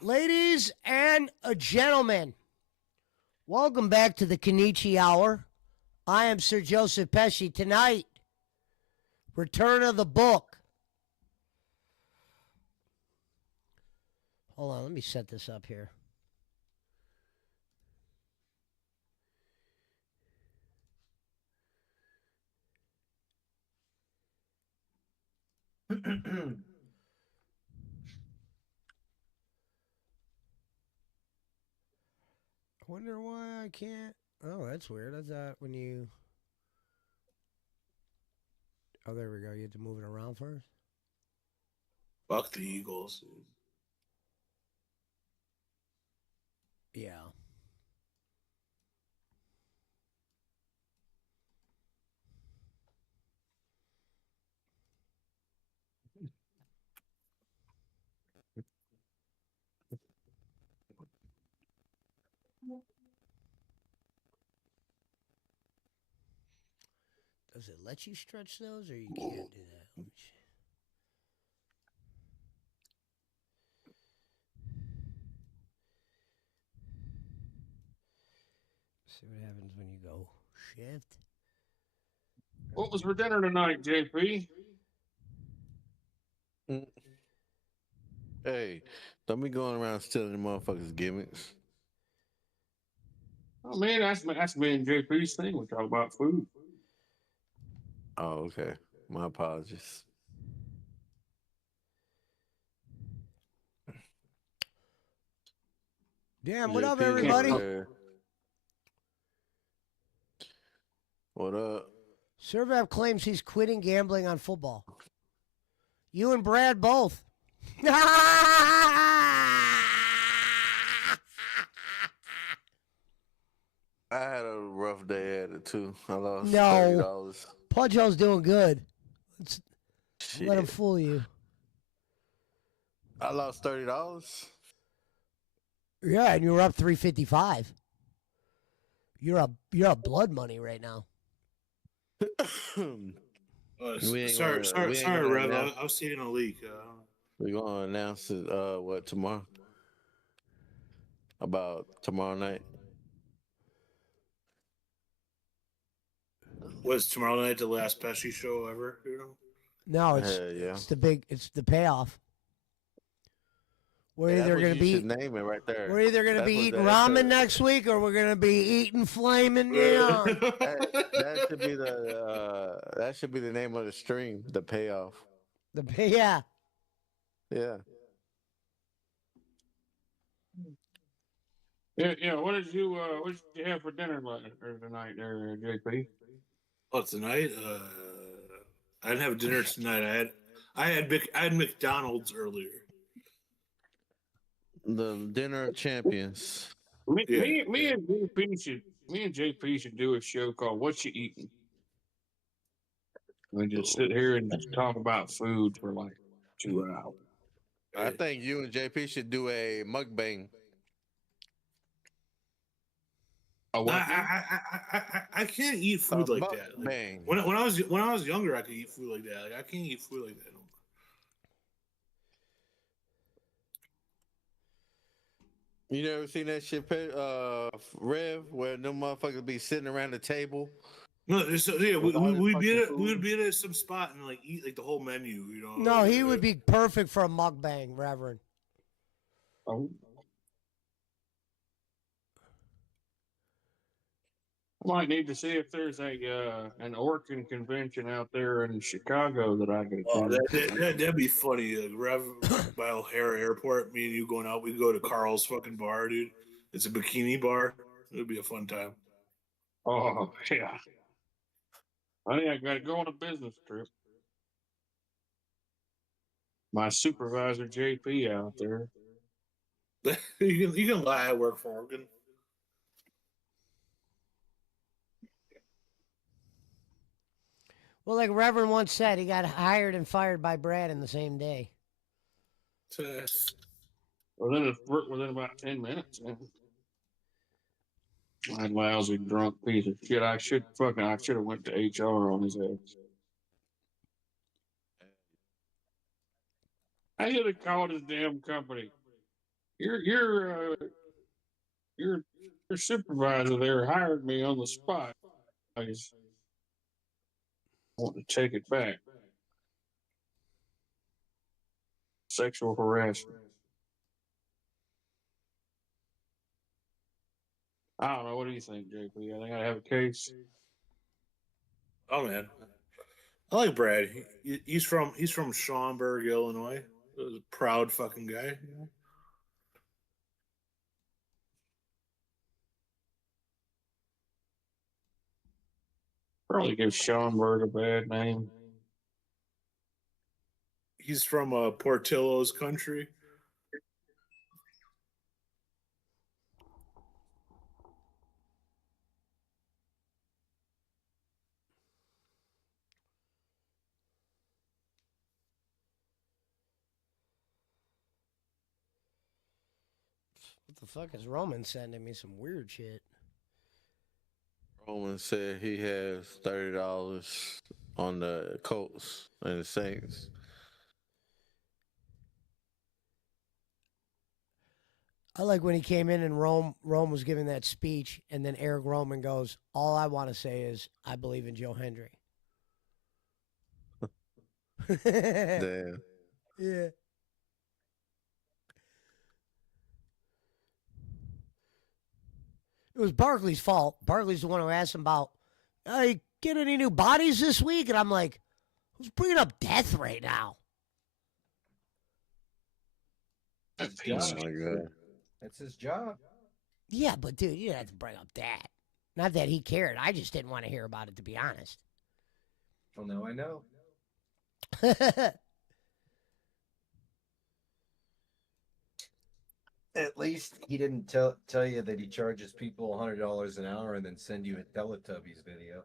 Ladies and gentlemen, welcome back to the Kenichi Hour. I am Sir Joseph Pesci. Tonight, Return of the Book. Hold on, let me set this up here. Wonder why I can't. Oh, that's weird. I thought when you. Oh, there we go. You have to move it around first. Fuck the Eagles. Yeah. Does it let you stretch those, or you can't do that? Let me see. See what happens when you go shift. What was for dinner tonight, JP? Hey, don't be going around stealing the motherfuckers' gimmicks. Oh man, that's me and JP's thing. We talk about food. Oh, okay. My apologies. Damn, what up, JP's everybody? over there. What up? Servav claims he's quitting gambling on football. You and Brad both. I had a rough day at it too. I lost No. $30. Pudjo's doing good. Shit. Let him fool you. I lost $30. Yeah, and you're up 355. You're up blood money right now. Sorry, Rev. I was seeing a leak. We're gonna announce it. What tomorrow? About tomorrow night. Was tomorrow night the last Pesci show ever? You know? No, Yeah. it's the payoff. We're Hey, either that's gonna what you be should name it right there. we're either gonna That's be what eating the ramen episode- next week, or we're gonna be eating flaming neon. That should be the name of the stream. The payoff. Yeah. Yeah. Yeah. What did you have for dinner tonight, there, JP? Oh, tonight? I didn't have dinner tonight. I had McDonald's earlier. The dinner of champions. Me and JP should do a show called "What You Eating." We just sit here and just talk about food for like 2 hours. I think you and JP should do a mukbang. I can't eat food like that. Like, when I was younger, I could eat food like that. Like, I can't eat food like that no more. You never seen that shit, Rev, where them motherfuckers be sitting around the table? No, so yeah, we'd be at some spot and like eat like the whole menu. You know? No, he would be perfect for a mukbang, Reverend. Oh. I might need to see if there's an Orkin convention out there in Chicago that I could attend. That'd be funny. Like, Rev by O'Hare Airport, me and you going out, we go to Carl's fucking bar, dude. It's a bikini bar. It'd be a fun time. Oh yeah. I think I got to go on a business trip. My supervisor JP out there. you can lie. I work for Orkin. Well, like Reverend once said, he got hired and fired by Brad in the same day. Well, then it's worked within about 10 minutes. Man. My lousy drunk piece of shit. I should have went to HR on his ass. I should have called his damn company. Your supervisor there hired me on the spot. I just want to take it back. Sexual harassment. I don't know. What do you think, JP? I think I have a case. Oh man, I like Brad. He's from Schaumburg, Illinois. He's a proud fucking guy. Probably gives Schomburg a bad name. He's from Portillo's country. What the fuck is Roman sending me some weird shit? Roman said he has $30 on the Colts and the Saints. I like when he came in and Rome was giving that speech, and then Eric Roman goes, "All I want to say is I believe in Joe Hendry." Damn. Yeah. It was Barkley's fault. Barkley's the one who asked him about, "You get any new bodies this week?" And I'm like, "Who's bringing up death right now?" That's Oh his my job. god. That's his job. Yeah, but dude, you didn't have to bring up that. Not that he cared. I just didn't want to hear about it, to be honest. Well, now I know. At least he didn't tell you that he charges people $100 an hour and then send you a Teletubbies video.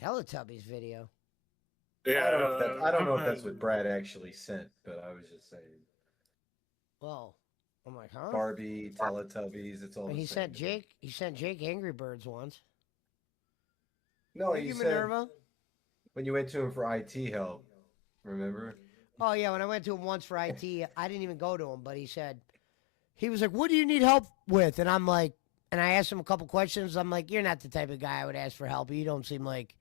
Teletubbies video. Yeah, I don't know if that's what Brad actually sent, but I was just saying. Well, I'm like, huh? Barbie, Teletubbies, it's all. But the he same sent to me. Jake. He sent Jake Angry Birds once. No, Thank he you, said Minerva. when you went to him for IT help. Remember? Oh yeah, when I went to him once for IT, I didn't even go to him, but he was like, "What do you need help with?" And I'm like, and I asked him a couple questions. I'm like, "You're not the type of guy I would ask for help. You don't seem like,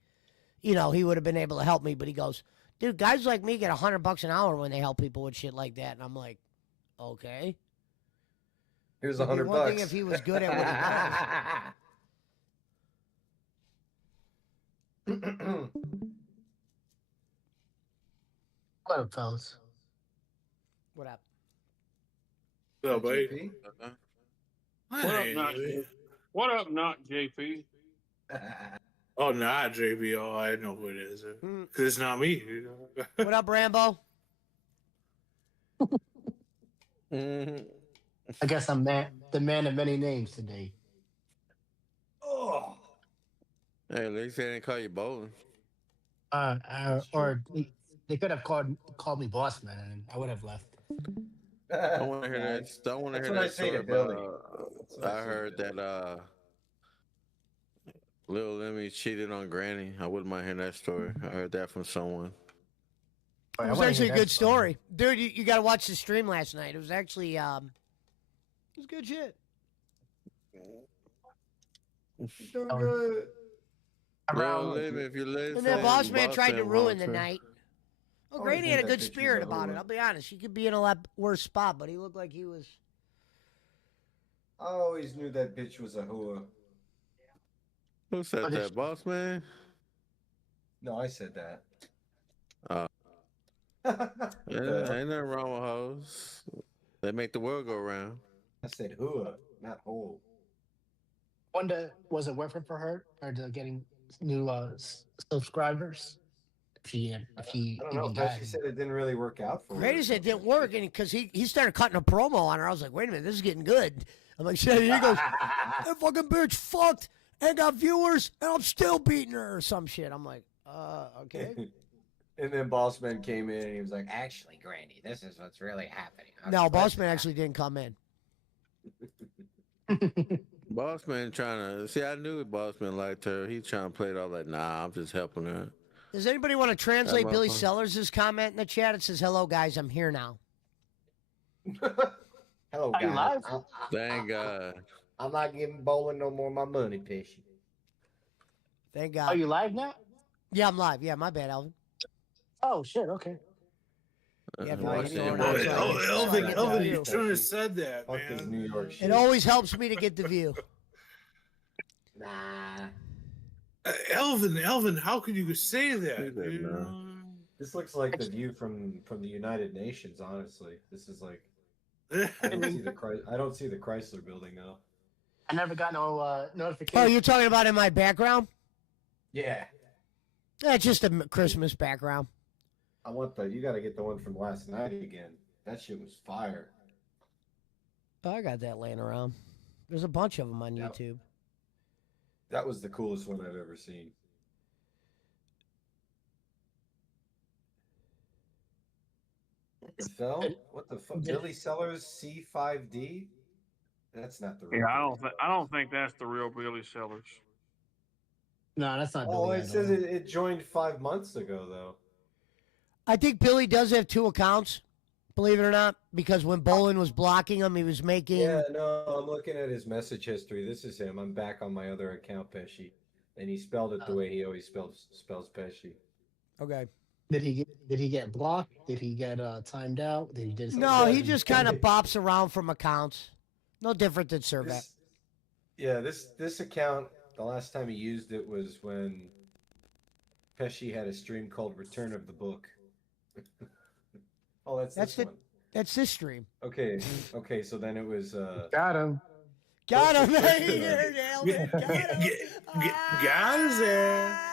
he would have been able to help me." But he goes, "Dude, guys like me get $100 an hour when they help people with shit like that." And I'm like, "Okay." Here's It'd be $100. one thing if he was good at what he does. Hello, fellas. What up? no, buddy. JP? What up, not JP? What up, not JP? Oh, nah, JB. Oh, I know who it is. Hmm. Because it's not me. What up, Rambo? Mhm. I guess I'm the man of many names today. Oh, Hey, at least they didn't call you bowling. Or they could have called me boss man, and I would have left. I want to hear that. I want to That's hear what I that say story to Billy. about. That's what I I say to heard Billy. that Lil Lemmy cheated on Granny. I wouldn't mind hearing that story. I heard that from someone. All right, It I was wanna actually hear a that good story. Dude, you got to watch the stream last night. It was actually, it was good shit. Doing Oh. good. Lil Around, Lemmy, if you listen, And then Boss Man Boss tried to Man ruin the wants her. night. Well, Oh, Grady I had a think good that picture's spirit a about it. hooah. I'll be honest. He could be in a lot worse spot, but he looked like he was. I always knew that bitch was a hooah. Who said But it's- that, Boss Man? No, I said that. Oh. What Yeah, the hell? ain't nothing wrong with hoes. They make the world go round. I said hooah, not hole. wonder was it worth it for her or to getting new subscribers? If he I don't even know. got She any. said it didn't really work out for her. Grady said it didn't work, and because he started cutting a promo on her. I was like, wait a minute, this is getting good. I'm like, shit. He goes, that fucking bitch fucked and got viewers, and I'm still beating her or some shit. I'm like, okay. And then Bossman came in and he was like, "Actually, Granny, this is what's really happening." No, Bossman actually didn't come in. Bossman trying to see. I knew Bossman liked her. He trying to play it all like, nah, I'm just helping her. Does anybody want to translate Billy motherfucker. Sellers' comment in the chat? It says, "Hello guys, I'm here now." Hello, Are you guys. live? Thank God. I'm not giving bowling no more of my money, Pesci. Thank Are God. you live now? Yeah, I'm live. Yeah, my bad, Alvin. Oh shit. Okay. Yeah, if you Uh, want watch to them throw it out, boys. so I get- so I Elvin, get the Elvin, view. you shouldn't have said that, Fuck this New man. York shit. It always helps me to get the view. Nah. Elvin, how could you say He that? said You no. know? This looks like the view from the United Nations. Honestly, this is like I don't see the Chrysler Building now. I never got no notification. Oh, you're talking about in my background? Yeah, Yeah, it's just a Christmas background. I want the. You got to get the one from last night again. That shit was fire. Oh, I got that laying around. There's a bunch of them on Yep. YouTube. That was the coolest one I've ever seen. What the hell? What the fuck? Billy Sellers C5D? That's not the real. Yeah, Billy I don't Sellers. think that's the real Billy Sellers. No, that's not. Oh, Billy it says Idol. it joined 5 months ago though. I think Billy does have 2 accounts, believe it or not, because when Bolin was blocking him, he was making. Yeah, no, I'm looking at his message history. This is him. I'm back on my other account, Pesci, and he spelled it the way he always spells Pesci. Okay. Did he get blocked? Did he get timed out? Did he do something? No, he different? just kind of bops around from accounts. No different than Servet. This, yeah, this account, the last time he used it was when Pesci had a stream called Return of the Book. Oh, that's That's this the- one. That's this stream. Okay, so then it was Got him. Got him. What's the He question, nailed it. Got him. Got his ass.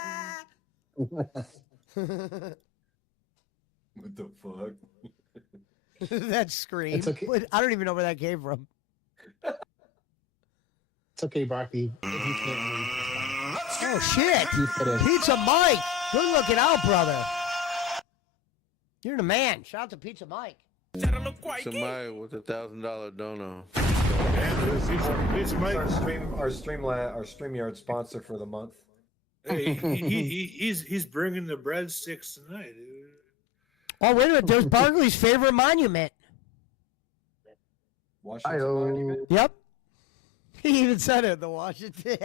what the fuck? That scream. It's okay. I don't even know where that came from. It's okay, Barkley. If you can't read, it's fine. Oh shit! You fit in. Pizza Mike, good looking out, brother. You're the man. Shout out to Pizza Mike. Somebody with $1,000 donor. It's Mike. Our StreamYard sponsor for the month. Hey, he's bringing the breadsticks tonight, dude. Oh wait a minute, there's Barkley's favorite monument. Washington Hi-yo. Monument. Yep. He even said it in the Washington.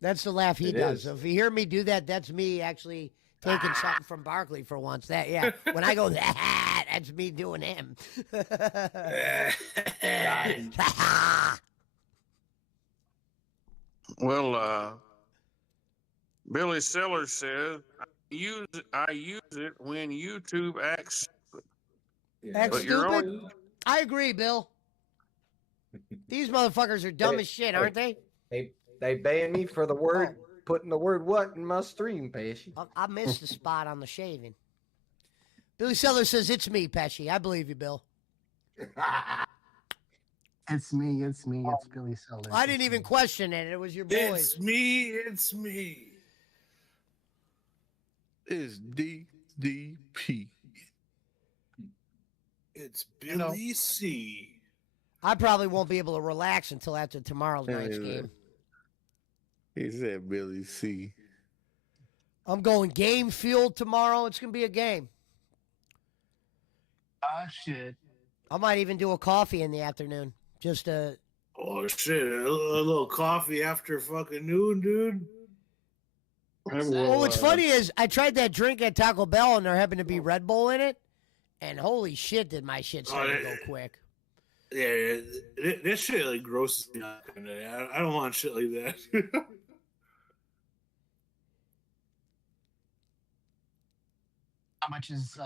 That's the laugh he It does. is. So if you hear me do that, that's me actually taking something from Barkley for once. That yeah. When I go that's me doing him. Well, Billy Sellers says I use it when YouTube acts. Yeah, Act But you're stupid? I agree, Bill. These motherfuckers are dumb as shit, aren't they? They banned me for the word putting the word what in my stream, Pesci. I missed the spot on the shaving. Billy Sellers says it's me, Pesci. I believe you, Bill. It's me. It's Billy Sellers. I didn't even question it. It was your boys. It's me. It's me. It's DDP. It's Billy C. I probably won't be able to relax until after tomorrow's night's Yeah. game. He said Billy C. I'm going game fueled tomorrow. It's gonna be a game. Ah, shit. I might even do a coffee in the afternoon. Just Oh shit! A little coffee after fucking noon, dude. Well, what's funny is I tried that drink at Taco Bell and there happened to be Red Bull in it, and holy shit, did my shit start to go quick. Yeah, that shit like grosses me out. I don't want shit like that. How much is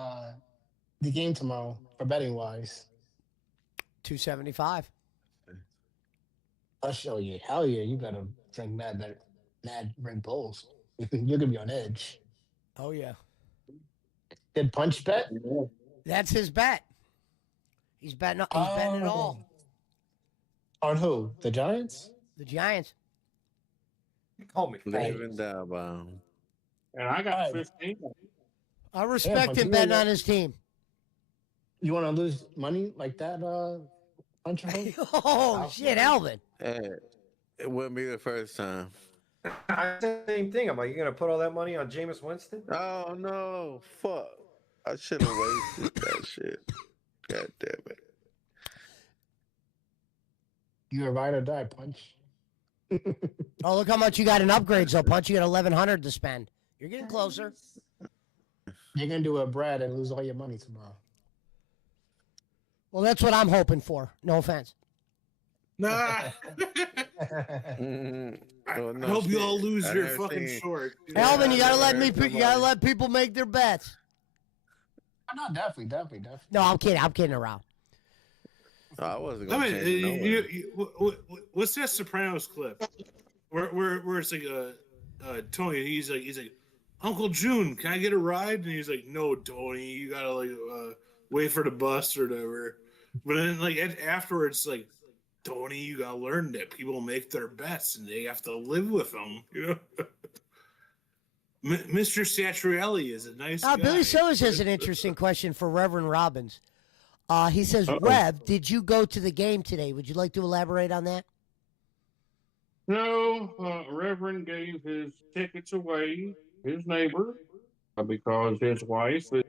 the game tomorrow for betting wise? $275. I'll show you. Hell yeah, you gotta drink mad Red Bulls. You're gonna be on edge. Oh yeah, Did Punch bet? that's his bet. He's betting. He's betting it all. On who? The Giants? The Giants. Call me Live fat. and die by him. And I got Hey. 15. I respect but him you betting know on his team. You want to lose money like that? Punch hole? Oh shit, Alvin. Hey, it wouldn't be the first time. I said the same thing. I'm like, you gonna put all that money on Jameis Winston? Oh no, fuck! I should have wasted that shit. God damn it! You a ride or die, Punch. Oh, look how much you got in upgrades, though, Punch. You got 1,100 to spend. You're getting closer. You're gonna do a Brad and lose all your money tomorrow. Well, that's what I'm hoping for. No offense. Nah. Mhm. I Oh, no hope you all shit. lose I your never fucking seen- short. dude. Alvin, you I gotta never let me. heard You gotta somebody- let people make their bets. No, definitely. No, I'm kidding. I'm kidding around. I wasn't I gonna mean, change it. what's that Sopranos clip where it's like Tony? He's like, Uncle June, can I get a ride? And he's like, No, Tony, you gotta like wait for the bus or whatever. But then like afterwards, like, Tony, you gotta learn that people make their bets and they have to live with them. You know, Mr. Satrielli is a nice guy. Billy Sellers has an interesting question for Reverend Robbins. He says, Uh-oh. Rev, did you go to the game today? Would you like to elaborate on that? No, Reverend gave his tickets away, his neighbor, because his wife is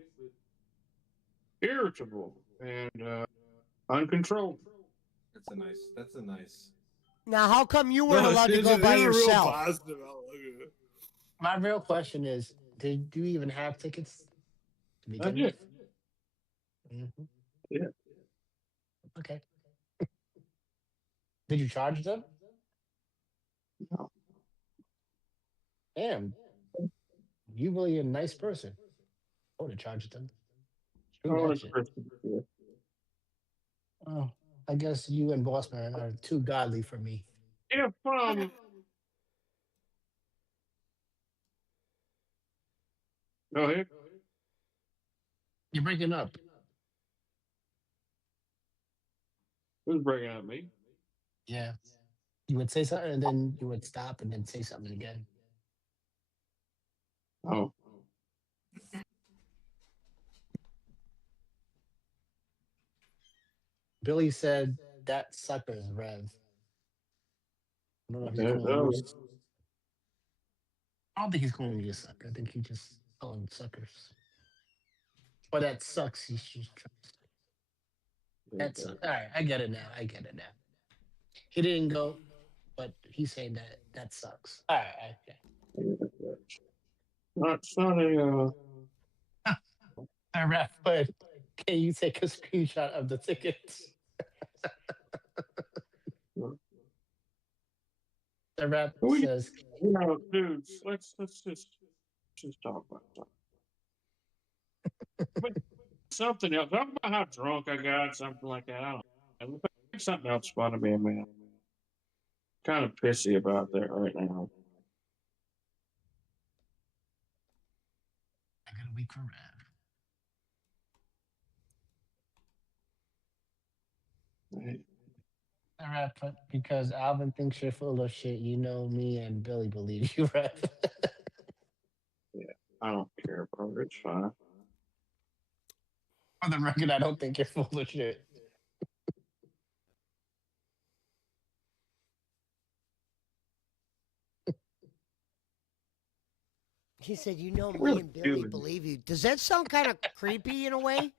irritable and uncontrolled. That's a nice. Now, how come you weren't allowed to It's go a- by it's a real yourself? positive outlook at it. My real question is, did you even have tickets to begin I did. with? Mhm. Yeah. Okay. Did you charge them? No. Damn. You really a nice person. I would have charged them. Screw Oh, that it's shit. Christmas, yeah. Oh, I guess you and Bossman are too godly for me. If go ahead. You're breaking up. Who's bringing up me? Yeah. You would say something and then you would stop and then say something again. Oh, Billy said that sucker's Rev. I don't know if he's there it calling you. goes. I don't think he's calling you a sucker. I think he just calling suckers. But that sucks. He's just trying to say. That's all right. I get it now. He didn't go, but he's saying that sucks. All right. Okay. It's not a. All right, but can you take a screenshot of the tickets? The rap We- says, Dudes, let's just talk about something. But something else. Talk about how drunk I got, something like that. I don't know. Something else about to be a man. Kind of pissy about that right now. I got a week for Rev. All right, but because Alvin thinks you're full of shit, you know me and Billy believe you, Rev. I don't care, bro. It's fine. For the record, I don't think you're full of shit. He said, you know, me Really and Billy do. believe you. Does that sound kind of creepy in a way?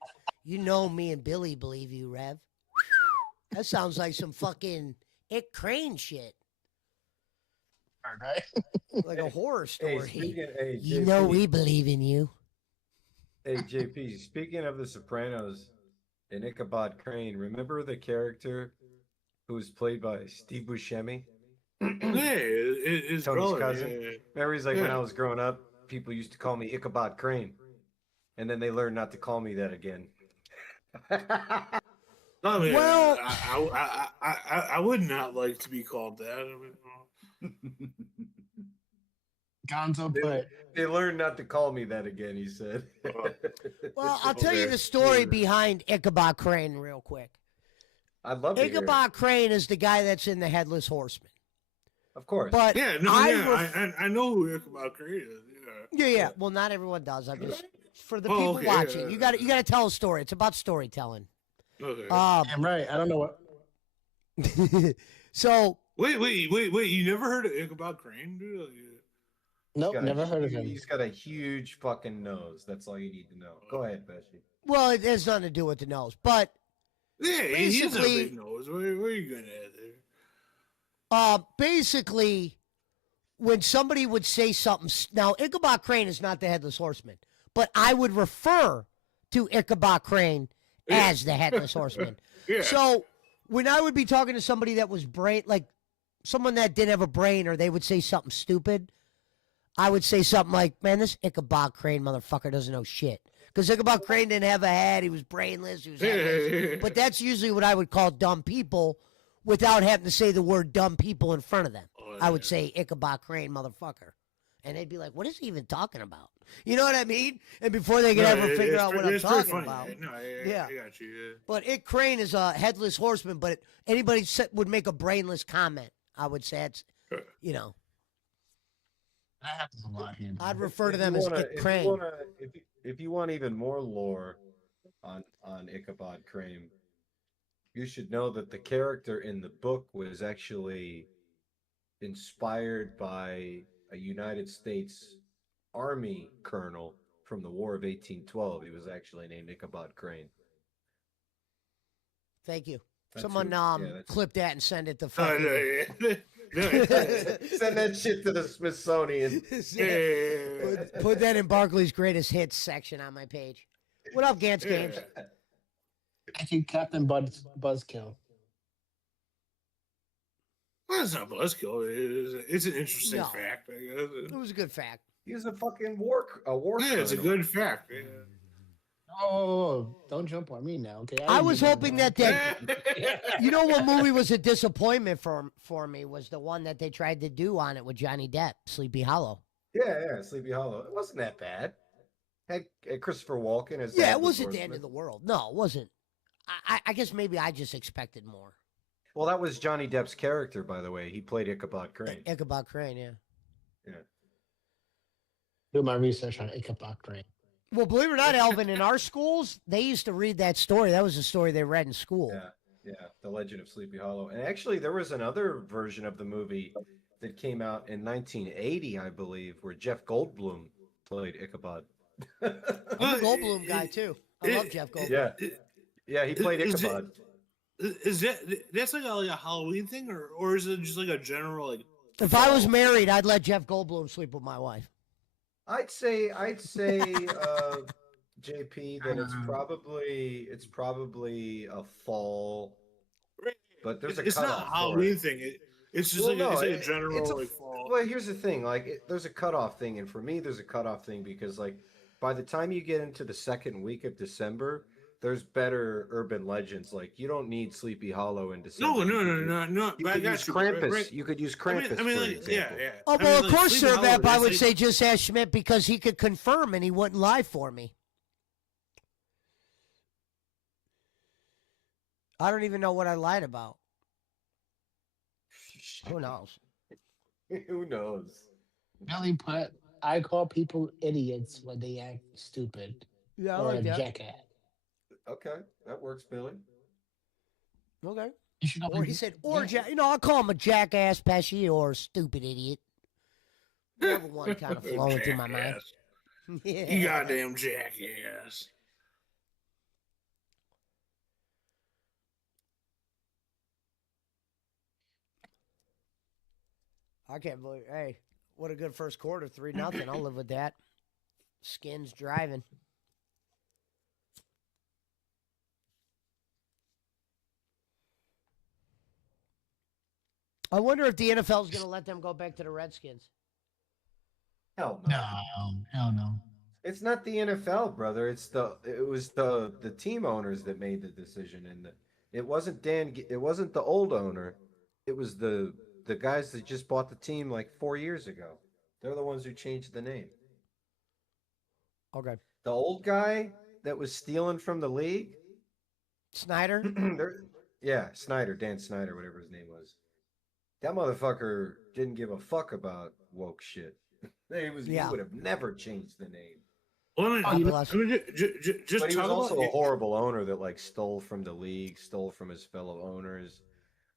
You know, me and Billy believe you, Rev. That sounds like some fucking It Crane shit. All right. Like a horror Hey, story. hey, You JP, know we believe in you. Hey, JP. Speaking of The Sopranos and Ichabod Crane, remember the character who was played by Steve Buscemi? Hey, his Tony's brother. cousin. yeah. Remember, he's like, when Yeah. I was growing up, people used to call me Ichabod Crane, and then they learned not to call me that again. I mean, Well- I would not like to be called that. I mean, Gonzo put, They learned not to call me that again, he said. Well, I'll tell you the story behind Ichabod Crane real quick. I'd love to hear it. Ichabod Crane is the guy that's in the Headless Horseman. Of course. But yeah, no, I yeah, ref- I know who Ichabod Crane is. yeah. Well, not everyone does. I'm just for the Oh, people okay, watching. yeah. You got to tell a story. It's about storytelling. Okay. I'm right. I don't know what. So Wait. You never heard of Ichabod Crane, dude? Like, Nope, got a never heard of him. He's got a huge fucking nose. That's all you need to know. Go ahead, Pesci. well, it has nothing to do with the nose, but yeah, he has a Basically- big nose. Where are you going at there? basically, when somebody would say something, now Ichabod Crane is not the headless horseman, but I would refer to Ichabod Crane Yeah. as the headless horseman. Yeah. So when I would be talking to somebody that was like someone that didn't have a brain, or they would say something stupid, I would say something like, "Man, this Ichabod Crane motherfucker doesn't know shit." Because Ichabod Crane didn't have a head, he was brainless, he was headless. But that's usually what I would call dumb people, without having to say the word dumb people in front of them. Oh, I would yeah. say Ichabod Crane motherfucker. And they'd be like, "What is he even talking about?" You know what I mean? And before they could No, ever figure it's out what pretty- I'm it's pretty talking funny. about. No, Yeah. I got you. Yeah. But Crane is a headless horseman, but anybody would make a brainless comment, I would say it's, you know, That happens a lot here. I'd man. refer to If them you as wanna- Ick Crane. If you want even more lore on Ichabod Crane, you should know that the character in the book was actually inspired by a United States Army colonel from the War of 1812. He was actually named Ichabod Crane. Thank you. That's Someone who- yeah, that's- clip that and send it to No, fucking. no, Send that shit to the Smithsonian. yeah. Put that in Barkley's greatest hits section on my page. What up, Gantz Games? Thank you, Captain Buzzkill. Well, it's not buzzkill. It's an interesting No. fact. I It guess. was a good fact. He was a fucking war Yeah, it's a colonel. good fact. Yeah. Oh, don't jump on me now, okay? I didn't was do nothing hoping wrong. that you know what movie was a disappointment for me was the one that they tried to do on it with Johnny Depp, Sleepy Hollow. Yeah, Sleepy Hollow. It wasn't that bad. Had Christopher Walken as the Yeah, it Headless wasn't the end Horseman. of the world. No, it wasn't. I guess maybe I just expected more. Well, that was Johnny Depp's character, by the way. He played Ichabod Crane. Ichabod Crane, yeah. Do my research on Ichabod Crane. Well, believe it or not, Elvin, in our schools, they used to read that story. That was a story they read in school. Yeah, The Legend of Sleepy Hollow. And actually, there was another version of the movie that came out in 1980, I believe, where Jeff Goldblum played Ichabod. I'm a Goldblum guy too. I love Jeff Goldblum. Yeah, he played Is it- Ichabod. Is that's like a Halloween thing, or is it just like a general like? If I was married, I'd let Jeff Goldblum sleep with my wife. I'd say, JP, that it's probably a fall, but there's a It's not a cutoff for Halloween it. thing. It's just Well, like it's no, like a general it's a like fall. Well, here's the thing. There's a cutoff thing, and for me, there's a cutoff thing because, by the time you get into the second week of December, there's better urban legends. Like, you don't need Sleepy Hollow in December. No. You but I could got use you. Krampus. Right. You could use I Krampus. mean, for like, example. yeah. Oh, I well, mean, of course, Sleepy Sir Hollow Vep, I is would like- say just ask Schmidt because he could confirm and he wouldn't lie for me. I don't even know what I lied about. Who knows? Who knows? Billy put, I call people idiots when they act stupid Yeah, I or a like that. jackass. Okay, that works, Billy. Okay. You should Or he said, I'll call him a jackass, Pesci, or a stupid idiot. Whatever one kind of You flowing through my mind. jackass. Yeah. You goddamn jackass. I can't believe. Hey, what a good first quarter, 3-0. I'll live with that. Skins driving. I wonder if the NFL is going to let them go back to the Redskins. Hell no. No, hell no. It's not the NFL, brother. It was the team owners that made the decision, and it wasn't It wasn't the old owner. It was the guys that just bought the team like 4 years ago. They're the ones who changed the name. Okay. The old guy that was stealing from the league. Snyder? Snyder, Dan Snyder, whatever his name was. That motherfucker didn't give a fuck about woke shit. He Yeah. would have never changed the name. Well, I mean, God bless. I mean, just But he was talk also about a horrible owner that stole from the league, stole from his fellow owners.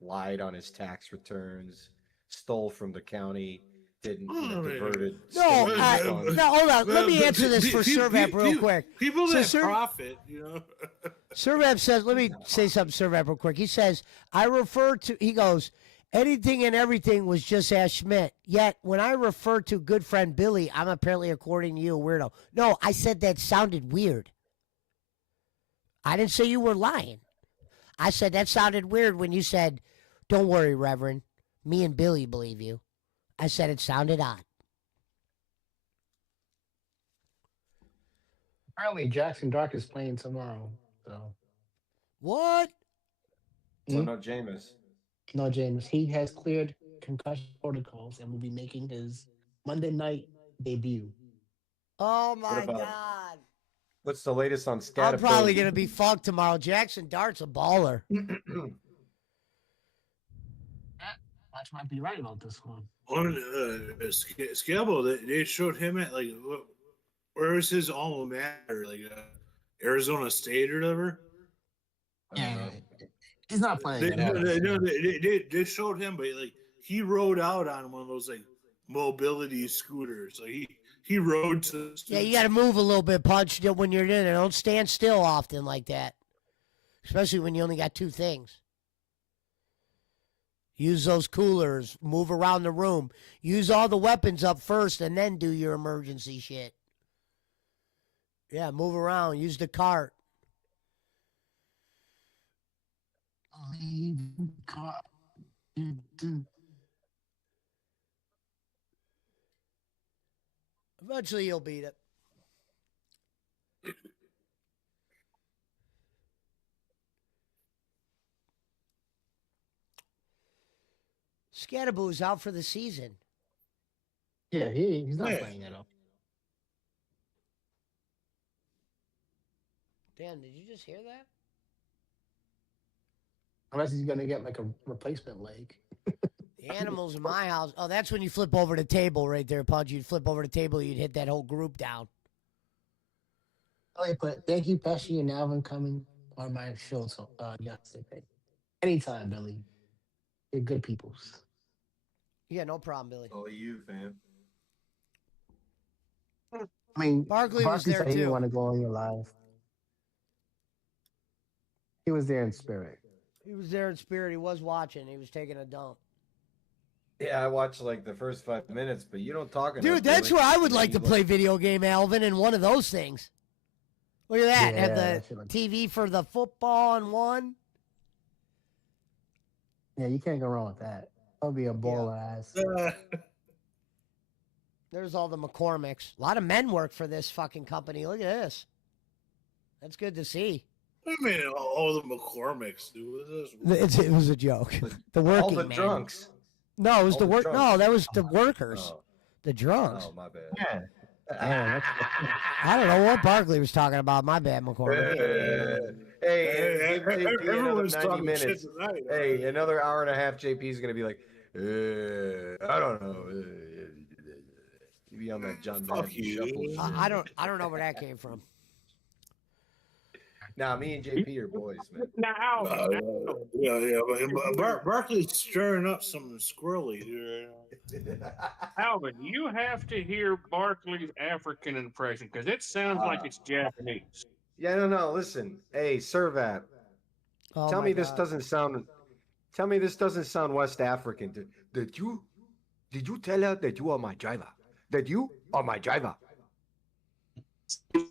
lied on his tax returns, stole from the county, didn't Oh, diverted. No, stolen I- funds. no, hold on. Let Well, me but answer this pe- for pe- Servap pe- real pe- quick. People So that Ser- profit, Servap says, let me say something, Servap, real quick. He says, he goes, anything and everything was just Ash Schmidt. Yet, when I refer to good friend Billy, I'm apparently, according to you, a weirdo. No, I said that sounded weird. I didn't say you were lying. I said that sounded weird when you said, don't worry, Reverend. Me and Billy believe you. I said it sounded odd. Apparently, Jackson Dark is playing tomorrow. So What? So no Jameis. no, James. He has cleared concussion protocols and will be making his Monday night debut. Oh, my about- God. What's the latest on I'm Scatterbo? probably going to be fucked tomorrow. Jackson Dart's a baller. Watch might be right about this one. on Scalbo, they showed him at like where was his alma mater, like Arizona State or whatever. I don't know. He's not playing. They showed him, but like he rode out on one of those like mobility scooters. Like he rode to. Yeah, you got to move a little bit, Punch, when you're in there. Don't stand still often like that, especially when you only got two things. Use those coolers. Move around the room. Use all the weapons up first, and then do your emergency shit. Yeah, move around. Use the cart. Eventually, you'll beat it. Scatterboo's out for the season. Yeah, he's not Yeah. playing at all. Dan, did you just hear that? Unless he's gonna get like a replacement leg. The animals in my house. Oh, that's when you flip over the table right there, Punch. You'd flip over the table, you'd hit that whole group down. Oh, but thank you, Pesci and Alvin, coming on my show yesterday. Anytime, Billy. You're good peoples. Yeah, no problem, Billy. Oh, you, fam. I mean, Barkley was there, said he didn't too. want to go on your live. He was there in spirit. He was there in spirit. He was watching. He was taking a dump. Yeah, I watched like the first 5 minutes, but you don't talk enough. Dude, that's Billy. where I would You like to look- play video game, Alvin, in one of those things. Look at that. Yeah, Have that shit the looks- TV for the football on one. Yeah, you can't go wrong with that. That'll be a baller ass. There's all the McCormicks. A lot of men work for this fucking company. Look at this. That's good to see. I mean, all the McCormicks, dude. What is this? It was a joke. The working All the man. drunks. No, it was all the the work. No, drunks. that was the workers. Oh, The drunks. oh, my bad. Yeah. Yeah, I don't know what Barkley was talking about. My bad, McCormick. Hey, give JP another Everyone's 90 talking shit minutes. tonight. Hey, another hour and a half, JP's going to be like, I don't know. You be on that John Fuck Madden you. shuffle shit. I don't know where that came from. Nah, me and JP are boys, man. Now, Yeah. But Barkley's stirring up some squirrely, dude. Alvin, you have to hear Barkley's African impression because it sounds like it's Japanese. Yeah, no, listen. Hey, Servat, Oh tell my me this God. doesn't sound West African. Did you tell her that you are my driver? That you are my driver?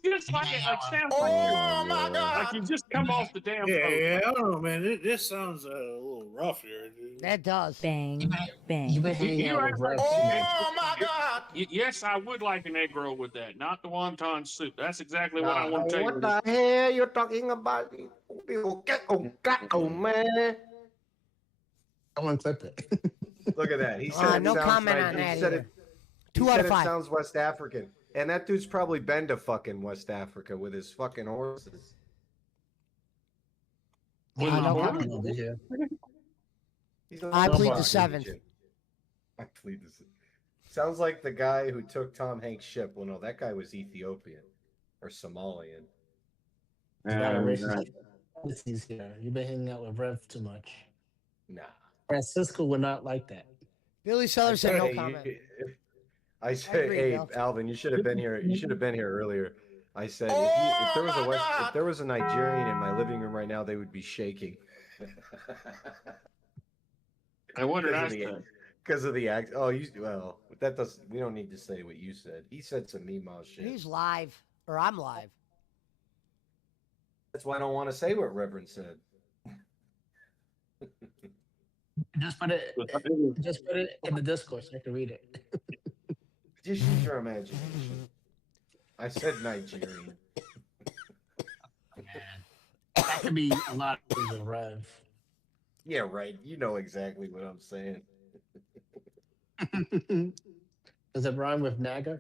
Just like it sounds like you just come off the damn Yeah, boat. I don't know, man. This sounds a little rough here, dude. That does. Bang, You've bang. been hanging You out act with like- Rev too much. my God! Yes, I would like an egg roll with that, not the wonton soup. That's exactly what I want to tell What you. the hell you're talking about? Oh, man. Someone clip it. Look at that. He said it No sounds comment like, on he that said either. it, he 2 out said of it 5. sounds West African. And that dude's probably been to fucking West Africa with his fucking horses. With I the know horse? Papa over here. He's a I plead Lombard the 7th. region. I plead the 7th. Sounds like the guy who took Tom Hanks' ship. Well, no, that guy was Ethiopian or Somalian. It's not a racist. This is here. You've been hanging out with Rev too much. Nah. Francisco would not like that. Billy Sellers said no Hey, comment. I said, agree, hey, Bill. Alvin, you should have been here. You should have been here earlier. I said, if there was a if there was a Nigerian in my living room right now, they would be shaking. I wonder Because I of the- said. Because of the act. Oh, well, that does. We don't need to say what you said. He said some Meemaw shit. He's live, or I'm live. That's why I don't want to say what Reverend said. Just put it in the Discord so I can read it. Just use your imagination. I said Nigerian. Man. That could be a lot of things in Rev. Yeah, right. You know exactly what I'm saying. Does it rhyme with Naga?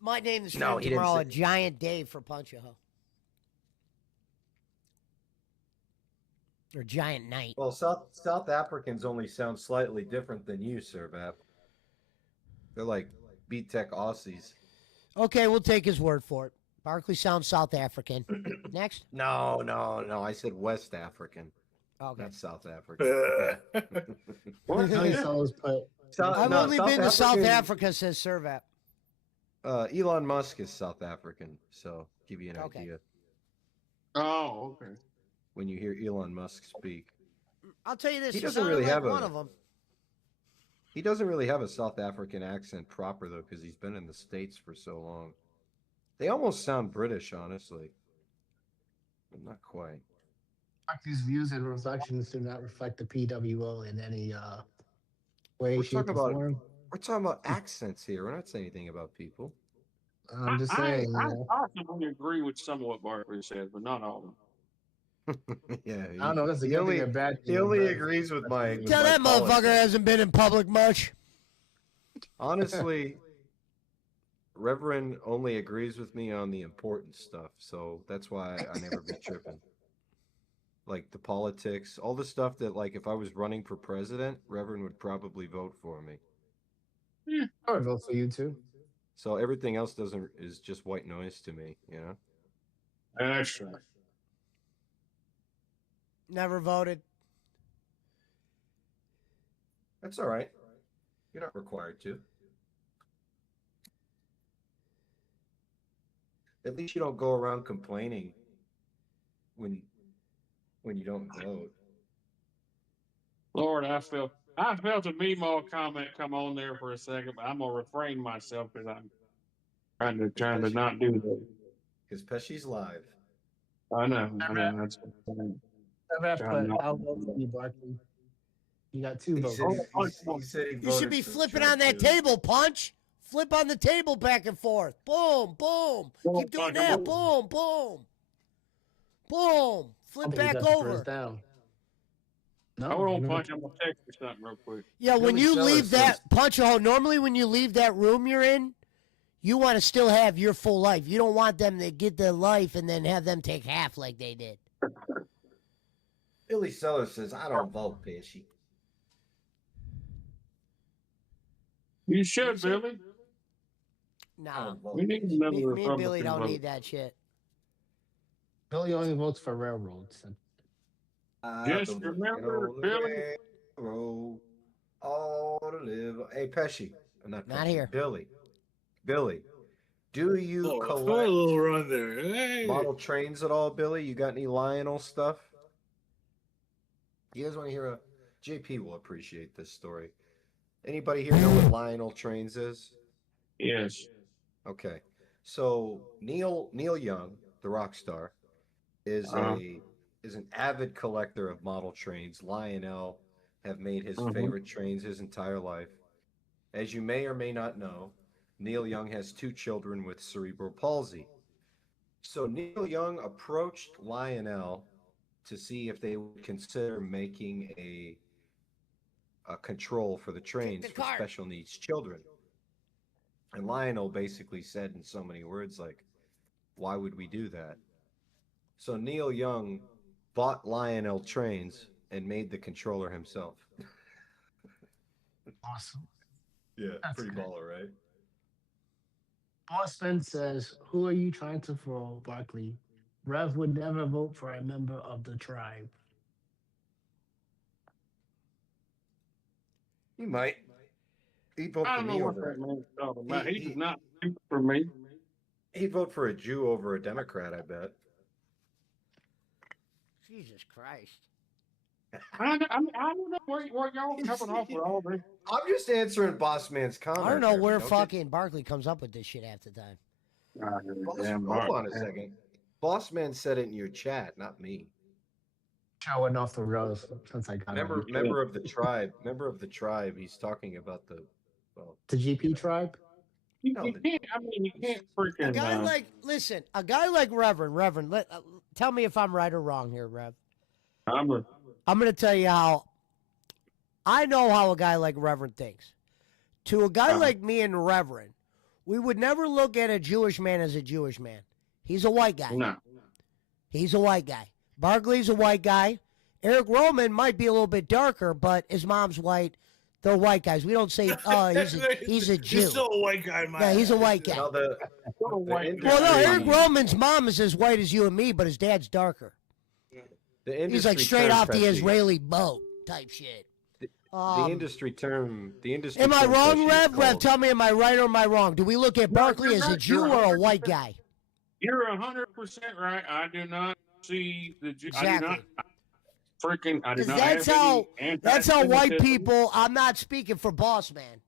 Might name the stream No, he didn't tomorrow say- a Giant Dave for Punch-A-Ho. Or Giant Knight. Well, South Africans only sound slightly different than you, Sir Vap. They're like beat tech Aussies. Okay, we'll take his word for it. Barkley sounds South African. Next. No. I said West African, Okay. not South African. Billy Sellers put I've No, only been to South Africa, says Servat. Elon Musk is South African, so give you an Okay. idea Oh, okay. when you hear Elon Musk speak. I'll tell you this. He He doesn't sounded really like have one a- of them. He doesn't really have a South African accent proper though, because he's been in the States for so long. They almost sound British, honestly. But not quite. Barkley's views and reflections do not reflect the PWO in any way, We're shape, talking or about- form. We're talking about accents here. We're not saying anything about people. I'm just saying, I you know. possibly agree with some of what Barkley said, but not all of them. Yeah. I don't know. That's a he good only, thing or bad thing. he only but- agrees with my. with Tell my that motherfucker politics. hasn't been in public much. Honestly, Reverend only agrees with me on the important stuff, so that's why I never be tripping. Like the politics, all the stuff that, like, if I was running for president, Reverend would probably vote for me. I would vote for you too. So everything else is just white noise to me, you know. That's right. Never voted. That's all right. You're not required to. At least you don't go around complaining when you don't vote. Lord, I felt a Memo comment come on there for a second, but I'm gonna refrain myself because I'm trying to not do that. Because Pesci's live. I know. That's Never Try put not- I'll vote for you, Barkley. You got two He votes. said he said he You should voted be for flipping Trump, on that too. table, Punch. Flip on the table back and forth. Boom, boom. Boom, Keep doing Punch, that. boom. Boom, boom. Boom. I Flip think he back got the over. first down. No, Hold on, you're gonna- Punch. I'm gonna text you something real quick. Yeah, when Billy you Sellers leave that says- punch hole, normally when you leave that room you're in, you want to still have your full life. You don't want them to get their life and then have them take half like they did. Billy Sellers says, I don't vote, Pesci. You should, Billy. I Nah. don't vote. We need another Me and Republican Billy don't vote. need that shit. Billy only votes for railroads. Just remember, Billy. Road, all to live. Hey, Pesci. Not Not Pesci, here. Billy. Do you Oh, a collect little run there. Hey. model trains at all, Billy? You got any Lionel stuff? You guys want to hear a JP will appreciate this story. Anybody here know what Lionel Trains is? Yes. Okay. So Neil Young, the rock star, is an avid collector of model trains. Lionel have made his favorite trains his entire life. As you may or may not know, Neil Young has 2 children with cerebral palsy. So Neil Young approached Lionel to see if they would consider making a control for the trains the for cart. special needs children. And Lionel basically said in so many words, like, why would we do that? So Neil Young bought Lionel trains and made the controller himself. Awesome. Yeah, That's pretty good. baller, right? Boston says, "Who are you trying to fool, Barkley? Rev would never vote for a member of the tribe." He might. He'd vote I for don't know me what over. that man's talking about. He- He he- does not speak for me. He'd vote for a Jew over a Democrat. I bet. Jesus Christ. I don't know where y'all coming off with all this. I'm just answering Boss Man's comment. I don't know there, where don't fucking Barkley comes up with this shit half the time. Hold on a second. Boss Man said it in your chat, not me. I went off the rails since I got on. Member of the tribe. Member of the tribe. He's talking about the. Well, The GP tribe. You No, can't. I mean, you can't freaking. A guy like, listen, a guy like Reverend, tell me if I'm right or wrong here, Rev. I'm going to tell you how I know how a guy like Reverend thinks. To a guy like me and Reverend, we would never look at a Jewish man as a Jewish man. He's a white guy. No. He's a white guy. Barkley's a white guy. Eric Roman might be a little bit darker, but his mom's white. They're white guys. We don't say, oh, he's a Jew. He's still a white guy, man. Yeah, he's a white guy. now the Well, no, Eric Roman's mom is as white as you and me, but his dad's darker. He's like straight off the Israeli boat type shit. The industry term. The industry. Am I term wrong, Pesci is Rev? Rev, called- tell me, am I right or am I wrong? Do we look at No, Barkley you're as a right. Jew You're or a white 100% guy? You're 100% right. I do not see the. I do not. Exactly. Freaking. I do 'Cause not. that's have how- any That's how white anti-Semitism. people. I'm not speaking for Boss Man,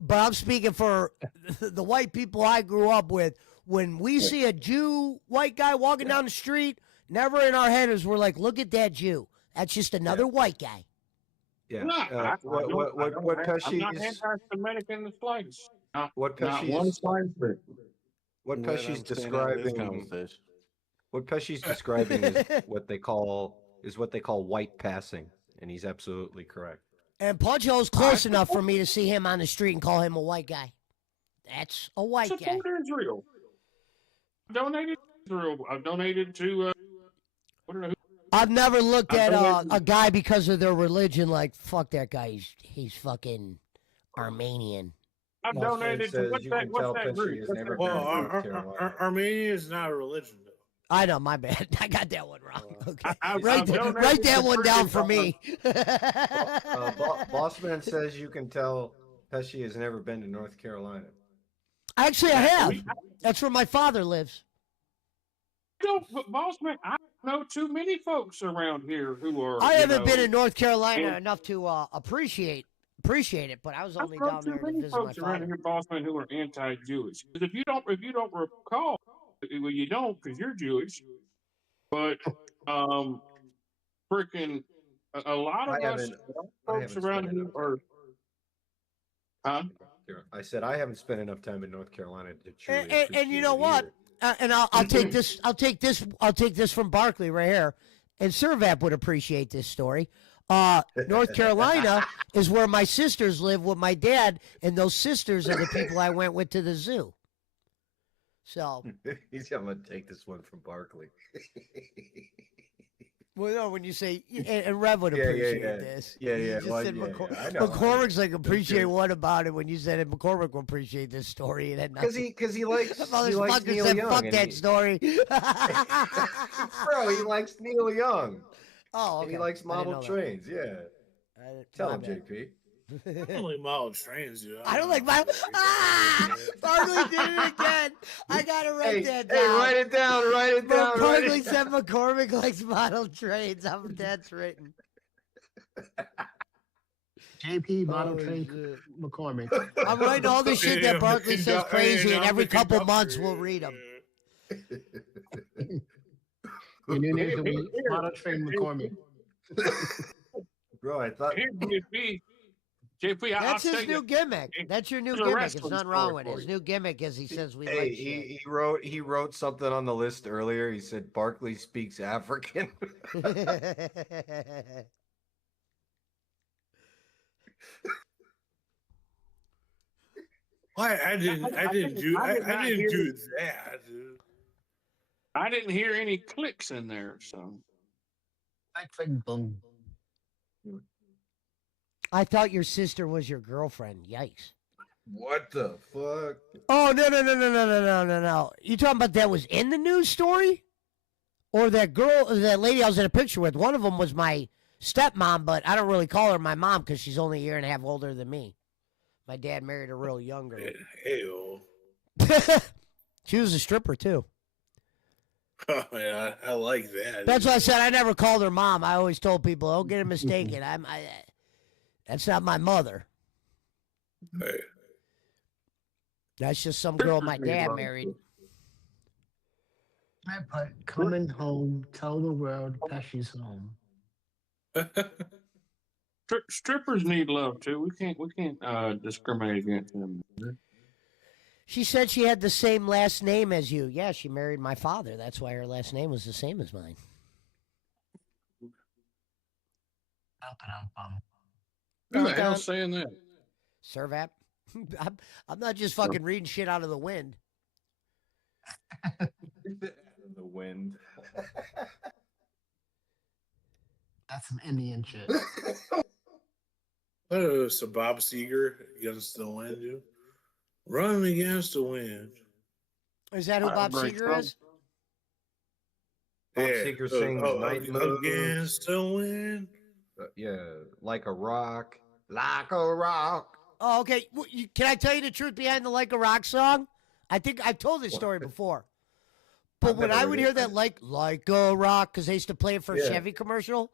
but I'm speaking for the white people I grew up with. When we see a Jew white guy walking down the street, never in our head is we're like, look at that Jew. That's just another white guy. Yeah. No, What I'm not Pesci's anti-Semitic in the slightest. what Not one Pesci's slight bit. what I'm glad Pesci's I'm staying out of this describing. conversation. What Pesci's describing is what they call white passing, and he's absolutely correct. And Puncho's close enough for me to see him on the street and call him a white guy. That's a white guy. Support Israel. Donated to Israel. I've donated to. I don't know who. I've never looked I've at donated- a guy because of their religion like, fuck that guy. He's fucking Armenian. I've Boss Man donated says to what's you that? can What's tell that Pesci group? has What's never that been Well, group? to North Carolina. Armenia is not a religion, though. I know, my bad. I got that one wrong. Okay. I've Write donated that to one down freaking for me. Boss Man says you can tell Pesci has never been to North Carolina. Actually, I have. That's where my father lives. Don't, but boss man, I know too many folks around here who are. I you haven't been know, in North Carolina and- enough to appreciate it, but I was I've only known down too there to many visit my folks around father. here, boss man, who are anti-Jewish. Because if you don't recall, well, you don't because you're Jewish, but freaking a lot of I us haven't folks spent around here enough are. Huh? I said I haven't spent enough time in North Carolina to truly And you appreciate know it what? either. And I'll take this. I'll take this from Barkley right here. And Servap would appreciate this story. North Carolina is where my sisters live with my dad, and those sisters are the people I went with to the zoo. So, He's gonna take this one from Barkley. well, no, when you say, and Rev would Yeah, yeah, appreciate yeah. this. Yeah, You yeah, just well, said yeah, McCor- yeah, I know. McCormick's like, appreciate good. what about it when you said it? McCormick will appreciate this story. And then Because he likes Motherfucker Neil said, Young. fuck and that he- story. Bro, he likes Neil Young. Oh, And okay. he likes I didn't model know that. trains. Yeah. Tell My him, bad. JP. I don't like model trains, dude. I don't like my. Ah! Barkley did it again. I gotta write that down. Hey, write it down. Write it down. write Barkley it said McCormick likes model trains. That's written. JP Model Oh, Train shit. McCormick. I'm writing all the shit that Barkley says crazy, and every couple months we'll read them. Your new name's gonna be Model Train McCormick. Bro, I thought. Here, JP, I'll That's his tell new you. gimmick. That's your new It's a gimmick. There's wrestling nothing wrong story with it. for His you. new gimmick is he says we Hey, like he shit. he wrote something on the list earlier. He said Barkley speaks African. Why I didn't I do did not I didn't hear- do that, dude. I didn't hear any clicks in there, so. Like boom. I thought your sister was your girlfriend. Yikes. What the fuck? Oh no! You talking about that was in the news story, or that girl, that lady I was in a picture with? One of them was my stepmom, but I don't really call her my mom because she's only a year and a half older than me. My dad married her real younger. Hey-o. She was a stripper too. Oh, yeah, I like that. That's why I said I never called her mom. I always told people, "Don't get it mistaken. That's not my mother. Hey. That's just some girl my dad married." I put coming home, tell the world that she's home. Strippers need love too. We can't discriminate against them. She said she had the same last name as you. Yeah, she married my father. That's why her last name was the same as mine. Who the hell's saying that? Servap. I'm not just fucking reading shit out of the wind. The wind. That's some Indian shit. What is a Bob Seger against the wind? Dude? Run against the wind. Is that who Bob Great Seger is? Bob Seger sings Night Moves. Against the wind. Yeah, like a rock. Like a rock. Oh, okay. Can I tell you the truth behind the Like a Rock song? I think I've told this story before. But I've when never I heard would it. hear that like a rock, because they used to play it for a Yeah. Chevy commercial.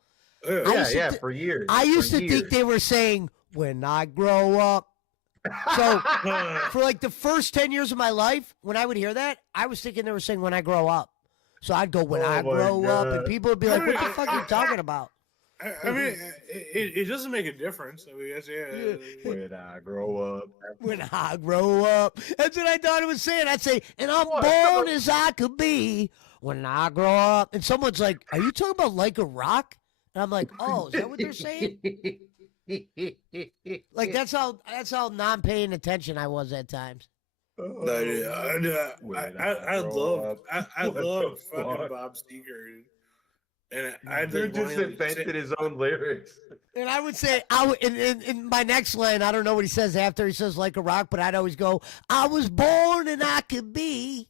Yeah. I Yeah, used to yeah, th- for years. I used for to think they were saying "When I grow up." So for like the first 10 years of my life, when I would hear that, I was thinking they were saying "When I grow up." So I'd go "When Oh I my grow up," and God. people would be like, "What the fuck are you talking about?" I mean, it doesn't make a difference. I mean, yeah. When I grow up. When I grow up. That's what I thought it was saying. I'd say, "And I'm What? born as I could be when I grow up." And someone's like, "Are you talking about Like a Rock?" And I'm like, "Oh, is that what they're saying?" Like that's how non-paying attention I was at times. No, dude, I love fucking Bob Seger, and I'd Dude like just wanting to invented his own lyrics. And I would say, in my next line, I don't know what he says after he says "Like a Rock," but I'd always go, "I was born and I could be."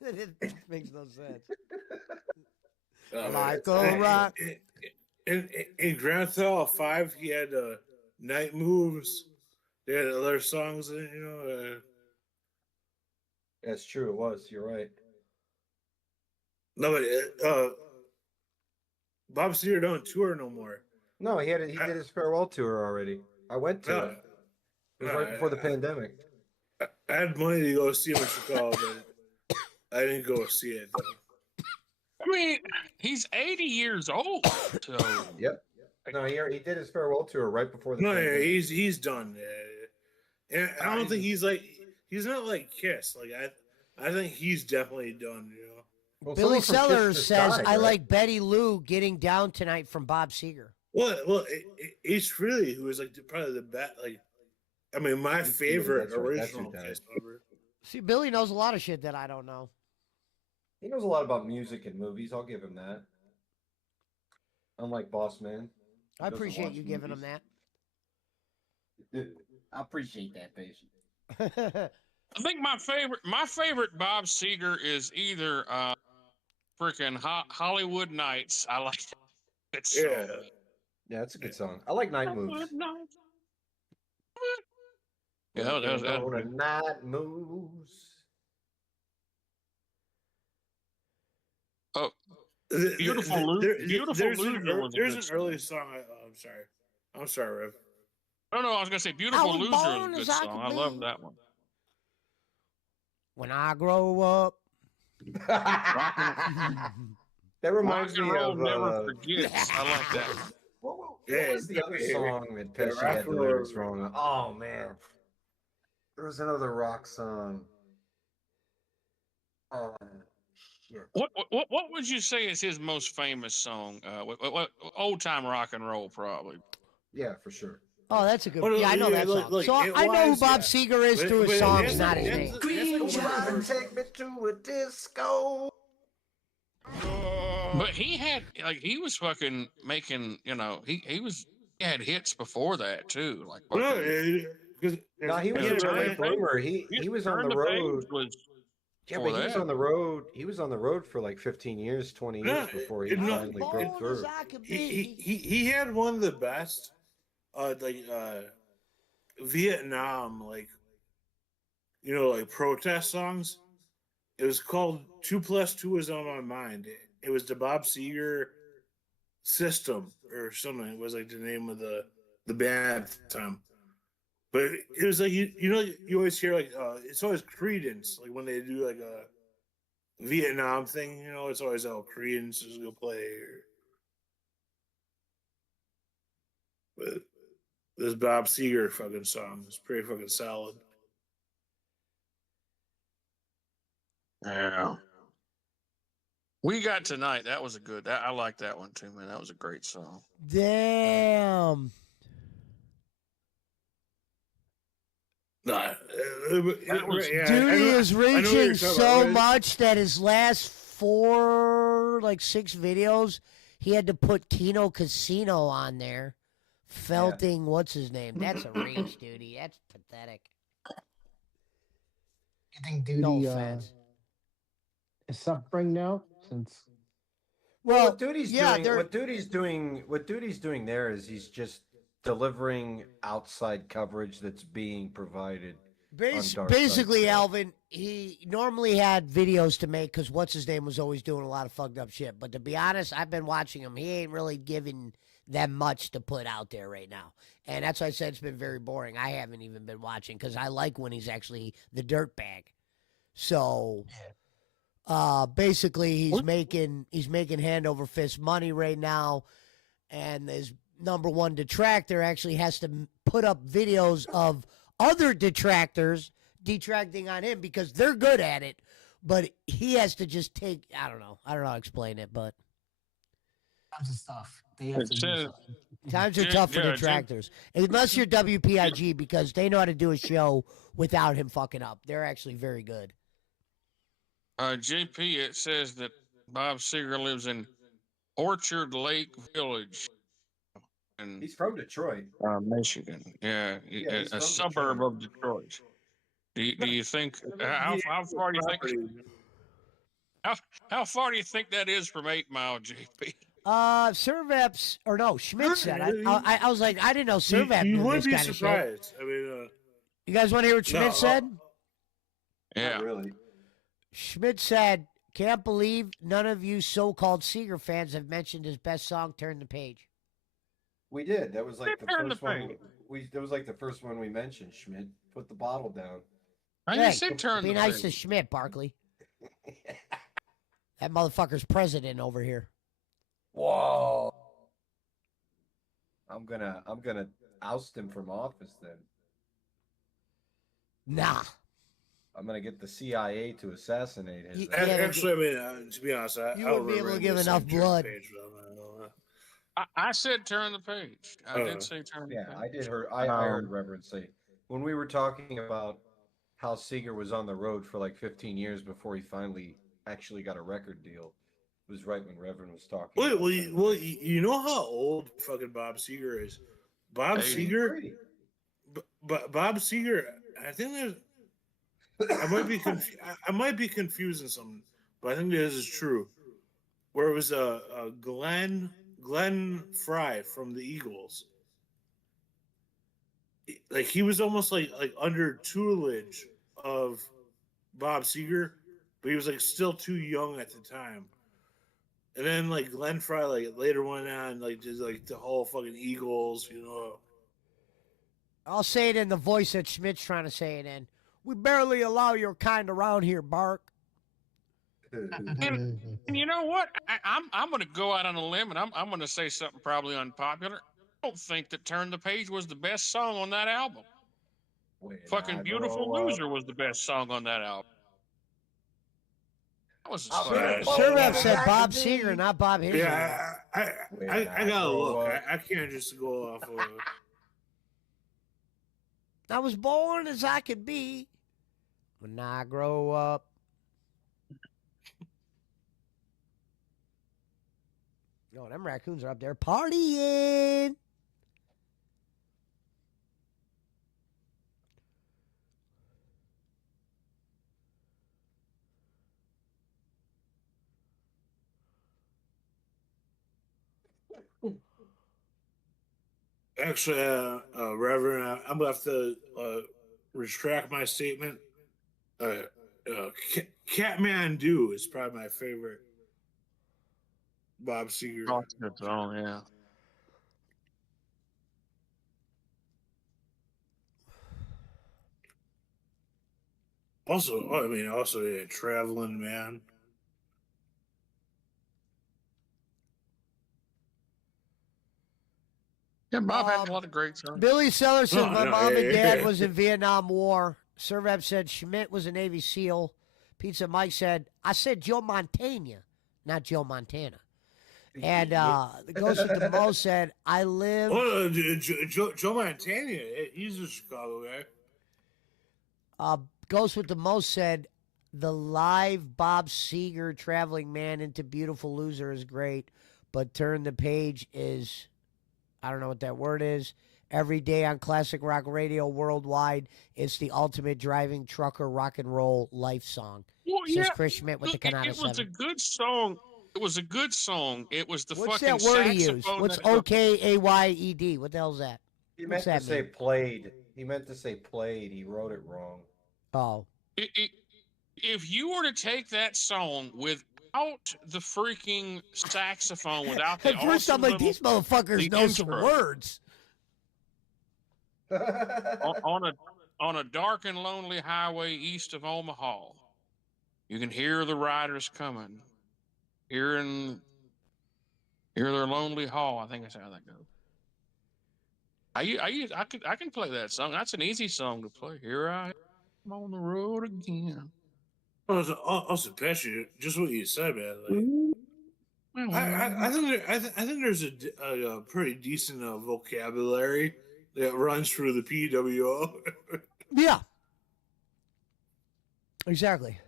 It makes no sense. Like a rock. In Grand Theft Auto 5, he had Night Moves. They had other songs, That's true. It was. You're right. No, but Bob Seger don't tour no more. No, he did his farewell tour already. I went to it. It was right before the pandemic. I had money to go see him in Chicago, but I didn't go see it. Though. I mean, he's 80 years old. So Yep. No, he did his farewell tour right before the No, yeah, pandemic. he's done. And I don't think he's not like Kiss. Like I think he's definitely done. Well, Billy someone from Kiss Sellers just says, died, "I right? like Betty Lou getting down tonight" from Bob Seger. Well, Ace Frehley, who was like probably the best. Like, I mean, my Ace Frehley, favorite that's right, that's who original died. Kiss member. See, Billy knows a lot of shit that I don't know. He knows a lot about music and movies. I'll give him that. Unlike Boss Man. I doesn't appreciate watch you giving him movies. that. I appreciate that, patient. I think my favorite Bob Seger is either freaking Hollywood Nights. I like that song. Yeah. Yeah, that's a good song. I like Night Moves. Hollywood Nights. Yeah, that was On a Night Moves. Oh, Beautiful Loser. Beautiful There's Loser was a there's good an early song. song. I'm sorry, Rev. No, I was gonna say Beautiful was Loser born is a as good I song. could I love be. that one. When I grow up. That reminds Rock and me roll of never forgets. I like that. what Yeah, was the other yeah, song that Pesci rock had the and lyrics roll. wrong on? Oh man, there was another rock song. Oh shit. What would you say is his most famous song? What old time rock and roll probably. Yeah, for sure. Oh, that's a good. Well, Yeah, I know yeah, that like- song. like, So it I know who was, Bob yeah. Seger is through his But songs, that's not like- his that's- name. that's like one of the- take me to a disco. But he was fucking making, he had hits before that too. Like No, fucking- No, he was Yeah, an early Turn the bloomer. He was on Turn the Page road. was Yeah, for but he was that. on the road. He was on the road for like 15 years, 20 years No, before he no, finally broke Bold as through. I could he, be. he had one of the best, Vietnam, like protest songs. It was called Two Plus Two is on My Mind. It was the Bob Seger System or something. It was like the name of the band at the time. But it was like you always hear like it's always Credence like when they do like a Vietnam thing. It's always Credence is gonna play. But this Bob Seger fucking song is pretty fucking solid. Yeah. We Got Tonight. That was a good. I like that one too, man. That was a great song. Damn. Nah, That was- yeah, Duty is I know what you're reaching talking so about, right? much that his last 6 videos, he had to put Kino Casino on there. Felting, what's his name? That's a reach, Duty. That's pathetic. You think Duty No offense. is suffering now since Well, Well, what Duty's yeah, doing, they're what Duty's doing there is he's just delivering outside coverage that's being provided. Dark basically, Side. Alvin, he normally had videos to make because what's his name was always doing a lot of fucked up shit. But to be honest, I've been watching him. He ain't really giving them much to put out there right now. And that's why I said it's been very boring. I haven't even been watching because I like when he's actually the dirt bag. So basically he's making hand over fist money right now. And his number one detractor actually has to put up videos of other detractors detracting on him because they're good at it, but he has to just take. I don't know how to explain it, but times is tough. They have to do says- something. times are Jim- tough for yeah, Jim- detractors, unless you're WPIG because they know how to do a show without him fucking up. They're actually very good. JP, it says that Bob Seger lives in Orchard Lake Village in He's from Detroit. Michigan. Yeah, Yeah, he's a from suburb Detroit. of Detroit. Do you think how far do you think how far do you think that is from 8 Mile, JP? Servaps or no Schmidt said. I was like, I didn't know Servap You knew wouldn't this be kind of shit. surprised. I mean, You guys want to hear what Schmidt No, said? Yeah. Not really. Schmidt said, "Can't believe none of you so-called Seeger fans have mentioned his best song, Turn the Page." We did. That was like the Turn the first one. page. That was like the first one we mentioned. Schmidt, put the bottle down. I Hey, just said turn be the nice to page. Schmidt, Barkley. That motherfucker's president over here. Whoa. I'm gonna oust him from office then. Nah. I'm gonna get the CIA to assassinate his. You- ass. Yeah, actually, I mean, to be honest, I you don't wouldn't be able to remember give this enough on Turn blood. Page, though. I said turn the page. I Oh. did say turn the Yeah, page. I did heard. I heard Reverend say when we were talking about how Seeger was on the road for like 15 years before he finally actually got a record deal. It was right when Reverend was talking. Wait, about well, that. you know how old fucking Bob Seger is? Bob Hey. Seger, Bob Seger. I think there's. I might be I might be confusing something, but I think this is true. Where it was Glenn Fry from the Eagles. Like he was almost like under tutelage of Bob Seger, but he was like still too young at the time. And then like Glenn Fry like later went on like did like the whole fucking Eagles, I'll say it in the voice that Schmidt's trying to say it in. We barely allow your kind around here, Bark. And you know what? I'm going to go out on a limb and I'm going to say something probably unpopular. I don't think that Turn the Page was the best song on that album. When Fucking I Beautiful grow up- Loser was the best song on that album. That was as I'll far bet as- it Servap was. said back Bob in the Seger, day. not Bob Hazel. Yeah, I When gotta grow look. up- I can't just go off of. I was born as I could be when I grow up. No, them raccoons are up there partying. Actually, Reverend, I'm gonna have to retract my statement. Catmandu is probably my favorite Bob Seger. Oh, that's a good song, yeah. Also, yeah, Traveling Man. Yeah, Bob had a lot of great songs. Billy Seller says, Oh, my no, mom and yeah, dad yeah. was in Vietnam War. Servep said Schmidt was a Navy SEAL. Pizza Mike said, I said Joe Montana, not Joe Montana. And the Ghost of the Mo said, I live. Oh, Joe Montana, he's a Chicago guy. Ghost with the Most said, the live Bob Seger Traveling Man into Beautiful Loser is great, but Turn the Page is, I don't know what that word is. Every day on classic rock radio worldwide, it's the ultimate driving trucker rock and roll life song. Well, Says Chris Schmidt with the Look, Canada it was a 7. good song. It was a good song. It was the What's fucking that word he used? saxophone. What's that took- OKAYED? What the hell's that? He What's meant to that say mean? played. He meant to say played. He wrote it wrong. Oh. If you were to take that song without the freaking saxophone, without the At first, I'm awesome like, these little- motherfuckers the know some intro. words. on a dark and lonely highway east of Omaha, you can hear the riders coming. Hear their lonely haul. I think that's how that goes. I can play that song. That's an easy song to play. Here I am on the road again. Also, Pesci, just what you said, man. Like, I think there's a pretty decent vocabulary that runs through the PWO. Yeah. Exactly.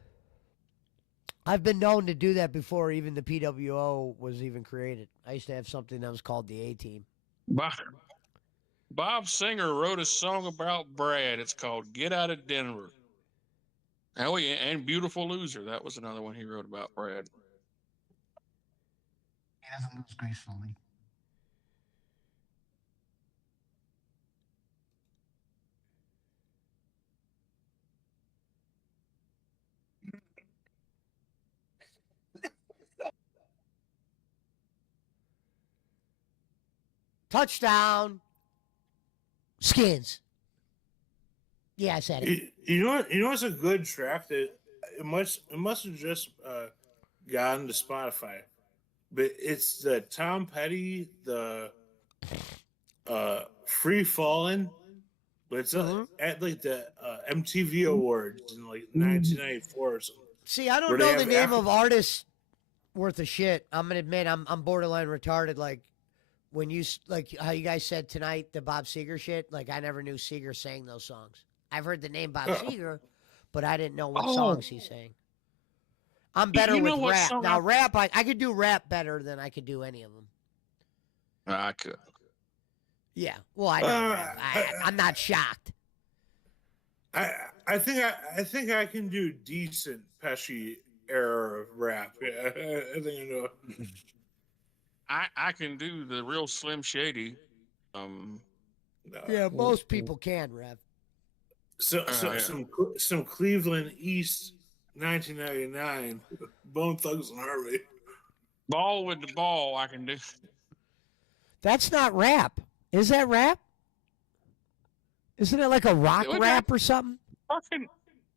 I've been known to do that before even the PWO was even created. I used to have something that was called the A-Team. Bob Singer wrote a song about Brad. It's called Get Out of Denver. Oh, yeah, and Beautiful Loser. That was another one he wrote about Brad. He doesn't lose gracefully. Touchdown. Skins. Yeah, I said it. You know what's a good track that it must have just gotten to Spotify, but it's the Tom Petty, the Free Fallin', but it's at like the MTV Awards in like 1994 or something. See, I don't Where they know the have name of artists worth a shit. I'm gonna admit I'm borderline retarded. Like when like how you guys said tonight the Bob Seger shit. Like I never knew Seger sang those songs. I've heard the name Bob Seger, but I didn't know what songs he sang. I'm better You know with what rap. song Now I- rap, I could do rap better than I could do any of them. I could. Yeah. Well, I know rap. I'm not shocked. I think I can do decent Pesci era of rap. Yeah, I think I know. I can do the real Slim Shady. Yeah, most people can rap. Yeah. Some Cleveland East 1999 Bone Thugs and Harmony. Ball with the ball, I can do. That's not rap. Is that rap? Isn't it like a rock It was rap or something? Fucking,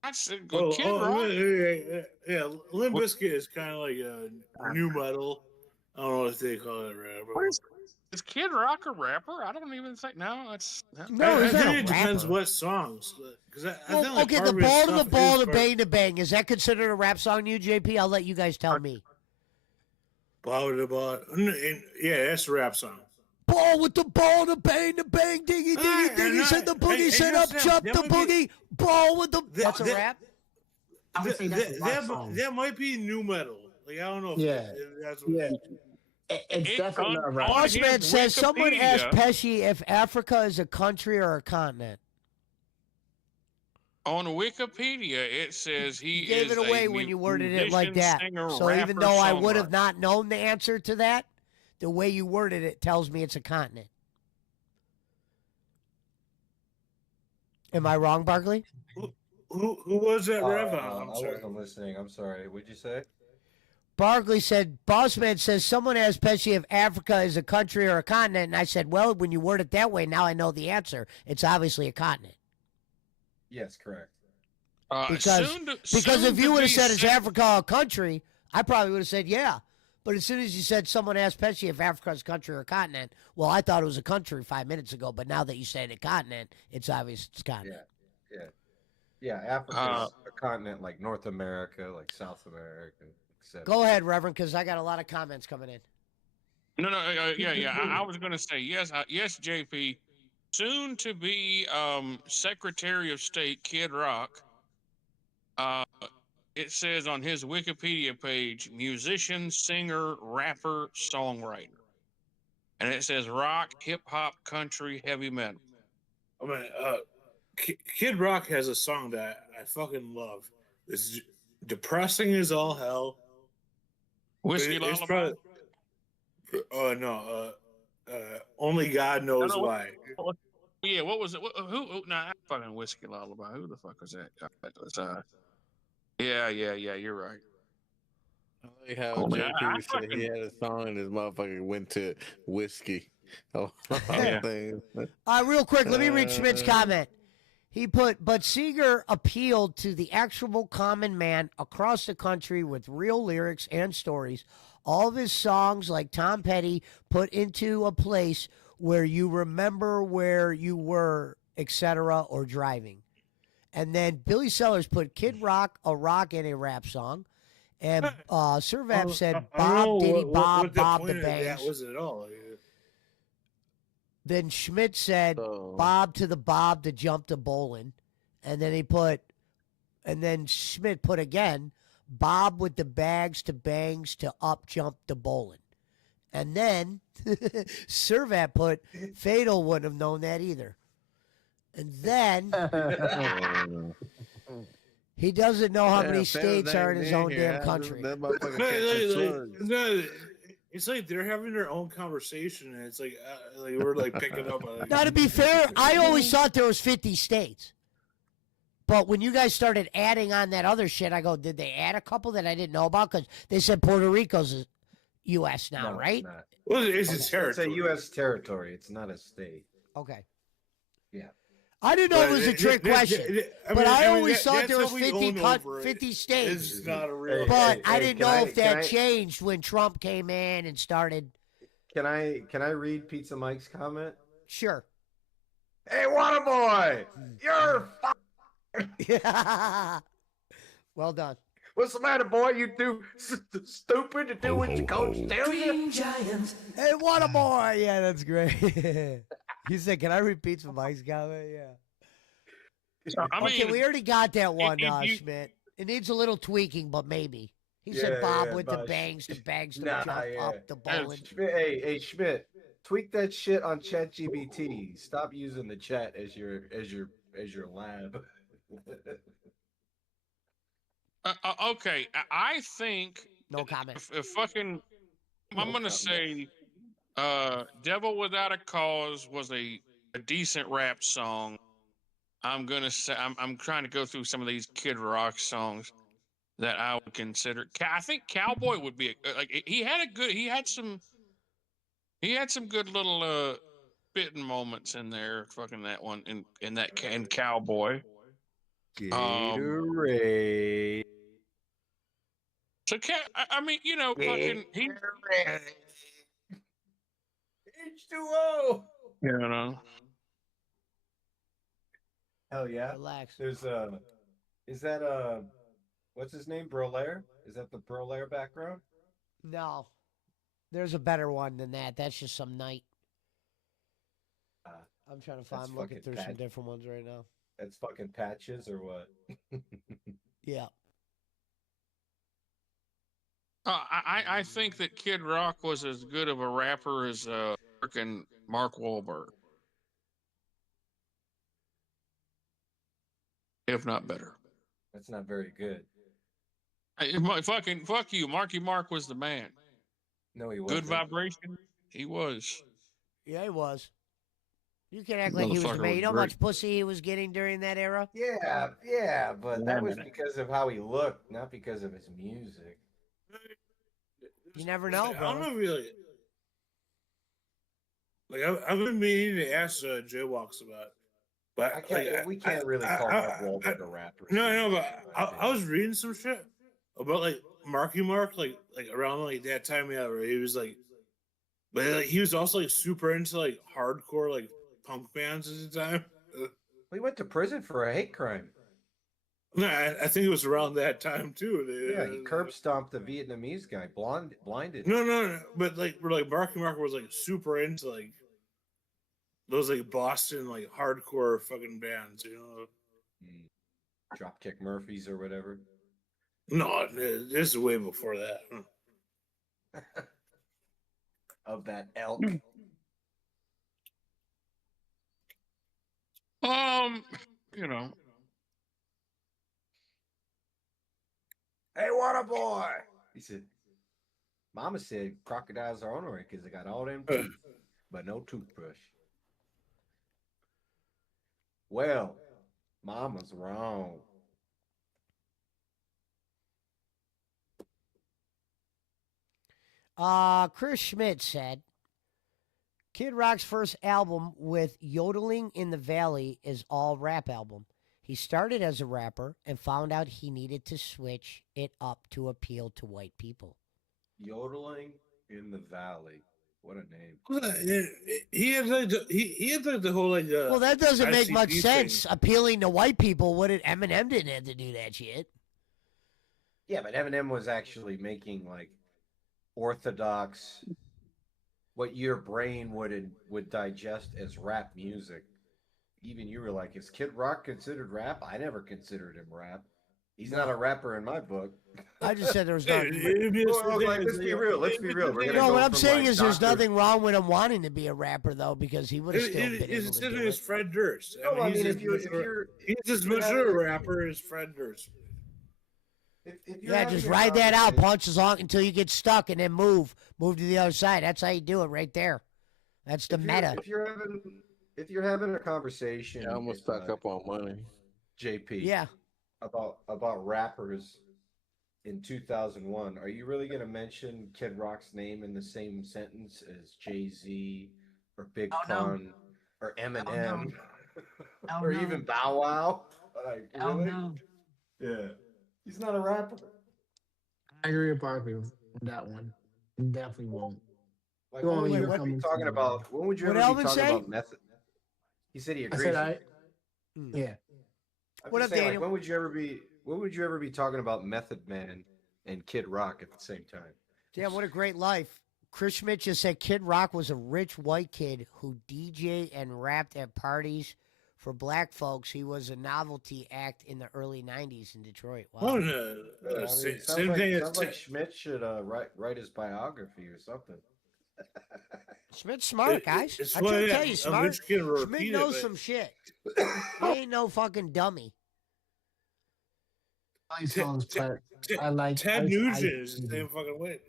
that's a Oh, Kid Rock. yeah. Limp Bizkit is kind of like a new metal. I don't know if they call it rap. Is Kid Rock a rapper? I don't even think. No, it's. No, I he's not think a it depends rapper. what songs. Because I Well, think like okay, the part of his ball to the stuff ball is to part- bang to bang. Is that considered a rap song to you, JP? I'll let you guys tell me. Ball to ball. Yeah, that's a rap song. Ball with the ball to bang, diggy, diggy, Hey, diggy. Said the boogie, hey, set hey, up, Sam, jump that the might boogie. Ball with the. That's a that- rap. I would say that's a rock song. That might be new metal. Like I don't know if, Yeah. if that's what Yeah. It's It- definitely on- not rap. on- Bossman his says someone asked Wikipedia- Pesci if Africa is a country or a continent. On Wikipedia, it says he You gave is it away a when you worded it like musician, that. singer, So even rapper, though I would have songwriter. not known the answer to that, the way you worded it tells me it's a continent. Am I wrong, Barkley? Who was that, Rev? I'm I sorry. wasn't listening. I'm sorry. What'd you say? Barkley said, Bossman says, someone asked Pesci if Africa is a country or a continent. And I said, well, when you word it that way, now I know the answer. It's obviously a continent. Yes, correct. Because if you would have said, is Africa a country, I probably would have said, yeah. But as soon as you said someone asked Pesci if Africa is a country or a continent, well, I thought it was a country 5 minutes ago. But now that you said a continent, it's obvious it's a continent. Yeah, Africa's a continent like North America, like South America, etc. Go ahead, Reverend, because I got a lot of comments coming in. No, yeah. I was going to say yes, yes, JP. Soon to be Secretary of State Kid Rock. It says on his Wikipedia page, musician, singer, rapper, songwriter, and it says rock, hip hop, country, heavy metal. I mean, Kid Rock has a song that I fucking love. It's depressing as all hell. Whiskey It's Lullaby. Only God knows why. Yeah, what was it? Who? Nah, fucking Whiskey Lullaby. Who the fuck was that? It was, yeah. You're right. I like how Oh, man, JP said he had a song and his motherfucker went to whiskey. Oh, Yeah. thing. Real quick, let me read Schmidt's comment. He put, but Seeger appealed to the actual common man across the country with real lyrics and stories. All of his songs, like Tom Petty, put into a place where you remember where you were, etc., or driving. And then Billy Sellers put Kid Rock, a rock, and a rap song. And Servap said Bob Diddy Bob, Bob the Bangs. That was it all. Then Schmidt said Bob to the Bob to jump to bowling. And then Schmidt put again, Bob with the bags to bangs to up jump to bowling. And then Servat put Fatal wouldn't have known that either. And then he doesn't know how many states are in his own damn country. That motherfucker catch a slug. It's like they're having their own conversation, and it's like we're like picking up. Now, to be fair, I always thought there was 50 states. But when you guys started adding on that other shit, I go, did they add a couple that I didn't know about? Because they said Puerto Rico's U.S. now, No, right? It's not. Well, it's a It's territory. a U.S. territory. It's not a state. Okay. Yeah. I didn't know it was a trick question. But I always thought there was 50 states. It's not a real. But I Hey, didn't can know I- if that can I- changed when Trump came in and started. Can I read Pizza Mike's comment? Sure. Hey, Waterboy, you're Well done. what's the matter, boy? You too stupid to do what your coach tells you? Hey, what a boy! Yeah, that's great. He said, "Can I repeat some Mike's comment?" Yeah. I Okay, mean, we already got that one, if you- Schmidt. It needs a little tweaking, but maybe. He Yeah, said Bob yeah, with the but bangs to bags to Nah, jump yeah. up the bowling. Hey, Schmidt, tweak that shit on ChatGPT. Stop using the chat as your lab. okay, I think No comment. if fucking, No I'm gonna comment. say, "Devil Without a Cause" was a decent rap song. I'm gonna say I'm trying to go through some of these Kid Rock songs that I would consider. I think Cowboy would be like he had some good little spitting moments in there. Fucking that one in Cowboy. Gatorade. So I mean, you know, fucking he, H2O. you know. Hell yeah. Relax. There's is that what's his name? Brolaire? Is that the Brolaire background? No. There's a better one than that. That's just some night. I'm trying to find. That's I'm looking fucking through some bad. different ones right now. That's fucking Patches or what? Yeah. I think that Kid Rock was as good of a rapper as freaking Mark Wahlberg, if not better. That's not very good. Fuck you, Marky Mark was the man. No, he Good wasn't. vibration. He was. Yeah, he was. You can act like he was the Motherfucker man. was You know how great. much pussy he was getting during that era? Yeah, but Yeah, that was man. because of how he looked, not because of his music. You never know, I don't brother. know really. Like I've been meaning to ask Jaywalks about, but I can't. We can't really call Mark Wahlberg a rapper. No, I know, so but in my I opinion. was reading some shit about like Marky Mark, like around like that time, yeah, where he was like, but like, he was also like super into like hardcore like punk bands at the time. He went to prison for a hate crime. No, I think it was around that time too. Yeah, he curb stomped the Vietnamese guy, blinded. No, but like we're like Marky Mark was like super into like those like Boston like hardcore fucking bands, you know. Dropkick Murphys or whatever. No, this is way before that. Of that elk. You know, Hey, water boy! He said, Mama said crocodiles are ornery because they got all them teeth, but no toothbrush. Well, Mama's wrong. Chris Schmidt said, Kid Rock's first album with Yodeling in the Valley is all rap album. He started as a rapper and found out he needed to switch it up to appeal to white people. Yodeling in the Valley. What a name. He had like he had like the whole like. Well, that doesn't make much ICP sense. thing. Appealing to white people, what did Eminem didn't have to do that shit? Yeah, but Eminem was actually making like orthodox, what your brain would digest as rap music. Even you were like, is Kid Rock considered rap? I never considered him rap. He's not a rapper in my book. I just said there was Yeah, nothing. it'd be a Well, certain like, thing, let's be real. Let's be real. We're gonna No, go what I'm from, saying like, is there's Dr. nothing wrong with him wanting to be a rapper, though, because he would have still been able to do is it. Fred Durst. No, I he's mean, as if you're he's as much having- a rapper as Fred Durst. if you're Yeah, having just a ride that out, conversation- punch as long until you get stuck, and then move to the other side. That's how you do it, right there. That's the if you're- meta. If you're having a conversation, Yeah, I'm gonna stock up on money. JP, Yeah. about rappers in 2001, are you really going to mention Kid Rock's name in the same sentence as Jay-Z or Big Oh, no. Pun or Eminem Oh, or no. even Bow Wow? Like, Oh, really? no. Yeah, he's not a rapper. I agree with Barkley with that one. Definitely won't. Like, Go when on, would you're you ever be coming talking from- about? When would you What ever be Elvin talking say? about method? He said he I agrees. said with yeah. I'm What just up, saying, Daniel? when would you ever be talking about Method Man and Kid Rock at the same time? Damn, what a great life. Chris Schmidt just said Kid Rock was a rich white kid who DJ and rapped at parties for black folks. He was a novelty act in the early 90s in Detroit. Wow. Oh, Yeah, I mean, same, sounds same like, thing as sounds like Schmidt should write his biography or something. Schmidt's smart, guys. It's I can't funny tell that you, a smart. rich kid will Schmidt repeat knows it, some shit. He ain't no fucking dummy. All you saw is Ted- Ted- I like Ted I- Nugent I- is the same fucking way.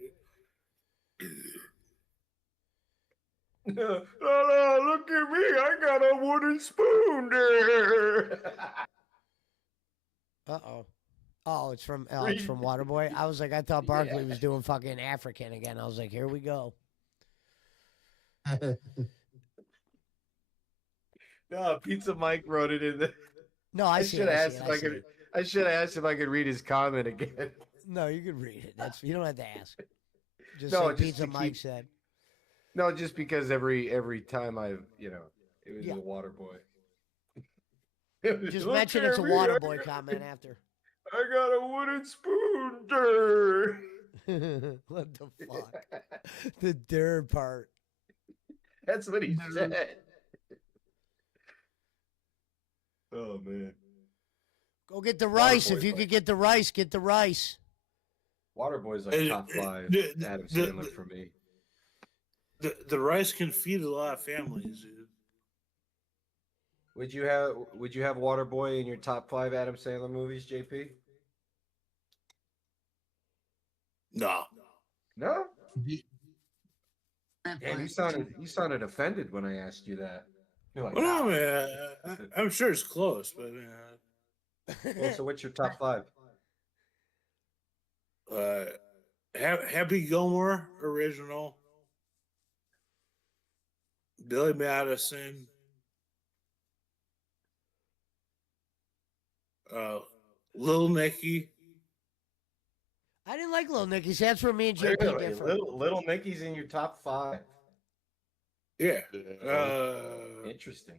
Look at me! I got a wooden spoon there. Uh-oh. Oh, it's from Waterboy. I was like, I thought Barkley was doing fucking African again. I was like, here we go. No, Pizza Mike wrote it in the. No, I I see. should it, have see asked it, if I see could. it. I should have asked if I could read his comment again. No, you can read it. That's you don't have to ask. Just No, say just Pizza to Mike keep- said. No, just because every time it was Yeah. a water boy. Just Look mention at it's a me, water boy comment after. I got a wooden spoon there. What the fuck? The dirt part. That's what he said. Oh man. Go get the rice. If Waterboy's you like- could get the rice, get the rice. Waterboy's like Uh, top 5 the- Adam the- Sandler the- for me. The rice can feed a lot of families, dude. Would you have Waterboy in your top 5 Adam Sandler movies, JP? No. No? Damn, you sounded offended when I asked you that. You're like, Well, no, "Nah." man, I'm sure it's close, but Okay, so what's your top 5? Happy Gilmore original, Billy Madison, Little Nicky. I didn't like Little Nicky. So that's where me and JP Really? differ. Little Nicky's in your top 5. Yeah. Interesting.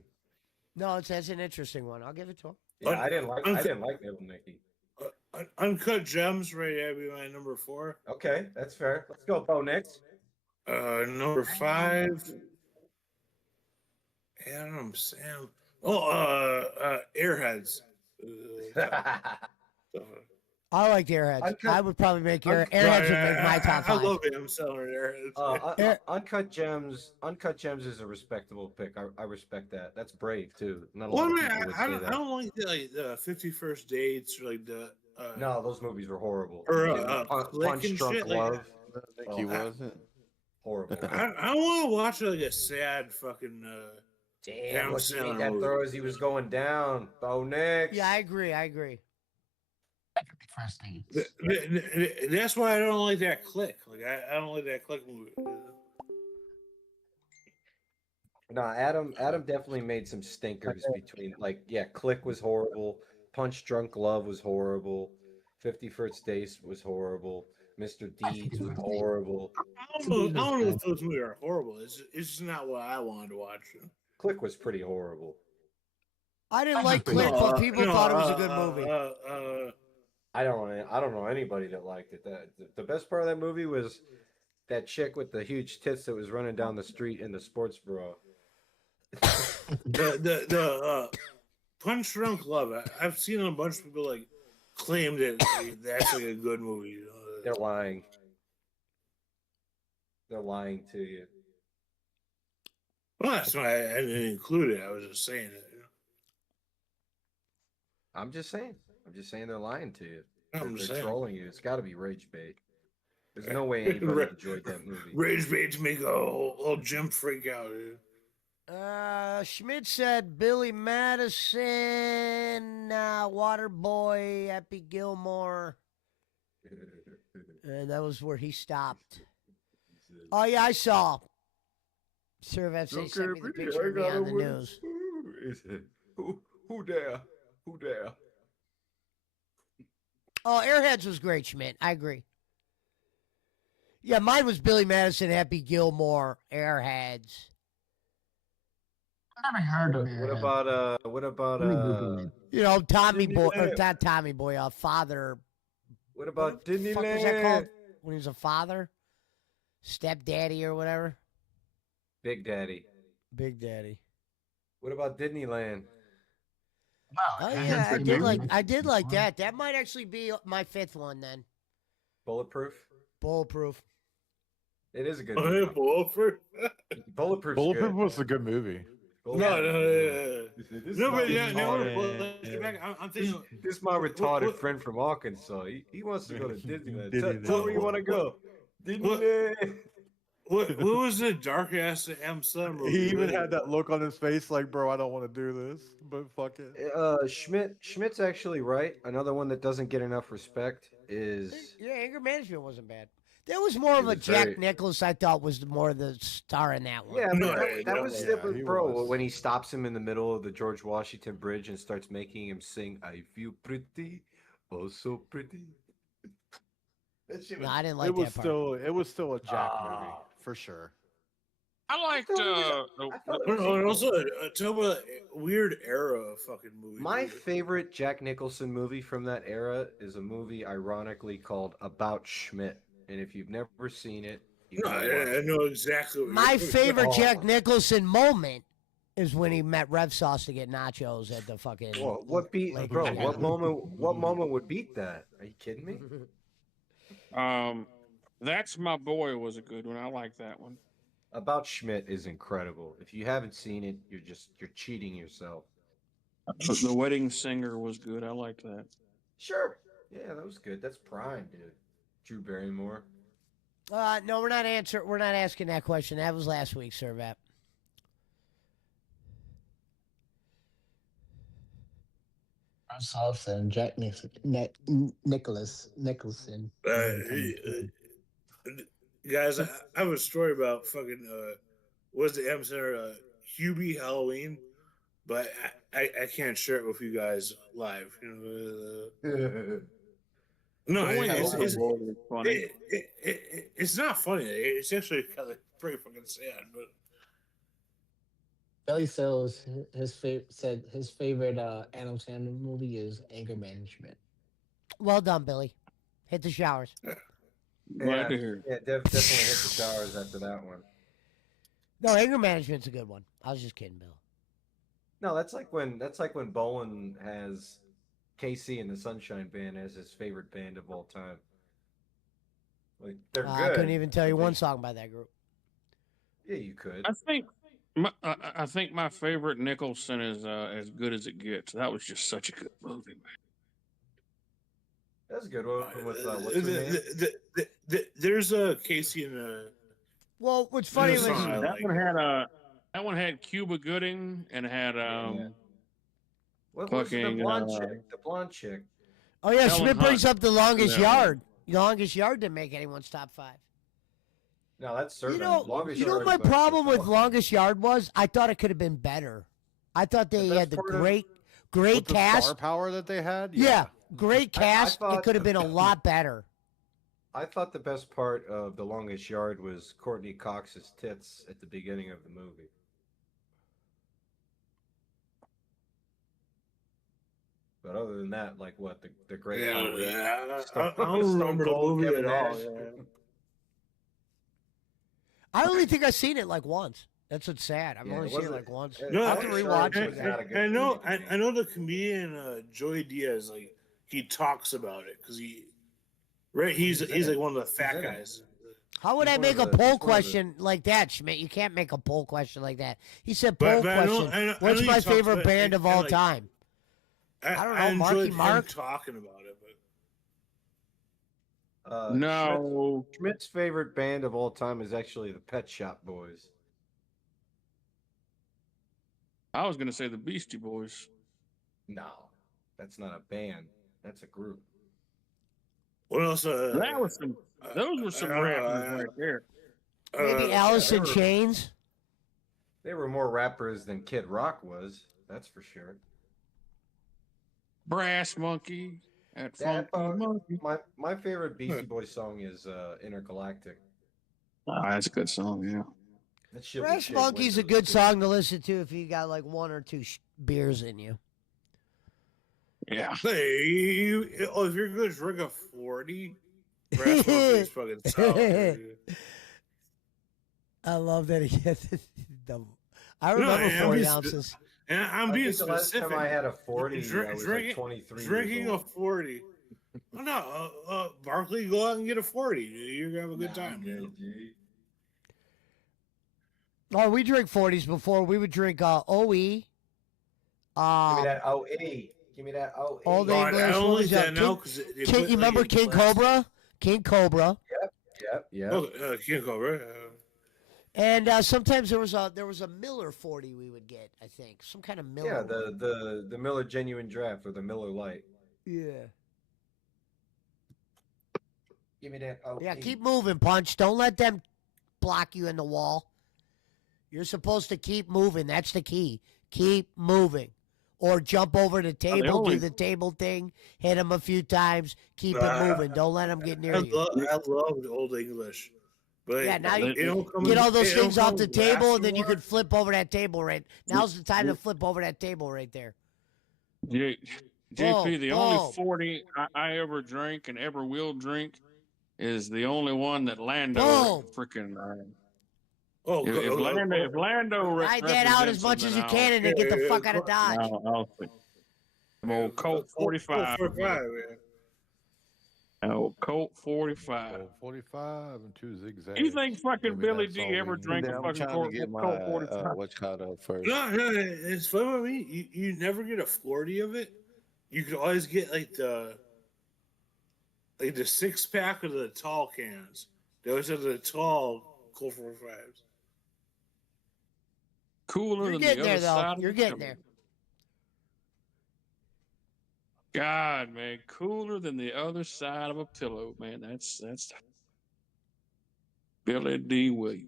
No, that's an interesting one. I'll give it to him. Yeah, I didn't like Little Nicky. Uncut Gems, right? That'd be my number 4. Okay, that's fair. Let's go, Bo Nix. Number 5. Adam Sam. Airheads. I like Airheads. Uncut- I would probably make Uncut- Airheads would make my top I 5. love Adam Sandler and Airheads. Uncut Gems is a respectable pick. I respect that. That's brave too. Not a Well, lot of man, people would I say don't, that. I don't like the 51st Dates or like the No, those movies were horrible. or Click Punch and Drunk shit. Like, Love, I think he wasn't. horrible. I want to watch like a sad fucking. Damn, Adam what you mean Sandler that movie. throw as he was going down? Bo Nix. Yeah, I agree. First name. That's why I don't like that Click. Like I don't like that Click movie. No, Adam definitely made some stinkers between Click was horrible, Punch Drunk Love was horrible, 51st Dates was horrible, Mr. Deeds was horrible. I don't know if those movies are horrible. It's just not what I wanted to watch. Click was pretty horrible. I didn't like Click, but people thought it was a good movie. I don't know anybody that liked it. The best part of that movie was that chick with the huge tits that was running down the street in the sports bra. The Punch Drunk Love. I've seen a bunch of people like claim that that's like a good movie. You know? They're lying. They're lying to you. Well, that's why I didn't include it. I was just saying it. You know? I'm just saying they're lying to you. I'm They're just saying. trolling you. It's got to be rage bait. There's no way anybody enjoyed that movie. Rage bait to make a whole gym freak out. Dude. Schmidt said Billy Madison, Waterboy, Happy Gilmore. And that was where he stopped. Oh, yeah, I saw. Sir FC sent me the picture of me on the news. Who there? Who there? Oh, Airheads was great, Schmidt. I agree. Yeah, mine was Billy Madison, Happy Gilmore, Airheads. I never heard of it. What about You know, Tommy Boy, or Disneyland. not Tommy Boy, Father. what about What the fuck was that called? Disneyland? When he was a father? Stepdaddy or whatever? Big Daddy. Big Daddy. What about Disneyland? Wow, Oh Airheads yeah, I the did movie. like that. That might actually be my 5th one then. Bulletproof. Bulletproof. It is a good Oh, movie. yeah, Bulletproof. Bulletproof's Bulletproof good. was a good movie. No, Bulletproof. no. This No, is but my yeah, no, retarded- I'm thinking. This is my retarded what- friend from Arkansas. He wants to go to Disneyland. Disneyland. Tell me where you want to go. Disneyland. What was the dark ass M Slim movie? He even had that look on his face, like, bro, I don't want to do this, but fuck it. Schmidt's actually right. Another one that doesn't get enough respect is Yeah, anger management wasn't bad. There was more of a was Jack very- Nicholas. I thought was more the star in that one. yeah, No, but that was yeah, but he bro was. when he stops him in the middle of the George Washington Bridge and starts making him sing "I feel pretty, oh so pretty." That shit No, was I didn't like it was that part. still a Jack movie for sure. I liked I thought it was And also, talk about a weird era of fucking movie. My favorite Jack Nicholson movie from that era is a movie ironically called About Schmidt. And if you've never seen it, you No, gotta I watch it. know exactly. What My you're- favorite Oh. Jack Nicholson moment is when he met Rev Sauce to get nachos at the fucking. Well, what beat, Like, bro? yeah. What moment would beat that? Are you kidding me? That's My Boy was a good one. I like that one. About Schmidt is incredible. If you haven't seen it, you're cheating yourself. The Wedding Singer was good. I liked that. Sure. Yeah, that was good. That's prime, dude. Drew Barrymore. No, we're not answering. We're not asking that question. That was last week, Sir Vap. Bruce Olsen, Jack Nicholson. Guys, I have a story about fucking was the M Center Hubie Halloween, but I can't share it with you guys live. You know, no, It's funny. it's not funny. It's actually kind of pretty fucking sad. But Billy Sills, said his favorite Adam Sandler movie is Anger Management. Well done, Billy. Hit the showers. Glad to hear. Yeah, definitely hit the showers after that one. No, anger management's a good one. I was just kidding, Bill. No, that's like when Bowen has KC and the Sunshine Band as his favorite band of all time. Like they're good. I couldn't even tell you but one song by that group. Yeah, you could. I think my favorite Nicholson is As Good as It Gets. That was just such a good movie, man. That's a good one with what's her name? there's a Casey and Well, what's funny There's a was song I like. That one had Cuba Gooding and had What was the fucking, blonde chick? The blonde chick. oh yeah, Helen Schmidt brings Hunt. up the longest Yeah. yard. The longest yard didn't make anyone's top 5. No, that's You certain. know, Longest you know Yard what my is actually problem with awesome. longest yard was? I thought it could have been better. I thought they best had the part of- great With the cast. star power that they had. Yeah, great I cast. It thought- could have been a lot better. I thought the best part of The Longest Yard was Courtney Cox's tits at the beginning of the movie. But other than that, like what the great I Stone- don't remember the Stone Cold movie Kevin at all. Nash. Yeah. I only think I've seen it like once. That's what's sad. I've Yeah, only it seen it wasn't- like once. it- No, I have to Longest rewatch Yard it. was not a good I know. movie. I know the comedian Joey Diaz. Like he talks about it because he's in like it. one of the fat in it. guys. How would He's I one make of a the- poll he's one of the- question like that, Schmidt? You can't make a poll question like that. He said But- poll but I know- question. I know What's he my talks favorite about it, band of and, all like, time? I don't know, Marky enjoyed him Mark? talking about it, but No, Schmidt's favorite band of all time is actually the Pet Shop Boys. I was gonna say the Beastie Boys. No, that's not a band. That's a group. what else? That was some. Those were some rappers right there. Maybe Alice in they were- Chains? They were more rappers than Kid Rock was. That's for sure. Brass Monkey at That Funky part- Monkey. My favorite Beastie Boys song is Intergalactic. Oh, that's a good song. Yeah. That shit was Brass shit Monkey's a when it good was song to listen to if you got like one or two beers in you. Yeah. Hey, if you're gonna drink a 40, Brass Monkey is fucking solid. dude. I love that he gets it double. I remember I'm 40 just- ounces. And I'm I being think the last specific. time I had a 40, Drink- I was drinking- like 23 Drinking years a old. 40. Oh, no, Barkley, go out and get a 40. You're gonna have a good time. Good, G. Oh, we drink 40s before. We would drink OE. Give me that OE. Give me that OE. All the Oh, English I don't ones, like that yeah, now because you remember King Cobra? King Cobra. Yep, yep. Oh, King Cobra. And sometimes there was a Miller 40 we would get, I think. Some kind of Miller. Yeah, one. the Miller Genuine Draft or the Miller Light. Yeah. Give me that OE. Yeah, keep moving, Punch. Don't let them block you in the wall. You're supposed to keep moving. That's the key. Keep moving. Or jump over the table, only- do the table thing, hit them a few times, keep it moving. Don't let them get near you. I loved Old English. But Yeah, now you it don't come get in- all those it don't things off come the in table, glass and then you anymore. could flip over that table right. Now's the time to flip over that table right there. JP, the Boom, only boom. 40 I ever drank and ever will drink is the only one that Lando Boom. freaking. Oh, If Lando Ride that out as represents much him, as then you can, and then get the fuck out of Dodge. I'll think. Old Colt 45. Oh, Colt 45. 45 and 2 zigzags. You think fucking Maybe Billy that's D all we ever need. drank Yeah, a I'm fucking trying Colt to get my Colt 45? what's caught up first. No, it's fun with me. You never get a 40 of it. You could always get like the 6-pack of the tall cans. They always have the tall Colt 45s. Cooler You're than getting the there, other though. side. of You're the getting pillow. there. God, man, cooler than the other side of a pillow, man. That's Billy D. Williams.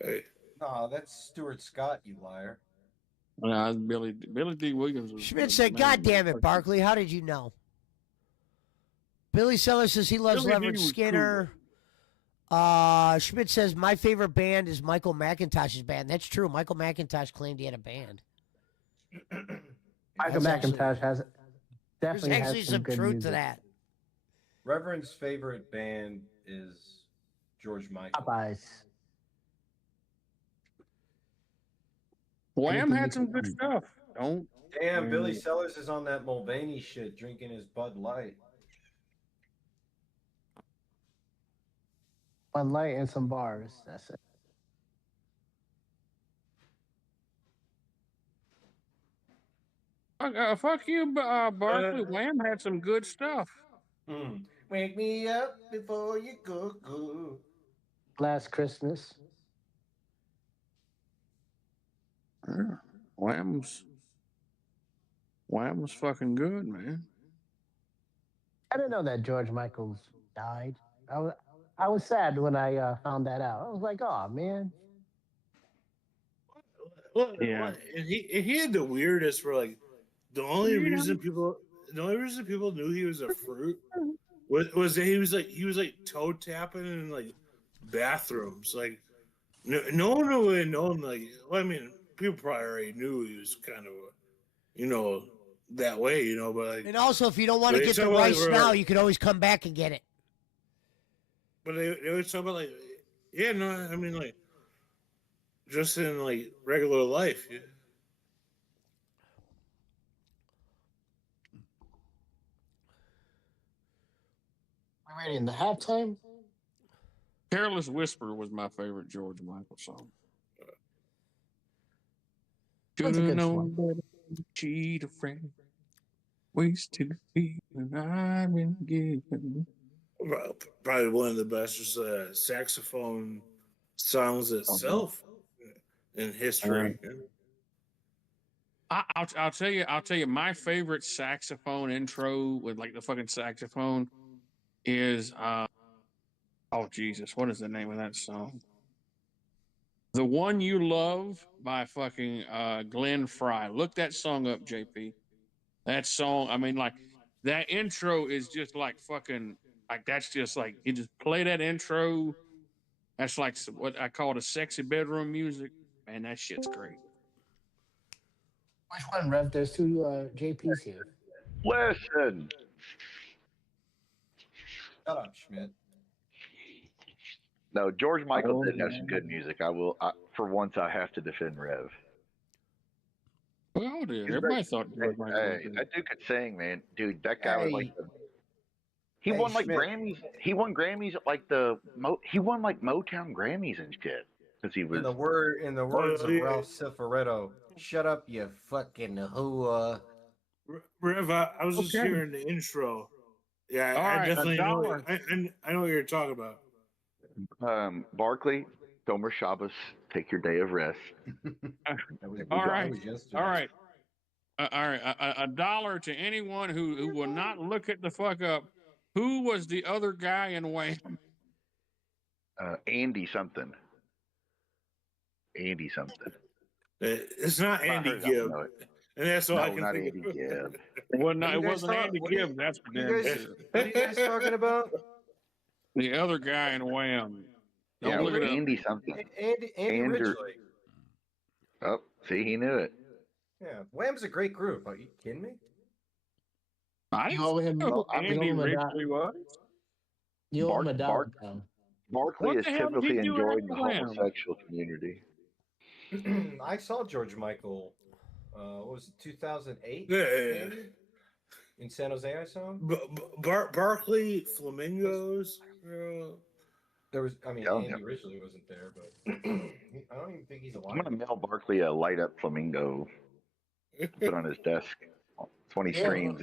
Hey, No, that's Stuart Scott, you liar. Billy D. Williams was Schmidt the said, main "God damn it, person. Barkley! How did you know?" Billy Sellers says he loves Billy D Leonard was Skinner. Schmidt says my favorite band is Michael McIntosh's band. That's true. Michael McIntosh claimed he had a band. Michael That's actually- McIntosh has There's definitely actually has some good truth music. to that. Reverend's favorite band is George Michael. Popeyes. Wham Anything had you some can good eat. stuff. Don't. Damn, Billy Mm. Sellers is on that Mulvaney shit, drinking his Bud Light. One light and some bars. That's it. Fuck you, Barkley. Wham had some good stuff. Wake me up before you go. Last Christmas. Yeah. Wham's fucking good, man. I didn't know that George Michael died. I was sad when I found that out. I was like, oh man. Yeah. And he had the weirdest for like the only reason people knew he was a fruit was that he was like toe tapping in like bathrooms. Like no one would have known. Like, well, I mean, people probably already knew he was kind of that way, but like, And also, if you don't want to But get it's the not like rice we're now, like- you could always come back and get it. but they would talk about like, yeah, no, I mean like, just in like regular life. Yeah. We're ready in the halftime. Careless Whisper was my favorite George Michael song. That's a Should've good known one. better to cheat a friend. Wasted feeling I've been given. Probably one of the best saxophone songs itself in history. I'll tell you my favorite saxophone intro with like the fucking saxophone is oh Jesus, what is the name of that song? The One You Love by fucking Glenn Fry. Look that song up, JP. That song, I mean, like that intro is just like fucking like that's just like you just play that intro. That's like what I call the sexy bedroom music. Man, that shit's great. Which one, Rev? There's two JPs here. Listen, Shut up, Schmidt. no, George Michael Oh, did have some good man. music. For once, I have to defend Rev. We all did. He's Everybody great. thought Hey, George Michael was hey, good. that dude could sing, man. Dude, that guy was like Hey. he Hey, won like Schmidt. Grammys. He won Grammys at like he won like Motown Grammys and shit because he was. In the words of yeah. Ralph Cifaretto, shut up, you fucking hooah. Rev, I was just Okay. hearing the intro. Yeah, All I right, definitely know. $1. I know what you're talking about. Barkley, Tomer Shabbos, take your day of rest. That was, All that right. was yesterday. All right. All right. $1 to anyone who will not look it the fuck up. Who was the other guy in Wham? Andy something. Andy something. It's not I Andy heard that one, Gibb, though. and that's all I No, can not think Andy of. Gibb. Well, no, What are it you guys wasn't talk- Andy what are you- Gibb. That's for what are damn you guys- sure. What are you guys talking about? The other guy in Wham. Don't Yeah, it look was it up. Andy something. Andy Andrew. Ridgely. Oh, see, he knew it. Yeah, Wham's a great group. Are you kidding me? I You didn't owe him. know I mean, Andy you owe him a Ridgely was. You owe him a Bark- dollar. Tom. Barkley What is the hell did he typically do enjoyed in the after Wham? homosexual community. I saw George Michael. What was it, 2008? Yeah. maybe? In San Jose, I saw him. Barkley Flamingos. There was, I mean, Yeah, Andy yeah. originally wasn't there, but I don't even think he's alive. I'm gonna mail Barkley a light up flamingo, put on his desk. It's when he Yeah. streams.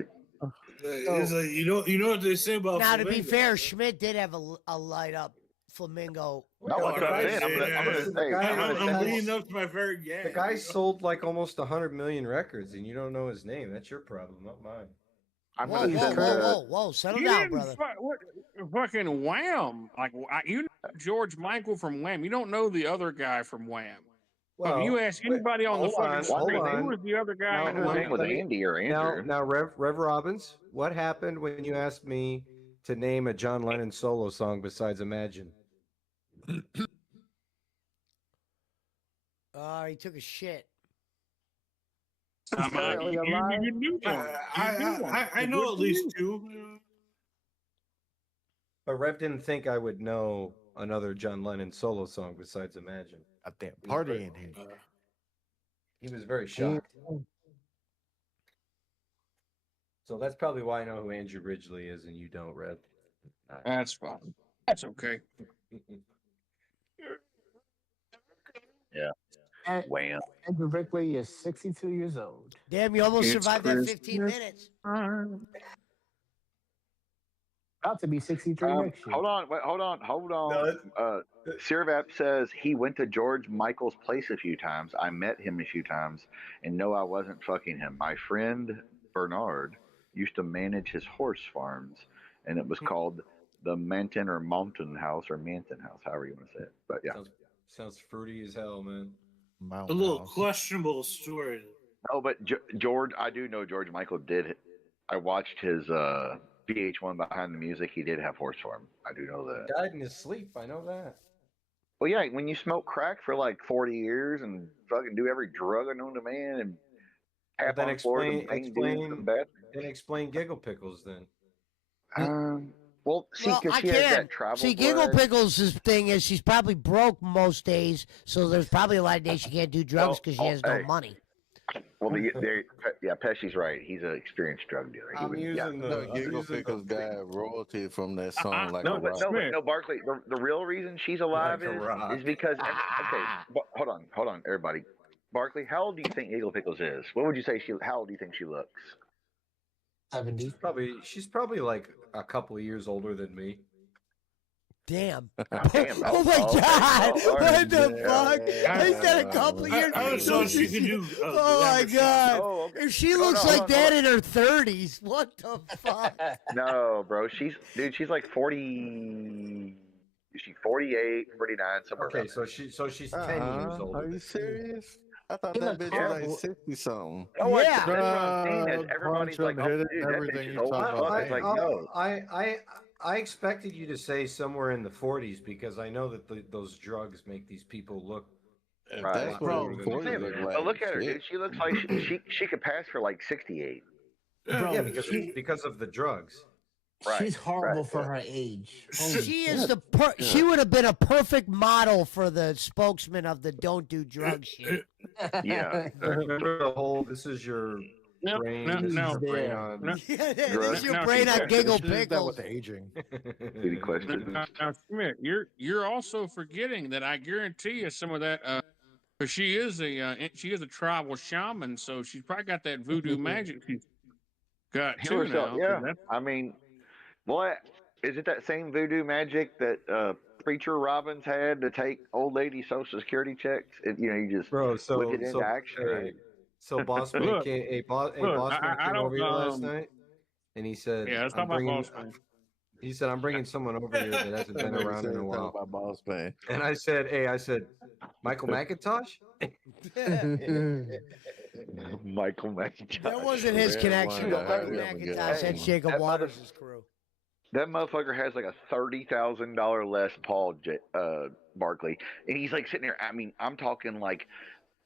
It's like, you know what they say about. Now, to be flamingos, fair, right? Schmidt did have a light up Flamingo. No, Well, that's the what I'm guy- saying. the guy- I'm I'm gonna say- leading up to my favorite game. The guy sold like almost 100 million records, and you don't know his name. That's your problem, not mine. I'm Whoa, gonna whoa, send whoa, whoa, whoa! Settle You down, didn't brother. fucking Wham. Like you know George Michael from Wham. You don't know the other guy from Wham. Well, if you ask anybody on the hold fucking on, street, hold who on. was the other guy? Now, in his let me- name was let me- Andy or Andrew. Now, Rev Robbins, what happened when you asked me to name a John Lennon solo song besides Imagine? He took a shit. Apparently alive. You knew one. I know at least two. But Rev didn't think I would know another John Lennon solo song besides Imagine. A damn party in here. He was very shocked. So that's probably why I know who Andrew Ridgely is and you don't, Rev. That's fine. That's okay. And Wham. Andrew Brickley is 62 years old. Damn, you almost It's survived that 15 Christmas. minutes. About to be 63 next year. Hold on, wait, hold on. No, Sirvap says he went to George Michael's place a few times. I met him a few times, and no, I wasn't fucking him. My friend Bernard used to manage his horse farms, and it was called the Manton or Mountain House or Manton House, however you want to say it. But yeah, Sounds fruity as hell, man. A little questionable story. no, but George, I do know George Michael did. I watched his VH1 Behind the Music. He did have horse farm. I do know that. Died in his sleep. I know that. Well, yeah, when you smoke crack for like 40 years and fucking do every drug known to man and tap then on floors and explain- bang dudes in the bathroom. Then explain Giggle Pickles then. Well, see, Well, because I she has can. that travel. See, Giggle blood. Pickles' thing is she's probably broke most days, so there's probably a lot of days she can't do drugs because she has no hey. money. Well, yeah, Pesci's right. He's an experienced drug dealer. He I'm would, using No, the. I'm Giggle using Pickles the- got royalty from that song like no, a but rock. no, Barkley. The real reason she's alive Like a rock. is because. Okay, hold on, everybody. Barkley, how old do you think Eagle Pickles is? What would you say she? How old do you think she looks? 70. She's probably like a couple of years older than me. Damn. Damn, Oh my okay. God. Oh, all right. What the fuck? He said a couple of years. I was So thought she could do. Oh my glamour God. Oh, okay. If she No, looks no, like hold on, that hold in her 30s, what the fuck? No, bro. She's like 40. Is she 48, 49, somewhere Okay, around so she's 10 years older. Are you than me. serious? I thought In that the bitch car- was like 60 something. there. No, Yeah. that's what I'm saying is Bruh, everybody's punch like, him, oh, hit it, dude, that everything bitch is you old talk as fuck. about. It's like, no. I expected you to say somewhere in the 40s because I know that those drugs make these people look. If Right. that's what Bro, the 40 look like. But look at her, shit. dude. She looks like she could pass for like 68. shop. Yeah, because of the drugs. Right, She's horrible right, for right. her age. Holy She is shit. she would have been a perfect model for the spokesman of the don't do drugs shit. Yeah. Remember the whole "this is your No, brain, no, this is no. your brain Yeah. on." No. Yeah, this Drugs. is your Now, brain she- on Giggle She did that Pickles. with the aging. Good question. Now, Schmidt, you're also forgetting that I guarantee you some of that. Because she is a tribal shaman, so she's probably got that voodoo magic she's got Heal too herself, now. yeah. That's- I mean, what is it? That same voodoo magic that Preacher Robbins had to take old lady Social Security checks? You just Bro, so whip it into action, hey, right? so boss man Look, came, look, boss man I came don't, over here last night, and he said, Yeah, let's "I'm talk about bringing." boss man. He said, "I'm bringing someone over here that hasn't been Nigga around said in a something while." about Boss Man. And I said, Michael McIntosh? Michael McIntyre. That wasn't his Red connection. wine, But I Michael heard him again. McIntosh had Hey, Jacob that Waters' crew. That motherfucker has like a $30,000 Les Paul, Barkley, and he's like sitting there. I mean, I'm talking like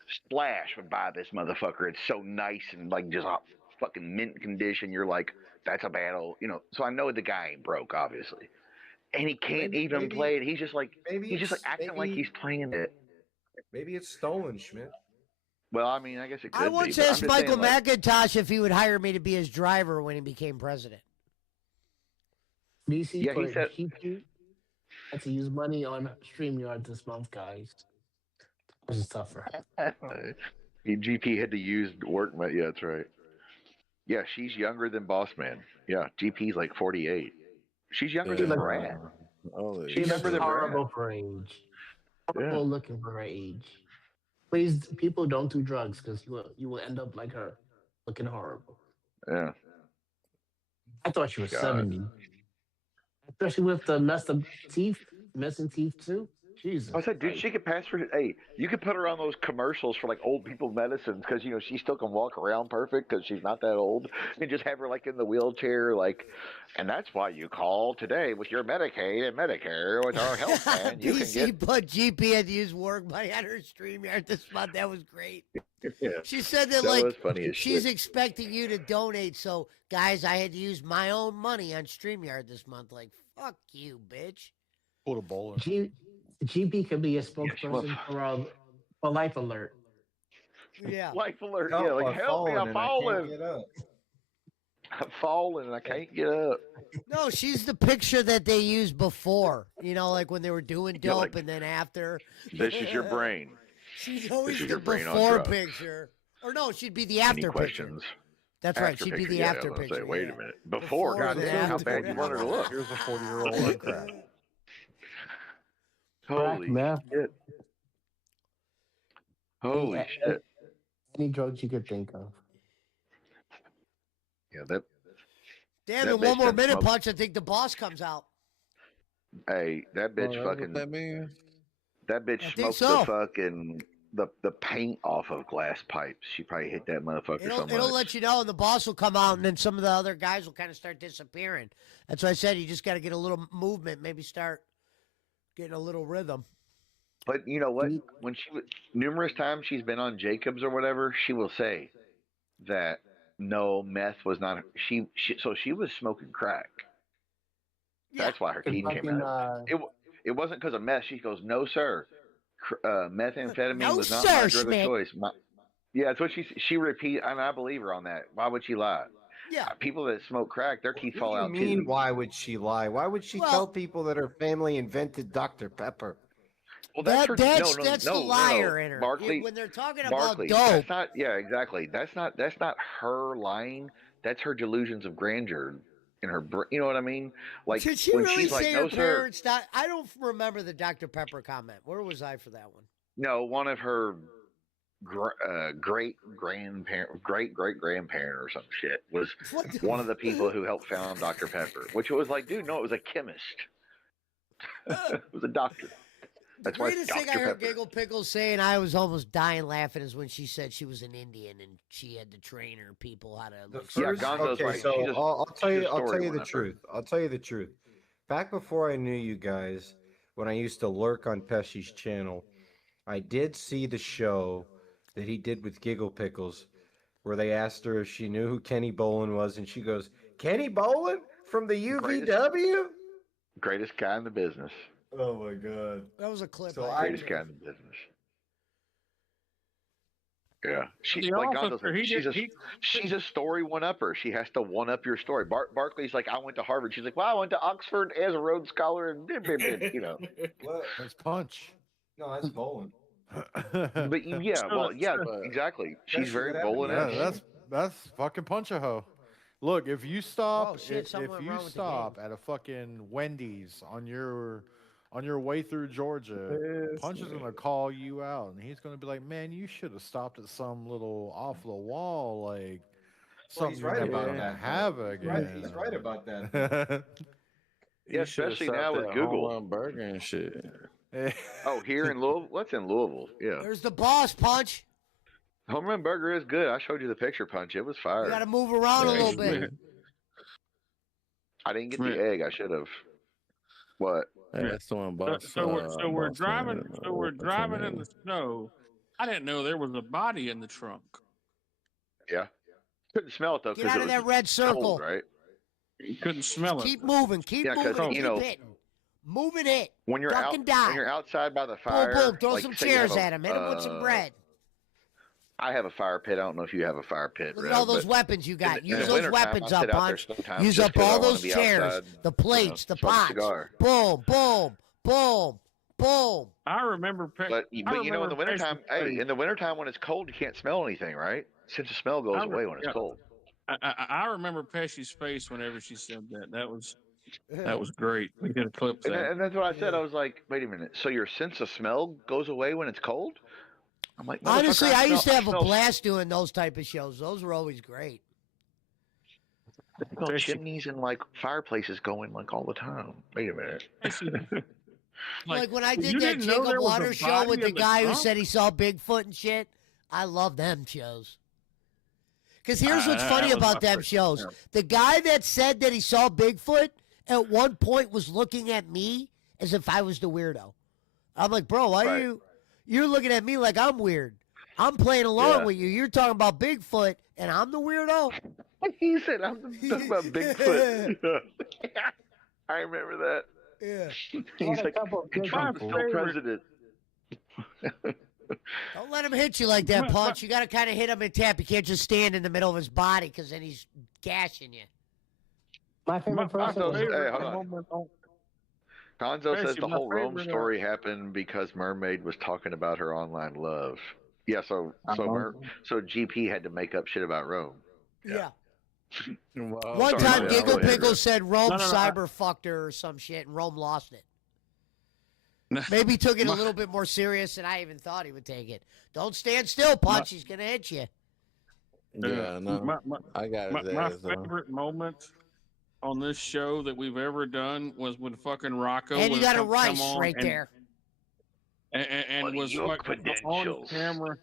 Splash would buy this motherfucker. It's so nice and like just fucking mint condition. You're like, that's a battle, So I know the guy ain't broke, obviously, and he can't even play it. He's just like acting like he's playing it. Maybe it's stolen, Schmidt. Well, I mean, I guess it could I be. once but I'm asked just Michael saying, like, McIntosh if he would hire me to be his driver when he became president. BC Yeah, he put said- GP had to use money on StreamYard this month, guys. This is tougher. GP had to use work. Yeah, that's right. Yeah, she's younger than Boss Man. Yeah, GP's like 48. She's younger than Yeah. Brad. Holy She She looks remember the horrible brand. for her age. Yeah. Horrible looking for her age. Please, people, don't do drugs because you will end up like her, looking horrible. Yeah. I thought she was God. 70, especially with the missing teeth too. Jesus I said, dude, Christ. she could pass for. Hey, you could put her on those commercials for like old people medicines because she still can walk around perfect because she's not that old, and just have her like in the wheelchair, like. And that's why you call today with your Medicaid and Medicare with our health plan. You can PC get. put GP had to use work money on her StreamYard this month. That was great. Yeah, She said that, that like, was funny as she's shit. expecting you to donate. So, guys, I had to use my own money on StreamYard this month. Like, fuck you, bitch. Pull a bowler. GP could be a she went- spokesperson for Life Alert. Yeah. Life alert! Help, Yeah, like I've help me! fallen I'm and I can't falling! get up. I'm falling and I can't get up. No, she's the picture that they used before. Like when they were doing Yeah, dope like, and then after. This is your brain. She's always is the your brain on before drugs. picture. Or no, she'd be the Any after picture. questions? That's right. After She'd be picture, the yeah, after I was gonna say, picture. wait yeah. a minute. Before, Before God and damn, how after. bad you want her to look. Here's a 40-year-old on crack. Holy meth. shit. Holy Yeah. shit. Any drugs you could think of. Yeah, that. Damn, That in one bitch more done minute, smoked- Punch, I think the boss comes out. Hey, that bitch Oh, that's what fucking. that means? That bitch I think smoked so. the fucking the paint off of glass pipes. She probably hit that motherfucker so much. It'll let you know, and the boss will come out, and then some of the other guys will kind of start disappearing. That's why I said you just got to get a little movement, maybe start getting a little rhythm. But you know what? When numerous times she's been on Jacobs or whatever, she will say that no, meth was not. So she was smoking crack. Yeah. That's why her teeth came Fucking, out. It wasn't because of meth. She goes, no, sir. Methamphetamine No, was not sir, my drug of Schmidt. choice. Yeah, that's what she repeat, and I believe her on that. Why would she lie? Yeah. People that smoke crack, their teeth fall What out do you mean? too. Why would she lie? Why would she Well- tell people that her family invented Dr. Pepper? Well, That's her, that's no, the liar in her. Barkley, When they're talking Barkley, about dope, that's not. Yeah, exactly. That's not her lying. That's her delusions of grandeur in her. You know what I mean? Like did she when really she's like, say no, her sir. parents died? I don't remember the Dr. Pepper comment. Where was I for that one? No, one of her great grandparent, great grandparent or some shit was What the one of the people who helped found Dr. Pepper. Which was like, dude, no, it was a chemist. It was a doctor. The That's why it's greatest thing I Dr. heard Pepper. Giggle Pickles say, and I was almost dying laughing, is when she said she was an Indian and she had to train her people how to. The Like, Yeah, first, Gonzo's okay, right. so She just- I'll tell she you. just I'll tell story you the went up her. truth. I'll tell you the truth. Back before I knew you guys, when I used to lurk on Pesci's channel, I did see the show that he did with Giggle Pickles, where they asked her if she knew who Kenny Bolin was, and she goes, "Kenny Bolin from the UVW." Greatest guy in the business. Oh my god! that was a clip. So I Greatest guy in the business. Yeah, The like officer, Gonzo's like, she's a story one-upper. She has to one-up your story. Barkley's like, I went to Harvard. She's like, well, I went to Oxford as a Rhodes Scholar, and you know. What? That's Punch. No, that's Bolin. But yeah, exactly. She's That's very what happened. Bolin. Yeah, that's fucking Punch-a-hoe. Look, if you stop, Oh, shit, if something went you wrong with the stop at a fucking Wendy's on your way through Georgia, Punch is gonna call you out, and he's gonna be like, "Man, you should have stopped at some little off the wall, like Well, he's something right you about didn't that. have Right, again." he's right about that. Yeah, You should've especially stopped now with at Google. Home Run Burger and shit. Oh, here in Louisville? What's in Louisville? Yeah. There's the boss, Punch. Home Run Burger is good. I showed you the picture, Punch. It was fire. You got to move around a Yeah, little bit. I didn't get Right. the egg. I should have. What? Hey, that's the one, boss. So we're boss driving. man, So we're working for driving me. in the snow. I didn't know there was a body in the trunk. Yeah. Couldn't smell it though. Get 'cause out it of was that red circle. cold, right? You couldn't smell it. Keep moving. Keep Yeah, 'cause, moving. you Keep know, hitting. Moving it. When you're Duck out, and dive. when you're outside by the Boom, fire, boom. Throw like, some say you have chairs a, at him. Hit him with some bread. I have a fire pit. I don't know if you have a fire pit. Look at Rev, all those but weapons you got. in Use the those wintertime, weapons I up, sit out there Punch. sometimes Use just up 'cause I all wanna those be chairs, outside, the plates, the smoke a pots. cigar. Boom, boom, boom, boom. I remember. But you know, in the remember wintertime, Pesci's hey, in the wintertime when it's cold, you can't smell anything, right? Since the smell goes away when it's yeah. cold. I remember Pesci's face whenever she said that. That was great. We did a clip And, that. and that's what I said. Yeah. I was like, wait a minute. So your sense of smell goes away when it's cold? I'm like, Honestly, motherfucker, I used to I have a smell- blast doing those type of shows. Those were always great. I smell chimneys and like fireplaces going like all the time. Wait a minute. Like when I did you that didn't know there Jacob was a Waters show body with the in the guy who trunk? said he saw Bigfoot and shit. I love them shows. Because here's what's That funny was about my them first shows. time. The guy that said that he saw Bigfoot at one point was looking at me as if I was the weirdo. I'm like, bro, why Right. you're looking at me like I'm weird. I'm playing along Yeah. with you. You're talking about Bigfoot and I'm the weirdo. He said, I'm talking about Bigfoot. I remember that. Yeah. He's like, couple of good Trump's people. still president. Don't let him hit you like that, My- Punch. You got to kind of hit him and tap. You can't just stand in the middle of his body because then he's gashing you. My favorite person. Gonzo, was- hey, hold on. moment on- Gonzo says Actually, the my whole Rome favorite, story happened because Mermaid was talking about her online love. Yeah, so GP had to make up shit about Rome. Yeah. Wow. One sorry, time, man. Giggle Go ahead, Pickle Rick. said Rome No, no, no, cyber fucked her or some shit, and Rome lost it. Maybe took it a little bit more serious than I even thought he would take it. Don't stand still, Punch. He's gonna hit you. Yeah, no. I got my, his my ass, though. favorite moment on this show that we've ever done was when fucking Rocco And you was got a come rice on right and, there. and What are was your fucking on credentials? camera.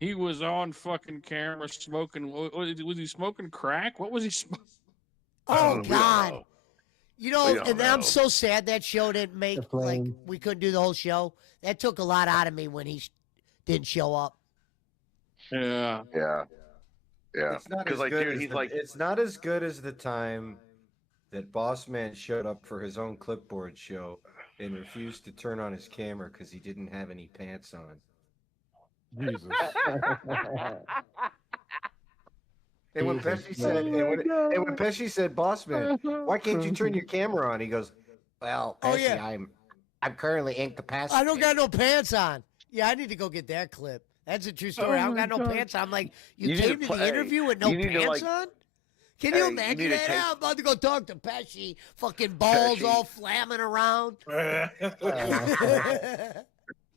He was on fucking camera smoking. Was he smoking crack? What was he smoking? Oh We don't God. know. You know, We don't and I'm know. so sad that show didn't make The like flame. we couldn't do the whole show. That took a lot out of me when he didn't show up. Yeah. Yeah. Yeah. It's not 'Cause, as like, good dude, as he's the, like- it's not as good as the time that Boss Man showed up for his own clipboard show and refused to turn on his camera because he didn't have any pants on. Jesus. And when Jesus. Pesci said, and when Pesci said, "Boss Man, why can't you turn your camera on?" He goes, "Well, Oh, Pesci, yeah. I'm currently incapacitated." I don't got no pants on. Yeah, I need to go get that clip. That's a true story. I don't got no pants on. I'm like, you You need came to to the play- interview with no you need to, pants like- on? Can Hey, you you imagine need to that? take- I'm about to go talk to Pesci. Fucking balls Pesci. all flamming around.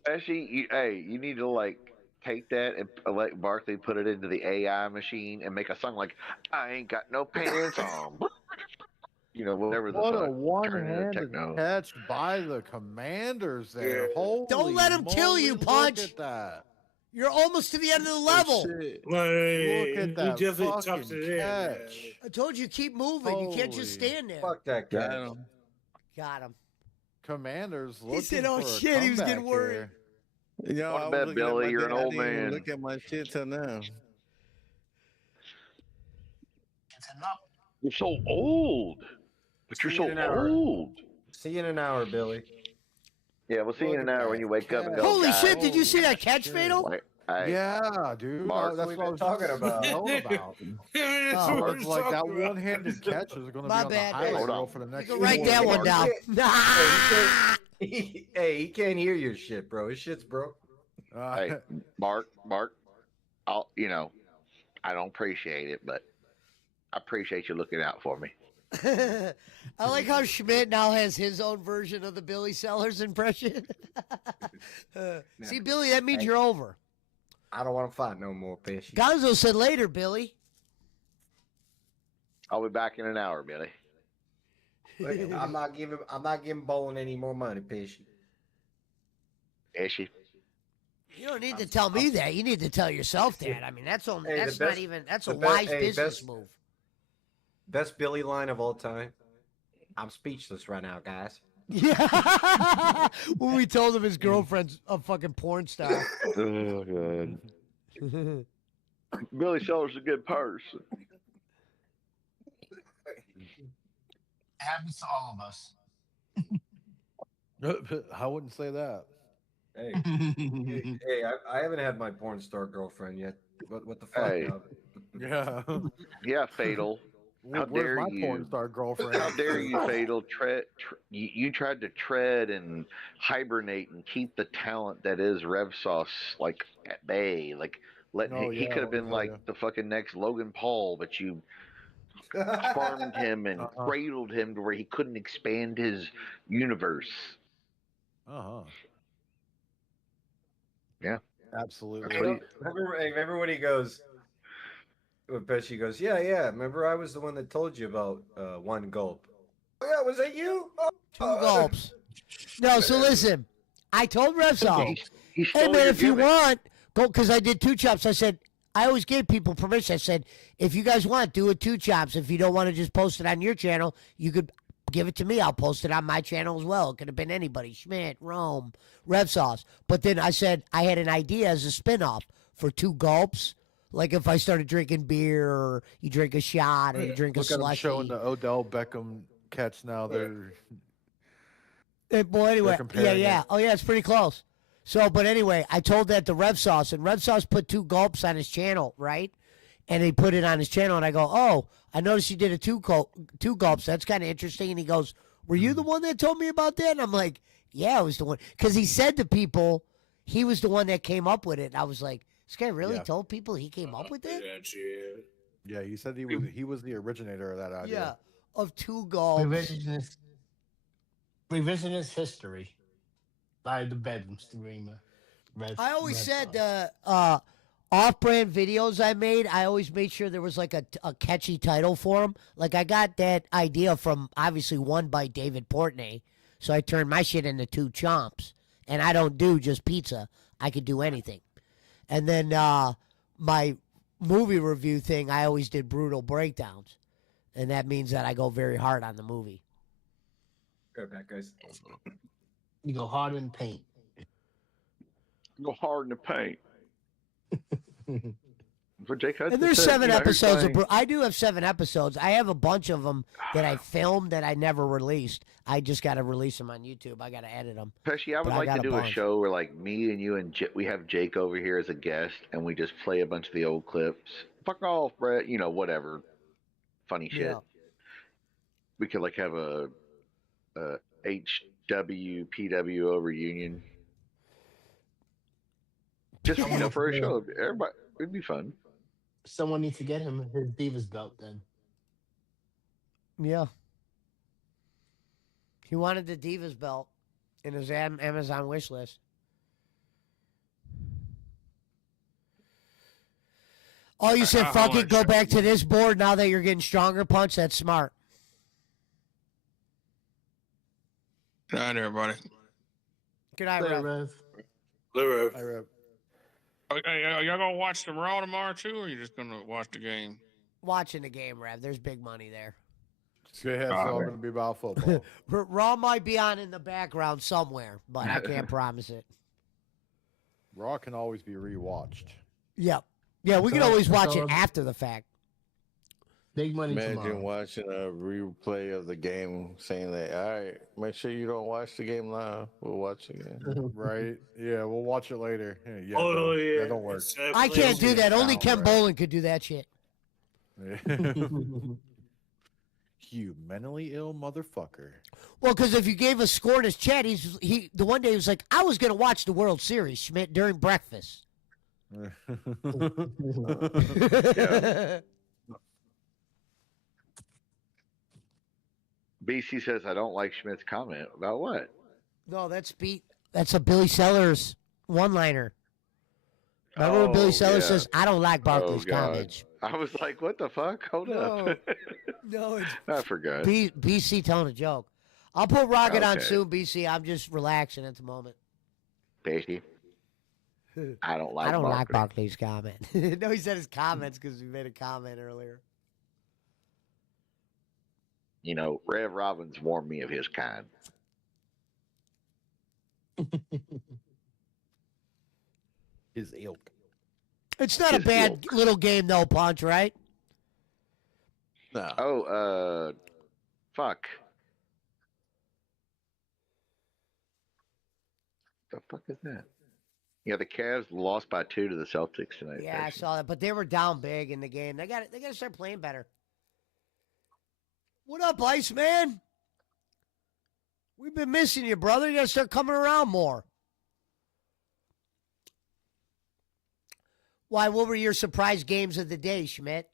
Actually, you need to like take that and let Barkley put it into the AI machine and make a song like "I ain't got no pants on." You know, whatever the What a fuck. Turn it into one-handed techno. catch by the Commanders there. Holy Don't let 'em kill you, moly, Punch. Look at that. You're almost to the end of the level. Shit. Look at that he definitely fucking tucked it in. man. catch. I told you keep moving. You can't just Holy stand there. Fuck that Got guy. him. Got him. Commanders looking said, "Oh, for a shit," he was getting comeback worried. here. You know, Go to I was bed, looking at Billy, my you're an dad. I old didn't even man. Look at my shit till now. It's enough. You're so old, but you're See so you in an hour. old. See you in an hour, Billy. Yeah, we'll see you in Look an at hour when that you wake up and go. catch. Holy "Guys, shit, did you see Holy that catch, shit. Fatal? like, hey, Yeah, dude. Mark, That's we've what I been was talking just about. yelling about. That's Oh. what we're It's like that talking about. one-handed catch is going to be My on bad. the highlight Hold reel on. for the You next can 4 write that one down. Hey, he can't hear your shit, bro. His shit's broke. hey, Mark, I don't appreciate it, but I appreciate you looking out for me. I like how Schmidt now has his own version of the Billy Sellers impression. See, Billy, that means Hey. you're over. I don't want to fight no more, Pesci. Gonzo said later, Billy. I'll be back in an hour, Billy. Look, I'm not giving Bowling any more money, Pesci. Is she? You don't need to tell me that. You need to tell yourself that. I mean, that's only, Hey, the that's not best- even, that's a the best- wise hey, business best- move. Best Billy line of all time. I'm speechless right now, guys. Yeah. When we told him his girlfriend's a fucking porn star. Oh god. Billy Sellers is a good person. It happens to all of us. I wouldn't say that. Hey, hey, I haven't had my porn star girlfriend yet. What the fuck? Hey. Yeah. Yeah, Fatal. How Where's dare my you. porn star girlfriend? How dare you, Fatal? You tried to tread and hibernate and keep the talent that is Rev Sauce like at bay. Like Oh, he yeah, could have I'll been tell like ya. the fucking next Logan Paul, but you farmed him and cradled him to where he couldn't expand his universe. Yeah. Absolutely. That's what Remember when he goes, when Pesci goes, yeah. Remember I was the one that told you about one gulp. Oh yeah, was that you? Oh, 2 gulps. No, so listen. I told Repsol, he hey stole man, your if you gimmick. want, go, because I did 2 chops. I said, I always gave people permission. I said, if you guys want, do it 2 chops. If you don't want to just post it on your channel, you could give it to me. I'll post it on my channel as well. It could have been anybody, Schmidt, Rome, Rev Sauce. But then I said I had an idea as a spinoff for 2 gulps. Like if I started drinking beer, or you drink a shot, or you drink a Look at him slushy. showing the Odell Beckham catch now. They're Well, anyway, comparing yeah. it. Oh, yeah, it's pretty close. So, but anyway, I told that to Rev Sauce, and Rev Sauce put 2 gulps on his channel, right? And he put it on his channel, and I go, oh, I noticed you did a 2 gulps. That's kind of interesting. And he goes, were you the one that told me about that? And I'm like, yeah, I was the one. Because he said to people he was the one that came up with it. And I was like, this guy really Yeah. told people he came up with it? Yeah, he said he was the originator of that idea. Yeah, of 2 gulps. Revisionist history by the bedroom streamer. I always Red said Sauce. the off-brand videos I made, I always made sure there was like a catchy title for them. Like I got that idea from obviously One by David Portnoy, so I turned my shit into 2 chomps. And I don't do just pizza; I could do anything. And then my movie review thing, I always did brutal breakdowns, and that means that I go very hard on the movie. Right back, guys. You go hard in paint. Go hard in the paint. For Jake Hudson And there's said, 7 you know, episodes everything- I do have 7 episodes. I have a bunch of them that I filmed that I never released. I just got to release them on YouTube. I got to edit them. Pesci, I would but I like got to a do a bunch. show where like me and you and we have Jake over here as a guest, and we just play a bunch of the old clips. Fuck off, Brett. You know, whatever. Funny shit. Yeah. We could like have a HWPWO reunion. Just you know, for a show. Everybody, it'd be fun. Someone needs to get him his Divas belt then. Yeah. He wanted the Divas belt in his Amazon wish list. Oh, you said How fuck it, much? go back to this board now that you're getting stronger, Punch? That's smart. Good night, everybody. Good night, Hey, Rev. Rev. Literally. I rep. Are y'all gonna watch the Raw tomorrow too, or are you just gonna watch the game? Watching the game, Rev. There's big money there. Yeah, it's all going to be about football. Raw might be on in the background somewhere, but I can't promise it. Raw can always be rewatched. Yep. Yeah, we can So- always watch so- it after the fact. Big money Imagine tomorrow. watching a replay of the game, saying that, all right, make sure you don't watch the game live. We'll watch it again. Right? Yeah, we'll watch it later. Yeah, Oh don't- yeah, That don't work. I can't do that. Only Ken Right. Bolin could do that shit. You mentally ill motherfucker. Well, because if you gave a score in his chat, the one day he was like, I was gonna watch the World Series, Schmidt, during breakfast. BC says I don't like Schmidt's comment about what. No, that's a Billy Sellers one-liner. Remember when Billy Oh, Sellers yeah. says, I don't like Barkley's God. comments. I was like, what the fuck? Hold up. No, it's I forgot. BC telling a joke. I'll put Rocket on Okay. soon, BC. I'm just relaxing at the moment. Pesci. I don't like I don't like Barkley. Barkley's comment. No, he said his comments because we made a comment earlier. You know, Rev Robbins warned me of his kind. His ilk. It's not a His bad ilk. little game, though, Punch, right? No. Oh, fuck. The fuck is that? Yeah, the Cavs lost by 2 to the Celtics tonight. Yeah, I Pesci. saw that. But they were down big in the game. They got to start playing better. What up, Ice Man? We've been missing you, brother. You got to start coming around more. Why? What were your surprise games of the day, Schmidt?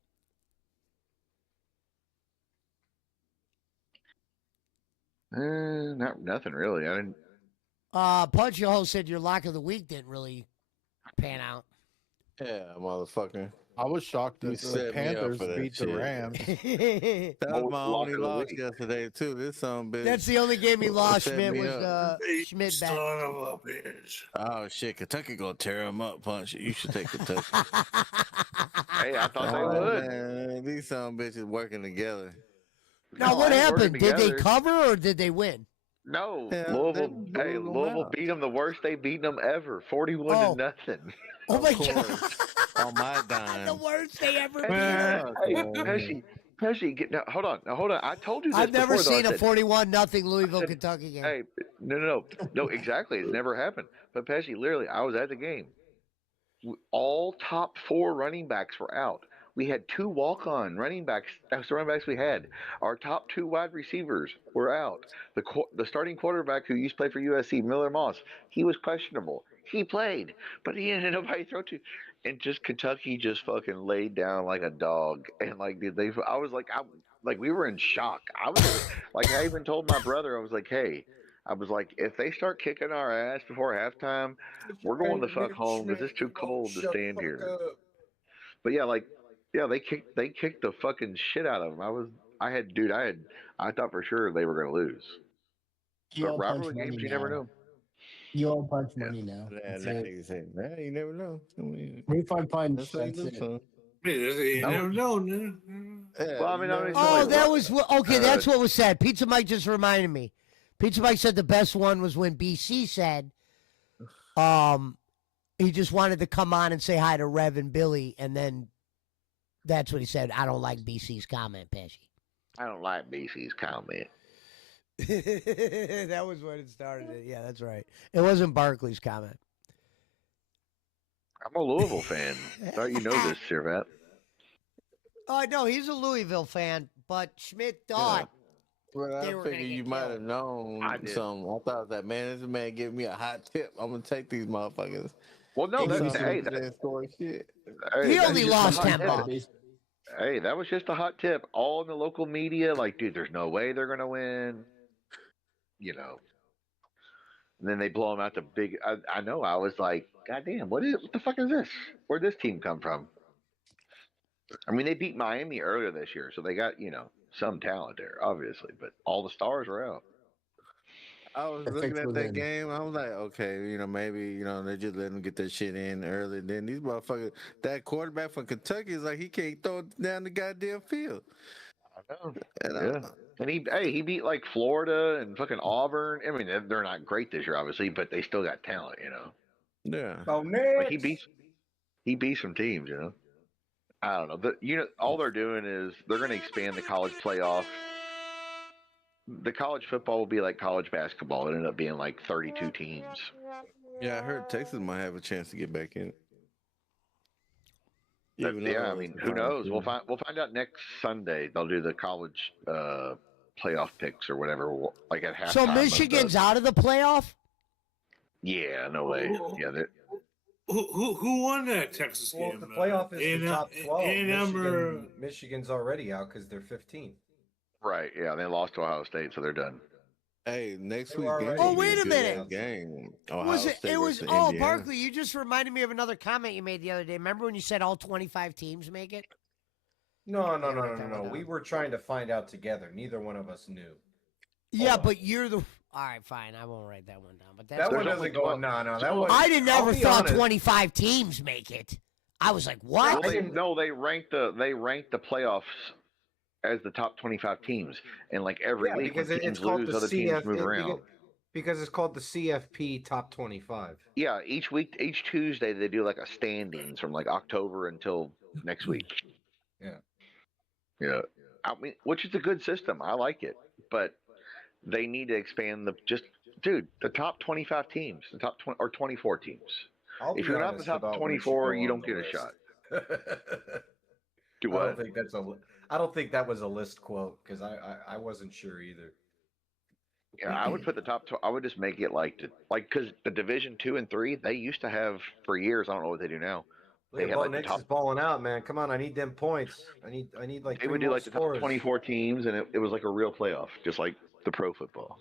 Not nothing really. I didn't. Punch Your Hole said your lock of the week didn't really pan out. Yeah, motherfucker. I was shocked You that the set me up Panthers for that beat the shit. Rams. That Oh, was my lock only of the loss week. yesterday too. This son bitch. That's the only game he lost, set Schmidt, me was up. the Schmidt Son bet. of a bitch. Oh shit, Kentucky gonna tear him up, Punch. You should take Kentucky. Hey, I thought they Oh, would. man, these son bitches working together. Now, what I ain't working happened? Did they together. cover or did they win? No, Yeah, Louisville. they Hey, blew them Louisville out. beat them the worst they beaten them ever, 41 Oh. to nothing. Oh Of my course. god! On my dime. The worst they ever beat. Man. him. Hey, Pesci, now, hold on. I told you this I've never before, though. I seen a said, 41-0 Louisville said, Kentucky game. Hey, no, exactly. It's never happened. But Pesci, literally, I was at the game. All top 4 running backs were out. We had 2 walk-on running backs. That's the running backs we had. Our top 2 wide receivers were out. The starting quarterback who used to play for USC, Miller Moss, he was questionable. He played, but he had nobody to throw to. And just Kentucky just fucking laid down like a dog. And like, I was like, we were in shock. I was like, I even told my brother, I was like, hey, I was like, if they start kicking our ass before halftime, we're going the fuck home because it's too cold to stand here. But yeah, they kicked the fucking shit out of them. I thought for sure they were gonna lose. You But all punch rivalry money games, you now. never know. You all punch money now. Yeah, That's that it. nigga said, man, you never know. I mean, Refund punch. that's how you That's do it. something. You never know. Yeah, Well, I you mean, never it's know. Oh, like, that was okay. That's uh, what was said. Pizza Mike just reminded me. Pizza Mike said the best one was when BC said, he just wanted to come on and say hi to Rev and Billy, and then that's what he said. I don't like BC's comment, Pesci. I don't like BC's comment. That was when it started. Yeah, that's right. It wasn't Barkley's comment. I'm a Louisville fan. Thought you know this, Servat. Oh no, he's a Louisville fan, but Schmidt thought Well, they I were gonna figured get you might killed. have known I did. something. I thought that man, this man gave me a hot tip. I'm gonna take these motherfuckers. Well, no, He that's saw hey, me didn't score shit. hey, He that's only just a lost hot 10 tip. bucks. Hey, that was just a hot tip. All in the local media, like, dude, there's no way they're gonna win. You know. And then they blow them out the big. I know. I was like, God damn, what the fuck is this? Where'd this team come from? I mean, they beat Miami earlier this year, so they got some talent there, obviously. But all the stars are out. I was looking at that game. I was like, okay, maybe they just let them get their shit in early. Then these motherfuckers, that quarterback from Kentucky is like he can't throw it down the goddamn field. I know. And Yeah. And he beat like Florida and fucking Auburn. I mean, they're not great this year, obviously, but they still got talent, Yeah. Oh, Like next. he beat some teams, I don't know. All they're doing is they're going to expand the college playoff. The college football will be like college basketball. It ended up being like 32 teams. Yeah, I heard Texas might have a chance to get back in. But, Even yeah, though I mean, who knows? We'll find out next Sunday. They'll do the college playoff picks or whatever, like at halftime. So of Michigan's out of the playoff? Yeah, no way. Yeah, Who won that Texas Well, game? the playoff is the top 12. A&M Michigan's already out because they're 15. right. Yeah, they lost to Ohio State, so they're done. Hey, next They week's were game. already- Oh, will be wait a good minute. ass Game. Was Ohio it? State It was. versus Oh, Indiana. Barkley, you just reminded me of another comment you made the other day. Remember when you said all 25 teams make it? No. write that one We down. were trying to find out together. Neither one of us knew. Yeah, on. but you're the. All right, fine. I won't write that one down. But that's That one There's doesn't only go on. 12. No, that one. I didn't I'll never be thought honest. 25 teams make it. I was like, what? Well, they ranked the playoffs as the top 25 teams, and like every Yeah, week when because teams it's called lose, the other teams CF. move around. Because it's called the CFP Top 25. Yeah, each Tuesday they do like a standings from like October until next week. Yeah. I mean, which is a good system. I like it, but they need to expand the top 25 teams, the top 20 or 24 teams. I'll If be you're not the honest top about what 24, should you go don't on get the a shot. list. Do I what? don't think that's I don't think that was a list quote because I wasn't sure either. Yeah, I would put the top. I would just make it because the Division 2 and 3 they used to have for years. I don't know what they do now. Look They at had Bo like the Nix top. is balling out, man. Come on, I need them points. I need like They three would do more like the top scores. 24 teams, and it was like a real playoff, just like the pro football.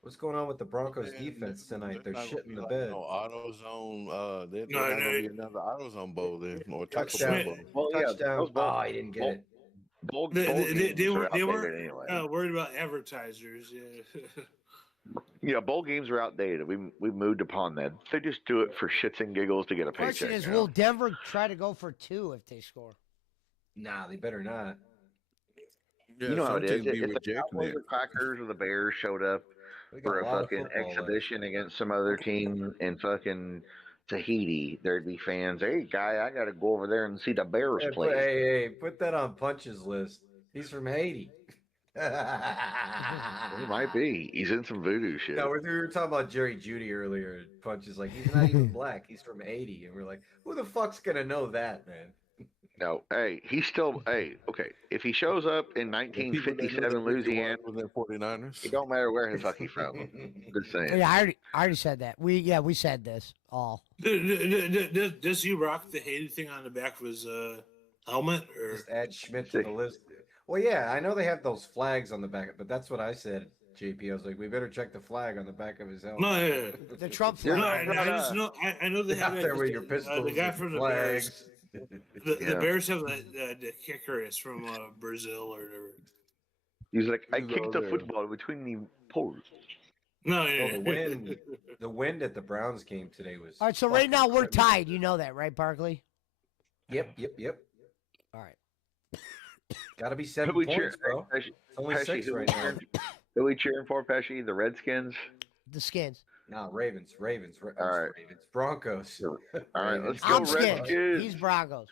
What's going on with the Broncos Man, defense tonight? They're not gonna shitting be the like bed. no AutoZone. There's No, not gonna no. be another AutoZone bowl then, or Taco Bell Touchdown. bowl. Well, yeah, Touchdown. those bowl- Oh, he didn't get bowl- it. Bowl They games are outdated weren't anyway. worried about advertisers. Yeah. Yeah, bowl games are outdated. We moved upon that. They just do it for shits and giggles to get a Question paycheck. is, you will know? Denver try to go for 2 if they score? Nah, they better not. Yeah, You know how some it is. teams be If the rejecting Cowboys it. or Packers or the Bears showed up We got for a a lot of fucking football left. exhibition against some other team in fucking Tahiti, there'd be fans. Hey, guy, I got to go over there and see the Bears Hey, play. hey, put that on Punch's list. He's from Haiti. He might be. He's in some voodoo shit. No, we were talking about Jerry Judy earlier. Punch is like, he's not even black. He's from Haiti. And we're like, who the fuck's going to know that, man? No, hey, he's still. Hey, okay. If he shows up in The people that knew 1957 that Ricky Louisiana, Watt was in 49ers. it don't matter where the fuck he's from. Just saying. Yeah, I already said that. We said this all. Does he rock the Haiti thing on the back of his helmet? Or Just add Schmidt to the list. Well, yeah, I know they have those flags on the back, but that's what I said, JP. I was like, we better check the flag on the back of his helmet. no, yeah. The Trump Yeah, flag. No, I just know. I know they have Out it. there with your pistols, The guy and from the Bears. flags. The Yeah. Bears have the kicker is from Brazil or whatever. He's like, I He's kicked all the there. football between the poles. No, Well, yeah. the wind at the Browns game today was. All right, so right fucking now we're incredible. tied. You know that, right, Barkley? Yep. All right. Got to be Who 7 we points, cheering? bro. Pesci, It's only Pesci, 6 who we right now. cheering- who we cheering for, Pesci? The Redskins? The Skins. Nah, Ravens. All right. Ravens. Broncos. All right, let's Ravens. go I'm Redskins. Skins. He's Broncos.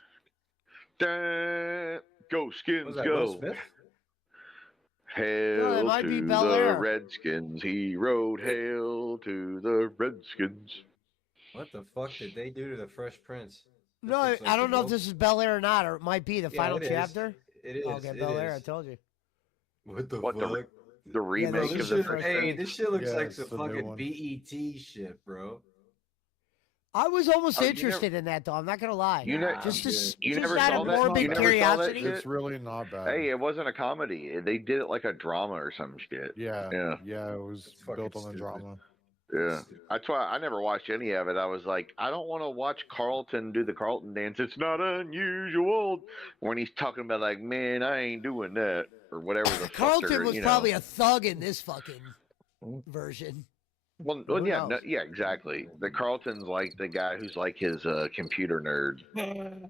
Go Was Skins, that Will go. Smith? Hail it might be to Bel the Air. Redskins. He rode hail to the Redskins. What the fuck did they do to the Fresh Prince? This No, looks like I don't the know if most- this is Bel Air or not, or it might be the Yeah, final it is. chapter. It is. Okay, it Bel Air. I is. told you. What the What the fuck? The remake no, of this the shit- Fresh Hey, Prince? this shit looks Yeah, like it's some the new fucking one. BET shit, bro. I was almost Oh, you never- interested in that, though. I'm not gonna lie. You ne- just to, I'm s- good. You just never out saw of that? morbid You never saw that curiosity. shit? It's really not bad. Hey, it wasn't a comedy. They did it like a drama or some shit. Yeah, Yeah. it was It's fucking built on a stupid. drama. Yeah. That's why I never watched any of it. I was like, I don't want to watch Carlton do the Carlton dance. It's not unusual. When he's talking about like, man, I ain't doing that or whatever the fuck. Carlton they're, was you know. probably a thug in this fucking version. Well, Who yeah, knows? yeah, exactly. The Carlton's like the guy who's like his computer nerd.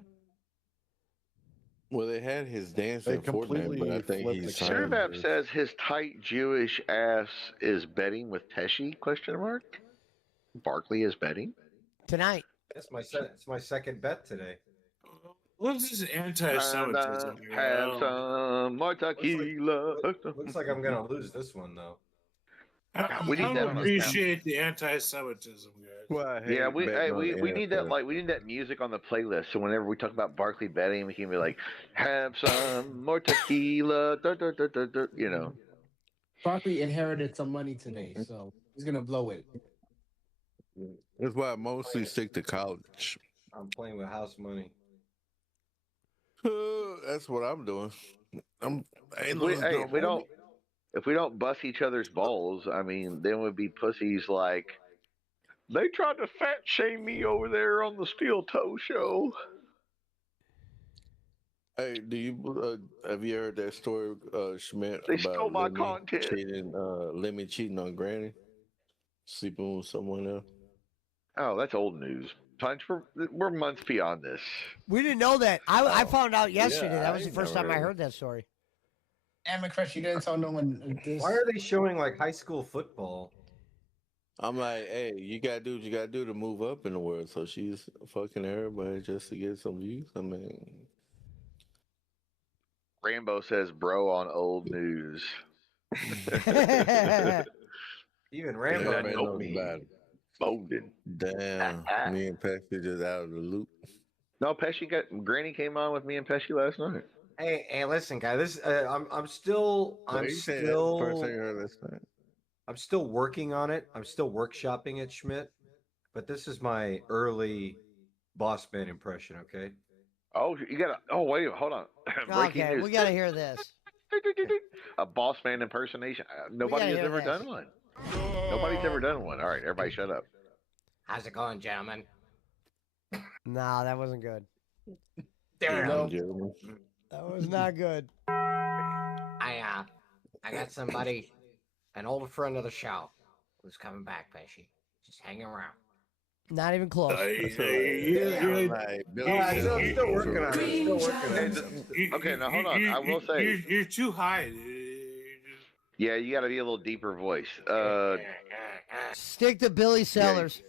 Well, they had his dance They in Fortnite, but I completely think flipped he's the signed. Survap says his tight Jewish ass is betting with Pesci? Question mark. Barkley is betting. Tonight. It's my second bet today. What's this anti-Semitism? And, here? have I some more tequila. Looks like I'm gonna lose this one though. don't, We need I that don't on appreciate the anti-Semitism, guys. Well, I Yeah, hate we betting on we need that NFL. we need that music on the playlist. So whenever we talk about Barkley betting, we can be like, have some more tequila, you know. Barkley inherited some money today, so he's gonna blow it. That's why I mostly stick to college. I'm playing with house money. That's what I'm doing. I ain't We, losing hey, no if we money. don't if we don't bust each other's balls, I mean, then we'd be pussies like they tried to fat shame me over there on the Steel Toe show. Hey, do you have you heard that story, Schmidt, They about stole my content. Lemmy cheating on Granny, sleeping with someone else? Oh, that's old news. Punch, we're months beyond this. We didn't know that. I Oh, found out yesterday. yeah, that was I the first never time I heard heard that story. And McCrush, you didn't tell no one this. Why are they showing like high school football? I'm like, hey, you gotta do what you gotta do to move up in the world. So she's fucking everybody just to get some views. I mean, Rambo says, "Bro," on old news. Even Yeah, Rambo that knows dope me. about it. Folded. Damn, me and Pesci just out of the loop. No, Granny came on with me and Pesci last night. Hey, listen, guy. This I'm still You said that's the first thing I heard last night. I'm still working on it. I'm still workshopping it, Schmidt. But this is my early boss man impression. Okay. Oh, you gotta. Oh, wait, hold on. Breaking Okay, news. we gotta hear this. A boss man impersonation. Nobody has hear ever this. done one. Nobody's ever done one. All right, everybody, shut up. How's it going, gentlemen? No, that wasn't good. No. That was not good. I got somebody, an old friend of the show, who's coming back, Pesci. Just hang around. Not even close. You're Still working on it. Still working on it. Okay, now hold on. I will say, you're too high. Dude. yeah, you got to be a little deeper voice. Stick to Billy Sellers.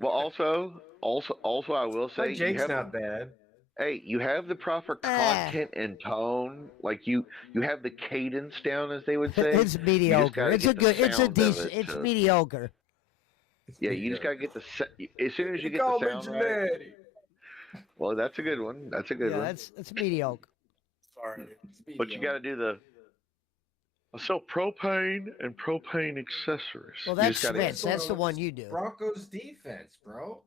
Well, also, I will say, My Jake's you have, not bad. hey, you have the proper content and tone. Like you have the cadence down, as they would say. It's mediocre. gotta It's a get the good. It's a sound of decent. it It's to- mediocre. Yeah, you just gotta get the as soon as you get Call the me sound right. Gennady. Well, that's a good one. That's a good Yeah, one. it's mediocre. Sorry. But you got to do the. I sell propane and propane accessories. Well, You that's just gotta- Schmitz. That's the one you do. Broncos defense, bro.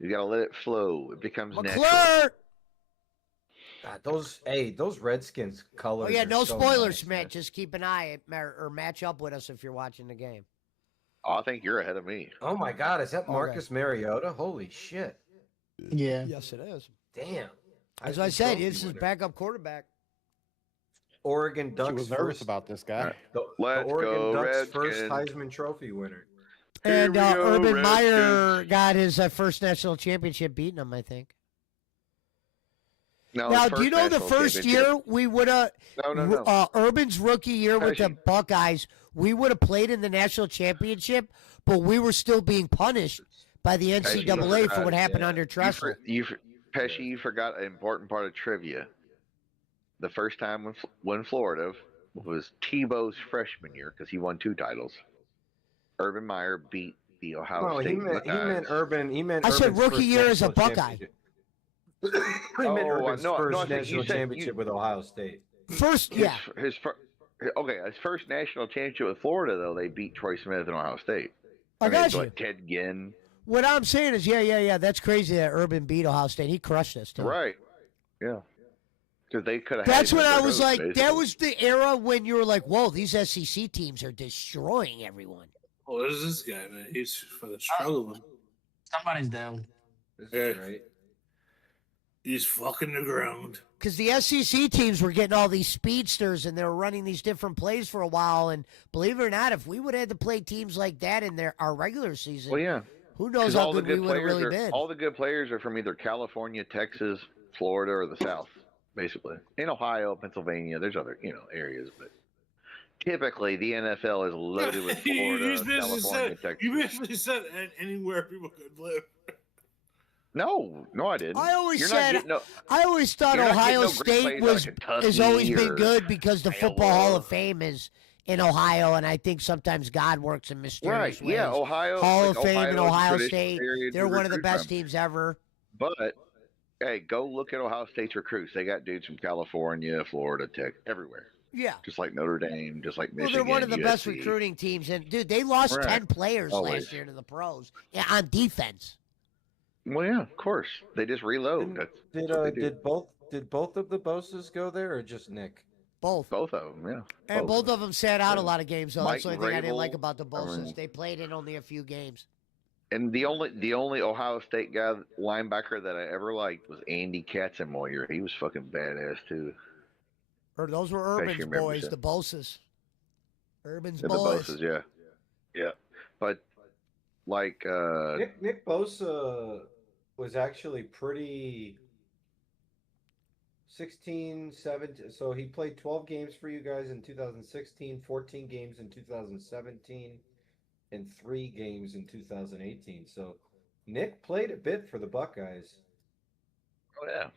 You got to let it flow. It becomes natural. McClure. God, those Redskins colors. Oh yeah, are no so spoilers, nice, man. Schmidt. Just keep an eye or match up with us if you're watching the game. Oh, I think you're ahead of me. Oh my God, is that Okay. Marcus Mariota? Holy shit! Yeah. Yes, it is. Damn. As Heisman I said, Trophy this is winner. backup quarterback. Oregon She Ducks. was nervous first, about this guy. the Let's Oregon go, Ducks first Redskins. Heisman Trophy winner. And Here we go, Urban Meyer Redskins. got his first national championship beating him, I think. No, Now, his do you know the national first championship- year we would have No. Urban's rookie year with the Pesci. Buckeyes, we would have played in the national championship, but we were still being punished by the NCAA for what happened yeah. under Tressel. Pesci, you forgot an important part of trivia. The first time when Florida was Tebow's freshman year because he won 2 titles. Urban Meyer beat the Ohio No, he State meant Buckeyes. Urban. He meant I said Urban's rookie first year as a national Buckeye. championship. He meant Urban's no, first I think you national said- championship with Ohio State. First, yeah. His first national championship with Florida, though, they beat Troy Smith and Ohio State. I mean, got it's you. what, Ted Ginn. What I'm saying is, yeah. That's crazy that Urban beat Ohio State. He crushed us, too. Right. Yeah. Because they could have. That's when I was like, that was the era when you were like, whoa, these SEC teams are destroying everyone. Oh, what is this guy, man? He's fucking struggling. Somebody's down. This Yeah. is great. He's fucking the ground. Because the SEC teams were getting all these speedsters and they were running these different plays for a while. And believe it or not, if we would have had to play teams like that in our regular season, Well, yeah. who knows 'Cause how all the good we would have players really are, been. all the good players are from either California, Texas, Florida, or the South, basically. In Ohio, Pennsylvania, there's other areas, but typically the NFL is loaded with Florida, California, Texas. You basically said anywhere people could live. No, I didn't. I always You're said- not getting no, I always thought you're not getting Ohio no great State plays out was of Kentucky has always been or good because the Football Hall Iowa. of Fame is in Ohio, and I think sometimes God works in mysterious Right? ways. Yeah, Ohio Hall like of Fame and Ohio's Ohio traditional State, area to they're one of the recruit best from. teams ever. But hey, go look at Ohio State's recruits. They got dudes from California, Florida, Tech, everywhere. Yeah. Just like Notre Dame, just like Well, Michigan. they're one of the best USC. recruiting teams, and dude, they lost Right. 10 players Always. last year to the pros on defense. Well, yeah, of course. They just reload. That's Did what they do. did both of the Bosses go there or just Nick? Both. Both of them, yeah. And both of them sat out a lot of games, though. That's the Mike only thing I didn't Vrabel, like about the I Bosses. mean- They played in only a few games. And the only Ohio State guy linebacker that I ever liked was Andy Katzenmoyer. He was fucking badass too. Or those were Bet you Urban's remember boys, that. the Bosses. Urban's Yeah, the boys. Bosses, yeah. But like Nick Bosa was actually pretty 16, 17. So he played 12 games for you guys in 2016, 14 games in 2017, and 3 games in 2018. So Nick played a bit for the Buckeyes. oh yeah.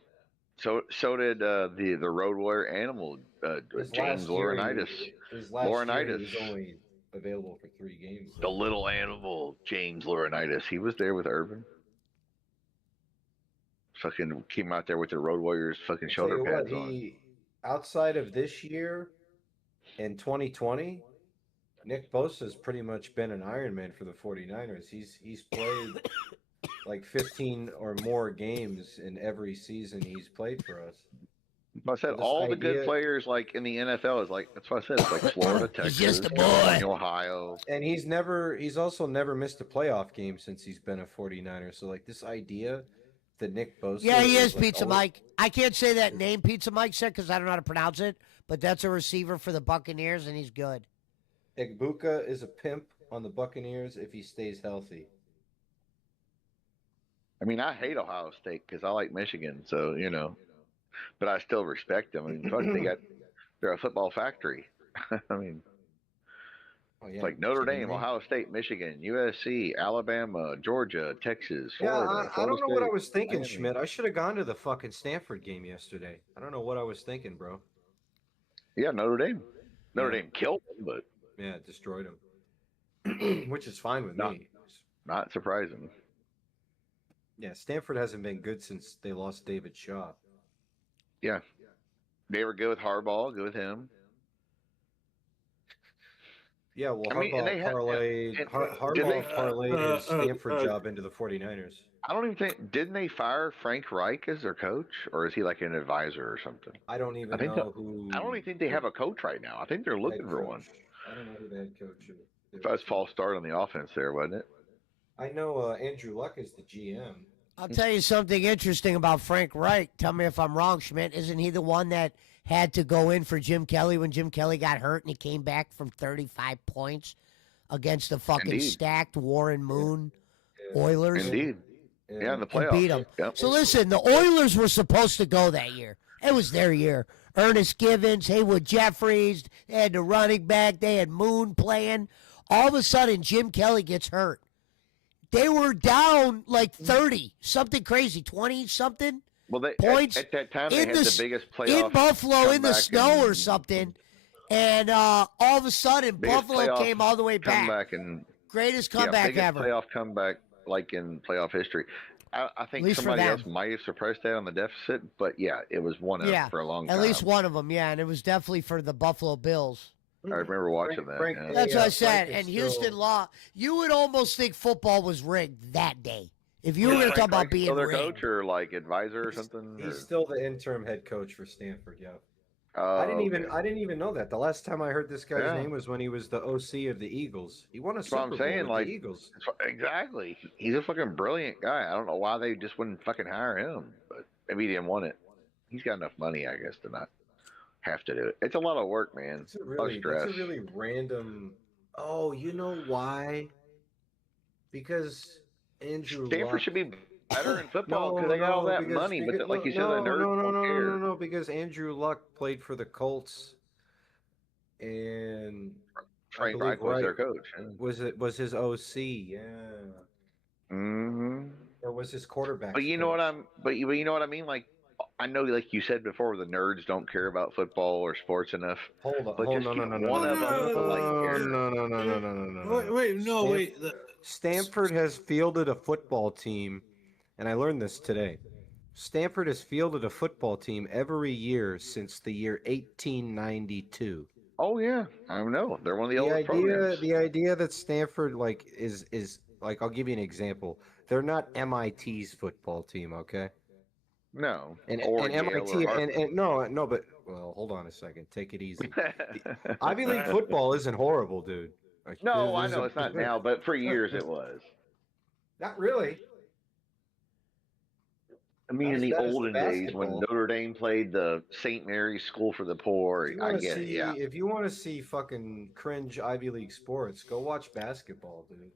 So did the Road Warrior Animal His James last year, Laurinaitis. His last year, he Laurinaitis. was only available for 3 games. The little animal, James Laurinaitis. He was there with Urban. Fucking came out there with the Road Warriors fucking I'll tell shoulder you what, pads on. he, outside of this year in 2020, Nick Bosa's pretty much been an Iron Man for the 49ers. He's played like 15 or more games in every season he's played for us. I said This all the good idea- players like in the NFL is like that's what I said. It's like Florida, He's Texas, just a boy. California, Ohio. And he's also never missed a playoff game since he's been a 49er. So like this idea that Nick Bosa. Yeah, he is like, Pizza always- Mike. I can't say that name Pizza Mike said because I don't know how to pronounce it, but that's a receiver for the Buccaneers, and he's good. Egbuka is a pimp on the Buccaneers if he stays healthy. I mean, I hate Ohio State because I like Michigan, so you know, but I still respect them. I mean, fuck, they're a football factory. I mean, Oh, yeah, it's like Notre kidding Dame, me? Ohio State, Michigan, USC, Alabama, Georgia, Texas, Yeah, Florida. I don't know what I State, was thinking, Miami. Schmidt. I should have gone to the fucking Stanford game yesterday. I don't know what I was thinking, bro. Yeah, Notre Dame. Notre Yeah. Dame killed them, but Yeah, it destroyed him, which is fine with No. me. not surprising. Yeah, Stanford hasn't been good since they lost David Shaw. Yeah, they were good with Harbaugh, good with him. Yeah, well, I mean, and Harbaugh they had- parlayed, and- Harbaugh did they- parlayed his Stanford job into the 49ers. I don't even think didn't they fire Frank Reich as their coach, or is he like an advisor or something? I don't even think know who. I don't even think they have a coach right now. I think they're head looking for one. coach- I don't know who the head coach is. That was false start on the offense there, wasn't it? I know Andrew Luck is the GM. I'll tell you something interesting about Frank Reich. Tell me if I'm wrong, Schmidt. Isn't he the one that had to go in for Jim Kelly when Jim Kelly got hurt and he came back from 35 points against the fucking Indeed. stacked Warren Moon Yeah. Oilers? Indeed. Yeah, in the And playoffs. beat 'em. Yep. So listen, the Oilers were supposed to go that year. It was their year. Ernest Givens, Haywood Jeffries, they had the running back, they had Moon playing. All of a sudden, Jim Kelly gets hurt. They were down like 30, something crazy, 20 something Well, they points at that time they in had the the s- biggest playoff in Buffalo in the comeback snow or in- something. And all of a sudden, biggest Buffalo playoff came all the way back. comeback and Greatest yeah, comeback biggest ever. playoff comeback like in playoff history. I think least for somebody them. else might have suppressed that on the deficit, but yeah, it was one up Yeah, for a long At time. least one of them, yeah. And it was definitely for the Buffalo Bills. I remember watching that. Frank- yeah. That's Yeah, what I Frank said. is And still- Houston Law, you would almost think football was rigged that day. If you were Is going to talk Frank about Reich being still their rigged. coach or like advisor or something. He's or- still the interim head coach for Stanford. Yeah. Oh, I didn't okay. even know that. The last time I heard this guy's Yeah. name was when he was the OC of the Eagles. He won a That's what I'm Super Bowl saying, with like- the Eagles. Exactly. He's a fucking brilliant guy. I don't know why they just wouldn't fucking hire him, but maybe he didn't want it. He's got enough money, I guess, to not have to do it. It's a lot of work, man. That's a lot of really, stress. that's a really random. Oh, you know why? Because Andrew Stanford Luck. should be better in football because they got all that because- money, but because- like you said, no, the nerds no, no, don't no, care. no, no, because Andrew Luck played for the Colts, and Frank believe Reich was their Reich coach. was his OC, yeah, Mm-hmm. or was his quarterback? But you know what but you know what I mean? Like, I know, like you said before, the nerds don't care about football or sports enough. Hold on, But hold just no, keep no, no, one no, of no, them no, like no, here. no, no, no, no, no, no, no. Wait, no, Stan- wait. Stanford has fielded a football team, and I learned this today. Stanford has fielded a football team every year since the year 1892. Oh yeah, I know. They're one of the oldest idea, programs. the idea that Stanford like is like, I'll give you an example. They're not MIT's football team, okay? No, And or and Yale MIT or and no, but well, hold on a second. Take it easy. Harvard. Ivy League football isn't horrible, dude. Like, No, I there's know a- it's not now, but for years it was. Not really. I mean, Not in as the bad as the olden days when basketball. Notre Dame played the St. Mary's School for the Poor, If you I wanna get it. see, Yeah, if you want to see fucking cringe Ivy League sports, go watch basketball, dude.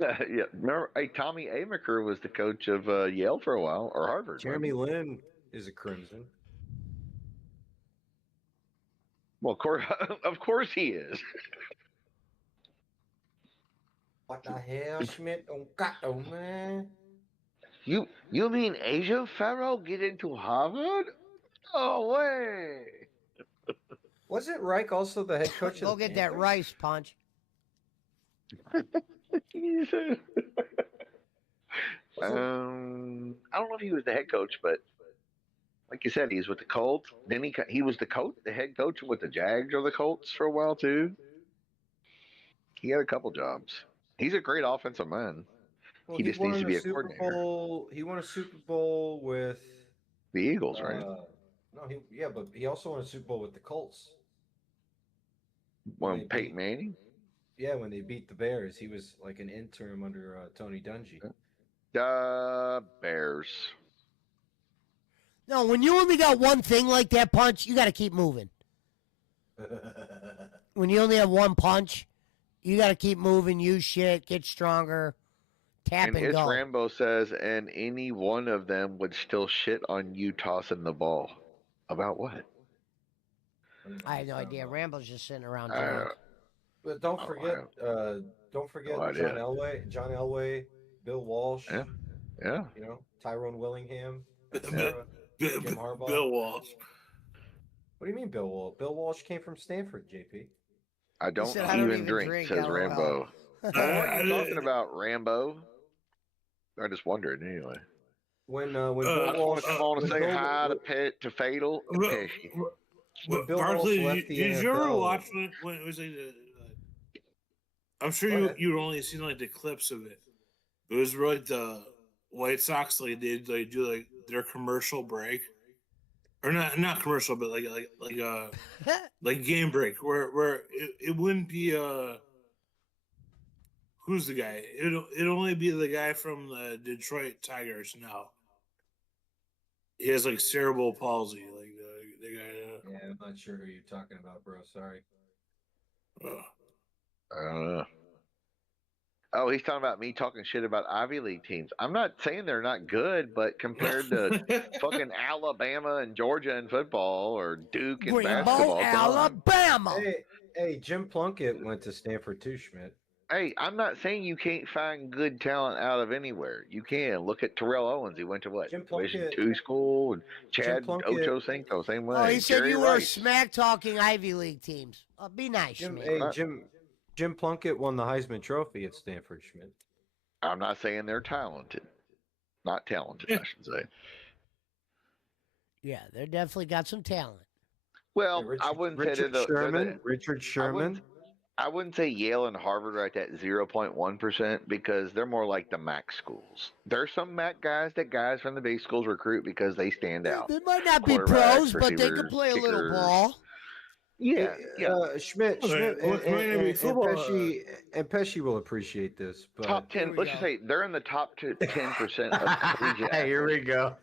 yeah. Remember, hey, Tommy Amaker was the coach of Yale for a while, or Harvard. Jeremy Lin is a Crimson. Well, of course he is. What the hell, Schmidt? Oh, God, oh, man. You mean Asia Farrow get into Harvard? Oh way! Wasn't Reich also the head coach Go of the get that Panthers? rice, Punch. I don't know if he was the head coach, but like you said, he's with the Colts. Then he was the head coach with the Jags or the Colts for a while too. He had a couple jobs. He's a great offensive man. Well, He just needs won to be a Super coordinator. Bowl. He won a Super Bowl with The Eagles, right? No, but he also won a Super Bowl with the Colts. Well, They Peyton beat- Manning. Yeah, when they beat the Bears, he was like an interim under Tony Dungy. Bears. No, when you only got one thing like that punch, you got to keep moving. When you only have one punch, you got to keep moving, use shit, get stronger, tap And and It's go. Rambo says, and any one of them would still shit on you tossing the ball. About what? I have no idea. Rambo's just sitting around I drunk. But don't Oh, forget, I idea. John Elway, Bill Walsh. Yeah. Yeah. You know, Tyrone Willingham, Bill, Sarah, Jim Harbaugh. Bill Walsh. What do you mean, Bill Walsh? Bill Walsh came from Stanford, JP. I don't, said, "I don't even even drink, drink, says LOL." Rambo. What are you talking about, Rambo? I just wondered anyway. When I Bill just want Walsh, to come on and when say Bill- hi to Fatal and Well, Pesci. when Bill Barkley, Walsh left the did you ever NFL, watch when it was like I'm sure Go you ahead. you only seen like the clips of it. It was really the White Sox like they do like their commercial break, or not commercial, but like game break where it wouldn't be who's the guy? It'd only be the guy from the Detroit Tigers now. He has like cerebral palsy, like the guy. Yeah, I'm not sure who you're talking about, bro. Sorry. I don't know. Oh, he's talking about me talking shit about Ivy League teams. I'm not saying they're not good, but compared to fucking Alabama and Georgia in football or Duke in Rainbow, basketball, come on. Alabama. Hey, Jim Plunkett went to Stanford too, Schmidt. Hey, I'm not saying you can't find good talent out of anywhere. You can. Look at Terrell Owens. He went to what? Jim Division Plunkett- 2 school. And Chad Plunkett- Ochocinco, same way. Oh, he said Jerry you were Rice. smack talking Ivy League teams. Be nice, Jim, Schmidt. hey, Jim Plunkett won the Heisman Trophy at Stanford, Schmidt. I'm not saying they're talented. Not talented, I should say. Yeah, they definitely got some talent. Well, Hey, I wouldn't say Richard they're Sherman. Richard Sherman. I wouldn't say Yale and Harvard are at that 0.1% because they're more like the MAC schools. There's some MAC guys that guys from the big schools recruit because they stand out. They might not be Quarterbacks, pros, but they receivers, could play a little kickers. ball. Yeah, Schmidt, Okay, and Pesci, Pesci will appreciate this. But top 10. Let's just say they're in the top 10% of collegiate Here we athletes. go.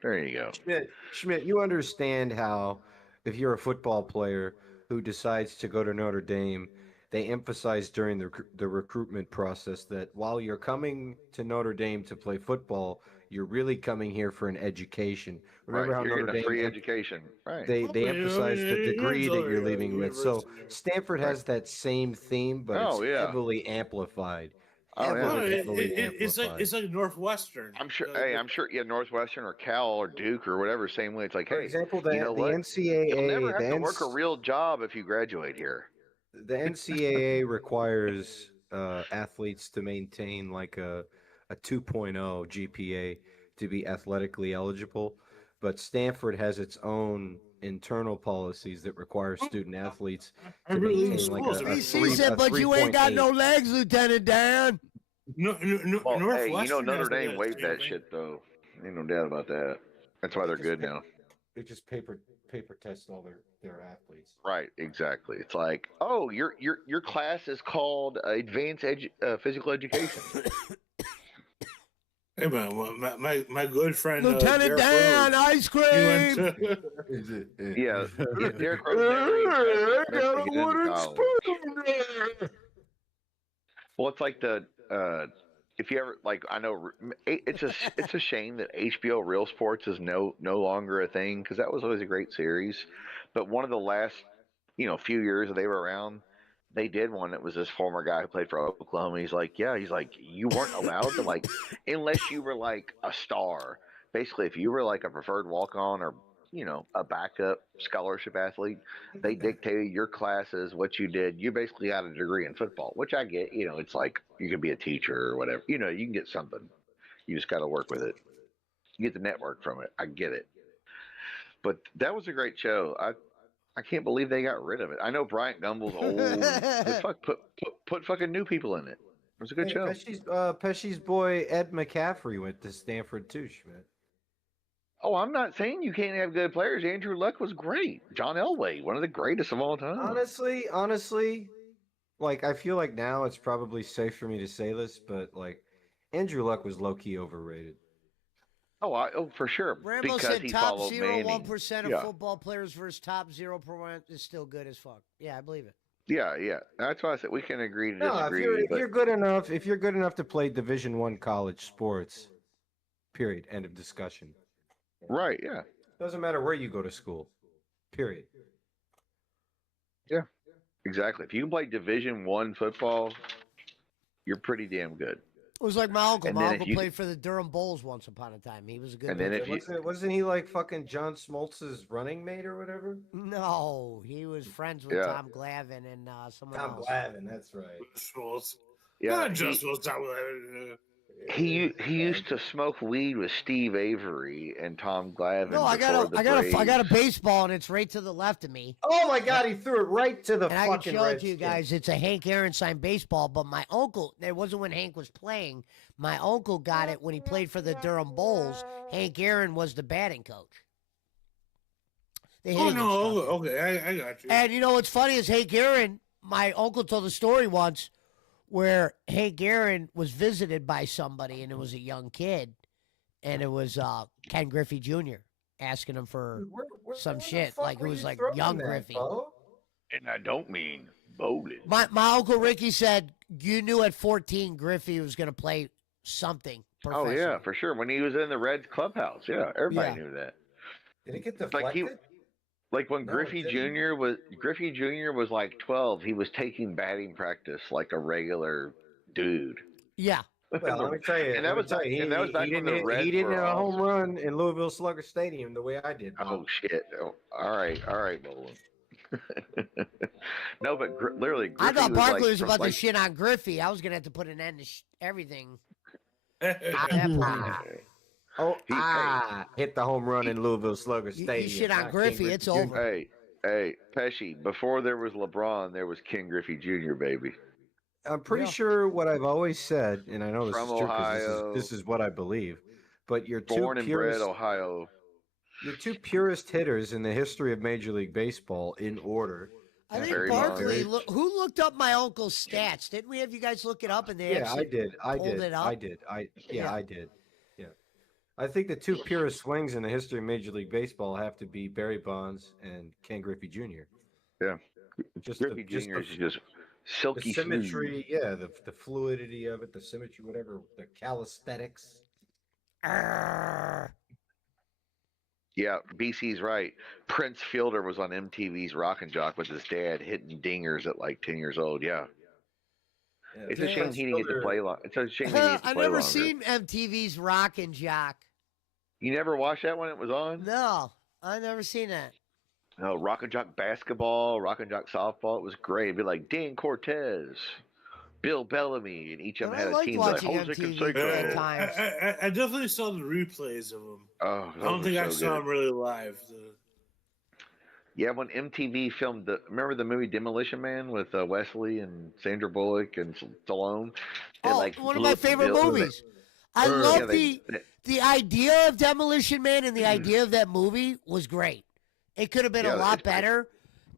There you go. Schmidt, you understand how if you're a football player who decides to go to Notre Dame, they emphasize during the recruitment process that while you're coming to Notre Dame to play football, you're really coming here for an education. Remember Right, how you're Notre getting a free Dame education. Right. they Yeah, emphasize the yeah, degree that you're yeah, leaving with. So university. Stanford has that same theme, but Oh, it's yeah. heavily amplified. Oh, yeah. No, Heavily it's like amplified. Northwestern. I'm sure. Hey, I'm sure. Yeah, Northwestern or Cal or Duke or whatever. Same way. It's like, For hey, example, you know the what? NCAA, You'll never the have to work a real job if you graduate here. The NCAA requires athletes to maintain like a 2.0 GPA to be athletically eligible, but Stanford has its own internal policies that require student athletes to maintain like a BC said, but you ain't got no 3.8. legs, Lieutenant Dan. No, Well, hey, Northwestern you know Notre has Dame that waived same that thing. shit though. Ain't no doubt about that. That's why they're good now. They just paper test all their athletes. Right, exactly. It's like, oh, your class is called Advanced Physical Education. Hey man, my good friend Lieutenant Derek Dan, Rose, ice he went cream. to- Yeah, Derrick Rose never even impressed me to get into college. Well, it's like the if you ever like, I know it's a shame that HBO Real Sports is no longer a thing because that was always a great series. But one of the last few years that they were around, they did one that was this former guy who played for Oklahoma. He's like, you weren't allowed to unless you were like a star. Basically, if you were like a preferred walk-on or a backup scholarship athlete, they dictated your classes, what you did. You basically got a degree in football, which I get. It's like you could be a teacher or whatever. You can get something. You just got to work with it. You get the network from it. I get it. But that was a great show. I can't believe they got rid of it. I know Bryant Gumbel's old. They put fucking new people in it. It was a good show. Pesci's boy Ed McCaffrey went to Stanford too, Schmidt. Oh, I'm not saying you can't have good players. Andrew Luck was great. John Elway, one of the greatest of all time. Honestly, like I feel like now it's probably safe for me to say this, but like Andrew Luck was low key overrated. Oh, for sure. Rambo because said he top followed 0.1% of Yeah. football players versus top 0% is still good as fuck. Yeah, I believe it. Yeah. That's why I said we can agree to No, disagree. if you're good enough, if you're good enough to play Division One college sports, period. End of discussion. Right, yeah. Doesn't matter where you go to school. Period. Exactly. If you can play Division One football, you're pretty damn good. It was like my uncle. And My then if uncle you- played for the Durham Bulls once upon a time. He was a good And then pitcher. if you Wasn't he like fucking John Smoltz's running mate or whatever? No, he was friends with Yeah. Tom Glavine and someone Tom else. Glavine, that's right. Schultz. yeah, Not just what's up with it. he used to smoke weed with Steve Avery and Tom Glavine. No, I before got the I got a Braves. baseball and it's right to the left of me. Oh my god, he threw it right to the And I can fucking show it to you Redskins. guys. It's a Hank Aaron signed baseball, but my uncle, it wasn't when Hank was playing. My uncle got it when he played for the Durham Bulls. Hank Aaron was the batting coach. The Oh hitting no, instructor. okay, I got you. And you know what's funny is Hank Aaron, my uncle told a story once where Hank Aaron was visited by somebody and it was a young kid and it was Ken Griffey Jr. asking him for some where the shit. fuck Like it were was you like throwing young that, Griffey. Bo? And I don't mean bowling. My uncle Ricky said you knew at 14 Griffey was gonna play something. Oh yeah, professional." for sure. When he was in the Reds clubhouse, yeah, everybody Yeah. knew that. Did it get Like deflected? Like when No, it Griffey didn't. Jr. was like 12, he was taking batting practice like a regular dude. Yeah. Well, let me tell you, And that was back- and that was back when the Reds he didn't were hit a home awesome. run in Louisville Slugger Stadium the way I did. Bob. Oh shit! Oh, all right, Nolan. No, but literally, Griffey I thought was Barkley like, was from, about like, to shit on Griffey. I was gonna have to put an end to everything. Oh, He- hit the home run in Louisville Slugger You Stadium. shit on not King Griffey, it's Jr. over. Hey, Pesci. Before there was LeBron, there was King Griffey Jr. Baby. I'm pretty Yeah. sure what I've always said, and I know this From is true Ohio. this is what I believe. But your two Born and bred purest, Ohio. your two purest hitters in the history of Major League Baseball in order. I think Barry Barkley. Bonds. Who looked up my uncle's stats? Didn't we have you guys look it up? And they Yeah, I actually did. I pulled did. it up? I did. Yeah. I did. Yeah. I think the two purest swings in the history of Major League Baseball have to be Barry Bonds and Ken Griffey Jr. Yeah. Just Griffey the, just Jr. the, is just the silky smooth. symmetry, yeah, the fluidity of it, the symmetry, whatever, the calisthenics. Arr. Yeah, BC's right. Prince Fielder was on MTV's Rock and Jock with his dad hitting dingers at like 10 years old. Yeah. Yeah, It's a shame Prince he didn't get to Fielder- play long. It's a shame he didn't get to I've play never longer. seen MTV's Rock and Jock. You never watched that when it was on? No, I've never seen that. No, Rock and Jock basketball, Rock and Jock softball. It was great. It'd be like Dan Cortez, Bill Bellamy, and each of But them I had a liked team like watching Jose MTV at Canseco. times. I definitely saw the replays of them. Oh, I don't think I so saw good. them really live. Yeah, when MTV filmed remember the movie Demolition Man with Wesley and Sandra Bullock and Stallone? They, Oh, like, one of blew my up the favorite building. movies. I Yeah, love they- the idea of Demolition Man and the idea of that movie was great. It could have been Yeah, a lot it's great. better.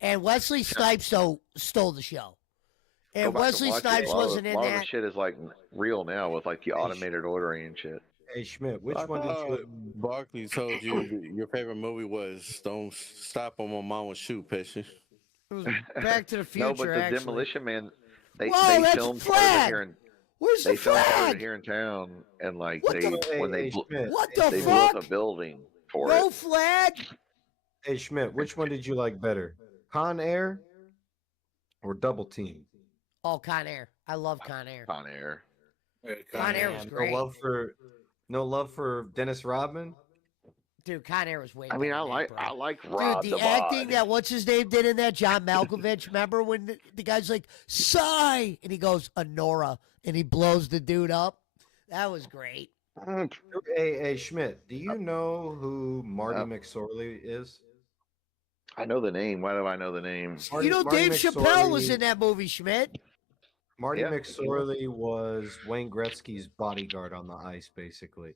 And Wesley Snipes stole the show. Go If back and Wesley watch it. Snipes A lot of- wasn't in A lot of that, the shit is like real now with like the automated ordering and shit. Hey Schmidt, which I one did thought you? Barkley told you that your favorite movie was Don't Stop on My Mama's Shoe, Pesci. it was Back to the Future. No, but the actually. Demolition Man, they Whoa, that's filmed part of it flag! here in Where's they the filmed part of it flag? here in town, and like What they the- when they Hey, Schmidt, What the they blew up fuck? a building for No it. flag? hey Schmidt, which one did you like better, Con Air or Double Team? Oh, Con Air. I love Con Air. On air. Con Air was No great. no love for Dennis Rodman. Dude, Con Air was way I mean, better I than like that, bro. I like Dude, Rod the the acting Bod. that what's his name did in that, John Malkovich. Remember when the guy's like, "Sigh," and he goes, "Honora," and he blows the dude up. That was great. Hey Schmidt, do you know who Marty McSorley is? I know the name. Why do I know the name? Marty- you know, Marty Dave Chappelle was McSorley- in that movie, Schmidt. Marty Yeah. McSorley was Wayne Gretzky's bodyguard on the ice, basically.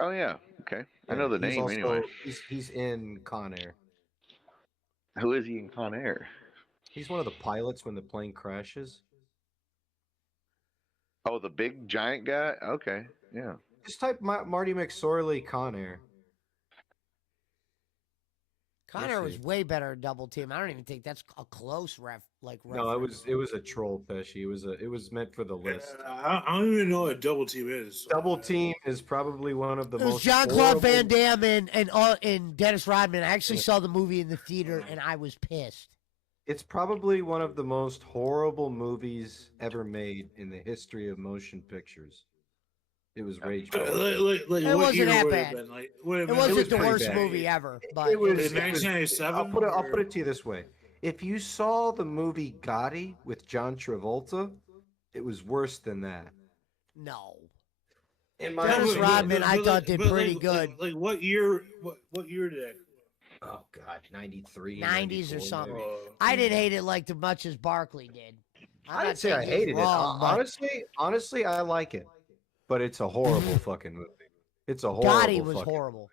Oh yeah, okay. I know the he's name anyway. He's in Con Air. Who is he in Con Air? He's one of the pilots when the plane crashes. Oh, the big giant guy. Okay, yeah. Just type Marty McSorley Con Air. Connor was see. way better at Double Team. I don't even think that's a close reference. No, it was a troll, Pesci. It was meant for the list. I don't even know what a double team is. Double Team is probably one of the It was most Jean Claude horrible- Van Damme and Dennis Rodman. I actually saw the movie in the theater and I was pissed. It's probably one of the most horrible movies ever made in the history of motion pictures. It was rage. Like, It what wasn't year that would bad. It been? Like, would It been, wasn't was the pretty worst bad. movie ever, but It was. 1997? I'll put it to you this way: if you saw the movie Gotti with John Travolta, it was worse than that. no. In my Dennis opinion. Rodman, I thought did pretty good. Like what year? What year did that? Oh God, 93, 90s or 94, something. maybe. I didn't hate it like as much as Barkley did. I'm I not didn't say I saying he's hated wrong, it. but Honestly, I like it, but it's a horrible fucking movie. It's a horrible. Gotti was fucking- horrible.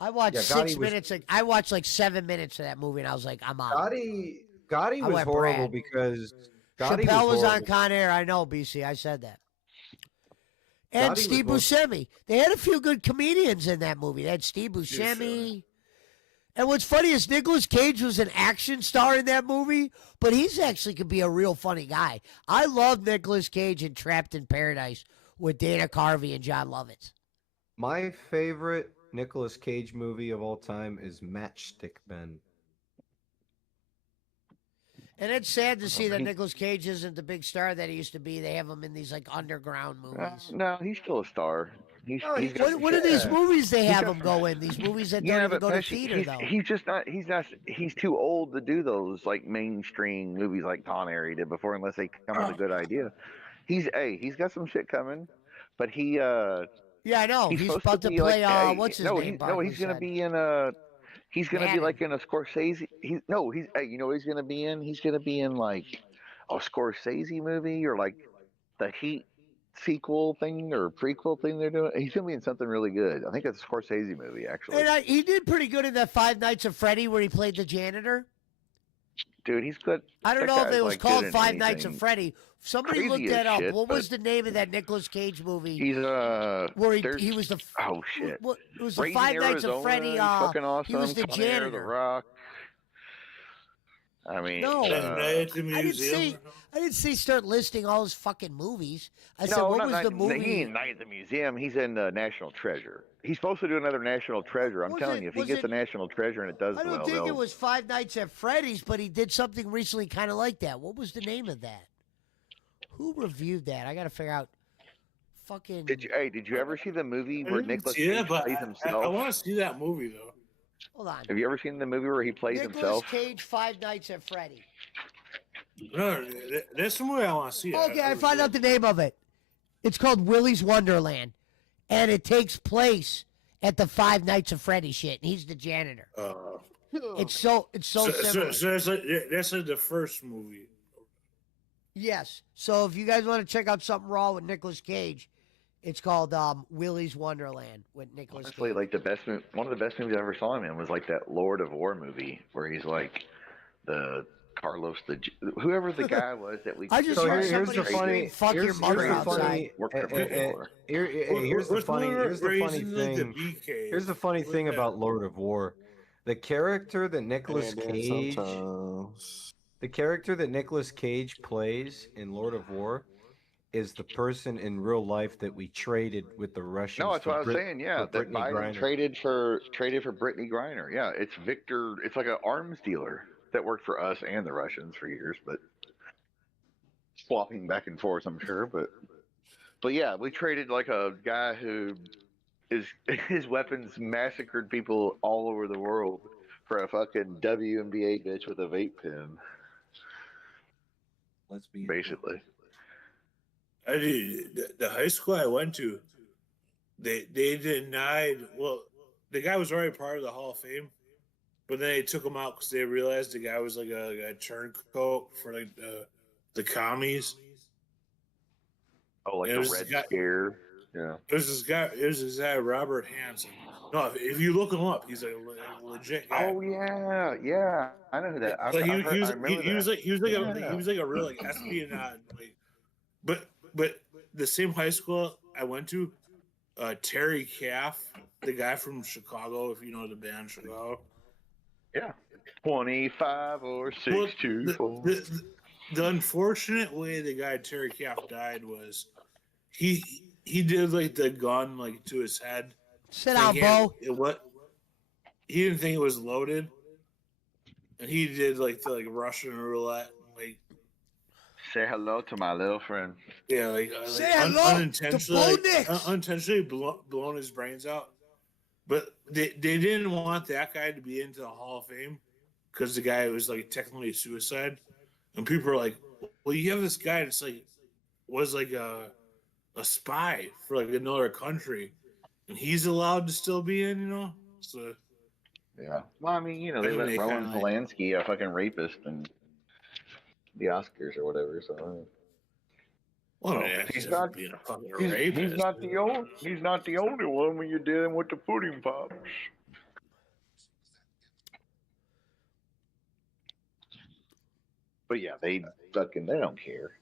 I watched Yeah, 6 Gotti was- minutes. I watched like 7 minutes of that movie, and I was like, I'm out. Gotti I was went horrible Brad. because Gotti Chappelle was on horrible. Con Air. I know, BC. I said that. And Gotti Steve was Buscemi. They had a few good comedians in that movie. They had Steve Buscemi. And what's funny is Nicolas Cage was an action star in that movie, but he's actually could be a real funny guy. I love Nicolas Cage in Trapped in Paradise with Dana Carvey and John Lovitz. My favorite Nicolas Cage movie of all time is Matchstick Men. And it's sad to see that he- Nicolas Cage isn't the big star that he used to be. They have him in these like underground movies. No, he's still a star. He's got What, some what are shit. these movies they He's have got him go in? These movies that Yeah, don't even but go to Pesci, theater though. he's just not. He's too old to do those like mainstream movies like Con Air he did before, unless they come with a good idea. He's got some shit coming, but he Yeah, I know. He's supposed about to be play. like, What's his no, name? no, Barkley he's gonna said. be in a. He's gonna be Madden. like in a Scorsese. You know what he's gonna be in? He's gonna be in like a Scorsese movie or like the Heat sequel thing or prequel thing they're doing. He's gonna be in something really good. I think it's a Scorsese movie actually. And he did pretty good in that Five Nights at Freddy where he played the janitor. Dude, he's good. I don't That know if guy's, it was like, called good in Five Nights at anything. Freddy. Somebody Crazy looked as that up. shit, What was but- the name of that Nicolas Cage movie? He's where there's- he was the oh shit. What, it was the Raising Five Nights Arizona at Freddy. is fucking awesome. He was the Con Air, janitor. The Rock. I mean, No. Night at the I didn't see. museum. I didn't see start listing all his fucking movies. I said, no, what not was Night, the He movie? ain't Night at the Museum. He's in National Treasure. He's supposed to do another National Treasure. I'm Was telling it- you, if he was gets it- a National Treasure and it does I don't well, think it they'll- was Five Nights at Freddy's, but he did something recently kind of like that. What was the name of that? Who reviewed that? I got to figure out. Fucking. Did you ever see the movie I where didn't Nicolas see it, Cage but plays I himself? want to see that movie though. Hold on. Have you ever seen the movie where he plays Nicolas himself? Cage, Five Nights at Freddy. No, that's the movie I want to see. Okay, I found out the name of it. It's called Willy's Wonderland, and it takes place at the Five Nights at Freddy shit, and he's the janitor. It's so similar. So that's like the first movie. Yes. So if you guys want to check out something raw with Nicolas Cage, it's called Willy's Wonderland with Nicolas Honestly, Cage. like one of the best movies I ever saw him in was like that Lord of War movie where he's like the Carlos whoever the guy was that we. I just So heard here's somebody the funny. "Fuck your here's mother" the outside. funny. Worked for before. Here's the funny. Here's the funny thing. BK. Here's the funny What's thing that? about Lord of War. The character that Nicolas Cage, the character that Nicolas Cage plays in Lord of War, is the person in real life that we traded with the Russians. No, that's for what I was Brit- saying. Yeah, for that Brittany Biden Griner. traded for Brittany Griner. Yeah, it's Victor. It's like an arms dealer that worked for us and the Russians for years, but swapping back and forth, I'm sure. But yeah, we traded like a guy who his weapons massacred people all over the world for a fucking WNBA bitch with a vape pen, Let's be basically. I did, the high school I went to, they denied. Well, the guy was already part of the Hall of Fame, but then they took him out because they realized the guy was like a turncoat for like the commies. Oh, like It the was Red got- Scare. Yeah. There's this guy, Robert Hansen. No, if you look him up, he's a legit guy. Oh yeah, yeah. I know who that. Like I he was remember he was that. like he was like Yeah. he was like a real like espionage like, but the same high school I went to, Terry Caff, the guy from Chicago, if you know the band Chicago. Yeah. 25 or 624. The unfortunate way the guy Terry Caff died was he did like the gun like to his head. Sit down, thinking Bo. He didn't think it was loaded, and he did like the Russian roulette, like Say hello to my little friend. yeah, Say hello unintentionally, to Bo Nix. unintentionally blown his brains out. But they didn't want that guy to be into the Hall of Fame because the guy was like technically suicide, and people were like, "Well, you have this guy that's like was like a spy for like another country, and he's allowed to still be in, you know." So Yeah. Well, I mean, they let They Roman kinda Polanski, a fucking rapist, and the Oscars or whatever. So well, he's he's not- not being a fucking he's rapist. not the only. He's not the only one when you're dealing with the pudding pops. But yeah, they don't care.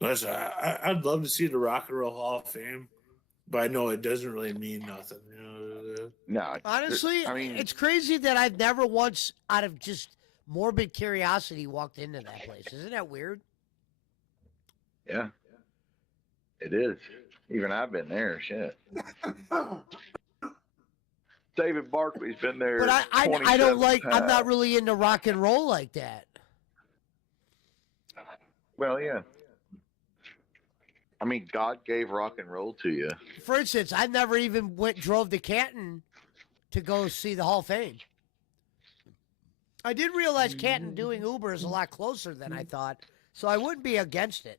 Listen, I'd love to see the Rock and Roll Hall of Fame, but I know it doesn't really mean nothing. You know, No, Honestly, I mean, it's crazy that I've never once, out of just morbid curiosity, walked into that place. Isn't that weird? yeah, it is. Even I've been there. Shit. David Barkley's been there. But I don't 27 like. I'm not times. really into rock and roll like that. Well, yeah. I mean, God gave rock and roll to you. For instance, I never even drove to Canton to go see the Hall of Fame. I did realize Canton doing Uber is a lot closer than I thought, so I wouldn't be against it.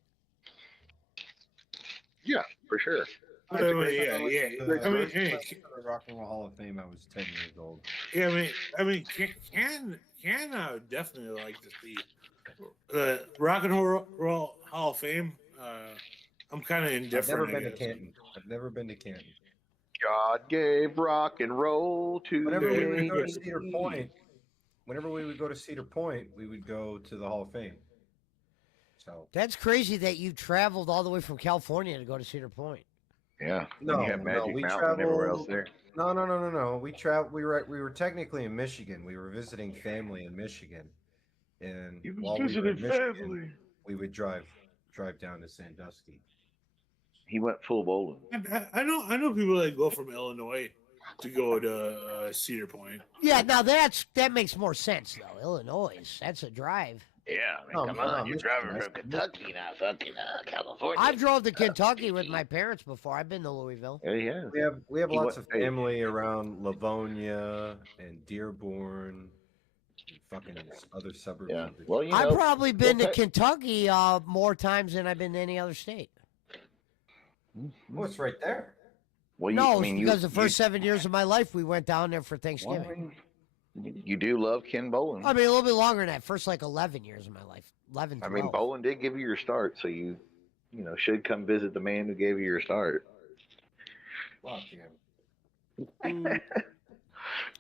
Yeah, for sure. yeah. I mean, hey, The Rock and Roll Hall of Fame. I was 10 years old. yeah, I mean, can definitely like to see the Rock and Roll Hall of Fame. I'm kind of I've indifferent. never I been to guess. Canton. I've never been to Canton. God gave rock and roll to Whenever we would go to me. Cedar Point, whenever we would go to Cedar Point, we would go to the Hall of Fame. So That's crazy that you traveled all the way from California to go to Cedar Point. Yeah. No, you have no, Magic we Mountain and everywhere else traveled- there. no. We were technically in Michigan. We were visiting family in Michigan, and while we were in Michigan, we would drive down to Sandusky. He went full bowling. I know people that go from Illinois to go to Cedar Point. Yeah, now that makes more sense though. Illinois, that's a drive. Yeah, I mean, No, come no, on. You're Michigan, driving that's- from Kentucky, not fucking California. I've drove to Kentucky with my parents before. I've been to Louisville. Yeah, yeah. We have He lots went- of family around Livonia and Dearborn, and fucking other suburbs. Yeah. of the- Well, I've probably been to okay. Kentucky more times than I've been to any other state. Oh, it's right there. Well, No, I mean, it's because the first 7 years of my life we went down there for Thanksgiving. you do love Ken Bolin. I mean, a little bit longer than that. First, like 11 years of my life. 11, 12. I mean, Bolin did give you your start, so you should come visit the man who gave you your start. Fuck yeah.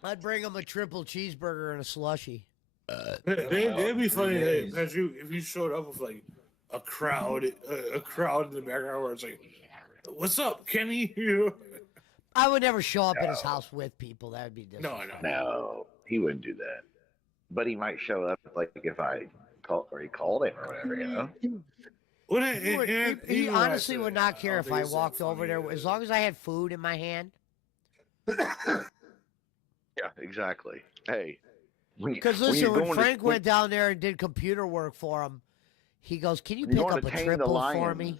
I'd bring him a triple cheeseburger and a slushy. It'd be funny days. if you showed up with like a crowd in the background where it's like, "What's up, Kenny?" You I would never show up at his house with people. That would be know? disrespectful. No, he wouldn't do that. But he might show up like if I called or he called him or whatever, you know. Well, He honestly would not care if I walked over there as long as I had food in my hand. Yeah, exactly. Hey, Because when you're listen, when going to- Frank went down there and did computer work for him, he goes, "Can you when you're pick going up to a tame the triple for lions- me?"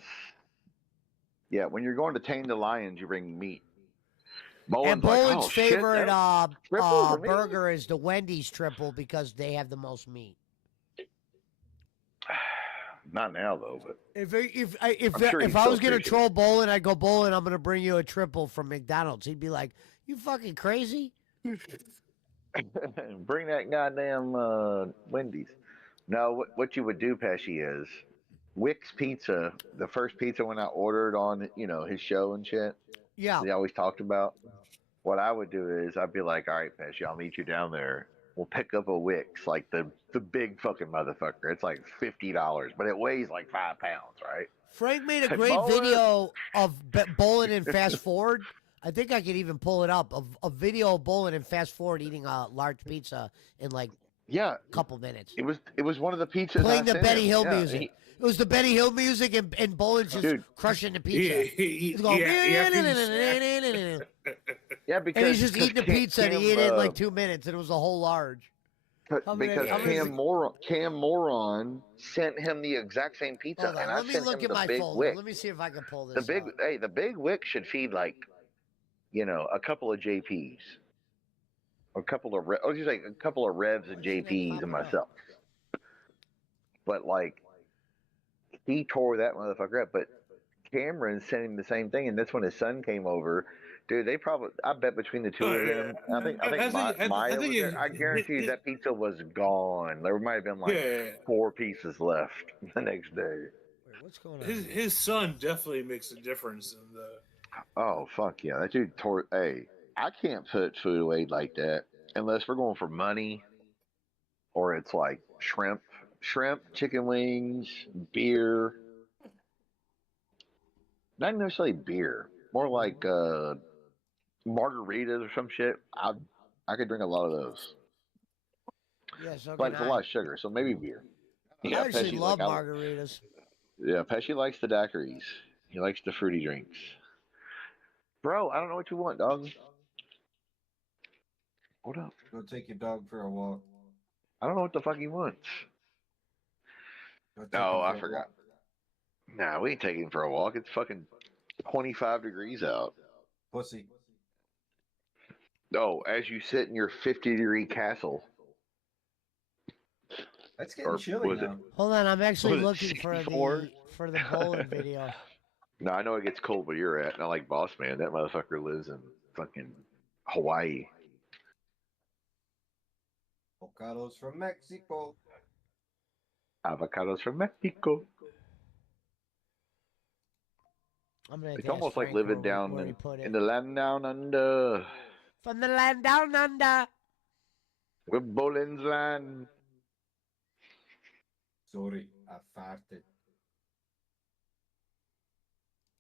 Yeah, when you're going to tame the lions, you bring meat. And Bolin's like, Bolin's "Oh, shit, favorite that- triple for me?" burger is the Wendy's triple because they have the most meat. Not now though, but If I'm sure he'd I still was gonna appreciate troll Bolin, I'd go, "Bolin, I'm gonna bring you a triple from McDonald's." He'd be like, "You fucking crazy?" bring that goddamn Wendy's. No, what you would do, Pesci, is Wick's Pizza. The first pizza when I ordered on his show and shit. Yeah. They always talked about. What I would do is I'd be like, all right, Pesci, I'll meet you down there. We'll pick up a Wix, like the big fucking motherfucker. It's like $50, but it weighs like 5 pounds, right? Frank made a Hey, great Bowler. video of bowling and fast forward. I think I could even pull it up. A video of bowling and fast forward eating a large pizza in like Yeah, a couple minutes. it was one of the pizzas. Playing I the sent Benny him. Hill Yeah, music. he- It was the Benny Hill music and Bolin's just Dude. crushing the pizza. He's going, yeah, because and he's just eating the pizza and he ate it in like uh, 2 minutes and it was a whole large. How many- because how many- Cam Moron sent him the exact same pizza, Hold on, and I let me sent look him at the my big folder. wick. Let me see if I can pull The this big, up. hey, the big wick should feed like, a couple of JPs, or a couple of, just like a couple of Revs and Why isn't that JPs and popping up? myself. But like, he tore that motherfucker up. But Cameron sent him the same thing, and that's when his son came over. Dude, they probably, I bet between the two of them, I think Maya was there. I guarantee you that pizza was gone. There might have been like Yeah. 4 pieces left the next day. Wait, what's going on? His son definitely makes a difference in the. Oh fuck yeah, that dude tore. Hey, I can't put food away like that unless we're going for money, or it's like shrimp, chicken wings, beer. Not necessarily beer, more like margaritas or some shit. I could drink a lot of those, Yeah, so but can it's a I. lot of sugar, so maybe beer. I Yeah, actually Pesci's love like, margaritas. yeah, Pesci likes the daiquiris. He likes the fruity drinks. Bro, I don't know what you want, dog. Hold up. Go take your dog for a walk. I don't know what the fuck he wants. Go take No, him I for a forgot. walk. Nah, we ain't taking him for a walk. It's fucking 25 degrees out. Pussy. Oh, as you sit in your 50-degree castle. That's getting Or chilly was it- now. Hold on, I'm actually Was it looking for 64? the bowling video. No, I know it gets cold where you're at. Not like Boss Man. That motherfucker lives in fucking Hawaii. Avocados from Mexico. Avocados from Mexico. I'm gonna have It's to ask almost like Frank living where down he in put it. the land down under. From the land down under. We're Bolin's land. Sorry, I farted.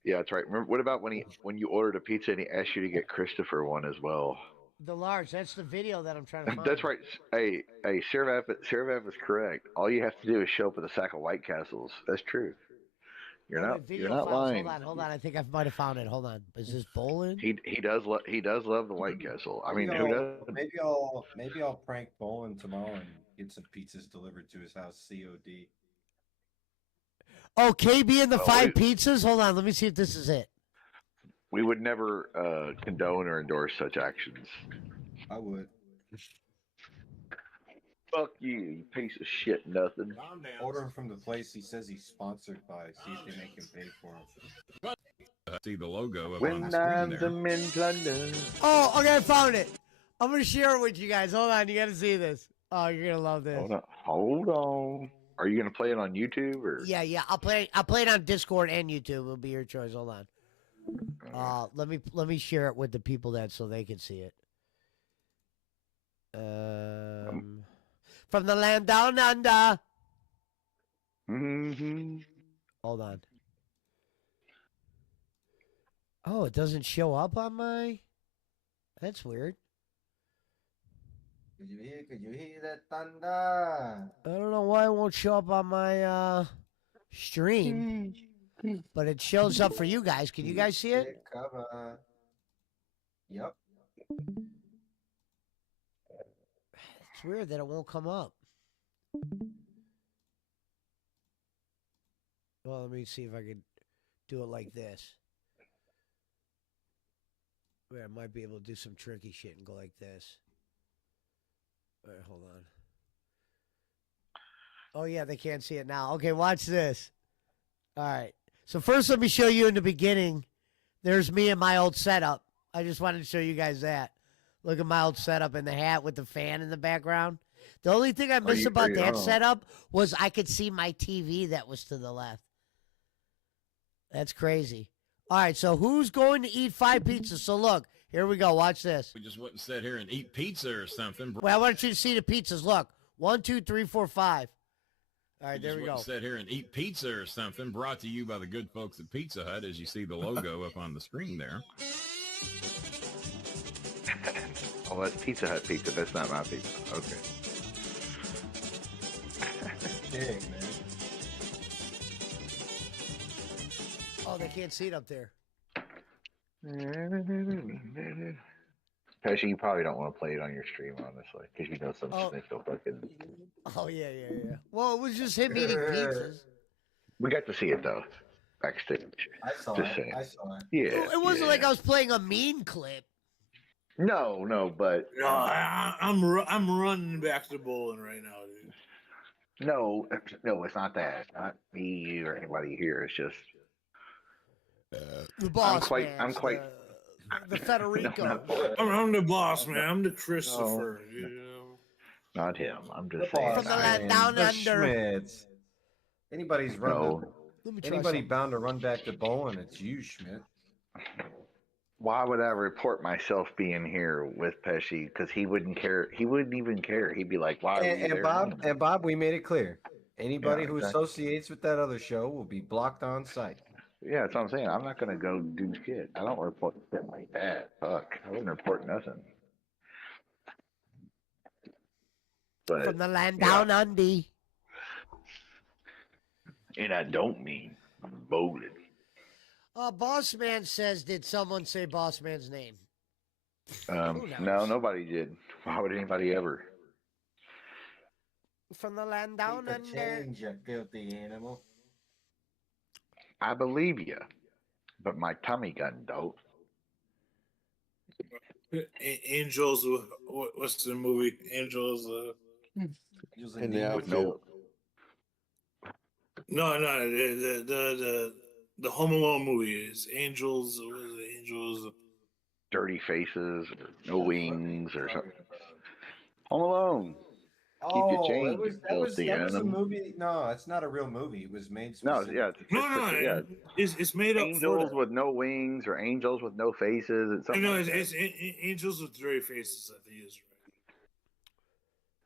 Yeah, that's right. Remember, what about when you ordered a pizza and he asked you to get Christopher one as well? The large. That's the video that I'm trying to find. That's right. Hey, Servav is correct. All you have to do is show up with a sack of White Castles. That's true. You're Oh, not. wait, video You're not files. lying. Hold on. I think I might have found it. Hold on. Is this bowling? He does love the White Castle. I mean, who doesn't? Maybe I'll prank Bolin tomorrow and get some pizzas delivered to his house COD. Oh, KB and the Oh, 5 wait. pizzas? Hold on. Let me see if this is it. We would never condone or endorse such actions. I would. Fuck you piece of shit. Nothing. Order him from the place he says he's sponsored by. See if they make him pay for him. See the logo up on When the screen I'm there. the men London. Oh, okay. I found it. I'm going to share it with you guys. Hold on. You got to see this. Oh, you're going to love this. Hold on. Are you gonna play it on YouTube or? Yeah. I'll play it on Discord and YouTube. It'll be your choice. Hold on. Let me share it with the people so they can see it. From the land down under. Mm-hmm. Hold on. Oh, it doesn't show up on my. That's weird. Could you hear that thunder? I don't know why it won't show up on my stream, but it shows up for you guys. Can you guys see it? Cover. Yep. It's weird that it won't come up. Well, let me see if I can do it like this. Wait, I might be able to do some tricky shit and go like this. All right, hold on. Oh, yeah, they can't see it now. Okay, watch this. All right. So first, let me show you in the beginning. There's me and my old setup. I just wanted to show you guys that. Look at my old setup in the hat with the fan in the background. The only thing I missed about that oh. setup was I could see my TV that was to the left. That's crazy. All right, so who's going to eat 5 pizzas? So look, here we go. Watch this. We just wouldn't sit here and eat pizza or something. Well, I want you to see the pizzas. Look, 1, 2, 3, 4, 5. All right, We there just we go. wouldn't sit here and eat pizza or something. Brought to you by the good folks at Pizza Hut, as you see the logo up on the screen there. Oh, that's Pizza Hut pizza. That's not my pizza. Okay. Dang, man. Oh, they can't see it up there. Pesci, you probably don't want to play it on your stream, honestly, because you know some Oh. snitch will fucking. Oh, yeah. Well, it was just him eating pizzas. We got to see it though, backstage. I saw Just it. saying. I saw it. Yeah. It wasn't yeah. like I was playing a mean clip. No, but No, I'm running back to bowling right now, dude. no, it's not that. It's not me or anybody here. It's just The boss quite- man. I'm quite- The Federico. I'm the boss, man. I'm the Christopher. You know? not him. I'm just The saying. From the boss land man, down the under. Schmitz. Anybody's run. No. Let me try Anybody something. bound to run back to bowling? It's you, Schmidt. Why would I report myself being here with Pesci? Because he wouldn't care. He wouldn't even care. He'd be like, "Why?" Are you And there Bob, anyway?" and Bob, we made it clear. Anybody Yeah, who exactly. associates with that other show will be blocked on site. Yeah, that's what I'm saying. I'm not gonna go do shit. I don't report shit like that. Fuck, I wouldn't report nothing. But From the land yeah. down under. and I don't mean bowling. Boss man says, did someone say boss man's name? Who No, knows? nobody did. Why would anybody ever? From the land down Keep the under. change, you filthy animal. I believe you, but my tummy gun don't. Angels. What's the movie? Angels. Angels In and the demons. outfield. No, the Home Alone movie is Angels. What is it? Angels. Dirty faces, or no wings, or something. Home Alone. Oh, your change, that was filthy a animal. movie. No, it's not a real movie. It was made. No, specific- yeah, No, it's made up for angels that. with no wings or angels with no faces. It's something No, like it's that. Angels with dirty faces. I think is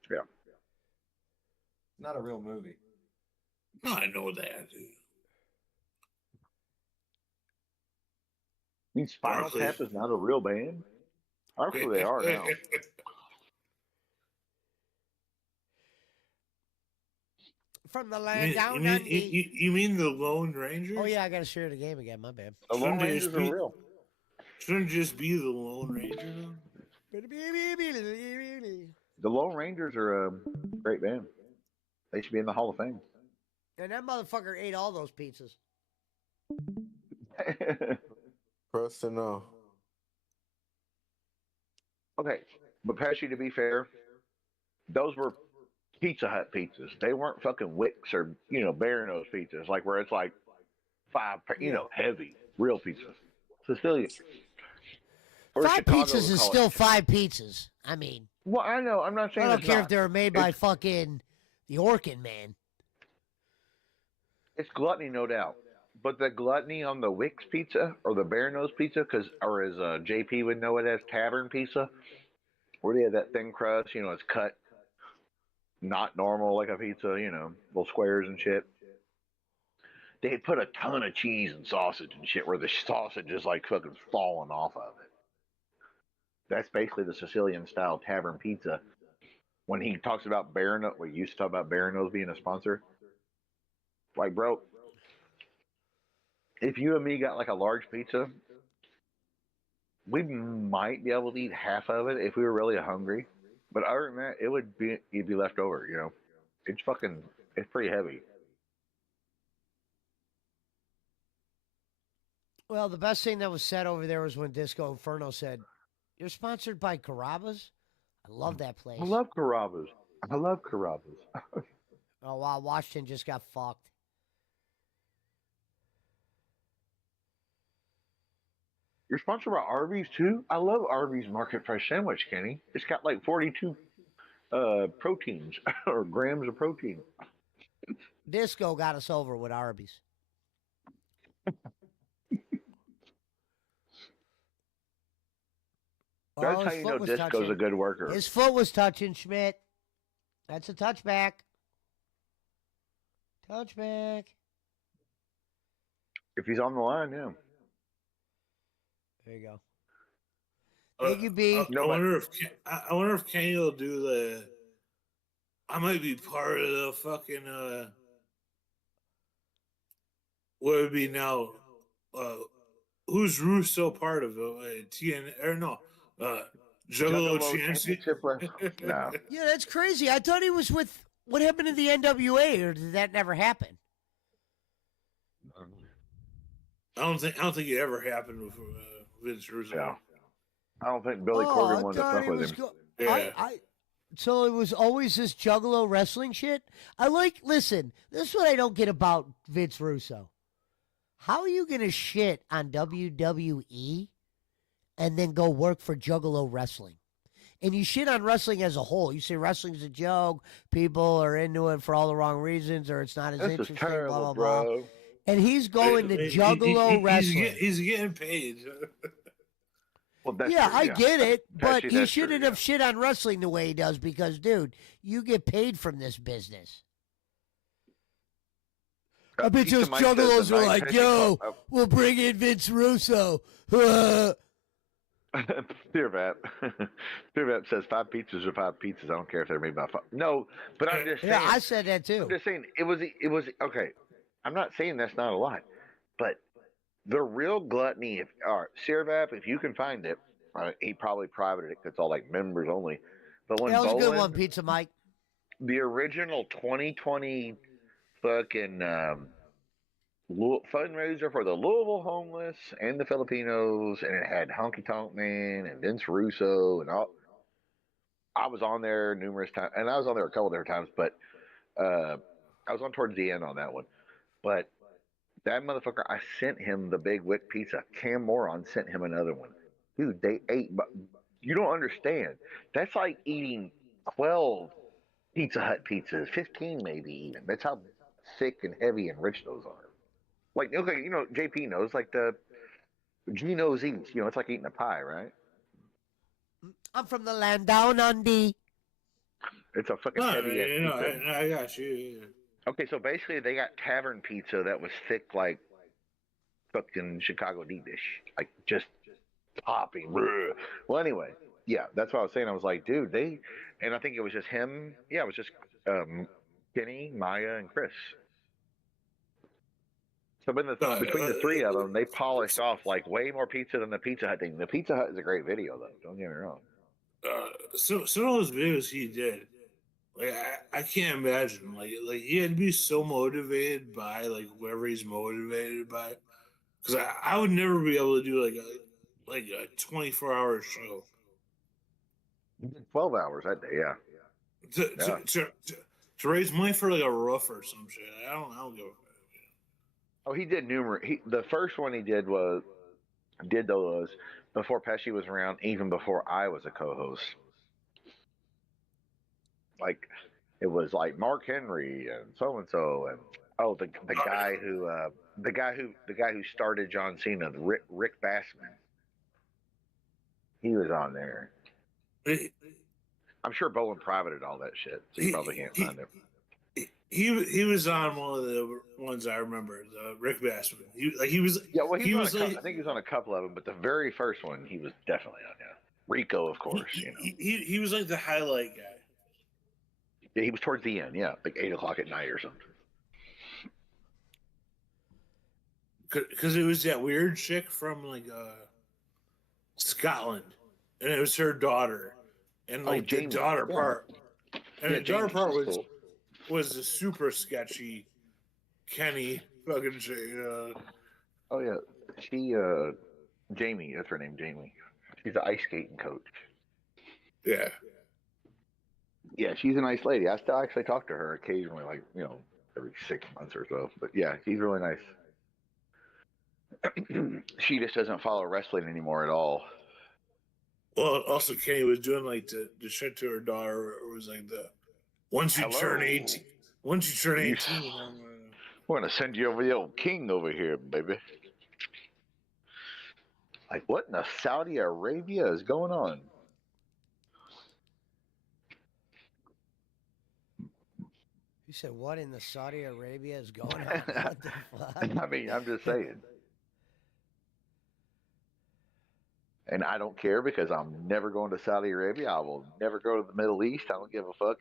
right. Not a real movie. No, I know that, dude. I mean, Spinal Barkley. Tap is not a real band. Actually, they are now. From the land down you, under. mean, you mean the Lone Rangers? Oh, yeah, I got to share the game again. My bad. The Lone Shouldn't they Rangers just are be- real. Shouldn't it just be the Lone Ranger? The Lone Rangers are a great band. They should be in the Hall of Fame. And that motherfucker ate all those pizzas. Preston, no. Okay, but Pesci, to be fair, those were Pizza Hut pizzas. They weren't fucking Wicks or Barano's pizzas, like where it's like heavy real pizzas. Sicilian. Or 5 Chicago pizzas would is call it. still 5 pizzas. I mean, Well, I know. I'm not saying I don't it's care not. if they were made by It's- fucking the Orkin man. It's gluttony, no doubt. But the gluttony on the Wicks pizza or the Barano's pizza, or as JP would know it as tavern pizza, where they have that thin crust, it's cut not normal like a pizza, little squares and shit. They had put a ton of cheese and sausage and shit where the sausage is like fucking falling off of it. That's basically the Sicilian style tavern pizza. When he talks about Barano, we used to talk about Barano's being a sponsor. Like, bro, if you and me got like a large pizza, we might be able to eat half of it if we were really hungry. But other than that, it'd be left over, It's pretty heavy. Well, the best thing that was said over there was when Disco Inferno said, "You're sponsored by Carrabba's." I love that place. I love Carrabba's. Oh wow, Washington just got fucked. You're sponsored by Arby's too? I love Arby's Market Fresh Sandwich, Kenny. It's got like 42 proteins or grams of protein. Disco got us over with Arby's. That's Oh, how his you foot know was Disco's touching. a good worker. His foot was touching, Schmidt. That's a touchback. Touchback. If he's on the line, yeah. There you go. Thank you, B. I wonder if Kenny will do the. I might be part of the fucking. What would it be now? Who's Russo part of TN or no? Juggalo Championship. No. Yeah, that's crazy. I thought he was with. What happened to the NWA, or did that never happen? I don't think it ever happened with Vince Russo. Yeah. I don't think Billy Corgan I wanted to thought fuck he with was him. Yeah. So it was always this Juggalo wrestling shit. Listen, this is what I don't get about Vince Russo. How are you gonna shit on WWE and then go work for Juggalo Wrestling? And you shit on wrestling as a whole. You say wrestling's a joke, people are into it for all the wrong reasons, or it's not as This interesting, is terrible, blah, blah, blah. bro. And he's going to Juggalo Wrestling. He's getting paid. Well, that's Yeah, true, I get it, but Actually, he that's true, shouldn't have shit on wrestling the way he does because, dude, you get paid from this business. I bet Pizza those Mike says the juggalos were night like, Pesci yo, called- we'll bring in Vince Russo. Fearvat. Fearvat says 5 pizzas are 5 pizzas. I don't care if they're made by 5. No, but I'm just saying. Yeah, I said that too. I'm just saying it was okay. I'm not saying that's not a lot, but the real gluttony. If Fearvat, if you can find it, he probably privated it because it's all like members only. But when That was a good Bolin, one, Pizza Mike. the original 2020 fucking fundraiser for the Louisville homeless and the Filipinos, and it had Honky Tonk Man and Vince Russo and all. I was on there numerous times, and I was on there a couple different times, but I was on towards the end on that one. But that motherfucker, I sent him the Big Wick pizza. Cam Moron sent him another one. Dude, they ate, but you don't understand. That's like eating 12 Pizza Hut pizzas, 15 maybe even. That's how thick and heavy and rich those are. Like, okay, JP knows, like the Geno's eats. It's like eating a pie, right? I'm from the land down under. It's a fucking No, heavy ass pizza. I got you. Yeah. Okay, so basically they got tavern pizza that was thick like fucking Chicago deep dish, like just popping. Bleh. Well, anyway, yeah, that's what I was saying. I was like, dude, and I think it was just him. Yeah, it was just Kenny, Maya, and Chris. So between the three of them, they polished off like way more pizza than the Pizza Hut thing. The Pizza Hut is a great video, though. Don't get me wrong. Some of those videos he did, like I can't imagine. Like he had to be so motivated by like whatever he's motivated by. Because I would never be able to do like a 24-hour show. 12 hours that day, yeah. To raise money for like a roof or some shit. I don't give a fuck. Oh, he did numerous. The first one he did was before Pesci was around, even before I was a co-host. Like it was like Mark Henry and so and the guy who started John Cena, Rick Bassman. He was on there. I'm sure Bowen privated all that shit. So you probably can't find him. He was on one of the ones I remember, the Rick Bassman. He was like, I think he was on a couple of them, but the very first one he was definitely on. Yeah, Rico, of course. He was like the highlight guy. Yeah, he was towards the end. Yeah, like 8 o'clock at night or something. Because it was that weird chick from like Scotland, and it was her daughter, and like the daughter part, and the daughter part was the super sketchy Kenny fucking shit. Oh yeah, she Jamie, that's her name, Jamie. She's an ice skating coach. Yeah. Yeah, she's a nice lady. I still actually talk to her occasionally, like every 6 months or so. But yeah, she's really nice. She just doesn't follow wrestling anymore at all. Well, also Kenny was doing like the shit to her daughter. It was like once you turn 18, once you turn 18, we're gonna send you over the old king over here, baby. Like, what in the Saudi Arabia is going on? You said what in the Saudi Arabia is going on? What the fuck? I mean, I'm just saying. And I don't care because I'm never going to Saudi Arabia. I will never go to the Middle East. I don't give a fuck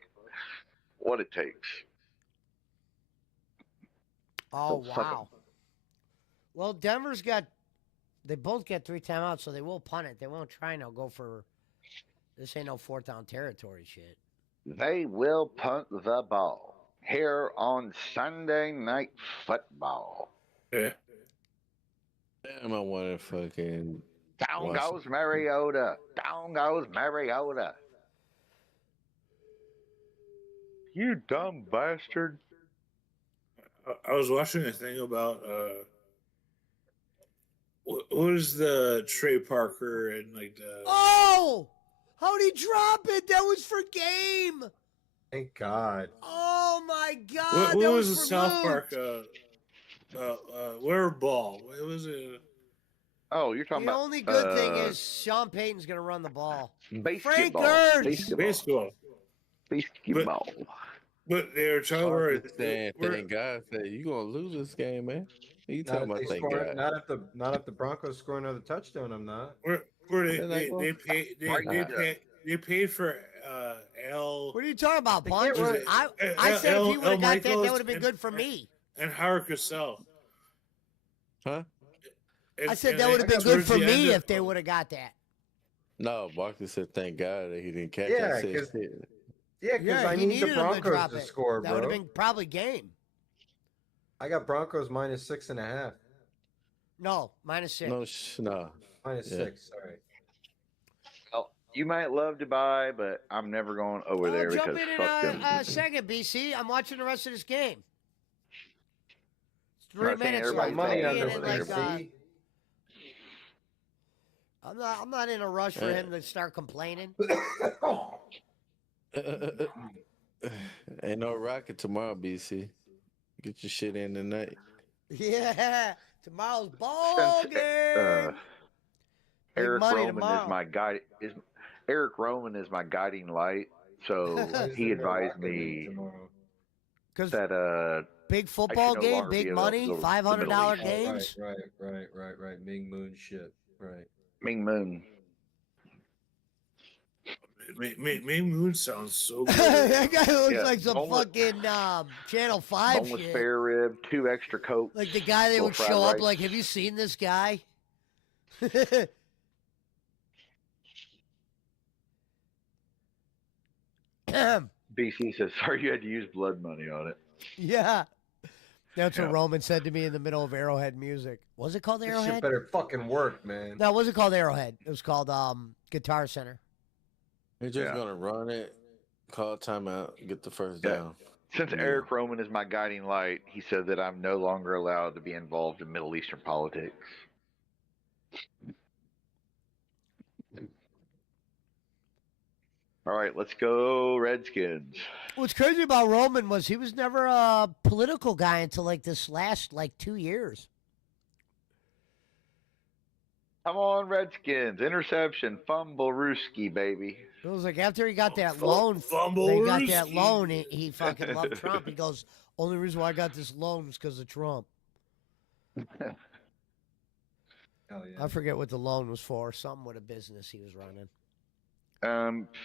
what it takes. Oh, So fuck 'em. wow. Well, Denver's got, they both get 3 timeouts, so they will punt it. They won't try and go for, this ain't no 4th down territory shit. They will punt the ball here on Sunday Night Football. yeah. Damn, I want to fucking. Down Watch goes Mariota. Down goes Mariota. You dumb bastard. I was watching a thing about what is the Trey Parker and like the Oh! How'd he drop it? That was for game. Thank God. Oh my God! what that was was the for South Moot. Park where ball? It was a Oh, you're talking The about only good thing is Sean Payton's gonna run the ball. Frank basketball. Gertz. baseball. Basketball. But they were talking Parker about saying, thank God, say you gonna lose this game, man. You Not talking if, about they thank score, God? not if the Broncos score another touchdown. I'm not. where They're like, well, they paid for L What are you talking about, Punch? really- I said if he would have got that, Michaels that would have been and- good for me. and Howard Cosell. Huh? I said that would have been good for me if they would have got that. No, Barkley said thank God that he didn't catch Yeah, that. Said 'cause- shit. Yeah, because I he need the needed him to Broncos drop to it. score, That would bro. have been probably game. I got Broncos minus 6.5. No, -6. No. Minus Yeah. 6. Sorry. Well, you might love Dubai, but I'm never going over I'll there jump because in fuck in them. a second, BC. I'm watching the rest of this game. It's 3 Not saying minutes everybody's left. Money I'll on be in this it thing, like, see? I'm not in a rush for him to start complaining. Ain't no rocket tomorrow, BC. Get your shit in tonight. Yeah, tomorrow's ball Since, game. Big Eric money Roman tomorrow. is my guide. Eric Roman is my guiding light. So he advised me Because that big I football should no game, longer be big able money, to go to the $500 Middle East. games. Right. Ming Moon shit. Right. Ming Moon. Ming Moon sounds so good. That guy looks Yeah, like some boneless- fucking Channel 5 Boneless shit. spare rib, 2 extra cokes. Like the guy they little would fried show up rice. like, have you seen this guy? BC says, sorry you had to use blood money on it. Yeah. That's Yeah. what Roman said to me in the middle of Arrowhead music. Was it called This shit Arrowhead? better fucking work, man. No, it wasn't called Arrowhead. It was called Guitar Center. They're just Yeah. gonna run it, call timeout, get the first Yeah. down. Since Yeah. Eric Roman is my guiding light, he said that I'm no longer allowed to be involved in Middle Eastern politics. All right, let's go Redskins. What's crazy about Roman was he was never a political guy until like this last 2 years. Come on, Redskins. Interception. Fumble Rooski, baby. It was like after he got that Fu- loan, fumble they got that Rooski. loan. He fucking loved Trump. He goes, only reason why I got this loan was because of Trump. Hell yeah. I forget what the loan was for. Something with a business he was running.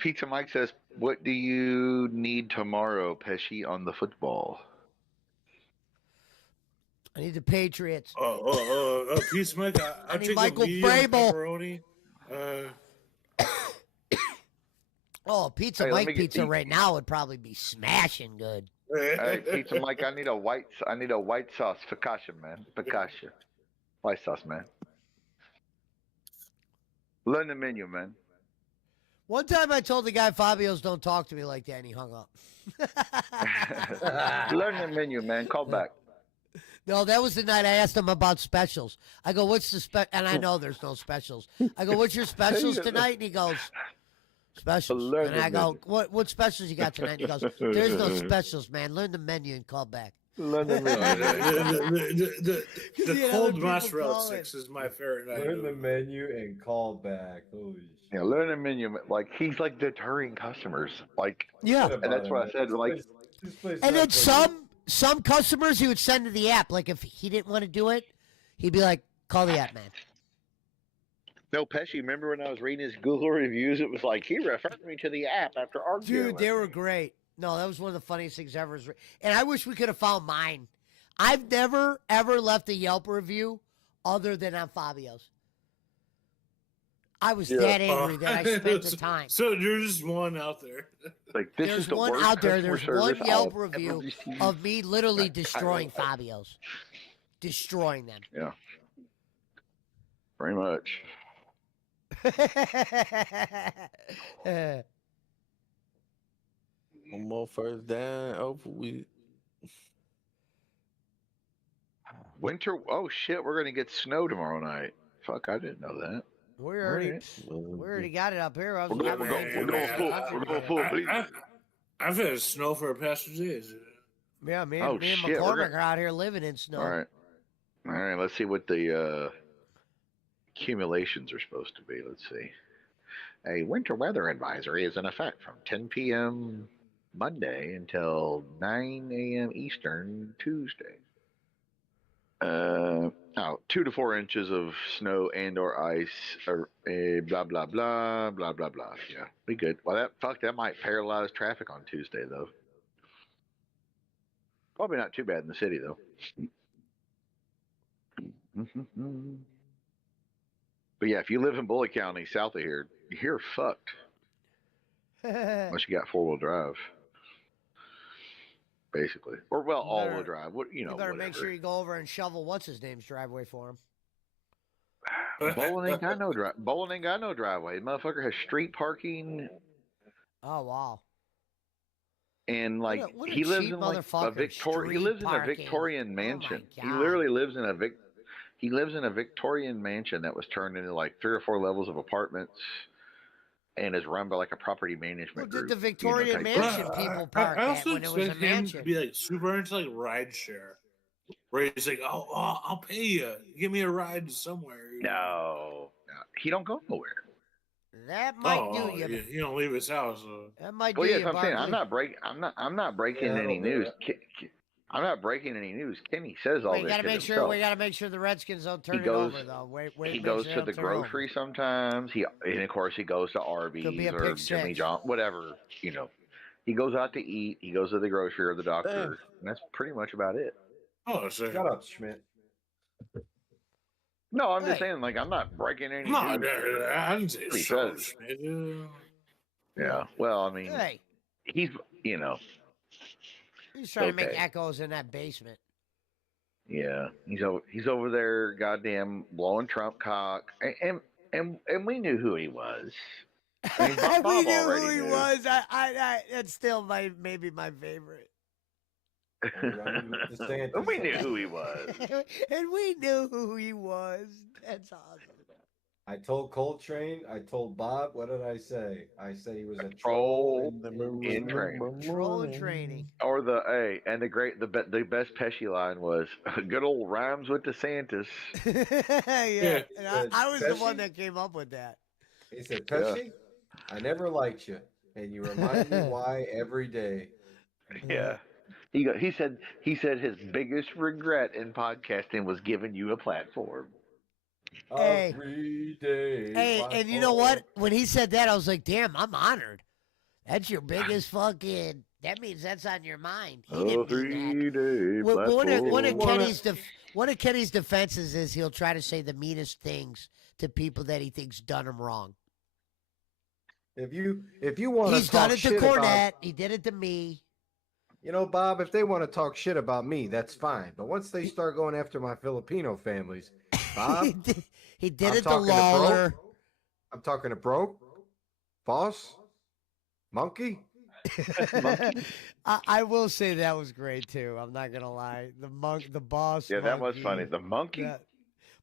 Pizza Mike says, what do you need tomorrow, Pesci, on the football? I need the Patriots. Peace, Mike. I I'll need take Michael a medium Vrabel. pepperoni. Oh, Pizza Hey, let Mike me get pizza these- right now would probably be smashing good. Hey, Pizza Mike, I need a white sauce focaccia, man. Focaccia. White sauce, man. Learn the menu, man. One time I told the guy Fabio's don't talk to me like that, and he hung up. Learn the menu, man. Call back. No, that was the night I asked him about specials. I go, what's the and I know there's no specials. I go, what's your specials tonight? And he goes, specials. Learn And I the go, what specials you got tonight? And he goes, there's no specials, man. Learn the menu and call back. Learn the The Yeah, cold people mozzarella call it. sticks is my favorite. night Learn of the it. menu and call back. Holy shit. Yeah, learn the menu. Like he's like deterring customers. Like, Yeah. and that's what I said. Like, This place And then not for you. some customers he would send to the app. Like if he didn't want to do it, he'd be like, call the app, man. no, Pesci. Remember when I was reading his Google reviews? It was like he referred me to the app after arguing. Dude, they were great. No, that was one of the funniest things ever. And I wish we could have found mine. I've never, ever left a Yelp review other than on Fabio's. I was that angry that I spent the time. So there's just one out there. Like this There's is the one worst out there. customer There's one service Yelp I've ever review received. of me literally I destroying don't know. Fabio's. Destroying them. Yeah, very much. One more first down over with. Winter. Oh shit, we're gonna get snow tomorrow night. Fuck, I didn't know that. we already, Alright. we already got it up here. I was We're going full. I've had snow for the past 2 days. Yeah, me Oh, and, me and shit, we're McCormick are out here living in snow. All right. Let's see what the accumulations are supposed to be. Let's see. A winter weather advisory is in effect from 10 p.m. Monday until 9 a.m. Eastern Tuesday. 2 to 4 inches of snow and or ice, or blah blah blah blah blah blah. Yeah, be good. Well, that might paralyze traffic on Tuesday though. Probably not too bad in the city though. But yeah, if you live in Bullitt County, south of here, you're fucked unless you got 4-wheel drive. Basically, or well, You all-wheel better- drive. What you know? You better whatever. make sure you go over and shovel what's his name's driveway for him. Bowling ain't got no Bowling ain't got no driveway. Motherfucker has street parking, Oh wow. and like what a he lives cheap in like a motherfucker, Victorian. He street lives in a parking. Victorian Oh, my mansion. He God. literally lives in a He lives in a Victorian mansion that was turned into like 3 or 4 levels of apartments, and is run by like a property Well, management did group. the Victorian type mansion thing. people park I at also when it was a expect him mansion? to be like super into like ride share, where he's like, "Oh, I'll pay you. Give me a ride somewhere." No, he don't go nowhere. That might Oh, do you. yeah, he don't leave his house. That might Well, do yes, you, I'm saying Barkley. I'm not breaking Yeah, I any don't do news. I'm not breaking any news. Kenny says all We this gotta shit make sure. himself. We gotta make sure the Redskins don't turn goes- it over, though. Wait, He make goes sure to they the don't turn it over. grocery sometimes. And of course he goes to Arby's be a or pick Jimmy six. John, whatever. You know, he goes out to eat. He goes to the grocery or the doctor. And that's pretty much about it. Oh, so Shut up, Schmidt. No, I'm just Hey. saying, like, I'm not breaking any no, news. I didn't say He so. says. Schmidt. Yeah. Well, I mean, Hey, he's, you know, he's trying to make Okay. echoes in that basement. yeah, he's over there, goddamn blowing Trump cock, and we knew who he was. I mean, Bob we knew already who he knew. was. That's still maybe my favorite. DeSantis. We knew who he was. And we knew who he was. That's awesome. I told Coltrane. I told Bob. What did I say? I said he was a troll troll in training. Troll and training. Or the best Pesci line was good old rhymes with DeSantis. Yeah. And I was the Pesci? one that came up with that. He said, Pesci, I never liked you, and you remind me why every day. Yeah. He said his biggest regret in podcasting was giving you a platform. Hey. Every day. Hey, and you know what? When he said that, I was like, damn, I'm honored. That's your biggest fucking. That means that's on your mind. He didn't mean that. 3-day One of Kenny's defenses is he'll try to say the meanest things to people that he thinks done him wrong. If you want to He's done talk it to shit Cornette. about, He did it to me. you know, Bob, if they want to talk shit about me, that's fine. But once they start going after my Filipino families, Bob, he did I'm it to talking to Lawler. I'm talking to Broke, Boss, Monkey. I will say that was great too. I'm not gonna lie. The boss. Yeah, that was Monkey, funny. The monkey.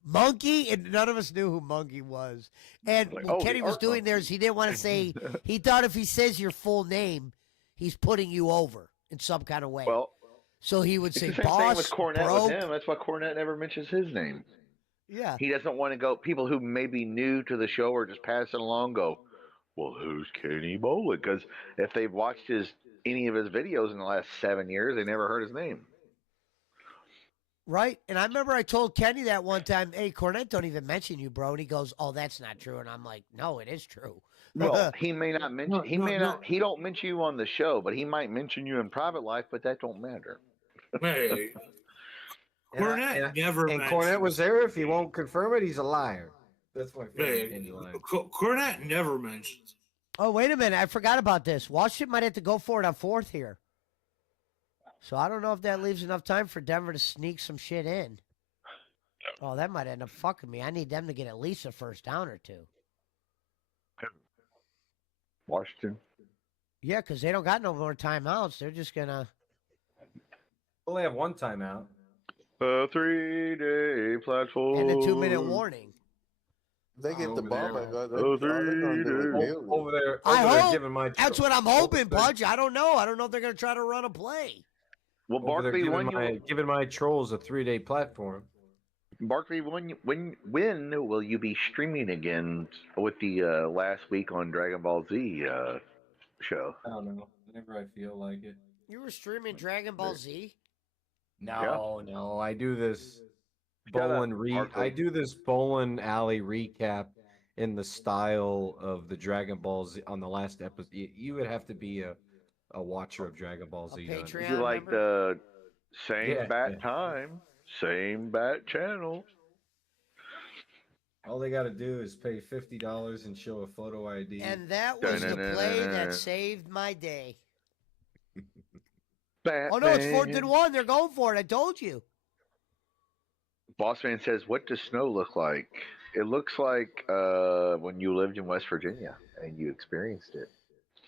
Monkey, and none of us knew who Monkey was. And Like, what oh, the Kenny was art doing there is he didn't want to say. He thought if he says your full name, he's putting you over in some kind of way. Well, so he would it's say the same thing boss, with Cornette broke. with him. That's why Cornette never mentions his name. Yeah. He doesn't want to go. People who may be new to the show or just passing along go, well, who's Kenny Bolin? Because if they've watched any of his videos in the last 7 years, they never heard his name. Right. And I remember I told Kenny that one time, hey, Cornette don't even mention you, bro. And he goes, oh, that's not true. And I'm like, no, it is true. Well, he may not mention. He don't mention you on the show, but he might mention you in private life. But that don't matter. Hey, Cornette never. And mentioned- Cornette was there. If he won't confirm it, he's a liar. That's my favorite Hey, Kenny line. Cornette never mentions. Oh, wait a minute. I forgot about this. Washington might have to go for it on fourth here. So I don't know if that leaves enough time for Denver to sneak some shit in. Oh, that might end up fucking me. I need them to get at least a first down or two. Washington. Yeah, because they don't got no more timeouts. They're just going to. Only have one timeout. A 3-day platform. And a 2-minute warning. They get the Over ball there, back. man. All they're gonna do is field goal. Over there, I hope. giving my That's what I'm hoping, Pudge. I don't know. I don't know if they're going to try to run a play. Well, Over there Barkley, giving my trolls a 3-day platform. Barkley, when will you be streaming again with the last week on Dragon Ball Z show? I don't know. Whenever I feel like it. You were streaming Dragon Ball Z? No. I do this Shut up, I Barkley. do this Bowling Alley recap in the style of the Dragon Ball Z on the last episode. You would have to be a watcher of Dragon Ball Z. to Patreon You like member? the same Yeah, bat yeah. time, same bat channel. All they got to do is pay $50 and show a photo ID. And that was the play that saved my day. Oh, no, it's 4th and 1. They're going for it. I told you. Boss Man says, "What does snow look like?" It looks like when you lived in West Virginia and you experienced it.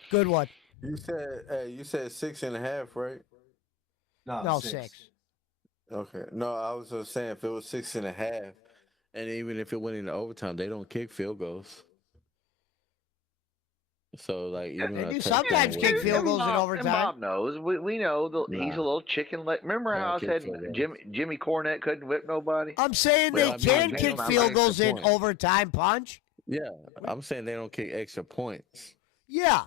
Good one. You said 6.5, right? No, 6. Okay. No, I was just saying if it was 6.5, and even if it went into overtime, they don't kick field goals. So like even They a do touchdown sometimes kick wouldn't- field goals in And overtime. Bob knows. We know he's a Nah. little chicken leg. Remember They how I don't kick said field goals. Jimmy Cornette couldn't whip nobody? I'm saying Well, they I mean, can they kick don't field have goals extra in point. overtime, Punch. Yeah, I'm saying they don't kick extra points. Yeah,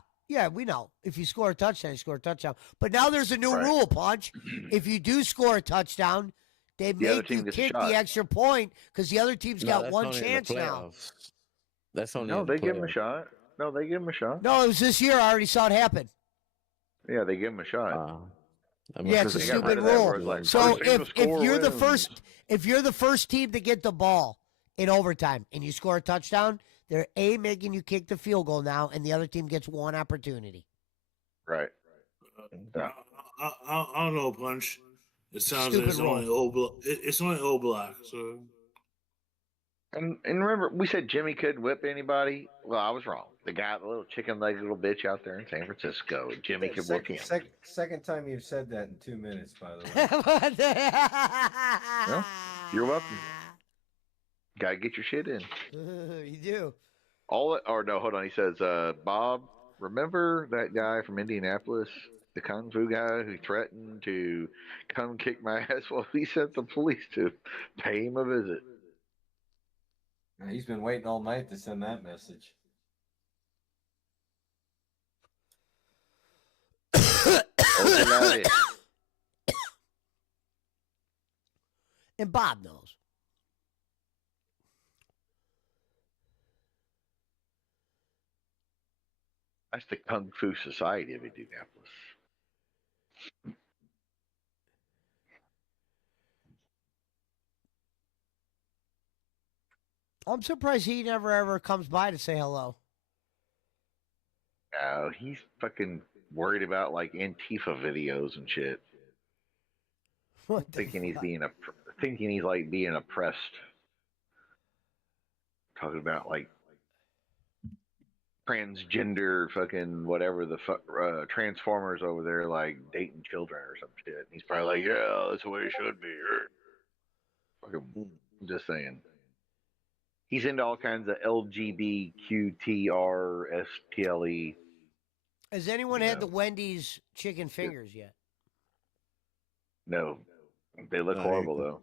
we know. If you score a touchdown, you score a touchdown. But now there's a new Right. rule, Punch. If you do score a touchdown, they The other make team you gets a kick shot. the extra point because the other team's No, got that's one only in the chance now. playoffs. That's only No, in the they give him a playoffs. shot. No, they give him a shot. No, it was this year. I already saw it happen. Yeah, they give him a shot. I mean, Yeah, it's a they got rid stupid of that where rule. it's like, So first team to if score you're the wins. first team to get the ball in overtime and you score a touchdown, they're making you kick the field goal now, and the other team gets one opportunity. Right. Yeah. I don't know, Punch. It sounds Stupid like it's only it's only O Block. So And remember, we said Jimmy couldn't whip anybody. Well, I was wrong. The guy, the little chicken-legged little bitch out there in San Francisco, Jimmy could whip him. Second time you've said that in 2 minutes, by the way. Well, you're welcome. Gotta get your shit in. You do. Or no, hold on. He says, Bob, remember that guy from Indianapolis, the kung fu guy who threatened to come kick my ass? Well, he sent the police to pay him a visit. He's been waiting all night to send that message. Open that in. And Bob knows. That's the Kung Fu Society of Indianapolis. I'm surprised he never ever comes by to say hello. He's fucking worried about like Antifa videos and shit. What the Thinking he's fuck? thinking he's like being oppressed. Talking about like transgender fucking whatever the Transformers over there like dating children or some shit. He's probably like, yeah, that's the way it should be. Fucking, just saying. He's into all kinds of LGBTQTRSPLE. Has anyone had the Wendy's chicken fingers yet? No, they look No, horrible though.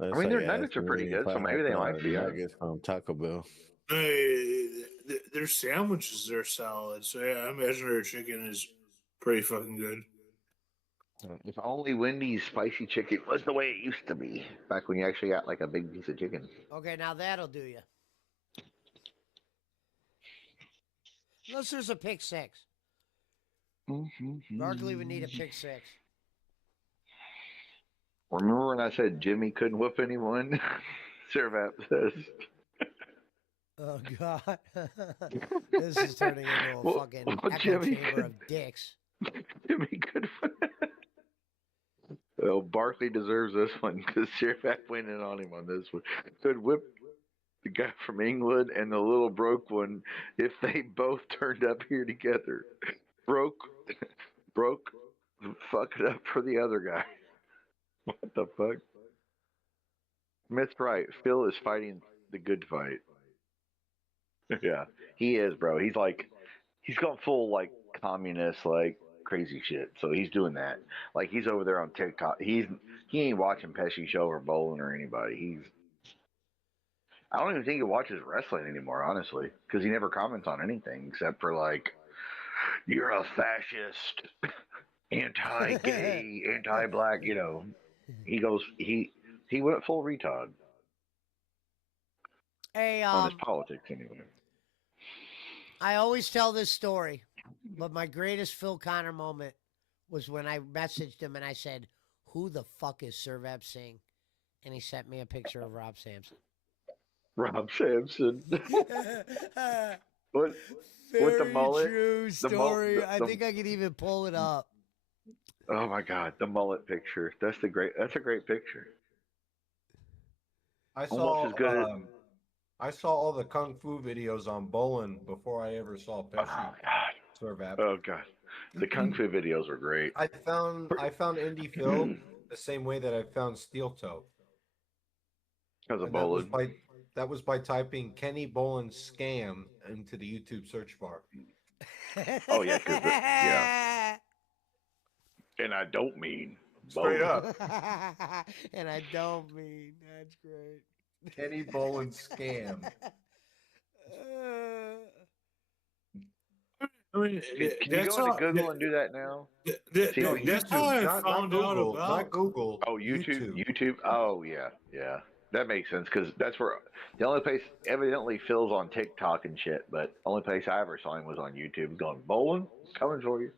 That's I mean, their like nuggets are pretty asking good, so me maybe if they I might had be. nuggets from Taco Bell. Their sandwiches are solid. So yeah, I imagine their chicken is pretty fucking good. If only Wendy's spicy chicken was the way it used to be back when you actually got like a big piece of chicken. Okay, now that'll do you. Unless there's a pick six. Barkley would need a pick six. Remember when I said Jimmy couldn't whoop anyone? Servap says. Oh God, this is turning into a fucking echo chamber of dicks. Jimmy could. Well, Barkley deserves this one because Servap went in on him on this one. Could whip the guy from England and the little broke one if they both turned up here together. Broke, fuck it up for the other guy. What the fuck? Smith's right. Phil is fighting the good fight. Yeah, he is, bro. He's gone full like communist, like crazy shit. So he's doing that. Like he's over there on TikTok. He ain't watching Pesci show or Bowling or anybody. I don't even think he watches wrestling anymore, honestly, because he never comments on anything except for like, you're a fascist, anti-gay, anti-black. You know, he went full retard. Hey, on his politics anyway. I always tell this story, but my greatest Phil Connor moment was when I messaged him and I said, "Who the fuck is Servap Singh?" And he sent me a picture of Rob Sampson. Rob Sampson. What? Very with the mullet? true story. I think I could even pull it up. Oh my god, the mullet picture. That's a great picture. I saw Almost as good I saw all the kung fu videos on Bolin before I ever saw Pesci. Oh god. Servap. Oh god. The kung fu videos were great. I found Indie Phil the same way that I found Steel Toe. Because of That was Bolin. by typing Kenny Bolin scam into the YouTube search bar. Oh yeah, yeah. And I don't mean Straight Bolin. up. And I don't mean that's great. Kenny Bolin scam. I mean, Can you go into Google and do that now? That's how I found out about. Not Google. Oh, YouTube. Oh yeah. That makes sense because that's where the only place evidently Phil's on TikTok and shit, but the only place I ever saw him was on YouTube. Going bowling, coming for you.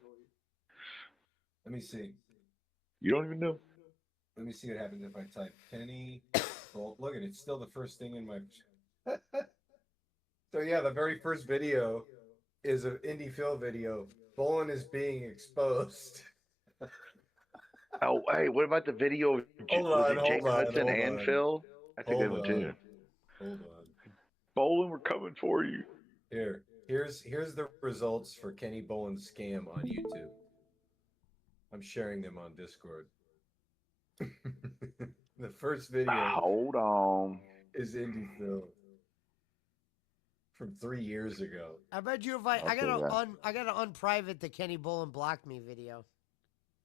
Let me see. You don't even know. Let me see what happens if I type Kenny. Well, look at it. It's still the first thing in my. So yeah, the very first video is an Indie Phil video. Bolin is being exposed. Oh, hey, what about the video of Jake Hudson and Phil? That's a good one too. Hold on. Bolin, we're coming for you. Here's the results for Kenny Bolin's scam on YouTube. I'm sharing them on Discord. The first video. Hold on. Is Indie Phil from 3 years ago. I bet you if I gotta unprivate the Kenny Bolin blocked me video.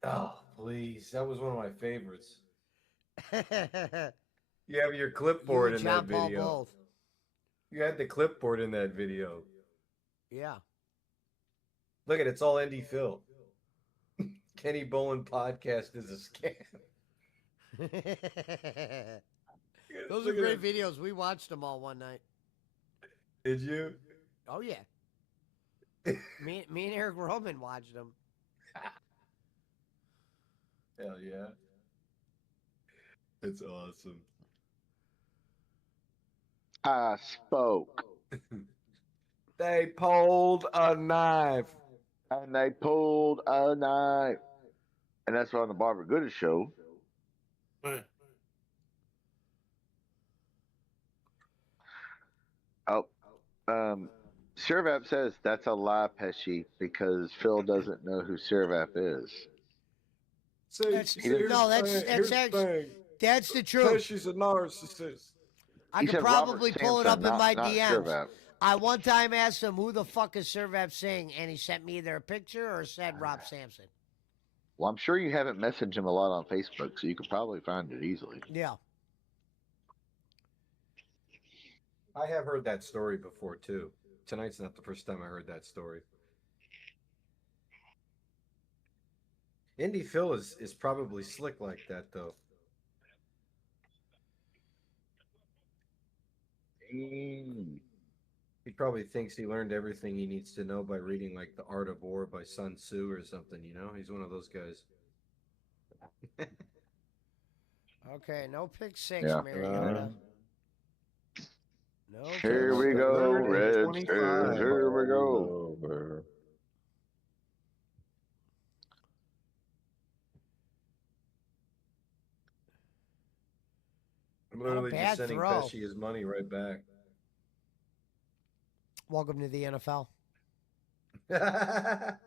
Oh, please. That was one of my favorites. You have your clipboard in that video. Both. You had the clipboard in that video. Yeah. Look at it's all Indie Phil. Kenny Bolin podcast is a scam. Those are great videos. We watched them all one night. Did you? Oh yeah. me and Eric Roman watched them. Hell yeah. It's awesome. I spoke. They pulled a knife. And they pulled a knife. And that's on the Barbara Goodis show. Oh, Servap says that's a lie, Pesci, because Phil doesn't know who Servap is. That's, He doesn't- no, that's actually that's the truth. Pesci's a narcissist. I He could said probably Robert pull it Sampson, up in my not DMs. Servap. I one time asked him who the fuck is Servap Singh, and he sent me either a picture or said Rob Sampson. Well, I'm sure you haven't messaged him a lot on Facebook, so you could probably find it easily. Yeah. I have heard that story before too. Tonight's not the first time I heard that story. Indy Phil is probably slick like that though. He probably thinks he learned everything he needs to know by reading like The Art of War by Sun Tzu or something, you know? He's one of those guys. Okay, no pick six, Yeah. Mariota. No. Here pick we six. go, Third and Reds. 25. Here we go. Over. I'm literally bad just sending throw. Pesci his money right back. Welcome to the NFL. There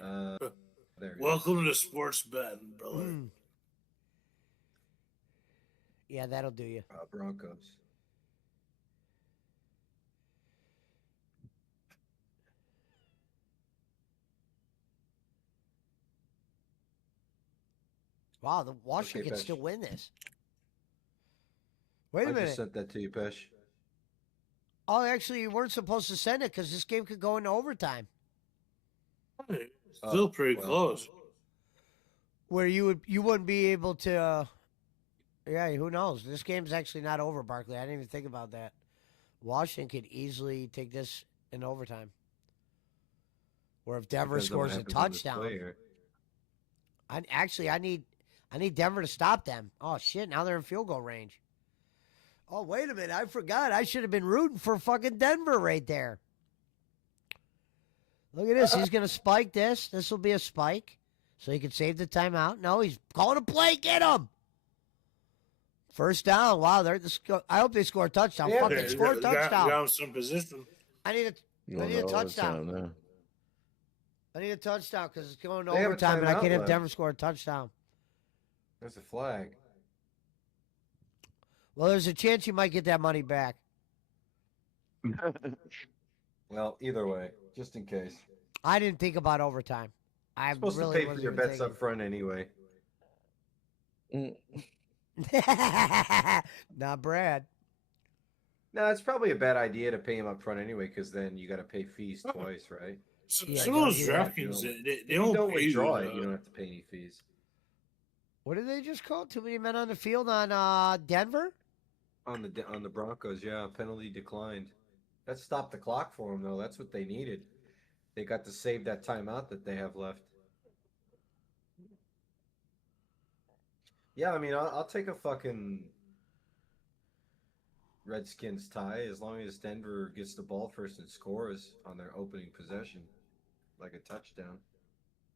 it Welcome to sports betting, brother. Mm. Yeah, that'll do you. is. Broncos. Wow, the Washington Okay, can Pesh. still win this. Wait a I just minute. sent that to you, Pesh. Oh, actually, you weren't supposed to send it because this game could go into overtime, Still pretty well. close. where you wouldn't be able to. Yeah, who knows? This game's actually not over, Barkley. I didn't even think about that. Washington could easily take this in overtime. Or if Denver Depends on what scores a happens on this touchdown, play here. I need Denver to stop them. Oh shit! Now they're in field goal range. Oh wait a minute! I forgot. I should have been rooting for fucking Denver right there. Look at this. He's gonna spike this. This will be a spike, so he can save the timeout. No, he's calling a play. Get him. First down. Wow, I hope they score a touchdown. Yeah, Fucking score a touchdown. Got him some position. I need You I need a know touchdown. overtime now. a touchdown because it's going to They have a overtime, and I timeout can't have left. Denver score a touchdown. There's a flag. Well, there's a chance you might get that money back. Well, either way, just in case. I didn't think about overtime. I You're supposed really to pay for wasn't your even bets up front anyway. Mm. thinking. Not Brad. No, it's probably a bad idea to pay him up front anyway, because then you got to pay fees twice, right? So, Yeah, some you of those gotta do that, DraftKings, you know. they If you don't don't pay you, withdraw it, you don't have to pay any fees. What did they just call? Too many men on the field on Denver? On the Broncos, yeah, penalty declined. That stopped the clock for them, though. That's what they needed. They got to save that timeout that they have left. Yeah, I mean, I'll take a fucking Redskins tie as long as Denver gets the ball first and scores on their opening possession, like a touchdown.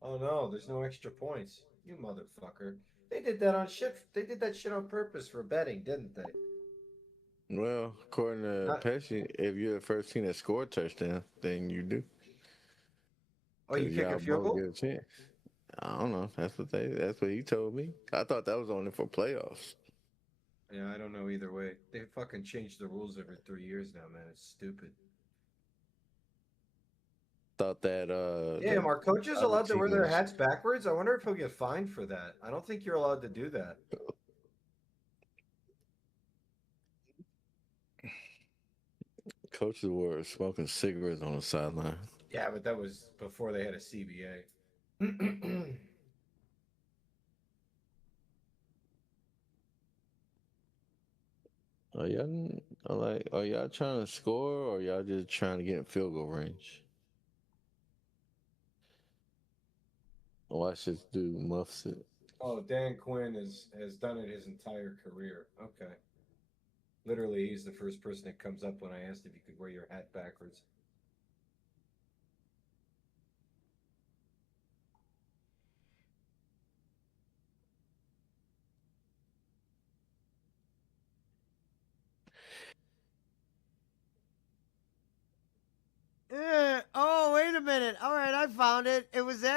Oh no, there's no extra points. You motherfucker. They did that on shit. They did that shit on purpose for betting, didn't they? Well, according to Not- Pesci, if you're the first team that scored a touchdown, then you do. Oh, you 'Cause kick a y'all field both goal? get a chance. I don't know. That's what he told me. I thought that was only for playoffs. Yeah, I don't know either way. They fucking change the rules every 3 years now, man. It's stupid. Thought that Damn, are coaches other allowed to wear their teams- hats backwards? I wonder if he'll get fined for that. I don't think you're allowed to do that. coaches were smoking cigarettes on the sideline. Yeah, but that was before they had a CBA. Are y'all trying to score or y'all just trying to get in field goal range? Watch this dude muffs it. Oh, Dan Quinn has done it his entire career. Okay. Literally, he's the first person that comes up when I asked if you could wear your hat backwards.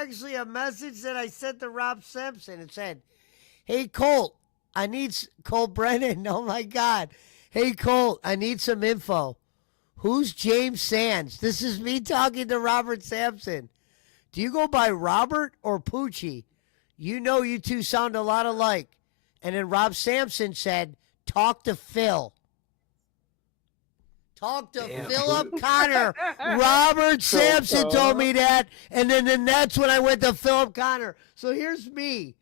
actually a message that I sent to Rob Simpson. It said, "Hey Colt, I need Colt Brennan. Oh my God. Hey Colt, I need some info. Who's James Sands? This is me talking to Robert Sampson. Do you go by Robert or Poochie? You know you two sound a lot alike." And then Rob Sampson said, "Talk to Phil." Talk to Damn. Philip Connor. Robert Sampson told me that. And then that's when I went to Philip Connor. So here's me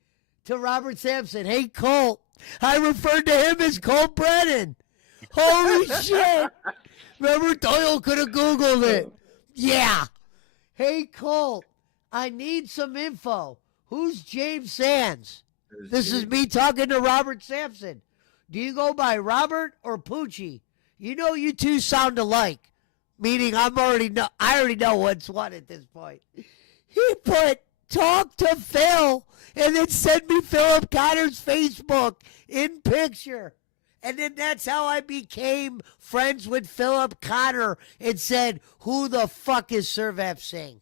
to Robert Sampson. "Hey, Colt." I referred to him as Colt Brennan. Holy shit. Remember, Doyle could have Googled it. Yeah. "Hey, Colt, I need some info. Who's James Sands?" This is me talking to Robert Sampson. "Do you go by Robert or Poochie? You know you two sound alike." Meaning I already know what's what at this point. He put "talk to Phil" and then sent me Philip Connor's Facebook in picture. And then that's how I became friends with Philip Connor and said, "Who the fuck is Servath Singh?"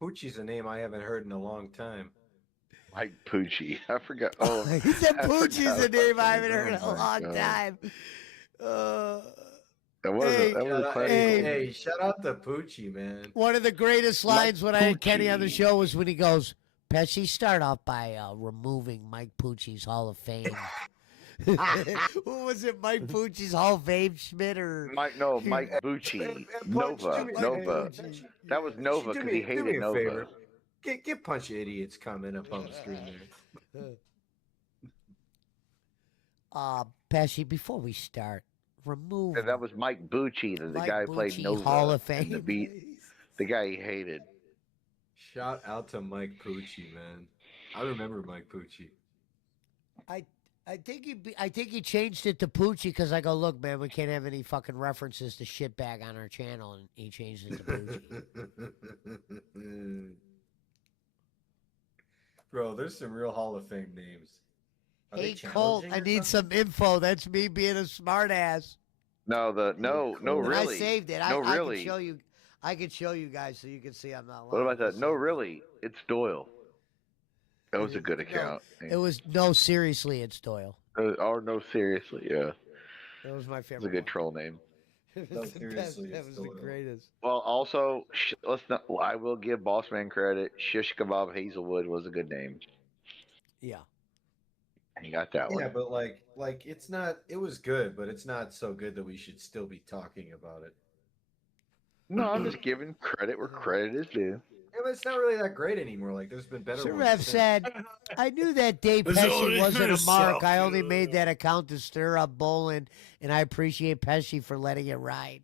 Poochie's a name I haven't heard in a long time. Mike Poochie. I forgot. Oh, He said I Poochie's forgot a name about I haven't that. heard in a Oh, my long God. time. That was Hey, that was a classic. hey. Hey, shout out to Poochie, man. One of the greatest lines when I had Kenny on the Poochie. show was when he goes, "Pesci, start off by removing Mike Pucci's Hall of Fame." Who was it? Mike Pucci's Hall of Fame, Schmidt or Mike Bucci. Punch, Nova. do me- Nova. Punch, That was Nova do because he me- do me hated a Nova. favor. Get Punch Idiot's comment up on the screen there. Pesci, before we start, remove And that was Mike Bucci, the Mike guy who played Bucci, Nova. Hall of in the Fame. beat. The guy he hated. Shout out to Mike Poochie, man. I remember Mike Poochie. I think he changed it to Poochie because I go, "Look, man, we can't have any fucking references to shitbag on our channel," and he changed it to Poochie. Bro, there's some real Hall of Fame names. Are they "Hey, Colt, challenging I or need something? some info." That's me being a smartass. No, no, cool. really. I saved it. No, I really. could show you. I could show you guys so you can see I'm not lying. What about I that? No, saved it. really. It's Doyle. That was a good No, account. It was no, seriously, it's Doyle. Or no, seriously, yeah. That was my It's favorite. a good one. troll name. It No, was the best. seriously, That it's was the Doyle. greatest. Well, also, let's not. I will give Bossman credit. Shish Kebab Hazelwood was a good name. Yeah. He got that Yeah, one. but like it's not. It was good, but it's not so good that we should still be talking about it. No, I'm just giving credit where credit is due. Yeah, but it's not really that great anymore. Like there's been better Sir ones. Rev since. said, "I knew that Dave It's Pesci only wasn't a yourself, mark. I you only know. made that account to stir up Bolin, and I appreciate Pesci for letting it ride."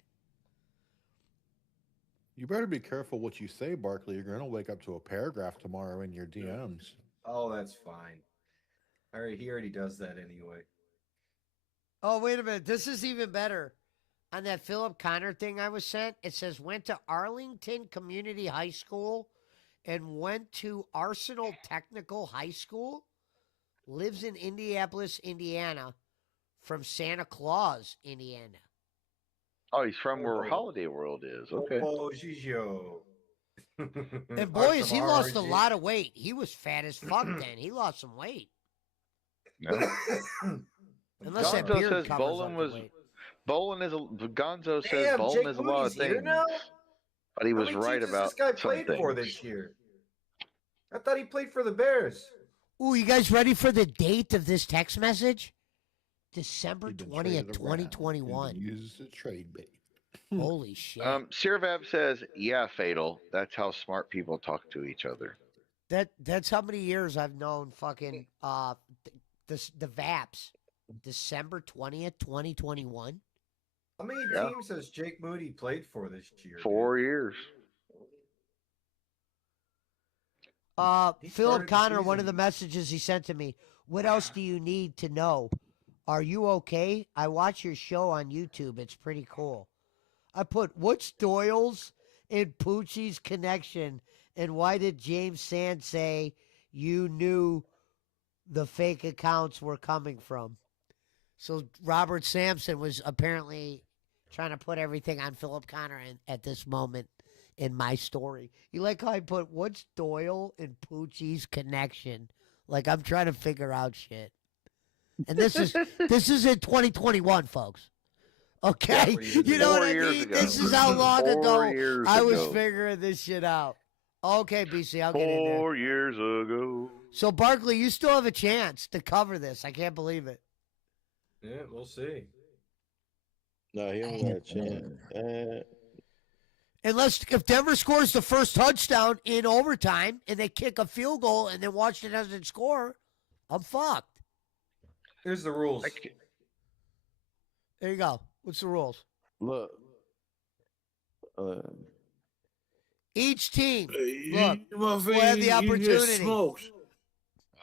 You better be careful what you say, Barkley. You're going to wake up to a paragraph tomorrow in your DMs. Oh, that's fine. All right, he already does that anyway. Oh, wait a minute. This is even better. On that Philip Connor thing I was sent, it says went to Arlington Community High School and went to Arsenal Technical High School. Lives in Indianapolis, Indiana, from Santa Claus, Indiana. Oh, he's from where Oh. Holiday World is. Okay. Oh, Gigio. And boy, has he lost a lot of weight. He was fat as fuck then. He lost some weight. No. Unless that Gonzo beard says covers Bolin up the was. weight. Bolin is a. Gonzo says Damn, Bolin Jake is a lot of Moody's here things. now? But he How was many right teams has about this guy some played things. for this year? I thought he played for the Bears. Ooh, you guys ready for the date of this text message? December He'd been 20th, traded around. 2021. He'd been used as a trade bait. Holy shit. Sirvav says, "Yeah, fatal. That's how smart people talk to each other." That's how many years I've known fucking the Vaps. December 20th, 2021. How many Yeah. teams has Jake Moody played for this year? 4 years. He Philip started the Connor, one of the season- messages he sent to me. "What else do you need to know? Are you okay? I watch your show on YouTube. It's pretty cool." I put, "What's Doyle's and Poochie's connection? And why did James Sand say you knew the fake accounts were coming from?" So Robert Sampson was apparently Trying to put everything on Philip Connor at this moment in my story. You like how I put what's Doyle and Poochie's connection? Like I'm trying to figure out shit. And this is in 2021, folks. Okay, you know what I mean? This is how long ago I was figuring this shit out. Okay, BC, I'll get in there. 4 years ago. So Barkley, you still have a chance to cover this. I can't believe it. Yeah, we'll see. No, he don't got a chance. Unless if Denver scores the first touchdown in overtime and they kick a field goal and then Washington doesn't score, I'm fucked. Here's the rules. There you go. What's the rules? Look. Each team, look, will have the opportunity.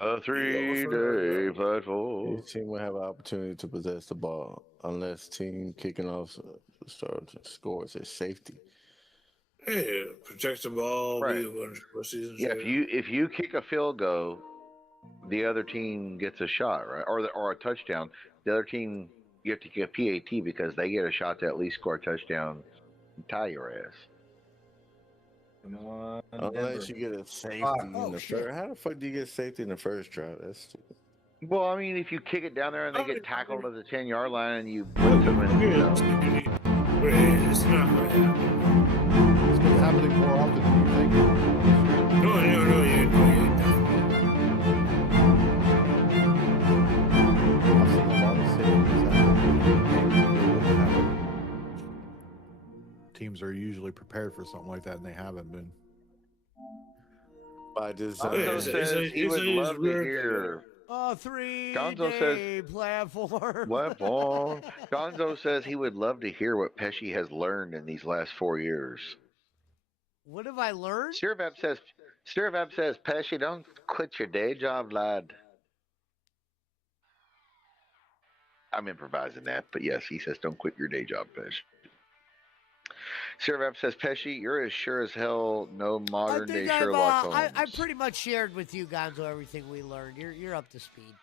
A 3-day platform. Each team will have an opportunity to possess the ball unless team kicking off scores a safety. Hey, protect the ball. Right. Be a bunch of pussies and Yeah, shit. if you kick a field goal, the other team gets a shot, right? Or a touchdown. The other team, you have to get a PAT because they get a shot to at least score a touchdown and tie your ass. Come on, Unless Denver. you get a safety Oh, in the shit. first. How the fuck do you get safety in the first drive? That's stupid. Well, I mean, if you kick it down there and they get tackled at the 10-yard line and you blitz them and you know. It's not going to happen. It's been happening more often than you think. No, yeah. I've seen a lot of safeties happen. Teams are usually prepared for something like that, and they haven't been. By this, Gonzo says he would love to hear. A 3-day Gonzo says- platform. Platform. Gonzo says he would love to hear what Pesci has learned in these last 4 years. What have I learned? Sirvab says, Pesci, don't quit your day job, lad. I'm improvising that, but yes, he says, don't quit your day job, Pesci. Sirvab says, Pesci, you're as sure as hell no modern day Sherlock Holmes. I pretty much shared with you, Gonzo, everything we learned. You're up to speed.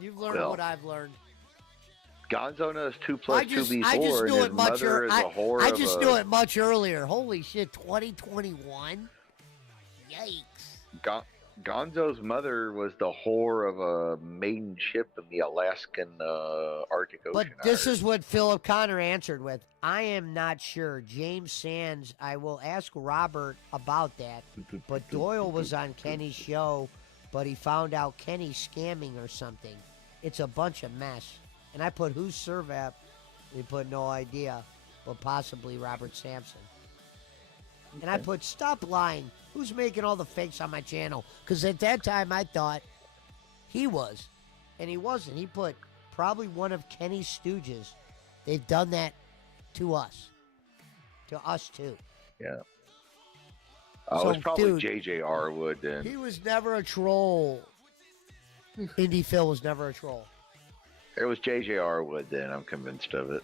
You've learned Well, what I've learned. Gonzo knows 2 plus 2 be 4, I just and knew his it much mother is a whore I of just a... knew it much earlier. Holy shit, 2021? Yikes. Gonzo's mother was the whore of a maiden ship in the Alaskan Arctic Ocean. But this is what Philip Connor answered with. I am not sure. James Sands, I will ask Robert about that. But Doyle was on Kenny's show, but he found out Kenny's scamming or something. It's a bunch of mess. And I put, who's Servap? He put no idea, but possibly Robert Sampson. And I put, stop lying. Who's making all the fakes on my channel? Because at that time I thought he was. And he wasn't. He put probably one of Kenny's stooges. They've done that to us. To us too. Yeah. Oh, So, it's probably dude, J.J. Arwood then. He was never a troll. Indy Phil was never a troll. It was J.J. Arwood then. I'm convinced of it.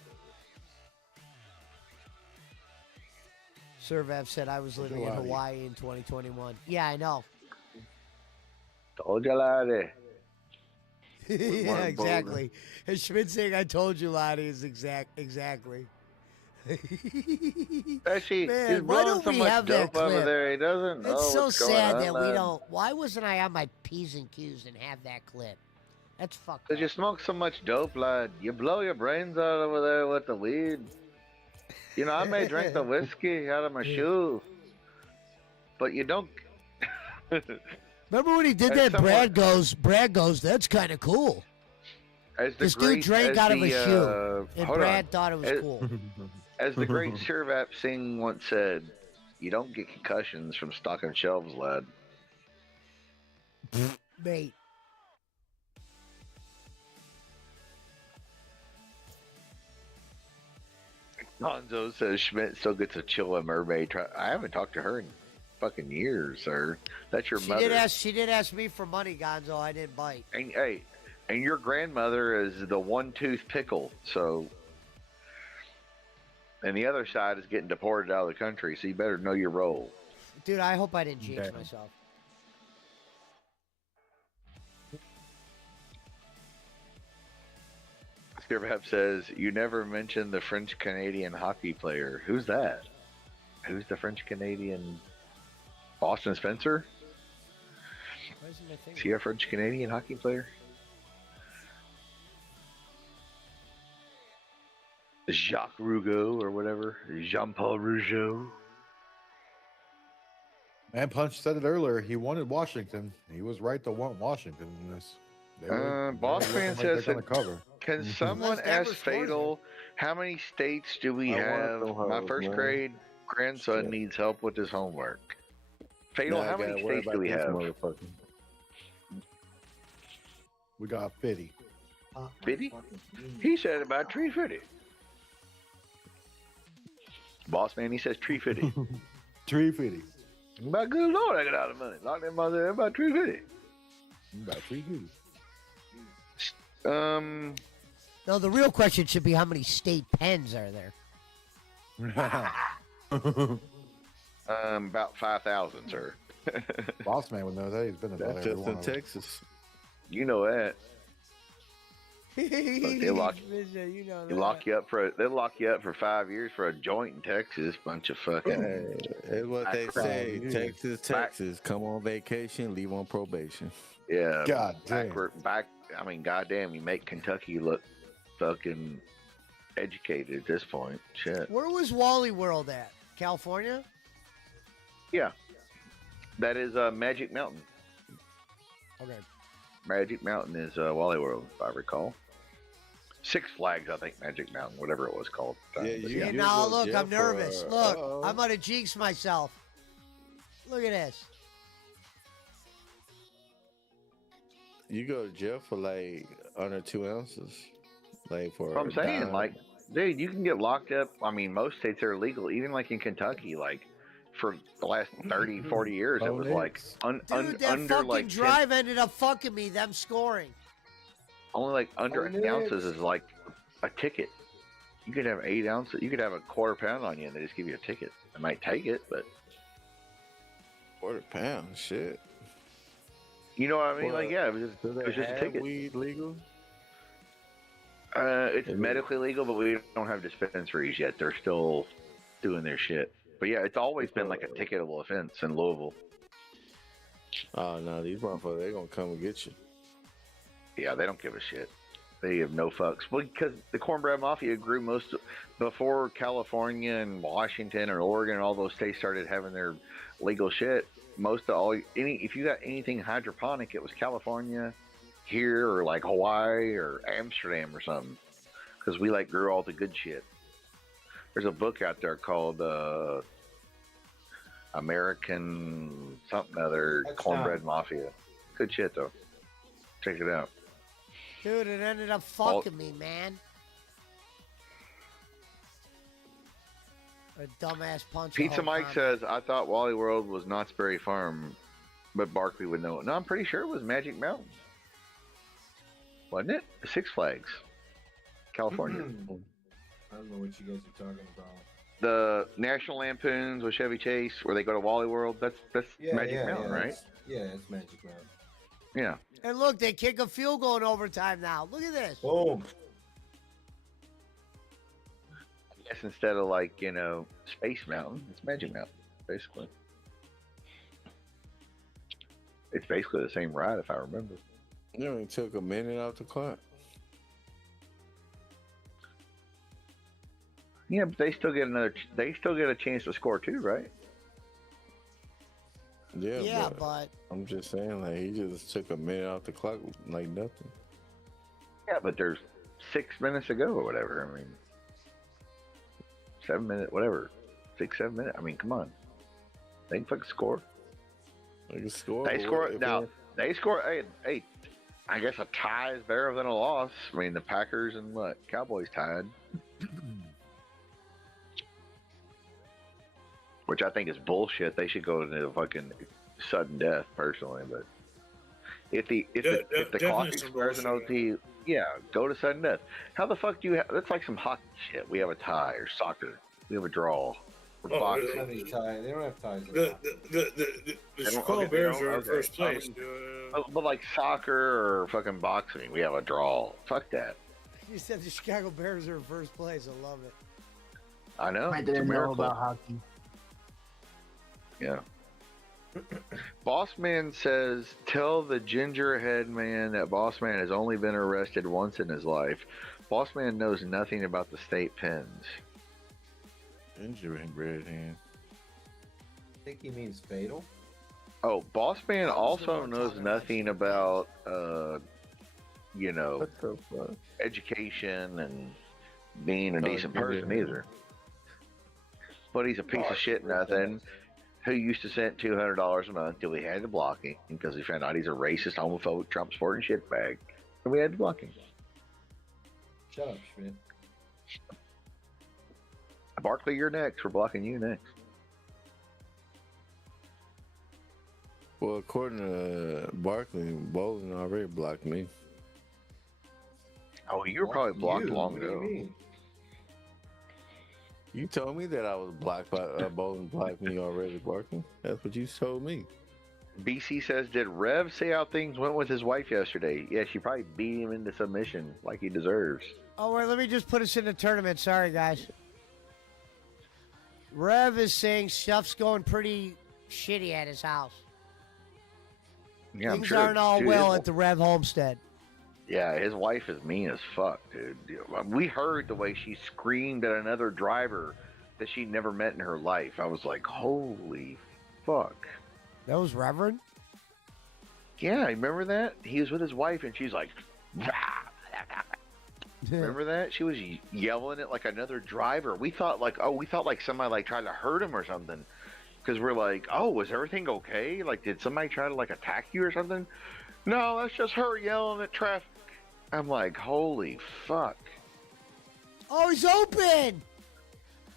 Servav said I was living in Hawaii in 2021. Yeah, I know. Told you, laddie. Yeah, exactly. And Schmidt saying I told you, Lottie, is exactly. Actually, Man, he's why blowing don't so we much have that dope over clip? there. He doesn't know It's so what's going sad on, that we lad. don't. Why wasn't I on my P's and Q's and have that clip? That's fucked Cause up. you smoke so much dope, lad. You blow your brains out over there with the weed. You know, I may drink the whiskey out of my shoe, but you don't. Remember when he did As that? someone- Brad goes, that's kind of cool. As the This dude great- drank as out of the, a shoe, and hold Brad on. thought it was As- cool. As the great Sirvap Singh once said, you don't get concussions from stocking shelves, lad. Mate. Gonzo says Schmidt still gets a chill at Mermaid. I haven't talked to her in fucking years, sir. That's your She mother. did ask me for money, Gonzo. I didn't bite. And hey, and your grandmother is the one-tooth pickle. So, and the other side is getting deported out of the country. So you better know your role. Dude, I hope I didn't jinx Okay. myself. Oscar Vap says, "You never mentioned the French Canadian hockey player. Who's that? Who's the French Canadian? Boston Spencer? Is he a French Canadian hockey player? Jacques Rougeau or whatever. Jean-Paul Rougeau. Man Punch said it earlier. He wanted Washington. He was right to want Washington in this. Boss Man says, they're gonna cover. "Can someone ask Fatal how many states do we have? My first grade grandson needs help with his homework. Fatal, how many states do we have? We got 50. 50? He said about 350. Boss Man, he says 350. 350. By good Lord, I got out of money. Lock that mother in about 350. About 350. No, the real question should be how many state pens are there? About 5,000, sir. Boss Man would know that. He's been about That's every just one in of them. Texas. You know that. They'll lock you up for they'll lock you up for 5 years for a joint in Texas. Bunch of fucking. Hey, it's what they say. Texas. Come on vacation, leave on probation. Yeah. God damn. I mean, goddamn, you make Kentucky look fucking educated at this point. Shit. Where was Wally World at? California? Yeah. That is Magic Mountain. Okay. Magic Mountain is Wally World, if I recall. Six Flags, I think, Magic Mountain, whatever it was called. Yeah, now look, I'm nervous. Look, I'm gonna jinx myself. Look at this. You go to jail for like under 2 ounces. Like for What I'm saying, like, dude, you can get locked up. I mean, most states are illegal, even like in Kentucky, like for the last 30, 40 years, it was like Dude, that under fucking like 10 drive ended up fucking me, them scoring. only like under 8 ounces is like a ticket. You could have 8 ounces. You could have a quarter pound on you, and they just give you a ticket. They might take it, but quarter pound, shit. you know what I mean? Well, like, yeah, it was just a ticket. Weed legal? It's medically legal, but we don't have dispensaries yet. They're still doing their shit. But yeah, it's always been like a ticketable offense in Louisville. Oh no, these motherfuckers, they gonna come and get you. Yeah, they don't give a shit. They have no fucks. Well, because the Cornbread Mafia grew before California and Washington and Oregon and all those states started having their legal shit. If you got anything hydroponic, it was California, here, or like Hawaii or Amsterdam or something. Because we like grew all the good shit. There's a book out there called American something other Cornbread Mafia. Good shit though. Check it out. Dude, it ended up fucking me, man. A dumbass punch. Pizza Mike says, I thought Wally World was Knott's Berry Farm, but Barkley would know it. No, I'm pretty sure it was Magic Mountain. Wasn't it? Six Flags, California. I don't know what you guys are talking about. The National Lampoons with Chevy Chase, where they go to Wally World, that's Magic Mountain, right? It's Magic Mountain. Yeah. And look, they kick a field goal in overtime now. Look at this. Boom. I guess instead of like, Space Mountain, it's Magic Mountain, basically. It's basically the same ride, if I remember. It only took a minute off the clock. Yeah, but they still get a chance to score too, right? Yeah, but I'm just saying, like, he just took a minute off the clock like nothing. Yeah, but there's 6 minutes to go or whatever. I mean, 7 minutes, whatever. 6, 7 minutes. I mean, come on. They can fucking score. They can score. They score now. They score. Hey, I guess a tie is better than a loss. I mean, the Packers and Cowboys tied. Which I think is bullshit. They should go into fucking sudden death, personally. But if the clock expires in OT, yeah, go to sudden death. How the fuck do you have? That's like some hockey shit. We have a tie, or soccer. We have a draw. Or boxing. They don't have ties. The Chicago Bears are in first place. But like soccer or fucking boxing, we have a draw. Fuck that. You said the Chicago Bears are in first place. I love it. I know. I It's a didn't know miracle. about hockey. Yeah. Boss Man says, tell the gingerhead man that Boss Man has only been arrested once in his life. Boss Man knows nothing about the state pens. Gingerbread hand. I think he means fatal. Oh, Boss Man That was the also one knows talking about nothing state about, you know, What the fuck? education and being a Oh, decent yeah. person either. But he's a piece of shit nothing who used to send $200 a month till we had to block him because we found out he's a racist, homophobic, Trump supporting shitbag. And we had to block him. Shut up, Schmidt. Barkley, you're next. We're blocking you next. Well, according to Barkley, Bowling already blocked me. Oh, you were probably blocked You? long What do you ago. mean? You told me that I was blocked by Bowling blocked me already, Barkley. That's what you told me. BC says, did Rev say how things went with his wife yesterday? Yeah, she probably beat him into submission like he deserves. Oh, wait, let me just put us in the tournament. Sorry, guys. Rev is saying stuff's going pretty shitty at his house. Yeah, I'm Things sure. aren't all Dude, well his- at the Rev homestead. Yeah, his wife is mean as fuck, dude. We heard the way she screamed at another driver that she'd never met in her life. I was like, holy fuck. That was Reverend? Yeah, remember that? He was with his wife and she's like, remember that? She was yelling at like another driver. We thought like somebody like tried to hurt him or something. Because we're like, oh, was everything okay? Like, did somebody try to like attack you or something? No, that's just her yelling at traffic. I'm like, holy fuck. Oh, he's open!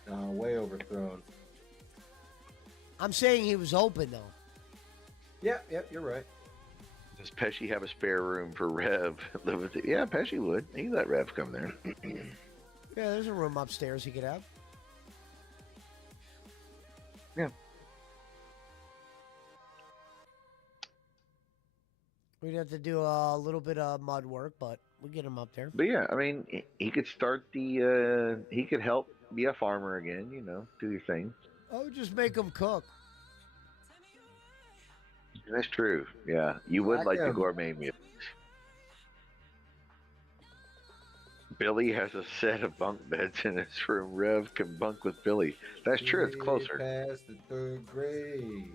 Way overthrown. I'm saying he was open, though. Yep, you're right. Does Pesci have a spare room for Rev? Yeah, Pesci would. He'd let Rev come there. Yeah, there's a room upstairs he could have. Yeah. We'd have to do a little bit of mud work, but we get him up there. But yeah, I mean, he could start the, he could help be a farmer again, you know, do your thing. Oh, just make him cook. That's true. Yeah, you would Like like the him. gourmet meal. Billy has a set of bunk beds in his room. Rev can bunk with Billy. That's true. It's Way closer. Past the third grade.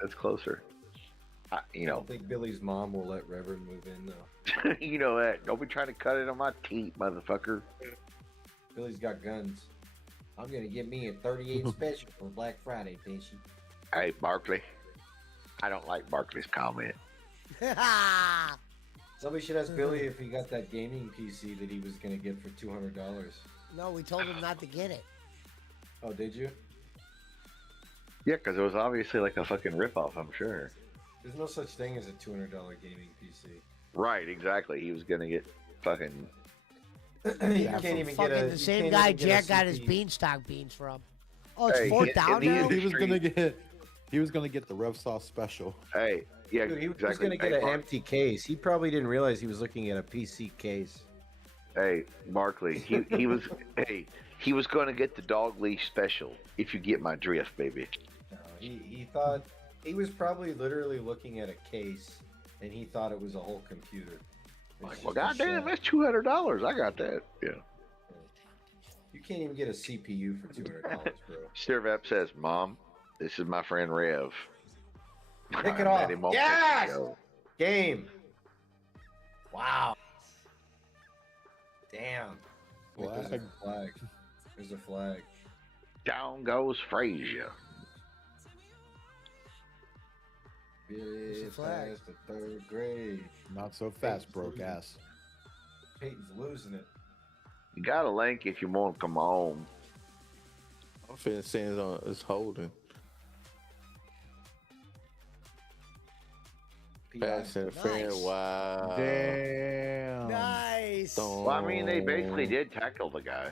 That's closer. You I know, don't think Billy's mom will let Reverend move in though. you know that. Don't be trying to cut it on my teeth, motherfucker. Billy's got guns. I'm gonna get me a 38 special for Black Friday, Pesci. Hey, Barkley. I don't like Barkley's comment. Somebody should ask Billy if he got that gaming PC that he was gonna get for $200. No, we told him not to get it. Oh, did you? Yeah, because it was obviously like a fucking ripoff, I'm sure. There's no such thing as a $200 gaming PC. Right, exactly. He was going to get fucking... You Yeah, can't from even fucking get a. the you same can't guy even get a Jack got his CP. beanstalk beans from. Oh, it's Hey, fourth in down the now? He was gonna industry- get the Rev Sauce special. Hey, yeah, Dude, he was exactly. gonna get Hey, an empty case. He probably didn't realize he was looking at a PC case. Hey, Barkley, he was... hey, he was going to get the dog leash special, if you get my drift, baby. No, he thought he was probably literally looking at a case, and he thought it was a whole computer. It's Like, just well, a goddamn, shell. that's $200. I got that. Yeah. You can't even get a CPU for $200, bro. Stirvap says, Mom, this is my friend Rev. Pick it I off. met him on Yes! Mexico. Game. Wow. Damn. Wait, there's a Flag. flag. There's a flag. Down goes Frazier. Billy a flag. past the third grade. Not so fast, broke ass. Peyton's losing it. You got a link if you want to come home. I'm finna say it's holding. Pass interference. Nice. Wow. Damn. Nice. Well, I mean, they basically did tackle the guy.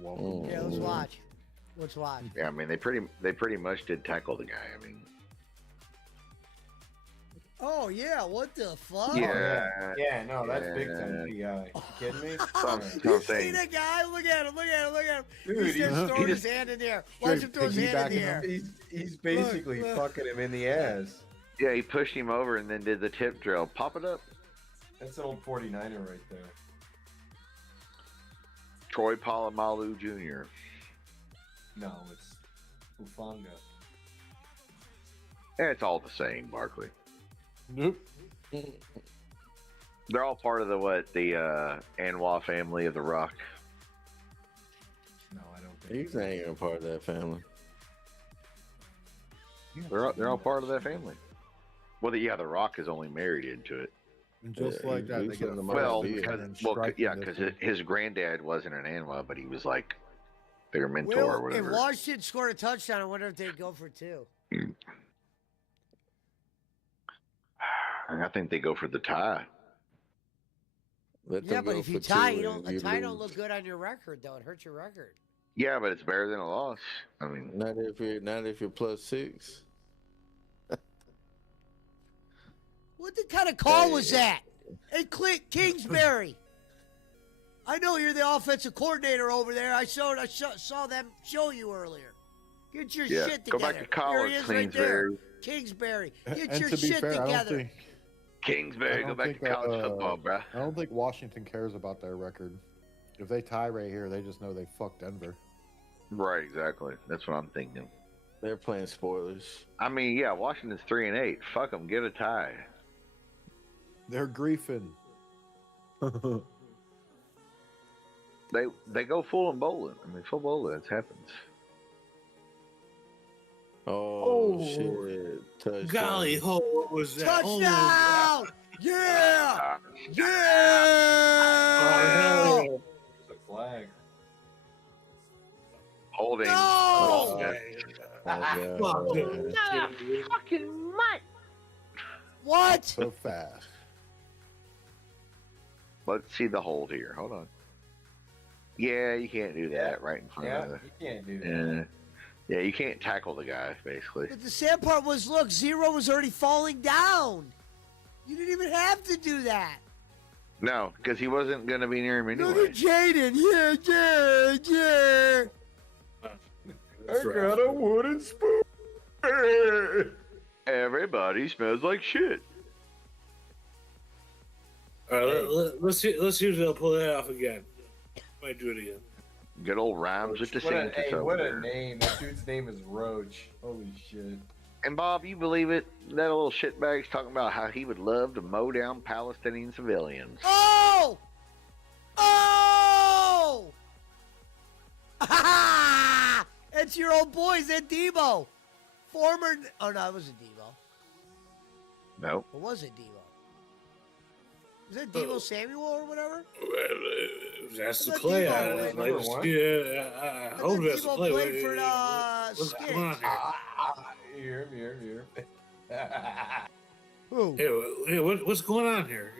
Welcome. Yeah, let's watch. Let's watch. Yeah, I mean, they pretty much did tackle the guy. I mean, Oh yeah, what the fuck? Yeah. Yeah, no, that's big Yeah. time PI. You kidding me? You see the guy? Look at him! Look at him! Look at him! Dude, He's just he throwing his just- hand in the air. Watch him throw his hand in the air. He's basically look. fucking him in the ass. Yeah, he pushed him over and then did the tip drill. Pop it up. That's an old 49er right there. Troy Polamalu Jr. No, it's Ufanga. It's all the same, Barkley. Nope. They're all part of the Anwar family of The Rock. No, I don't think He's not even part of that family. They're all part of that family. Well, yeah, The Rock is only married into it. And just Yeah, like that, he's they get in a the first Well, Might be. lieutenant because striking because distance. his granddad wasn't an Anwar, but he was like their mentor or Well, if whatever. Washington scored a touchdown, I wonder if they'd go for two. I think they go for the tie. Let Yeah, them but go if you for tie, two you and don't. A tie don't lose. look good on your record, though. It hurts your record. Yeah, but it's better than a loss. I mean, Not if you're +6. What the kind of call was Hey. that? Hey, Clint Kingsbury. I know you're the offensive coordinator over there. I saw them show you earlier. Get your yeah. shit Go together. back to Here college, he is right there. Kingsbury. Kingsbury. Get And your to be shit fair, together. Kingsbury, I go don't back think, to college football, bruh. I don't think Washington cares about their record. If they tie right here, they just know they fucked Denver. Right, exactly. That's what I'm thinking. They're playing spoilers. I mean, yeah, Washington's 3-8. Fuck them, get a tie. They're griefing. They go full and bowling. I mean, full bowling. That happens. Oh, shit! Touchdown. Golly, ho, what was that? Oh, Touchdown! Yeah! Ah, Yeah! oh, There's a flag. holding. No! Oh, no. God. Fucking mutt. What? So fast. Let's see the hold here. Hold on. Yeah, you can't do that right in front Yeah, of the. you can't do that. Yeah, you can't tackle the guy, basically. But the sad part was, look, Zero was already falling down. You didn't even have to do that. No, because he wasn't going to be near him Look anyway. at Jaden. Yeah. I got a wooden spoon. Everybody smells like shit. All right, let's see if they'll pull that off again. Might do it again. Good old rhymes with the What a, Sanctus hey, over what a there. name. That dude's name is Roach. Holy shit. And Bob, you believe it? That little shitbag's talking about how he would love to mow down Palestinian civilians. Oh! Oh! It's your old boys at Debo. Former. Oh, no, it wasn't Debo. No. Or was it Debo? Was that Debo Samuel or whatever? That's the I thought play. Debo was I number one. I I hope thought that's the Debo play. played for What's going on Skins. here? Here. Who? Hey, what's going on here?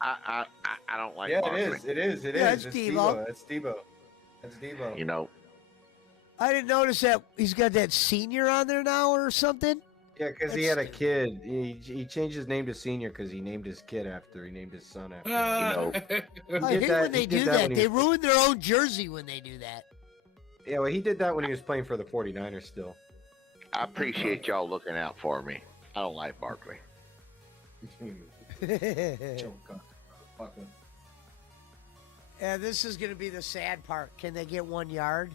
I don't like Yeah, Barkley. it is. Yeah, it's Debo. That's Debo. You know, I didn't notice that he's got that senior on there now or something. Yeah, because he had a kid. He changed his name to Senior because he named his kid after. He named his son after. I did hate that- when they he did do that that. when he They was- ruin their own jersey when they do that. Yeah, well, he did that when he was playing for the 49ers still. I appreciate y'all looking out for me. I don't like Barkley. Yeah, this is going to be the sad part. Can they get 1 yard?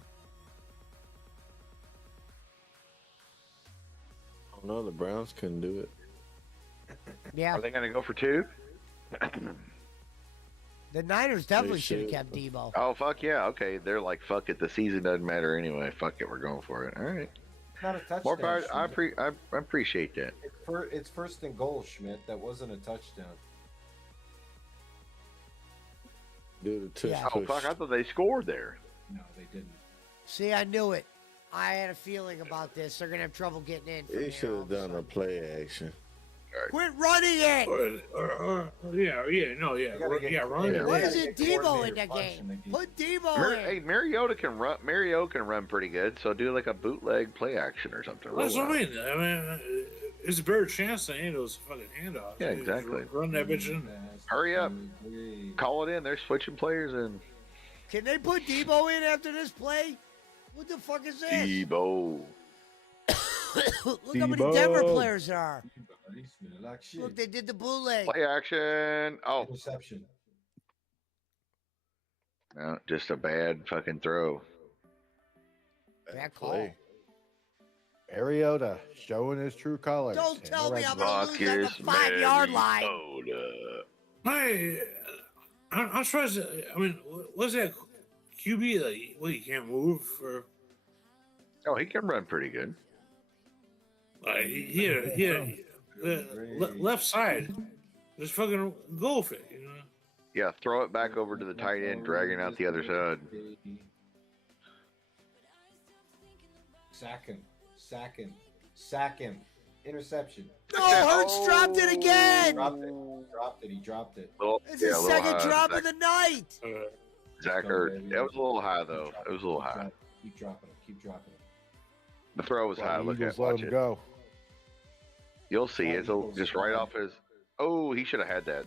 I don't know. The Browns couldn't do it. Yeah. Are they going to go for two? The Niners definitely They should have should. kept Debo. Oh, fuck yeah. Okay. They're like, fuck it. The season doesn't matter anyway. Fuck it. We're going for it. All right. Not a touchdown. More power. I Schmidt. appreciate that. It's first and goal, Schmidt. That wasn't a touchdown. Do the tush Yeah. Oh, push. fuck. I thought they scored there. No, they didn't. See, I knew it. I had a feeling about this. They're going to have trouble getting in. from They here should all have of a done a sudden. play action. Quit running it! Run it. Why Yeah, is it get Debo coordinator in the punch in the game? game. Put Debo in. Hey, Mariota can run. Mario can run pretty good. So do like a bootleg play action or something. That's Roll what I out. mean. it's a better chance than any of those fucking handoffs. Yeah, Just exactly. Run that bitch in. Hurry up. Call it in. They're switching players in. Can they put Debo in after this play? What the fuck is this? Debo. Look how many Denver players there are. Like shit. Look, they did the bootleg. Play action. Oh, Interception. no, just a bad fucking throw. Bad call. Play. Mariota showing his true colors. Don't in the tell me red I'm zone. gonna lose at the 5-yard line. Hey, I'm surprised. I mean, what's that QB? Like, what, you can't move? Or Oh, he can run pretty good. left side. Just fucking go for it, you know? Yeah, throw it back over to the tight end, dragging out the other side. Sack him. Interception. No, Hurts dropped it again. He dropped it. It's his second drop of the night. Zach Ertz. It was a little high, though. It was a little high. Keep dropping it. The throw was high. Look Eagles at let watch him it. go. You'll see. It's just right off his. Oh, he should have had that.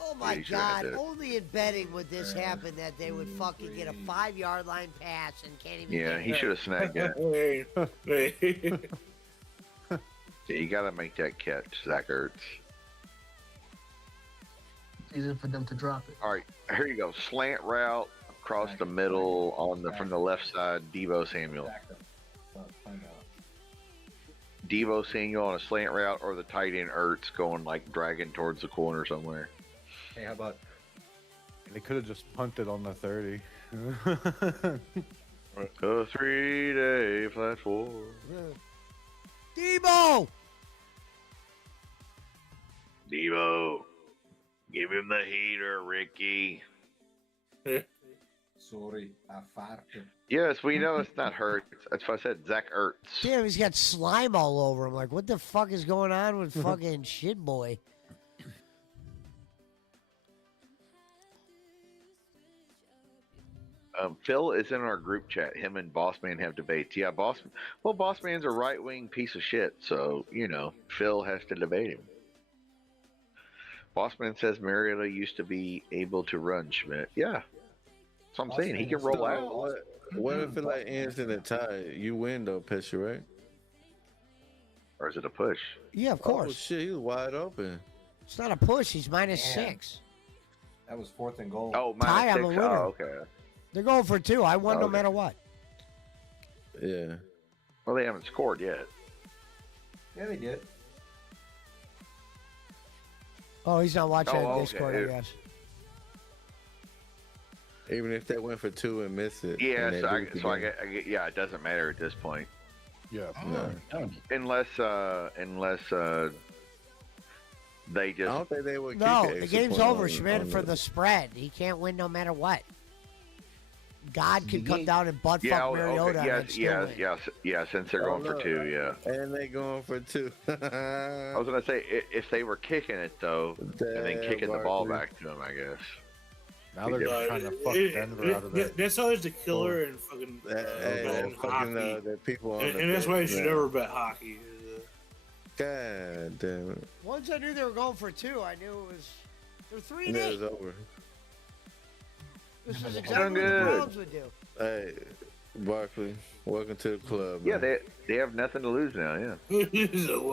Oh my he should've God! had it. Only in betting would this happen that they would fucking get a 5-yard line pass and can't even. Yeah, get he it. should have snagged that. Hey. Yeah, you got to make that catch, Zach Ertz. It's easy for them to drop it. All right, here you go. Slant route across the middle from the left side. Devo Samuel. Devo Samuel on a slant route, or the tight end Ertz going like dragging towards the corner somewhere. Hey, how about They could have just punted on the 30. A 3-day flash forward. Debo. Devo, give him the heater, Ricky. sorry, I farted. Yes, we know it's not Hurts. That's what I said. Zach Ertz. Damn, he's got slime all over him. Like, what the fuck is going on with fucking shit boy? Phil is in our group chat. Him and Bossman have debates. Yeah, Bossman's a right-wing piece of shit, so, you know, Phil has to debate him. Bossman says Mariota used to be able to run, Schmidt. Yeah. That's what I'm saying. He can roll out. What if it like ends in a tie? You win though, Pesci, right? Or is it a push? Yeah, of Oh course. shit, he was wide open. It's not a push. He's minus Damn. 6. That was 4th and goal. Oh, Ty, minus I'm a 6. winner. Oh, okay. They're going for 2. I won no Okay. matter what. Yeah. Well, they haven't scored yet. Yeah, they did. Oh, he's not watching Oh, on okay. Discord, I guess. Even if they went for 2 and missed it. Yeah, and they so I lose the get, yeah, it doesn't matter at this point. Yeah. No. Unless they I just don't think they would. No, kick an the extra game's point over, on- Schmidt, on for the spread. He can't win no matter what. God could come down and butt yeah, fuck Mariota and okay, still win. yes, since they're Oh, going for look. 2, yeah. And they going for 2. I was gonna say if they were kicking it though, and then Damn, kicking the ball Barkley. back to them, I guess. Now they're just trying to fuck Denver out of that. That's always the killer in fucking Hey, fucking hockey. the people on And that's why you should yeah. never bet hockey. God damn it. Once I knew they were going for 2, I knew it was. They're 3 and Yeah, 8. it's over. This is Done exactly what the good. Browns would do. Hey, Barkley, welcome to the club. Yeah, man. they have nothing to lose now. Yeah.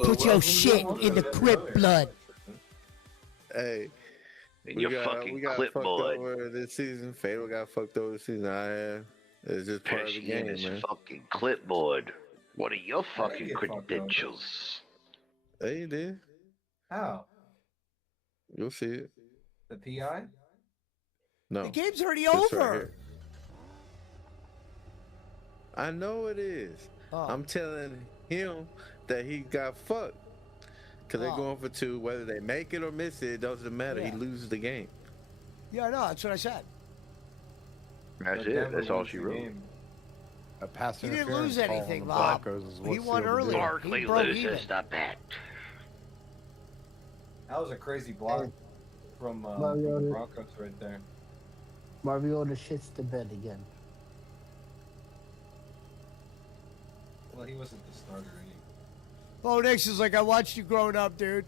Put your shit in the crib blood. Hey, And you we fucking got fucked clipboard. over this season. Fatal got fucked over this season. I have. It's just part of the Pesci game, and his man. fucking clipboard. What are your How did fucking he get fucked over? credentials? Hey, you did. How? You'll see it. The PI? No. The game's already this right over. here. I know it is. Oh. I'm telling him that he got fucked. Because they're Oh. going for 2. Whether they make it or miss it, it doesn't matter. Yeah. He loses the game. Yeah, I know. That's what I said. That's But it. Denver That's all wins she the wrote. game. A pass He didn't interference lose call on anything, the Bob. Broncos is He what won sealed the earlier. deal. Barkley He broke loses even. the bet. That was a crazy block from the Mariota. Broncos right there. Mariota shits the bed again. Well, he wasn't the starter anyway. Bo Nix is like, I watched you growing up, dude.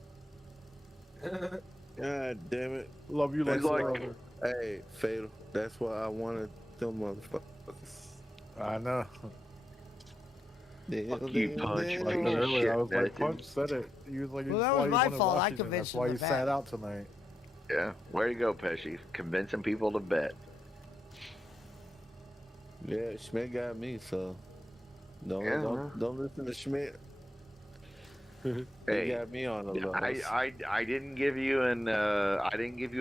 God damn it. Love you like He's like- brother. Hey, Fatal. That's why I wanted them motherfuckers. I know. Fuck you, Punch. Like Piece of earlier, shit, I was like, Nathan. Punch said it. He was like, Well, "It's that why was you my wanted fault. I Washington. convinced That's why him you to sat bet. out tonight." Yeah, way to go, Pesci. Convincing people to bet. Yeah, Schmidt got me, so don't listen to Schmidt. He Hey, got me on the low. I didn't give you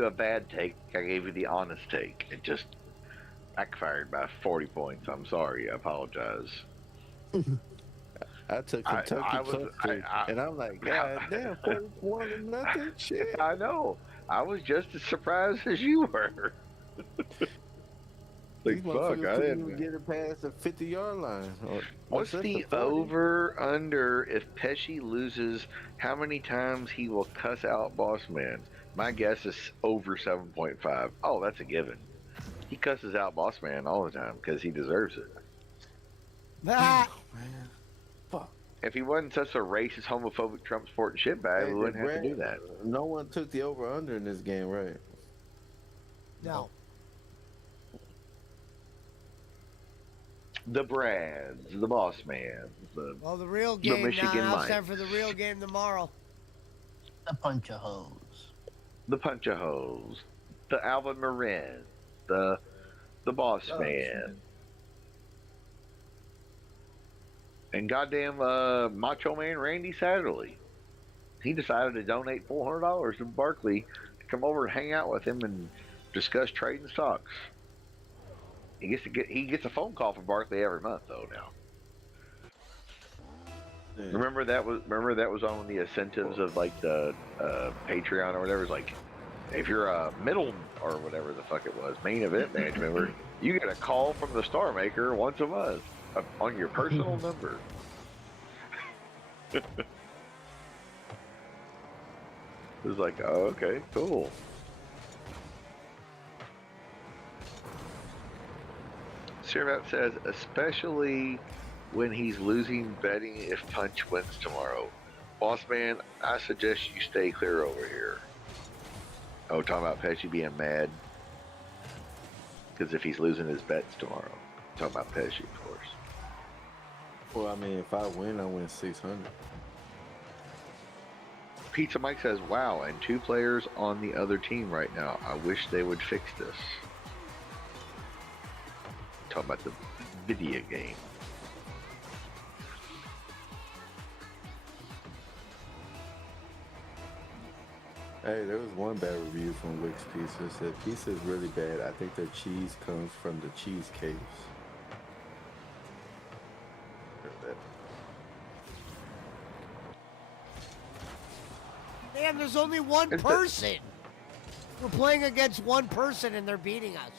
a bad take. I gave you the honest take. It just backfired by 40 points. I'm sorry. I apologize. I took I Kentucky was- plus 3, and I'm like, God damn, 41-0, shit. I know. I was just as surprised as you were. These fuck, motherfuckers I couldn't didn't. even get it past the 50-yard line. What's the over under if Pesci loses? How many times he will cuss out Boss Man? My guess is over 7.5. Oh, that's a given. He cusses out Boss Man all the time because he deserves it. Ah, If he wasn't such a racist, homophobic, Trump supporting shitbag, we wouldn't have to do that. No one took the over-under in this game, right? no. The Brads, the Boss Man, the Well, the real game Michigan now. It's Mike. time for the real game tomorrow. A bunch of hoes. the Punch-A-Hoes, the Alvin Marin, the Boss Man. And goddamn Macho Man Randy Satterley. He decided to donate $400 to Barkley to come over and hang out with him and discuss trading stocks. He gets a phone call from Barkley every month though now. Yeah. Remember that was on the incentives of like the Patreon or whatever. It's like if you're a middle or whatever the fuck it was, main event match member, you get a call from the Star Maker once a month on your personal number. It was like, oh, okay, cool. Sirvat says, especially when he's losing betting if Punch wins tomorrow. Boss Man, I suggest you stay clear over here. Oh, talking about Pesci being mad. Because if he's losing his bets tomorrow. Talking about Pesci, of course. Well, I mean, if I win 600. Pizza Mike says, wow, and 2 players on the other team right now. I wish they would fix this. Talking about the video game. Hey, there was one bad review from Wix Pizza. It said, pizza is really bad. I think their cheese comes from the cheese caves. Heard that. Man, there's only one It's the- person. We're playing against one person and they're beating us.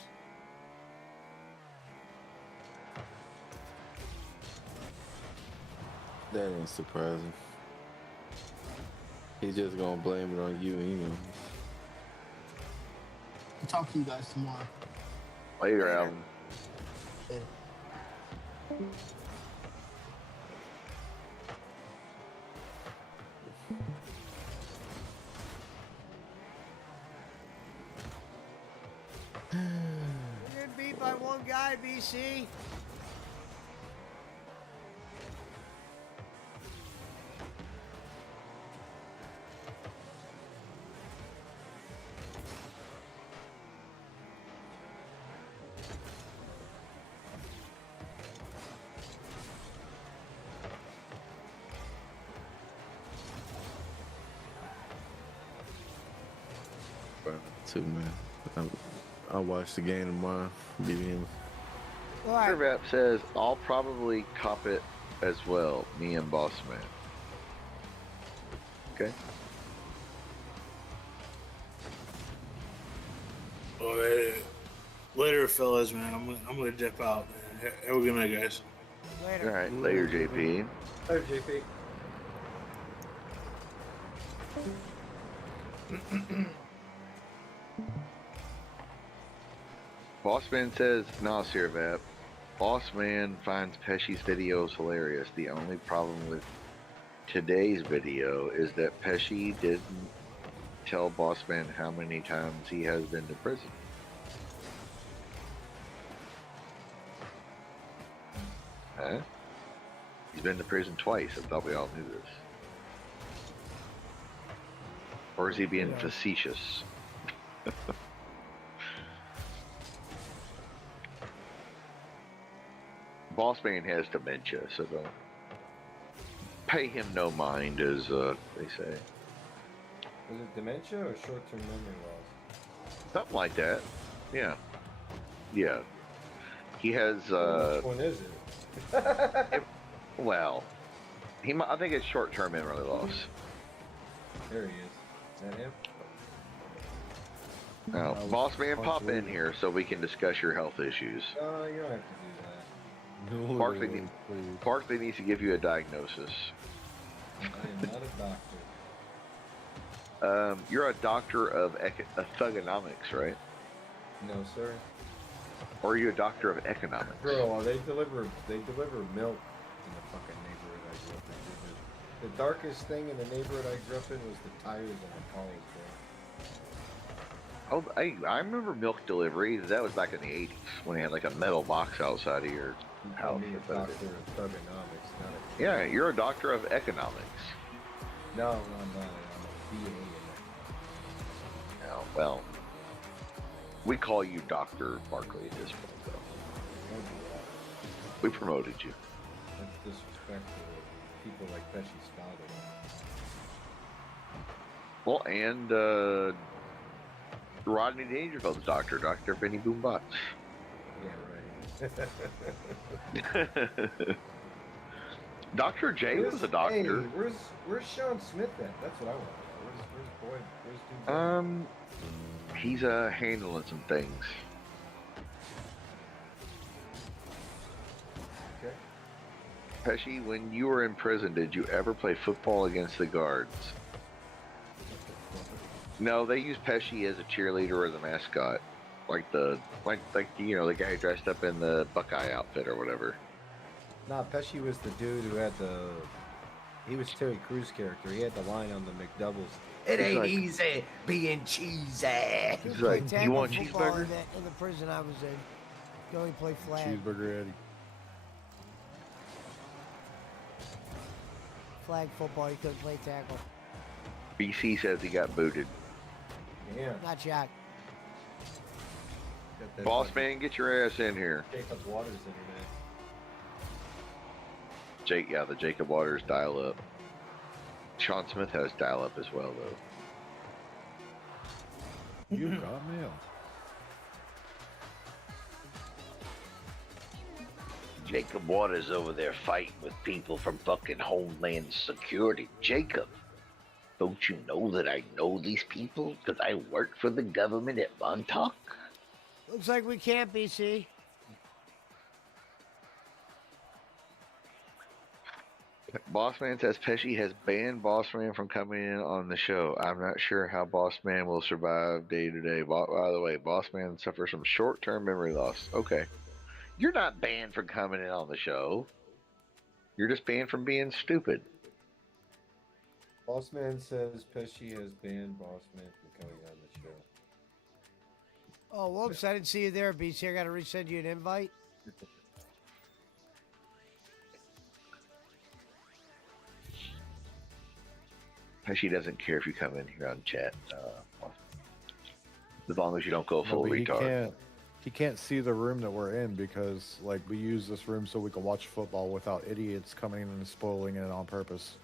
That ain't surprising. He's just gonna blame it on you anyway. I'll talk to you guys tomorrow. Later, Alvin. We're getting beat by one guy, BC. Too, man. I'll watch the game tomorrow. Be in. All right. Rap says, I'll probably cop it as well, me and Boss Man. Okay. All right. Later, fellas, man. I'm gonna dip out, man. Have a good night, guys. Later. All right, later, JP. There, JP. Boss Man says, no, today's video is that Pesci didn't tell Bossman how many times he has been to prison. Huh? He's been to prison twice. I thought we all knew this. Or is he being facetious? Bossman has dementia, so don't pay him no mind, as they say. Was it dementia or short-term memory loss? Something like that. Yeah. Yeah. He has. Which one is it? Well, I think it's short-term memory loss. There he is. Is that him? Now, Bossman, pop in here so we can discuss your health issues. No, you don't have to do that. Barkley needs to give you a diagnosis. I am not a doctor. You're a doctor of thugonomics, right? No, sir. Or are you a doctor of economics? Bro, they deliver milk in the fucking neighborhood I grew up in. The darkest thing in the neighborhood I grew up in was the tires on the college train. Oh, I remember milk delivery. That was back in the 80s when they had like a metal box outside of your house. I'm a doctor of thugonomics, not a... Yeah, you're a doctor of economics. No, I'm not. I'm a BA in it. No, well, we call you Dr. Barkley at this point, though. Don't do that. We promoted you. That's disrespectful to people like Pesci's father. Well, and Rodney Dangerfield's doctor, Dr. Benny Boombots. Yeah, right. Dr. J was a doctor. Hey, where's Sean Smith at? That's what I want to know. Where's dude? He's handling some things. Okay. Pesci, when you were in prison, did you ever play football against the guards? No, they use Pesci as a cheerleader or the mascot, like the guy dressed up in the Buckeye outfit or whatever. Nah, Pesci was the dude who had he was Terry Crews' character. He had the line on the McDoubles. It He's ain't like- easy being cheesy. He's like, Tackle you want football cheeseburger? in the prison I was in. You only play flag. Cheeseburger Eddie. Flag football, you couldn't play tackle. BC says he got booted. Yeah. Not shocked. Got that Boss fucking man, get your ass in here. Jacob Waters internet. The Jacob Waters dial-up. Sean Smith has dial-up as well, though. You got mail. Jacob Waters over there fighting with people from fucking Homeland Security. Jacob, don't you know that I know these people because I work for the government at Montauk? Looks like we can't, BC. Bossman says Pesci has banned Bossman from coming in on the show. I'm not sure how Bossman will survive day to day. By the way, Bossman suffers from short-term memory loss. Okay. You're not banned from coming in on the show. You're just banned from being stupid. Bossman says Pesci has banned Bossman from coming on the show. Oh, whoops, I didn't see you there, BC. I got to resend you an invite. Pesci doesn't care if you come in here on chat. As long as you don't go full No, but retard. he can't see the room that we're in because like we use this room so we can watch football without idiots coming in and spoiling it on purpose.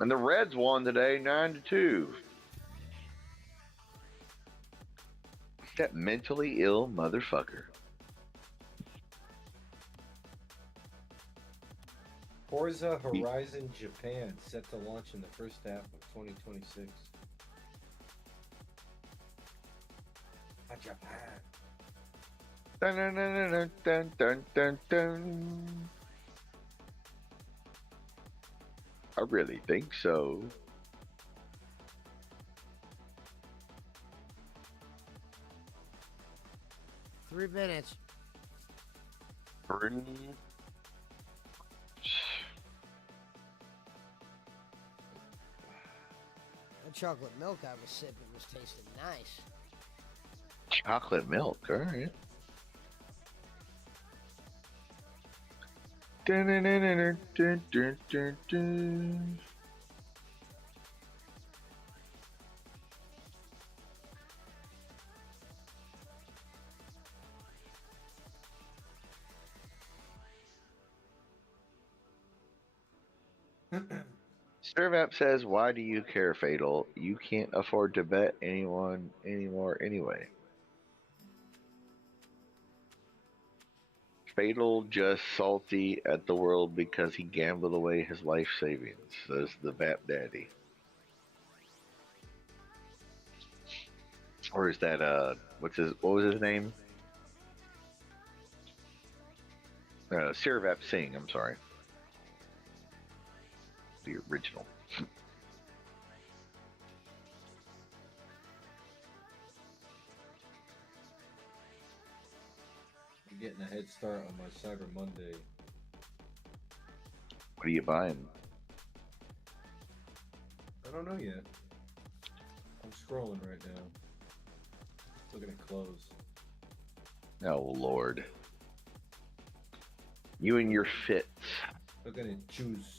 And the Reds won today, 9-2. That mentally ill motherfucker. Forza Horizon Japan set to launch in the first half of 2026. Japan. Dun, dun, dun, dun, dun, dun, dun. I really think so. Three minutes. chocolate milk I was sipping was tasting nice. Chocolate milk, all right. Servap says, "Why do you care, Fatal? You can't afford to bet anyone anymore anyway." Fatal just salty at the world because he gambled away his life savings, says the Vap Daddy. Or is that what was his name? Sirvap Singh, I'm sorry. The original. I'm getting a head start on my Cyber Monday. What are you buying? I don't know yet. I'm scrolling right now. Looking at clothes. Oh Lord. You and your fits. Looking at shoes.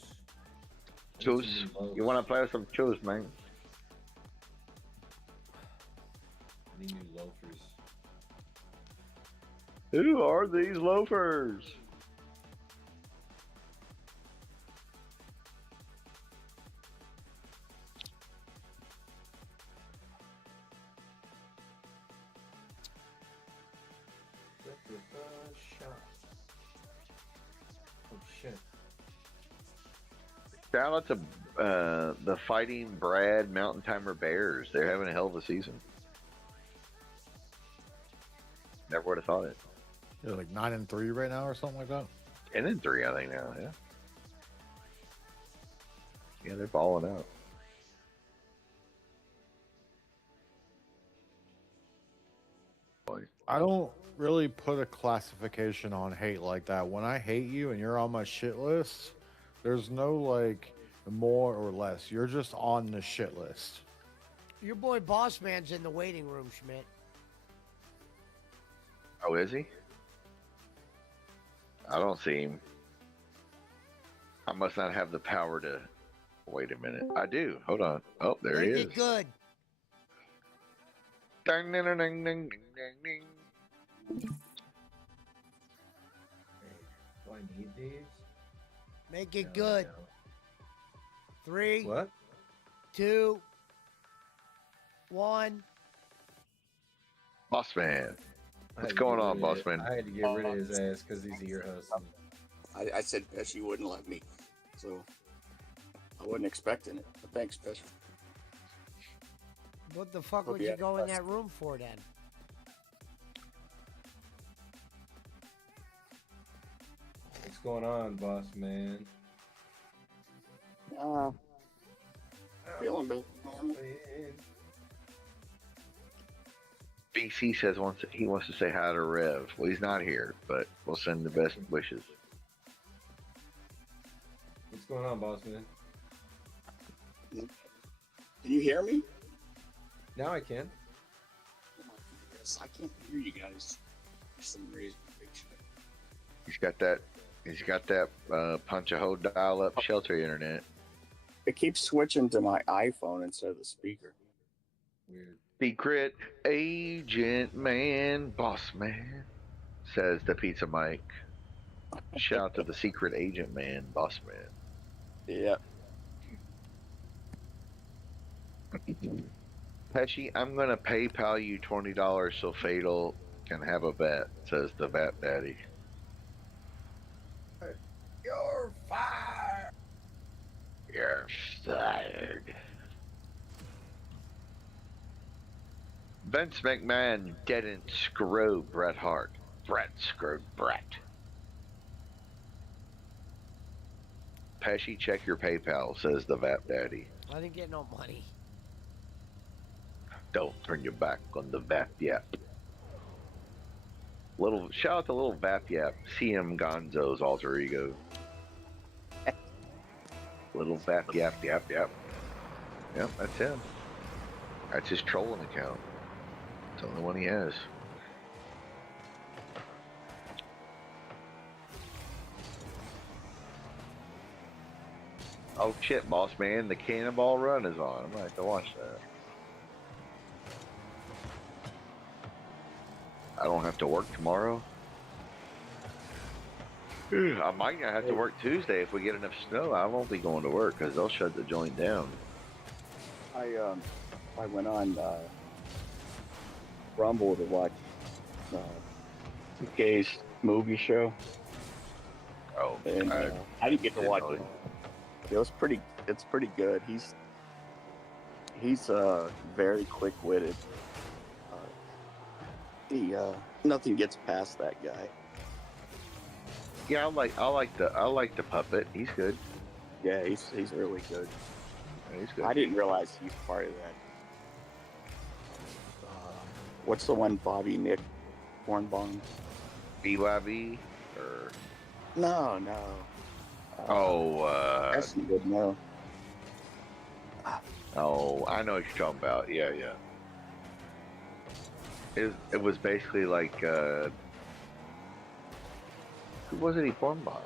Shoes. You want to play with some shoes, man? I need new loafers. Who are these loafers? Oh shit. Shout out to the Fighting Brad Mountain Timer Bears. They're having a hell of a season. Never would have thought it. They're like 9-3 right now, or something like that. 10-3, I think now. Yeah. Yeah, they're balling out. I don't really put a classification on hate like that. When I hate you and you're on my shit list, there's no like more or less. You're just on the shit list. Your boy Boss Man's in the waiting room, Schmidt. Oh, is he? I don't see him. I must not have the power to. Wait a minute. I do. Hold on. Oh, there he Make is. it good. Ding, ding, ding, ding, ding, ding, ding. Do I need these? Make it No, I good. don't. 3, What? 2, 1. Boss man. I had What's to going get on, rid boss of man? I had to get rid of his ass because he's ear hustling. I said Pesci wouldn't let me, so I wasn't expecting it. But thanks, Pesci. What the fuck Hope would you you had go in fun. that room for then? What's going on, boss man? Feeling bit. BC says he wants to say hi to Rev. Well, he's not here, but we'll send the best wishes. What's going on, boss man? Can you hear me? Now I can. Yes, I can't hear you guys for some reason. He's got that punch a hole dial up shelter internet. It keeps switching to my iPhone instead of the speaker. Weird. Secret agent man, boss man, says the Pizza Mike. Shout out to the secret agent man, boss man. Yeah. Pesci, I'm gonna PayPal you $20 so Fatal can have a bet, says the Vap Daddy. You're fired. You're fired. Vince McMahon didn't screw Bret Hart. Bret screwed Bret. Pesci, check your PayPal, says the Vap Daddy. I didn't get no money. Don't turn your back on the Vap Yap. Little shout out to little Vap Yap, CM Gonzo's alter ego. Little Vap Yap Yap Yap. Yep, that's him. That's his trolling account. It's the only one he has. Oh shit, boss man, the Cannonball Run is on. I'm gonna have to watch that. I don't have to work tomorrow. I might not have to work Tuesday if we get enough snow. I won't be going to work because they'll shut the joint down. I went on Rumble to watch Gay's movie show. Oh, and I didn't get to watch it. It was pretty. It's pretty good. He's very quick-witted. Nothing gets past that guy. Yeah, I like the puppet. He's good. Yeah, he's really good. Yeah, he's good. I didn't realize he's part of that. What's the one Bobby Nick Hornbaum? BYB or no. That's good. No. Oh, I know what you're talking about. Yeah. It was basically like who was it he formed by?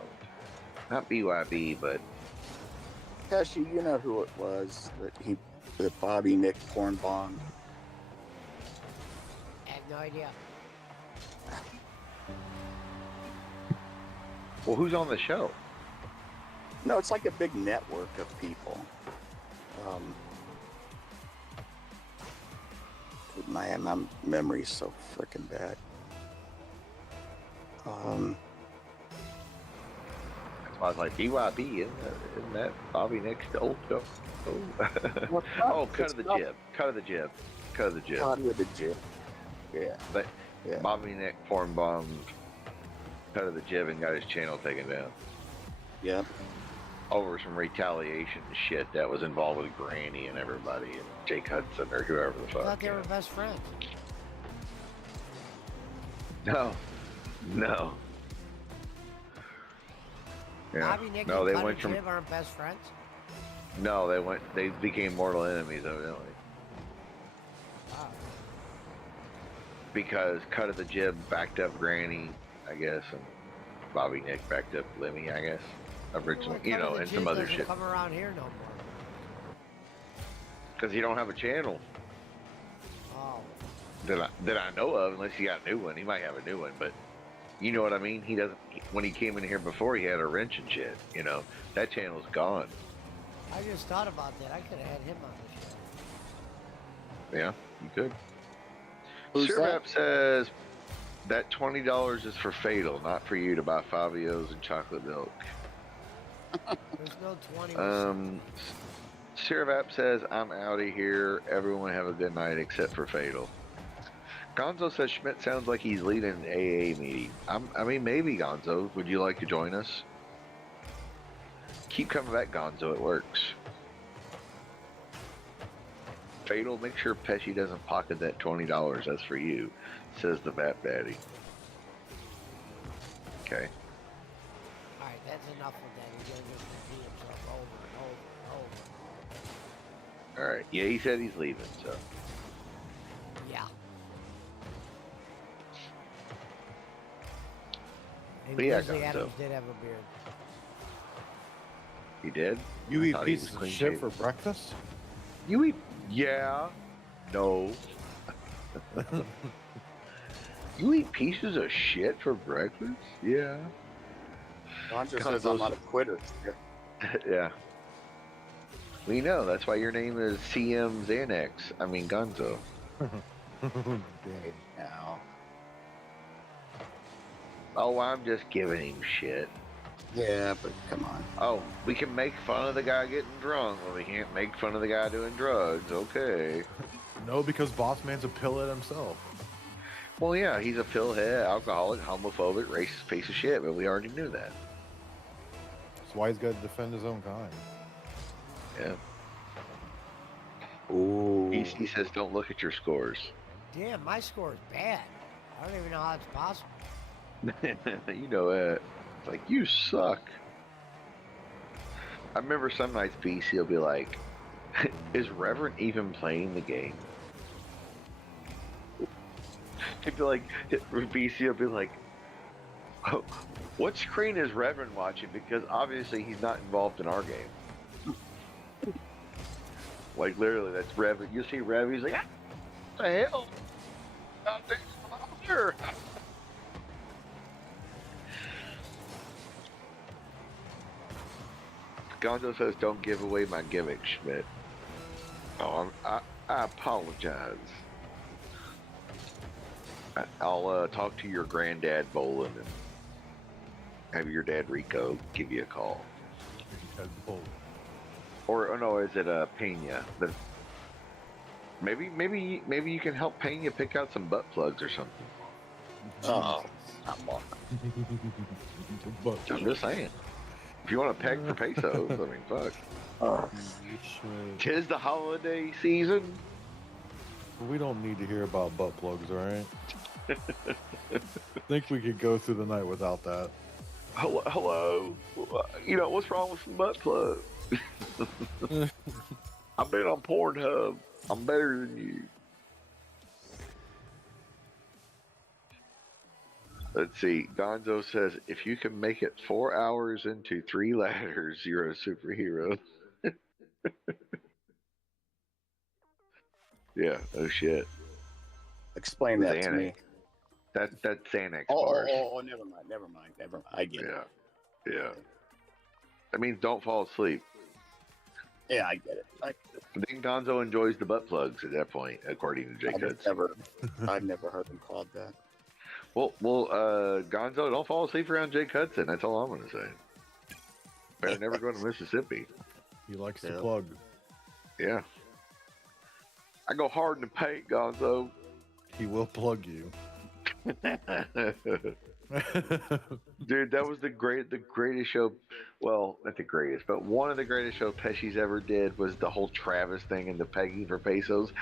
Not BYB, but Pesci, you know who it was that Bobby Nick Hornbaum. I have no idea. Well, who's on the show? No, it's like a big network of people. My memory's so freaking bad. That's why I was like, BYB, isn't that Bobby Nick's old show? Oh, Cut of the Jib. Cut of the Jib. Yeah. But Bobby Nick Hornbaum Cut of the Jib and got his channel taken down. Yeah. Over some retaliation shit that was involved with Granny and everybody and Jake Hudson or whoever the I fuck. thought they were best friends. No. Yeah. Bobby, Nick, no, and they Cut went and from. Jib aren't best friends. No, they became mortal enemies evidently. Wow. Because Cut of the Jib backed up Granny, I guess, and Bobby Nick backed up Lemmy, I guess. Originally, Well, Cut of the and Jib some other doesn't shit. come around here no more. Because he don't have a channel Oh. that I know of, unless he got a new one. He might have a new one, but you know what I mean. He doesn't. When he came in here before, he had a wrench and shit. You know, that channel's gone. I just thought about that. I could have had him on the show. Yeah, you could. Who's Sirmap says that $20 is for Fatal, not for you to buy Fabio's and chocolate milk. There's no 20. Sirvap says, I'm out of here. Everyone have a good night except for Fatal. Gonzo says Schmidt sounds like he's leading an AA meeting. I mean, maybe, Gonzo. Would you like to join us? Keep coming back, Gonzo. It works. Fatal, make sure Pesci doesn't pocket that $20. That's for you, says the Vap Daddy. Okay. Alright, that's enough of that. He's going to just repeat himself over and over and over. All right. Yeah, he said he's leaving, so. Yeah. And But yeah, Grizzly Gonzo. Adams did have a beard. He did? You I eat thought he pieces was of clean shit shaven. for breakfast? You eat? Yeah. No. You eat pieces of shit for breakfast? Yeah. Gonzo God, says I'm those- not a quitter. Yeah. We know. That's why your name is CM Xanax. I mean, Gonzo. Damn. Now. Oh, I'm just giving him shit. Yeah, but come on. Oh, we can make fun of the guy getting drunk, but we can't make fun of the guy doing drugs. Okay. No, because Boss Man's a pillhead himself. Well, yeah, he's a pillhead, alcoholic, homophobic, racist piece of shit, but we already knew that. That's why he's got to defend his own kind. Yeah. Ooh. He says, don't look at your scores. Damn, my score is bad. I don't even know how it's possible. You know it. It's like, you suck. I remember some nights PC will be like, is Reverend even playing the game? He'd be like, BC would be like, oh, what screen is Reverend watching? Because obviously he's not involved in our game. Like literally, that's Rev. You see Rev, he's like, ah, what the hell? God damn, I'm here. Gonzo says, don't give away my gimmick, Schmidt. Oh, I apologize. I'll talk to your granddad, Bolin, and have your dad, Rico, give you a call. Or, oh no, is it Pena? Maybe you can help Pena pick out some butt plugs or something. Oh, come on. I'm just saying. If you want to peg for pesos, I mean, fuck. Oh. Tis the holiday season. We don't need to hear about butt plugs, all right? I think we could go through the night without that. Hello. You know, what's wrong with some butt plugs? I've been on Pornhub. I'm better than you. Let's see. Gonzo says, if you can make it 4 hours into 3 ladders, you're a superhero. Yeah, oh shit. Explain that to me. That's Xanax Oh, bars. never mind. I get it. Yeah. That means don't fall asleep. Yeah, I get it. I think Gonzo enjoys the butt plugs at that point, according to Jake Hudson. I've never heard him called that. Well, Gonzo, don't fall asleep around Jake Hudson. That's all I'm going to say. Better never go to Mississippi. He likes to plug. Yeah. I go hard in the paint, Gonzo. He will plug you. Dude, that was the greatest show. Well, not the greatest, but one of the greatest shows Pesci's ever did was the whole Travis thing and the pegging for pesos.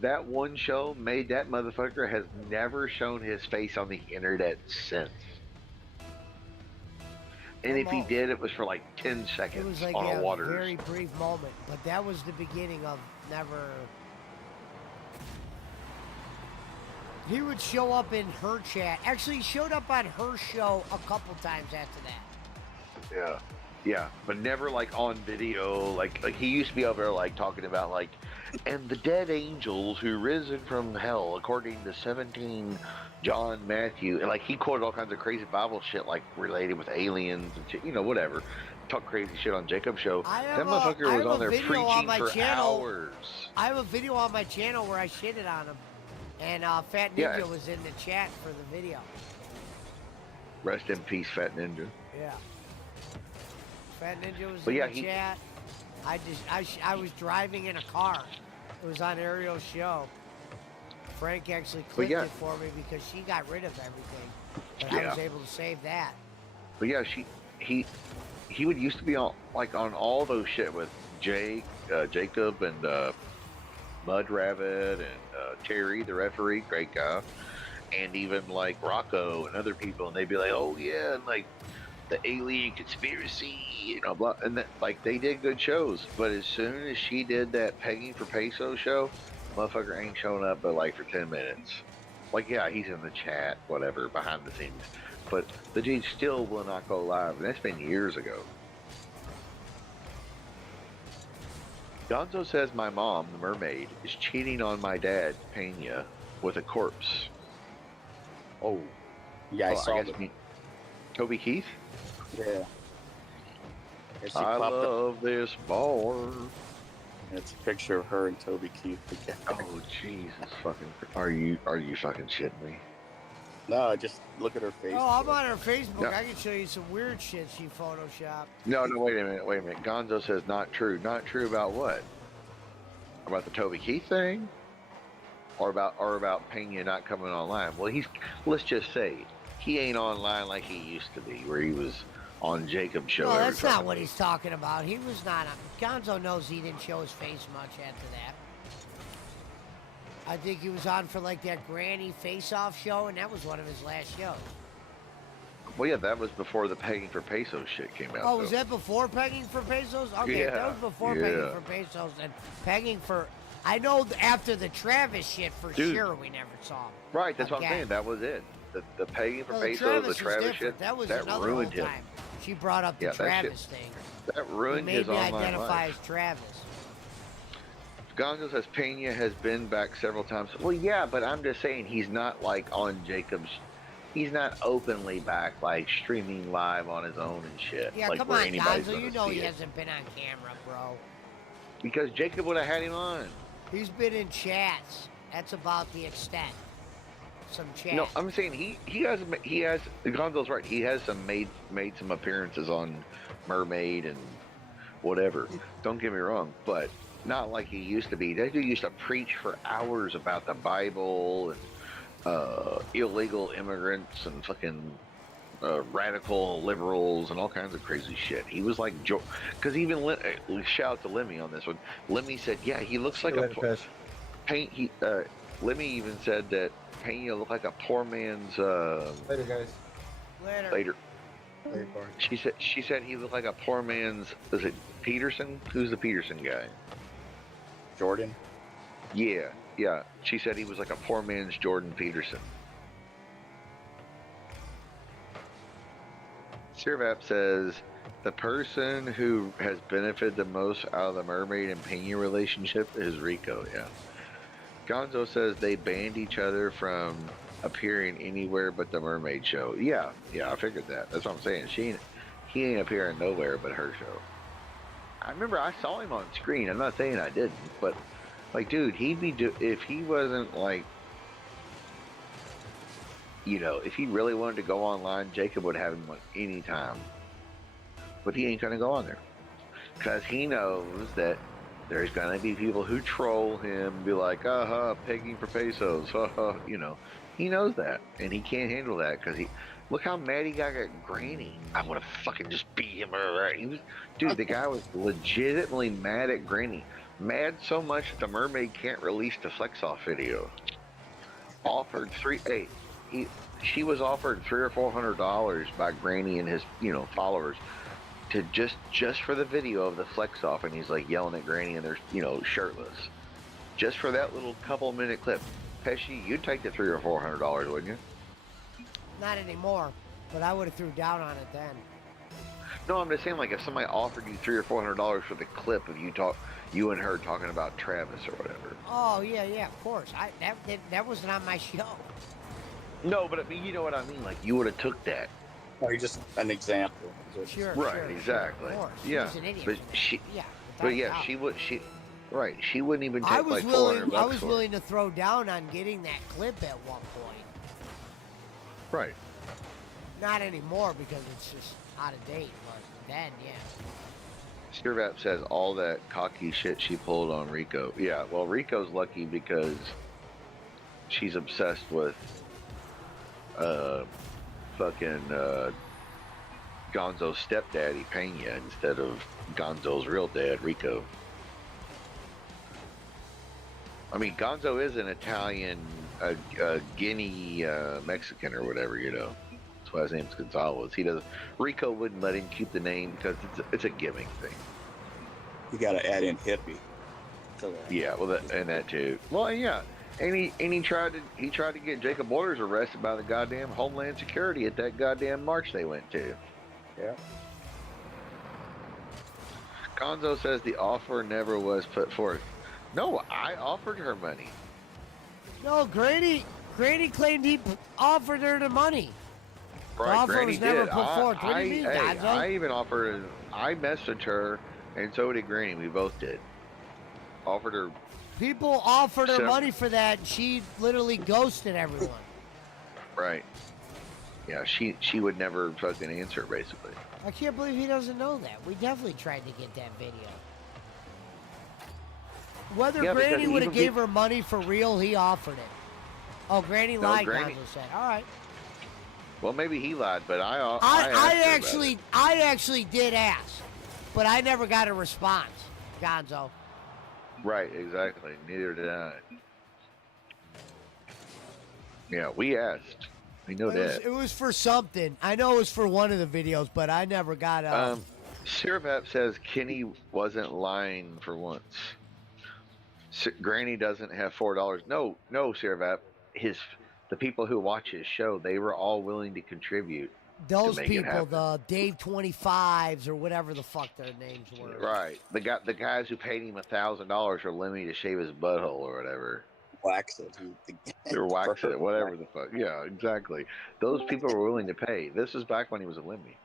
That one show made that motherfucker has never shown his face on the internet since. And if he did, it was for like 10 seconds It was like on a Waters. very brief moment, but that was the beginning of never. He would show up in her chat. Actually, he showed up on her show a couple times after that. Yeah, but never like on video. Like he used to be over there like talking about like, and the dead angels who risen from hell according to 17 John Matthew, and like he quoted all kinds of crazy Bible shit like related with aliens and shit, you know, whatever. Talk crazy shit on Jacob's show. That motherfucker was on there preaching for hours. I have a video on my channel where I shitted on him, and Fat Ninja was in the chat for the video. Rest in peace, Fat Ninja. Yeah. Fat Ninja was in the chat. I was driving in a car. It was on Ariel's show. Frank actually clicked it for me because she got rid of everything, but I was able to save that. But yeah, he would used to be on like on all those shit with Jacob and Mud Rabbit and Terry, the referee, great guy, and even like Rocco and other people, and they'd be like, oh yeah, and like the alien conspiracy, you know, blah, and that, like they did good shows, but as soon as she did that pegging for peso show, motherfucker ain't showing up but like for 10 minutes. Like yeah, he's in the chat, whatever, behind the scenes, but the dude still will not go live, and that's been years ago. Gonzo says my mom, the mermaid, is cheating on my dad, Pena, with a corpse. Oh, yeah, I saw that. Toby Keith? Yeah. I love this bar. It's a picture of her and Toby Keith together. Oh Jesus fucking! Are you fucking shitting me? No, just look at her face. Oh, I'm on her Facebook. No. I can show you some weird shit she photoshopped. No, wait a minute. Gonzo says not true. Not true about what? About the Toby Keith thing? Or about Pena not coming online? Well, let's just say, he ain't online like he used to be, where he was on Jacob's show. No, that's not what he's talking about. He was not on. Gonzo knows he didn't show his face much after that. I think he was on for like that Granny Face-Off show, and that was one of his last shows. Well, yeah, that was before the Pegging for Pesos shit came out. Oh, was that before Pegging for Pesos? Okay, yeah, that was before Pegging for Pesos, and Pegging for I know after the Travis shit for Dude. sure we never saw him. Right, that's what I'm again. saying. That was it. The paying for No, pesos, the was Travis different. shit, That was that another ruined whole him. time. She brought up the Yeah, that shit- Travis thing. That It ruined made his me online identify life. as Travis. Gonzo says Pena has been back several times. Well, yeah, but I'm just saying he's not like on Jacob's. He's not openly back, like streaming live on his own and shit. Yeah, like, come where on, anybody's Gonzo. gonna You know see he it. hasn't been on camera, bro. Because Jacob would have had him on. He's been in chats. That's about the extent. Some chat. No, I'm saying he has Gonzo's right. He has made some appearances on Mermaid and whatever. Don't get me wrong, but not like he used to be. That dude used to preach for hours about the Bible and illegal immigrants and fucking radical liberals and all kinds of crazy shit. He was like, because even shout out to Lemmy on this one. Lemmy said, yeah, he looks like a paint. Lemmy even said that Pena looked like a poor man's. Later, guys. Later. She said he looked like a poor man's. Is it Peterson? Who's the Peterson guy? Jordan. Yeah. She said he was like a poor man's Jordan Peterson. Sirvap says the person who has benefited the most out of the Mermaid and Pena relationship is Rico. Yeah. Gonzo says they banned each other from appearing anywhere but the Mermaid show. Yeah, I figured that. That's what I'm saying. He ain't appearing nowhere but her show. I remember I saw him on screen. I'm not saying I didn't, but like, dude, if he wasn't like, if he really wanted to go online, Jacob would have him on any time. But he ain't gonna go on there because he knows that there's gonna be people who troll him, be like, pegging for pesos, He knows that, and he can't handle that because look how mad he got at Granny. I would have fucking just beat him. Dude, the guy was legitimately mad at Granny. Mad so much that the Mermaid can't release the Flex Off video. Offered she was offered $300 or $400 by Granny and his, followers to just for the video of the Flex Off, and he's like yelling at Granny and they're, shirtless. Just for that little couple-minute clip. Pesci, you'd take the $300 or $400, wouldn't you? Not anymore, but I would have threw down on it then. No, I'm just saying, like, if somebody offered you $300 or $400 for the clip of you and her talking about Travis or whatever. Oh yeah, of course. That wasn't on my show. No, but I mean, you know what I mean. Like, you would have took that. Or you're just an example. Sure. Right. Sure, Exactly. Of course. Yeah. She's an idiot. But she. Yeah. But yeah, she would. Right. She wouldn't even take I was like willing. $400 I was for it. willing to throw down on getting that clip at one point. Right. Not anymore because it's just out of date. But then, yeah. Sirvap says all that cocky shit she pulled on Rico. Yeah. Well, Rico's lucky because she's obsessed with fucking Gonzo's stepdaddy Pena instead of Gonzo's real dad Rico. I mean, Gonzo is an Italian, Guinea Mexican or whatever, That's why his name's Gonzalez. Rico wouldn't let him keep the name because it's a gimmick thing. You got to add in hippie. To that. Yeah, well, that too. Well, yeah, and he tried to get Jacob Borders arrested by the goddamn Homeland Security at that goddamn march they went to. Yeah. Gonzo says the offer never was put forth. No, I offered her money. No, Grady claimed he offered her the money. Right, the offer Granny was never did. put forth. What do you mean, Gonzo? I even offered. I messaged her, and so did Granny. We both did. Offered her. People offered her money for that, and she literally ghosted everyone. Right. Yeah, she would never fucking answer, basically. I can't believe he doesn't know that. We definitely tried to get that video. Whether Yeah, Granny because would have even gave her money for real, he offered it. Oh, Granny lied, Granny- Gonzo said. All right. Well, maybe he lied, but I asked I her about actually did ask, but I never got a response, Gonzo. it. Right, exactly. Neither did I. Yeah, we asked. We know that. It was for something. I know it was for one of the videos, but I never got Sirvap says Kenny wasn't lying for once. Granny doesn't have $4. No, Sirvap. The people who watch his show, they were all willing to contribute. Those make it people, happen. the Dave 25s or whatever the fuck their names were. Right. The guys who paid him $1,000 for Lemmy to shave his butthole or whatever. Wax it. Or wax it, whatever the fuck. Yeah, exactly. Those people were willing to pay. This is back when he was a Lemmy.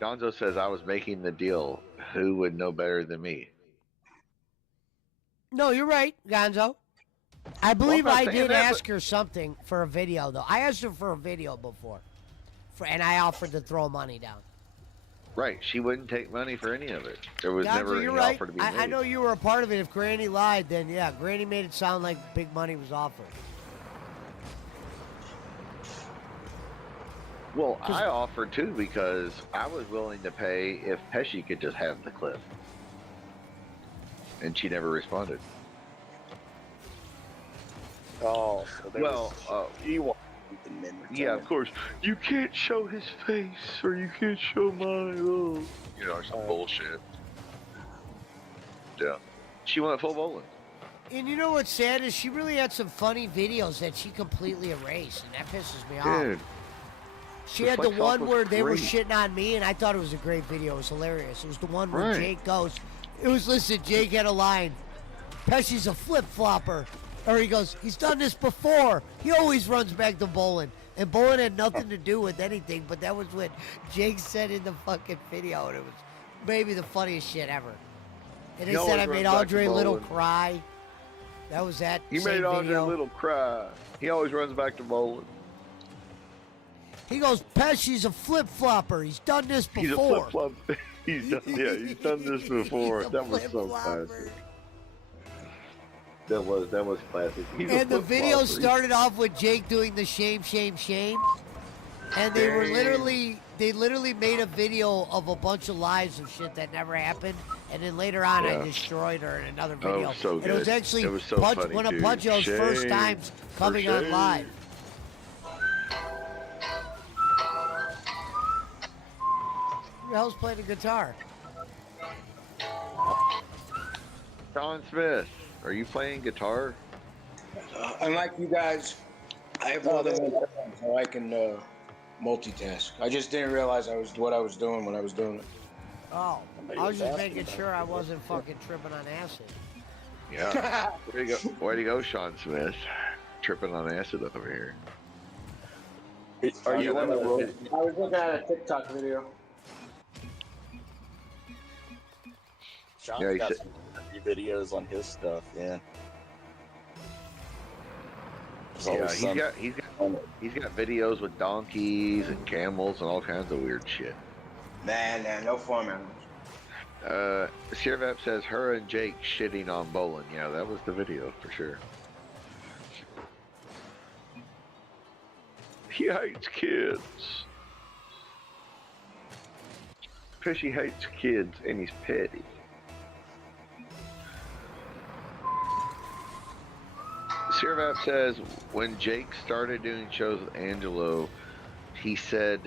Gonzo says I was making the deal. Who would know better than me? No, you're right, Gonzo. I believe not I saying did that, ask her something for a video, though. I asked her for a video before, and I offered to throw money down. Right. She wouldn't take money for any of it. There was Gonzo, never any you're right. offer to be made. I know you were a part of it. If Granny lied, then yeah, Granny made it sound like big money was offered. Well, I offered too because I was willing to pay if Pesci could just have the clip. And she never responded. Oh, so there Well, he wanted something in return. yeah, of course. You can't show his face or you can't show mine. Oh. You know, some bullshit. Yeah. She went full bowling. And you know what's sad is she really had some funny videos that she completely erased, and that pisses me off. Dude. She The had the flex off one was where they were great. shitting on me, and I thought it was a great video. It was hilarious. It was the one where Right. Jake goes, listen, Jake had a line, Pesci's a flip-flopper. Or he goes, he's done this before. He always runs back to bowling. And bowling had nothing to do with anything, but that was what Jake said in the fucking video, and it was maybe the funniest shit ever. And they He said I always made runs back to Andre Little bowling. cry. That was that He same made Andre video. Little cry. He always runs back to bowling. He goes, Pesci's a flip-flopper. He's done this He's a before. flip flop. He's done this before. He's a That was so flip-flopper. classic. That was classic. He's a And the video flip-flopper. started off with Jake doing the shame. And they were Shame. literally made a video of a bunch of lies of shit that never happened. And then later on, Yeah. I destroyed her in another Oh, video. so and it was good. actually It was so Punch, funny, one of dude. Puncho's first Shame. times For coming on shame. live. Who the hell's playing the guitar? Sean Smith, are you playing guitar? Unlike you guys, I have more than one phone, so I can multitask. I just didn't realize what I was doing when I was doing it. Oh, I was just making sure I wasn't fucking tripping on acid. Yeah. Way to go, Sean Smith. Tripping on acid over here. Are you on the road? I was looking at a TikTok video. Sean's Yeah, he got said- some videos on his stuff. Yeah. There's Yeah, always some- he's got videos with donkeys and camels and all kinds of weird shit. Nah, no farm animals. Sirvap says her and Jake shitting on bowling. Yeah, that was the video for sure. He hates kids. Fishy hates kids and he's petty. Sirvap says when Jake started doing shows with Angelo, he said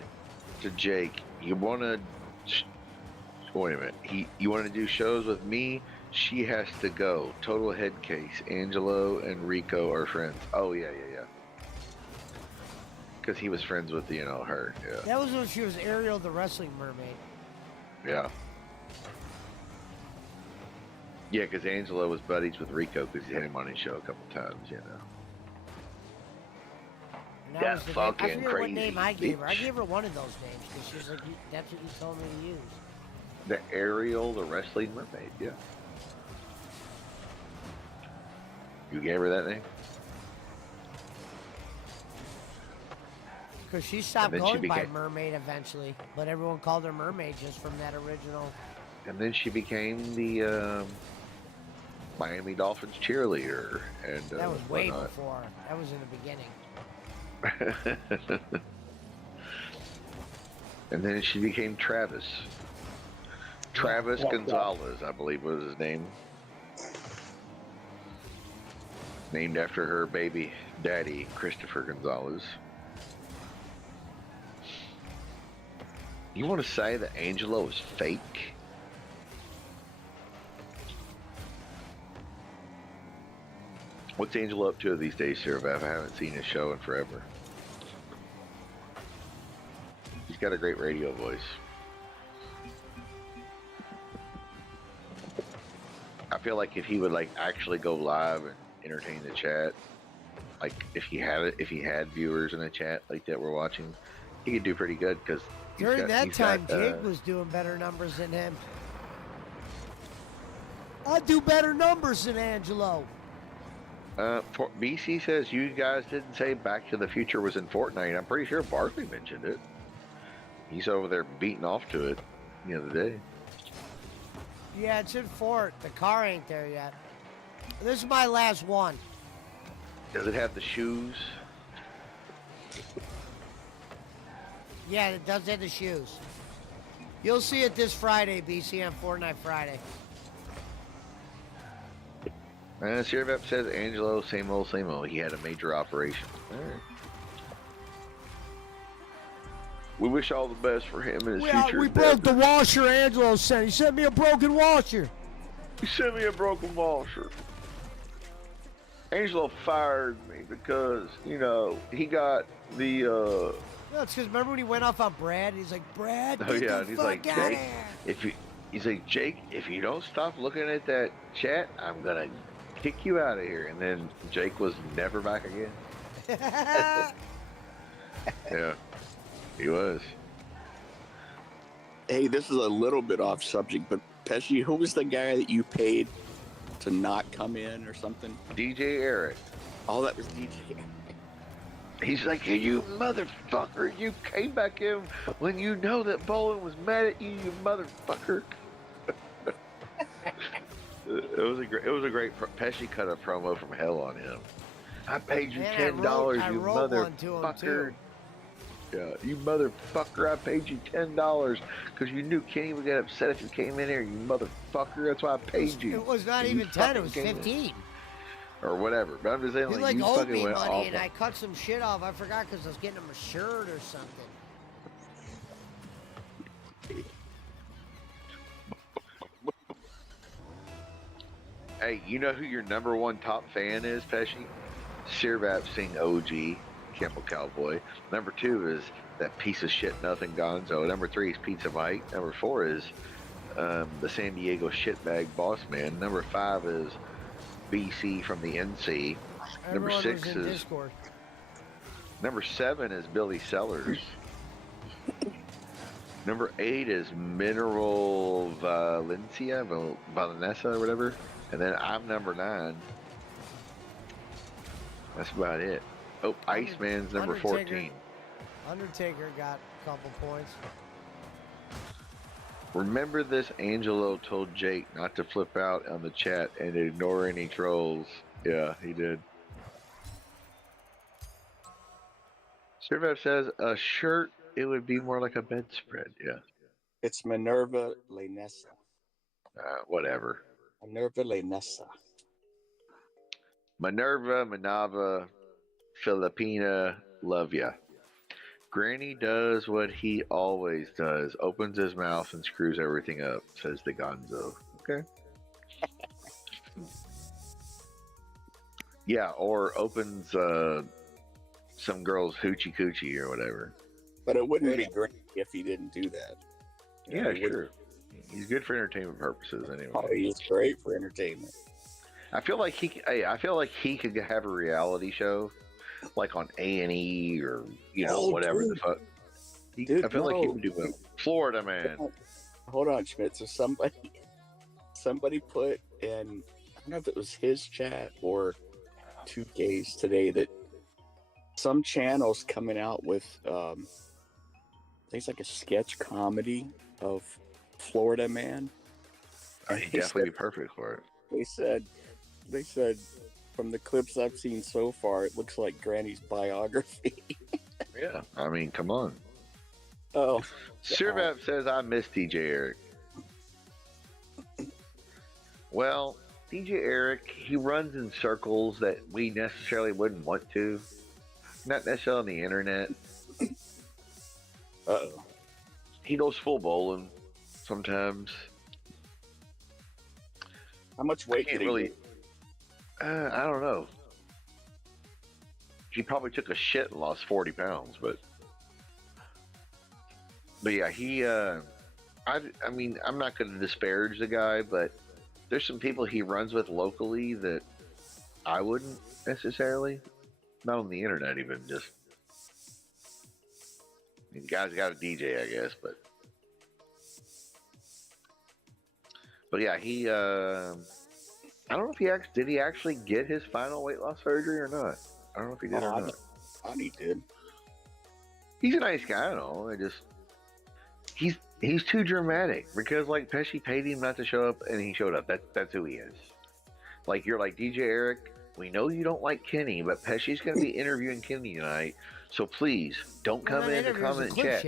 to Jake, "You want to? Wait a minute. You want to do shows with me? She has to go. Total head case. Angelo and Rico are friends. Oh yeah. Because he was friends with her. Yeah. That was when she was Ariel the wrestling mermaid. Yeah. Yeah, because Angelo was buddies with Rico because he had him on his show a couple times. And That was the name. I fucking forget what name I crazy gave her. I bitch. gave her one of those names because she was like, that's what you told me to use. The Ariel, the wrestling mermaid. Yeah. You gave her that name? Because she stopped And then she going by became- mermaid eventually, but everyone called her mermaid just from that original. And then she became the Miami Dolphins cheerleader. And That was way whatnot. before. That was in the beginning. And then she became Travis. Travis Yeah. Gonzalez, I believe was his name. Named after her baby daddy, Christopher Gonzalez. You want to say that Angelo is fake? What's Angel up to these days, Sir? I haven't seen his show in forever. He's got a great radio voice. I feel like if he would like actually go live and entertain the chat, like if he had viewers in the chat like that we're watching, he could do pretty good because during that time, Jake was doing better numbers than him. I do better numbers than Angelo. BC says you guys didn't say Back to the Future was in Fortnite. I'm pretty sure Barkley mentioned it. He's over there beating off to it the other day. Yeah, it's in Fort. The car ain't there yet. This is my last one. Does it have the shoes? Yeah, it does have the shoes. You'll see it this Friday, BC, on Fortnite Friday. Sirvep says Angelo, same old, same old. He had a major operation. All right. We wish all the best for him in his future. We broke the washer Angelo sent. He sent me a broken washer. He sent me a broken washer. Angelo fired me because, he got the, No, it's because remember when he went off on Brad? He's like, Brad, oh, yeah, and he's like, Jake, he's like, Jake, if you don't stop looking at that chat, I'm going to kick you out of here. And then Jake was never back again. Yeah, he was. Hey, this is a little bit off subject, but Pesci, who was the guy that you paid to not come in or something? DJ Eric. Oh, that was DJ. He's like, hey, you motherfucker, you came back in when you know that Bolin was mad at you, you motherfucker. It was a great. Pesci cut a promo from hell on him. I paid you $10, you motherfucker. Yeah, you motherfucker, I paid you $10 because you knew Kenny would get upset if you came in here, you motherfucker. That's why I paid you. It was not even 10, it was 15. Or whatever. But I'm just saying, He you owed fucking me went money off. and I cut some shit off. I forgot because I was getting him a shirt or something. Hey, you know who your number one top fan is, Pesci? Sirvap Singh OG, Campbell Cowboy. Number 2 is that piece of shit nothing Gonzo. Number 3 is Pizza Mike. Number 4 is the San Diego shitbag boss man. Number 5 is BC from the NC. Number 6 is Discord. Number 7 is Billy Sellers. Number 8 is Mineral Valencia, Vanessa or whatever. And then I'm number 9. That's about it. Oh, Iceman's number 14. Undertaker got a couple points. Remember this, Angelo told Jake not to flip out on the chat and ignore any trolls. Yeah, he did. Surveyor says, a shirt, it would be more like a bedspread. Yeah. It's Minerva Lanessa. Whatever. Minerva Lanessa. Minerva, Manava, Filipina, love ya. Granny does what he always does. Opens his mouth and screws everything up, says the Gonzo. Okay. Yeah, or opens some girl's hoochie coochie or whatever. But it wouldn't be great if he didn't do that. Yeah, sure. He's good for entertainment purposes anyway. Oh, he's great for entertainment. I feel like he could have a reality show, like on A&E or whatever the fuck. I feel like he would do well. Florida Man. Hold on, Schmidt. So somebody put in, I don't know if it was his chat or 2K's today, that some channel's coming out with I think it's like a sketch comedy of Florida Man. He'd definitely be perfect for it. They said from the clips I've seen so far, it looks like Granny's biography. Yeah, I mean, come on. Oh, Sirvap says I miss DJ Eric. Well, DJ Eric, he runs in circles that we necessarily wouldn't want to. Not necessarily on the internet. Uh-oh. He goes full bowling sometimes. How much weight did he really? I don't know. he probably took a shit and lost 40 pounds, but yeah, he I mean, I'm not going to disparage the guy, but there's some people he runs with locally that I wouldn't necessarily, not on the internet even, just I mean, the guy's got a DJ, I guess, but yeah, he I don't know if did he actually get his final weight loss surgery or not. I don't know if he did or not. I thought he did. He's a nice guy and all. He's too dramatic because like Pesci paid him not to show up and he showed up. That's who he is. Like you're like DJ Eric. We know you don't like Kenny, but Pesci's going to be interviewing Kenny tonight, so please don't come in to comment and chat.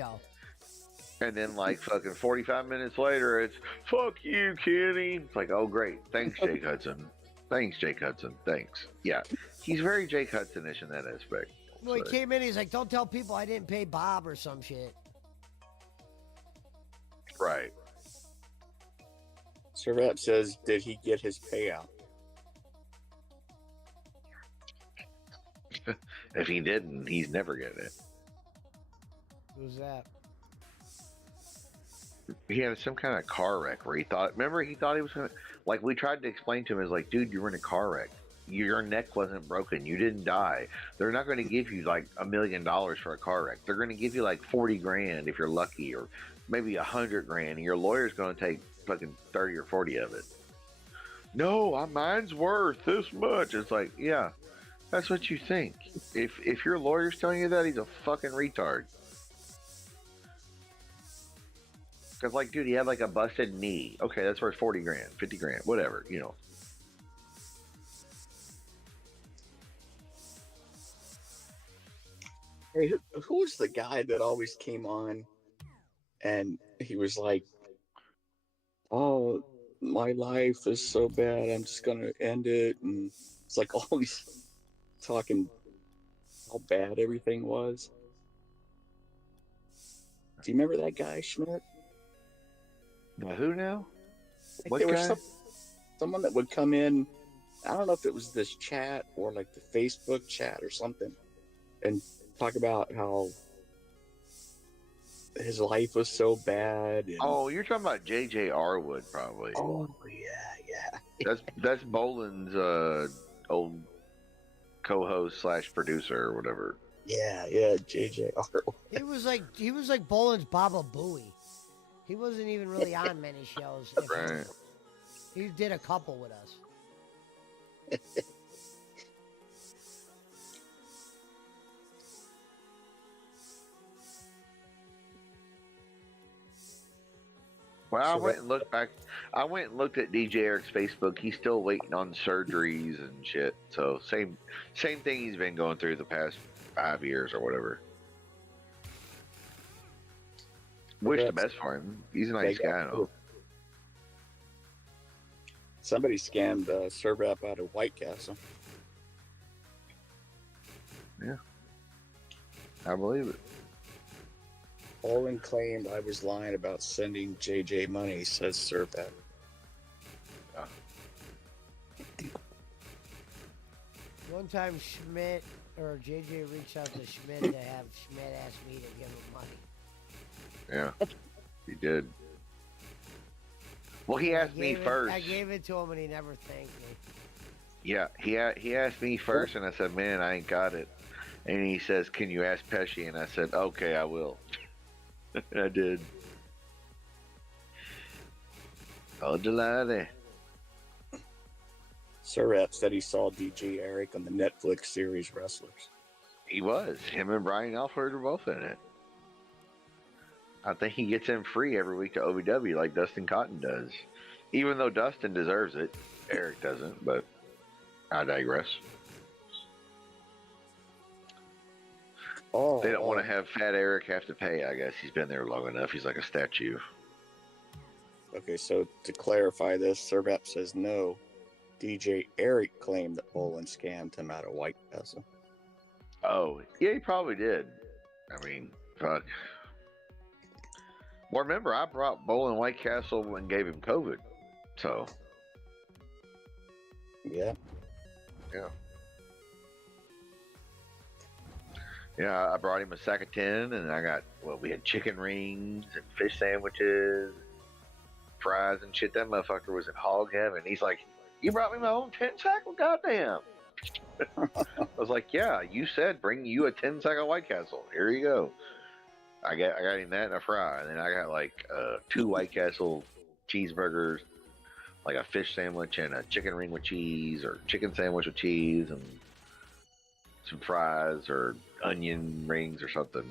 And then like fucking 45 minutes later, it's fuck you, Kenny. It's like, oh great, thanks Jake Hudson. Thanks Jake Hudson. Thanks. Yeah, he's very Jake Hudson-ish in that aspect. Well, he came in. He's like, don't tell people I didn't pay Bob or some shit. Right. Servette says, did he get his payout? If he didn't, he's never getting it. Who's that? He had some kind of car wreck where he thought he thought he was gonna, like, we tried to explain to him, is like, dude, you were in a car wreck. Your neck wasn't broken. You didn't die. They're not going to give you like $1 million for a car wreck. They're going to give you like 40 grand if you're lucky, or maybe 100 grand, and your lawyer's going to take fucking 30 or 40 of it. No, mine's worth this much. It's like, yeah, that's what you think. If your lawyer's telling you that, he's a fucking retard. Because, like, dude, he had like a busted knee. Okay, that's worth 40 grand, 50 grand, whatever, you know. Hey, who was the guy that always came on and he was like, oh, my life is so bad, I'm just going to end it. And it's like always talking how bad everything was. Do you remember that guy, Schmidt? Who now? Like What there guy? was someone that would come in, I don't know if it was this chat or like the Facebook chat or something, and talk about how his life was so bad. And, Oh, you're talking about J.J. Arwood, probably. oh yeah. That's Boland's old co-host / producer or whatever. Yeah, JJ Arwood. He was like Boland's Baba Booey. He wasn't even really on many shows. Right. He did a couple with us. Well, I went and looked back. I went and looked at DJ Eric's Facebook. He's still waiting on surgeries and shit. So same thing he's been going through the past 5 years or whatever. Wish the best for him. He's a nice guy. Though. Somebody scammed Servap out of White Castle. Yeah, I believe it. Olin claimed I was lying about sending JJ money, says Servap. One time Schmidt or JJ reached out to Schmidt to have Schmidt ask me to give him money. Yeah, he did. Well, he asked me first. I gave it to him and he never thanked me. Yeah, he asked me first, and I said, "Man, I ain't got it." And he says, "Can you ask Pesci?" And I said, "Okay, I will." And I did. Oh, delighty. Serap said he saw DJ Eric on the Netflix series Wrestlers. He was. Him and Brian Alford are both in it. I think he gets in free every week to OVW like Dustin Cotton does. Even though Dustin deserves it, Eric doesn't, but I digress. They don't want to have Fat Eric have to pay, I guess. He's been there long enough. He's like a statue. Okay, so to clarify this, Servap says no. DJ Eric claimed that Bolin scammed him out of White Castle. Oh, yeah, he probably did. I mean, fuck. Well, remember, I brought Bolin White Castle and gave him COVID. So. Yeah. Yeah. Yeah, I brought him a sack of 10, and we had chicken rings and fish sandwiches, fries and shit. That motherfucker was in hog heaven. He's like, "You brought me my own 10 sack? Well, goddamn." I was like, "Yeah, you said bring you a 10 sack of White Castle. Here you go." I got him that and a fry, and then I got like 2 White Castle cheeseburgers, like a fish sandwich and a chicken ring with cheese, or chicken sandwich with cheese, and some fries or onion rings or something,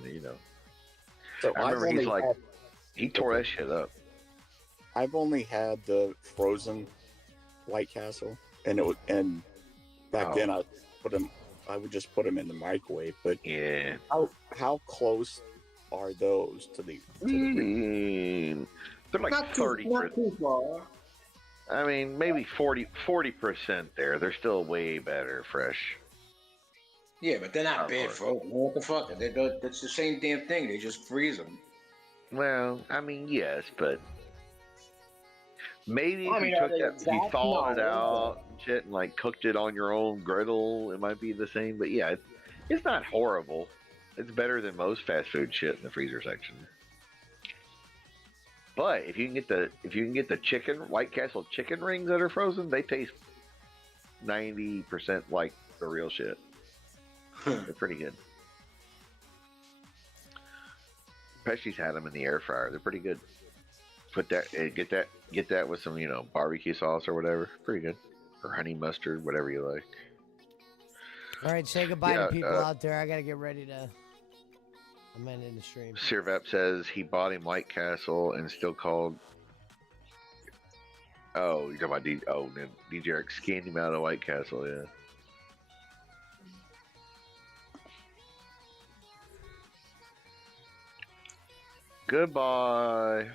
So I remember he tore that shit up. I've only had the frozen White Castle, and back then I would just put them in the microwave. But yeah, how close are those to the? They're like Not 30. not too far. I mean, maybe 40% there. They're still way better fresh. Yeah, but they're not bad frozen. What the fuck? That's the same damn thing. They just freeze them. Well, I mean, yes, but maybe if I mean, if you thawed it out and shit and like cooked it on your own griddle, it might be the same. But yeah, it's not horrible. It's better than most fast food shit in the freezer section. But if you can get the chicken White Castle chicken rings that are frozen, they taste 90% like the real shit. They're pretty good. Pesci's had them in the air fryer. They're pretty good. Get that with some barbecue sauce or whatever. Pretty good. Or honey mustard, whatever you like. All right, say goodbye to people out there. I gotta get ready to. I'm ending the stream. Sirvep says he bought him White Castle and still called. Oh, you're talking about DJ Eric scanned him out of White Castle, yeah. Goodbye.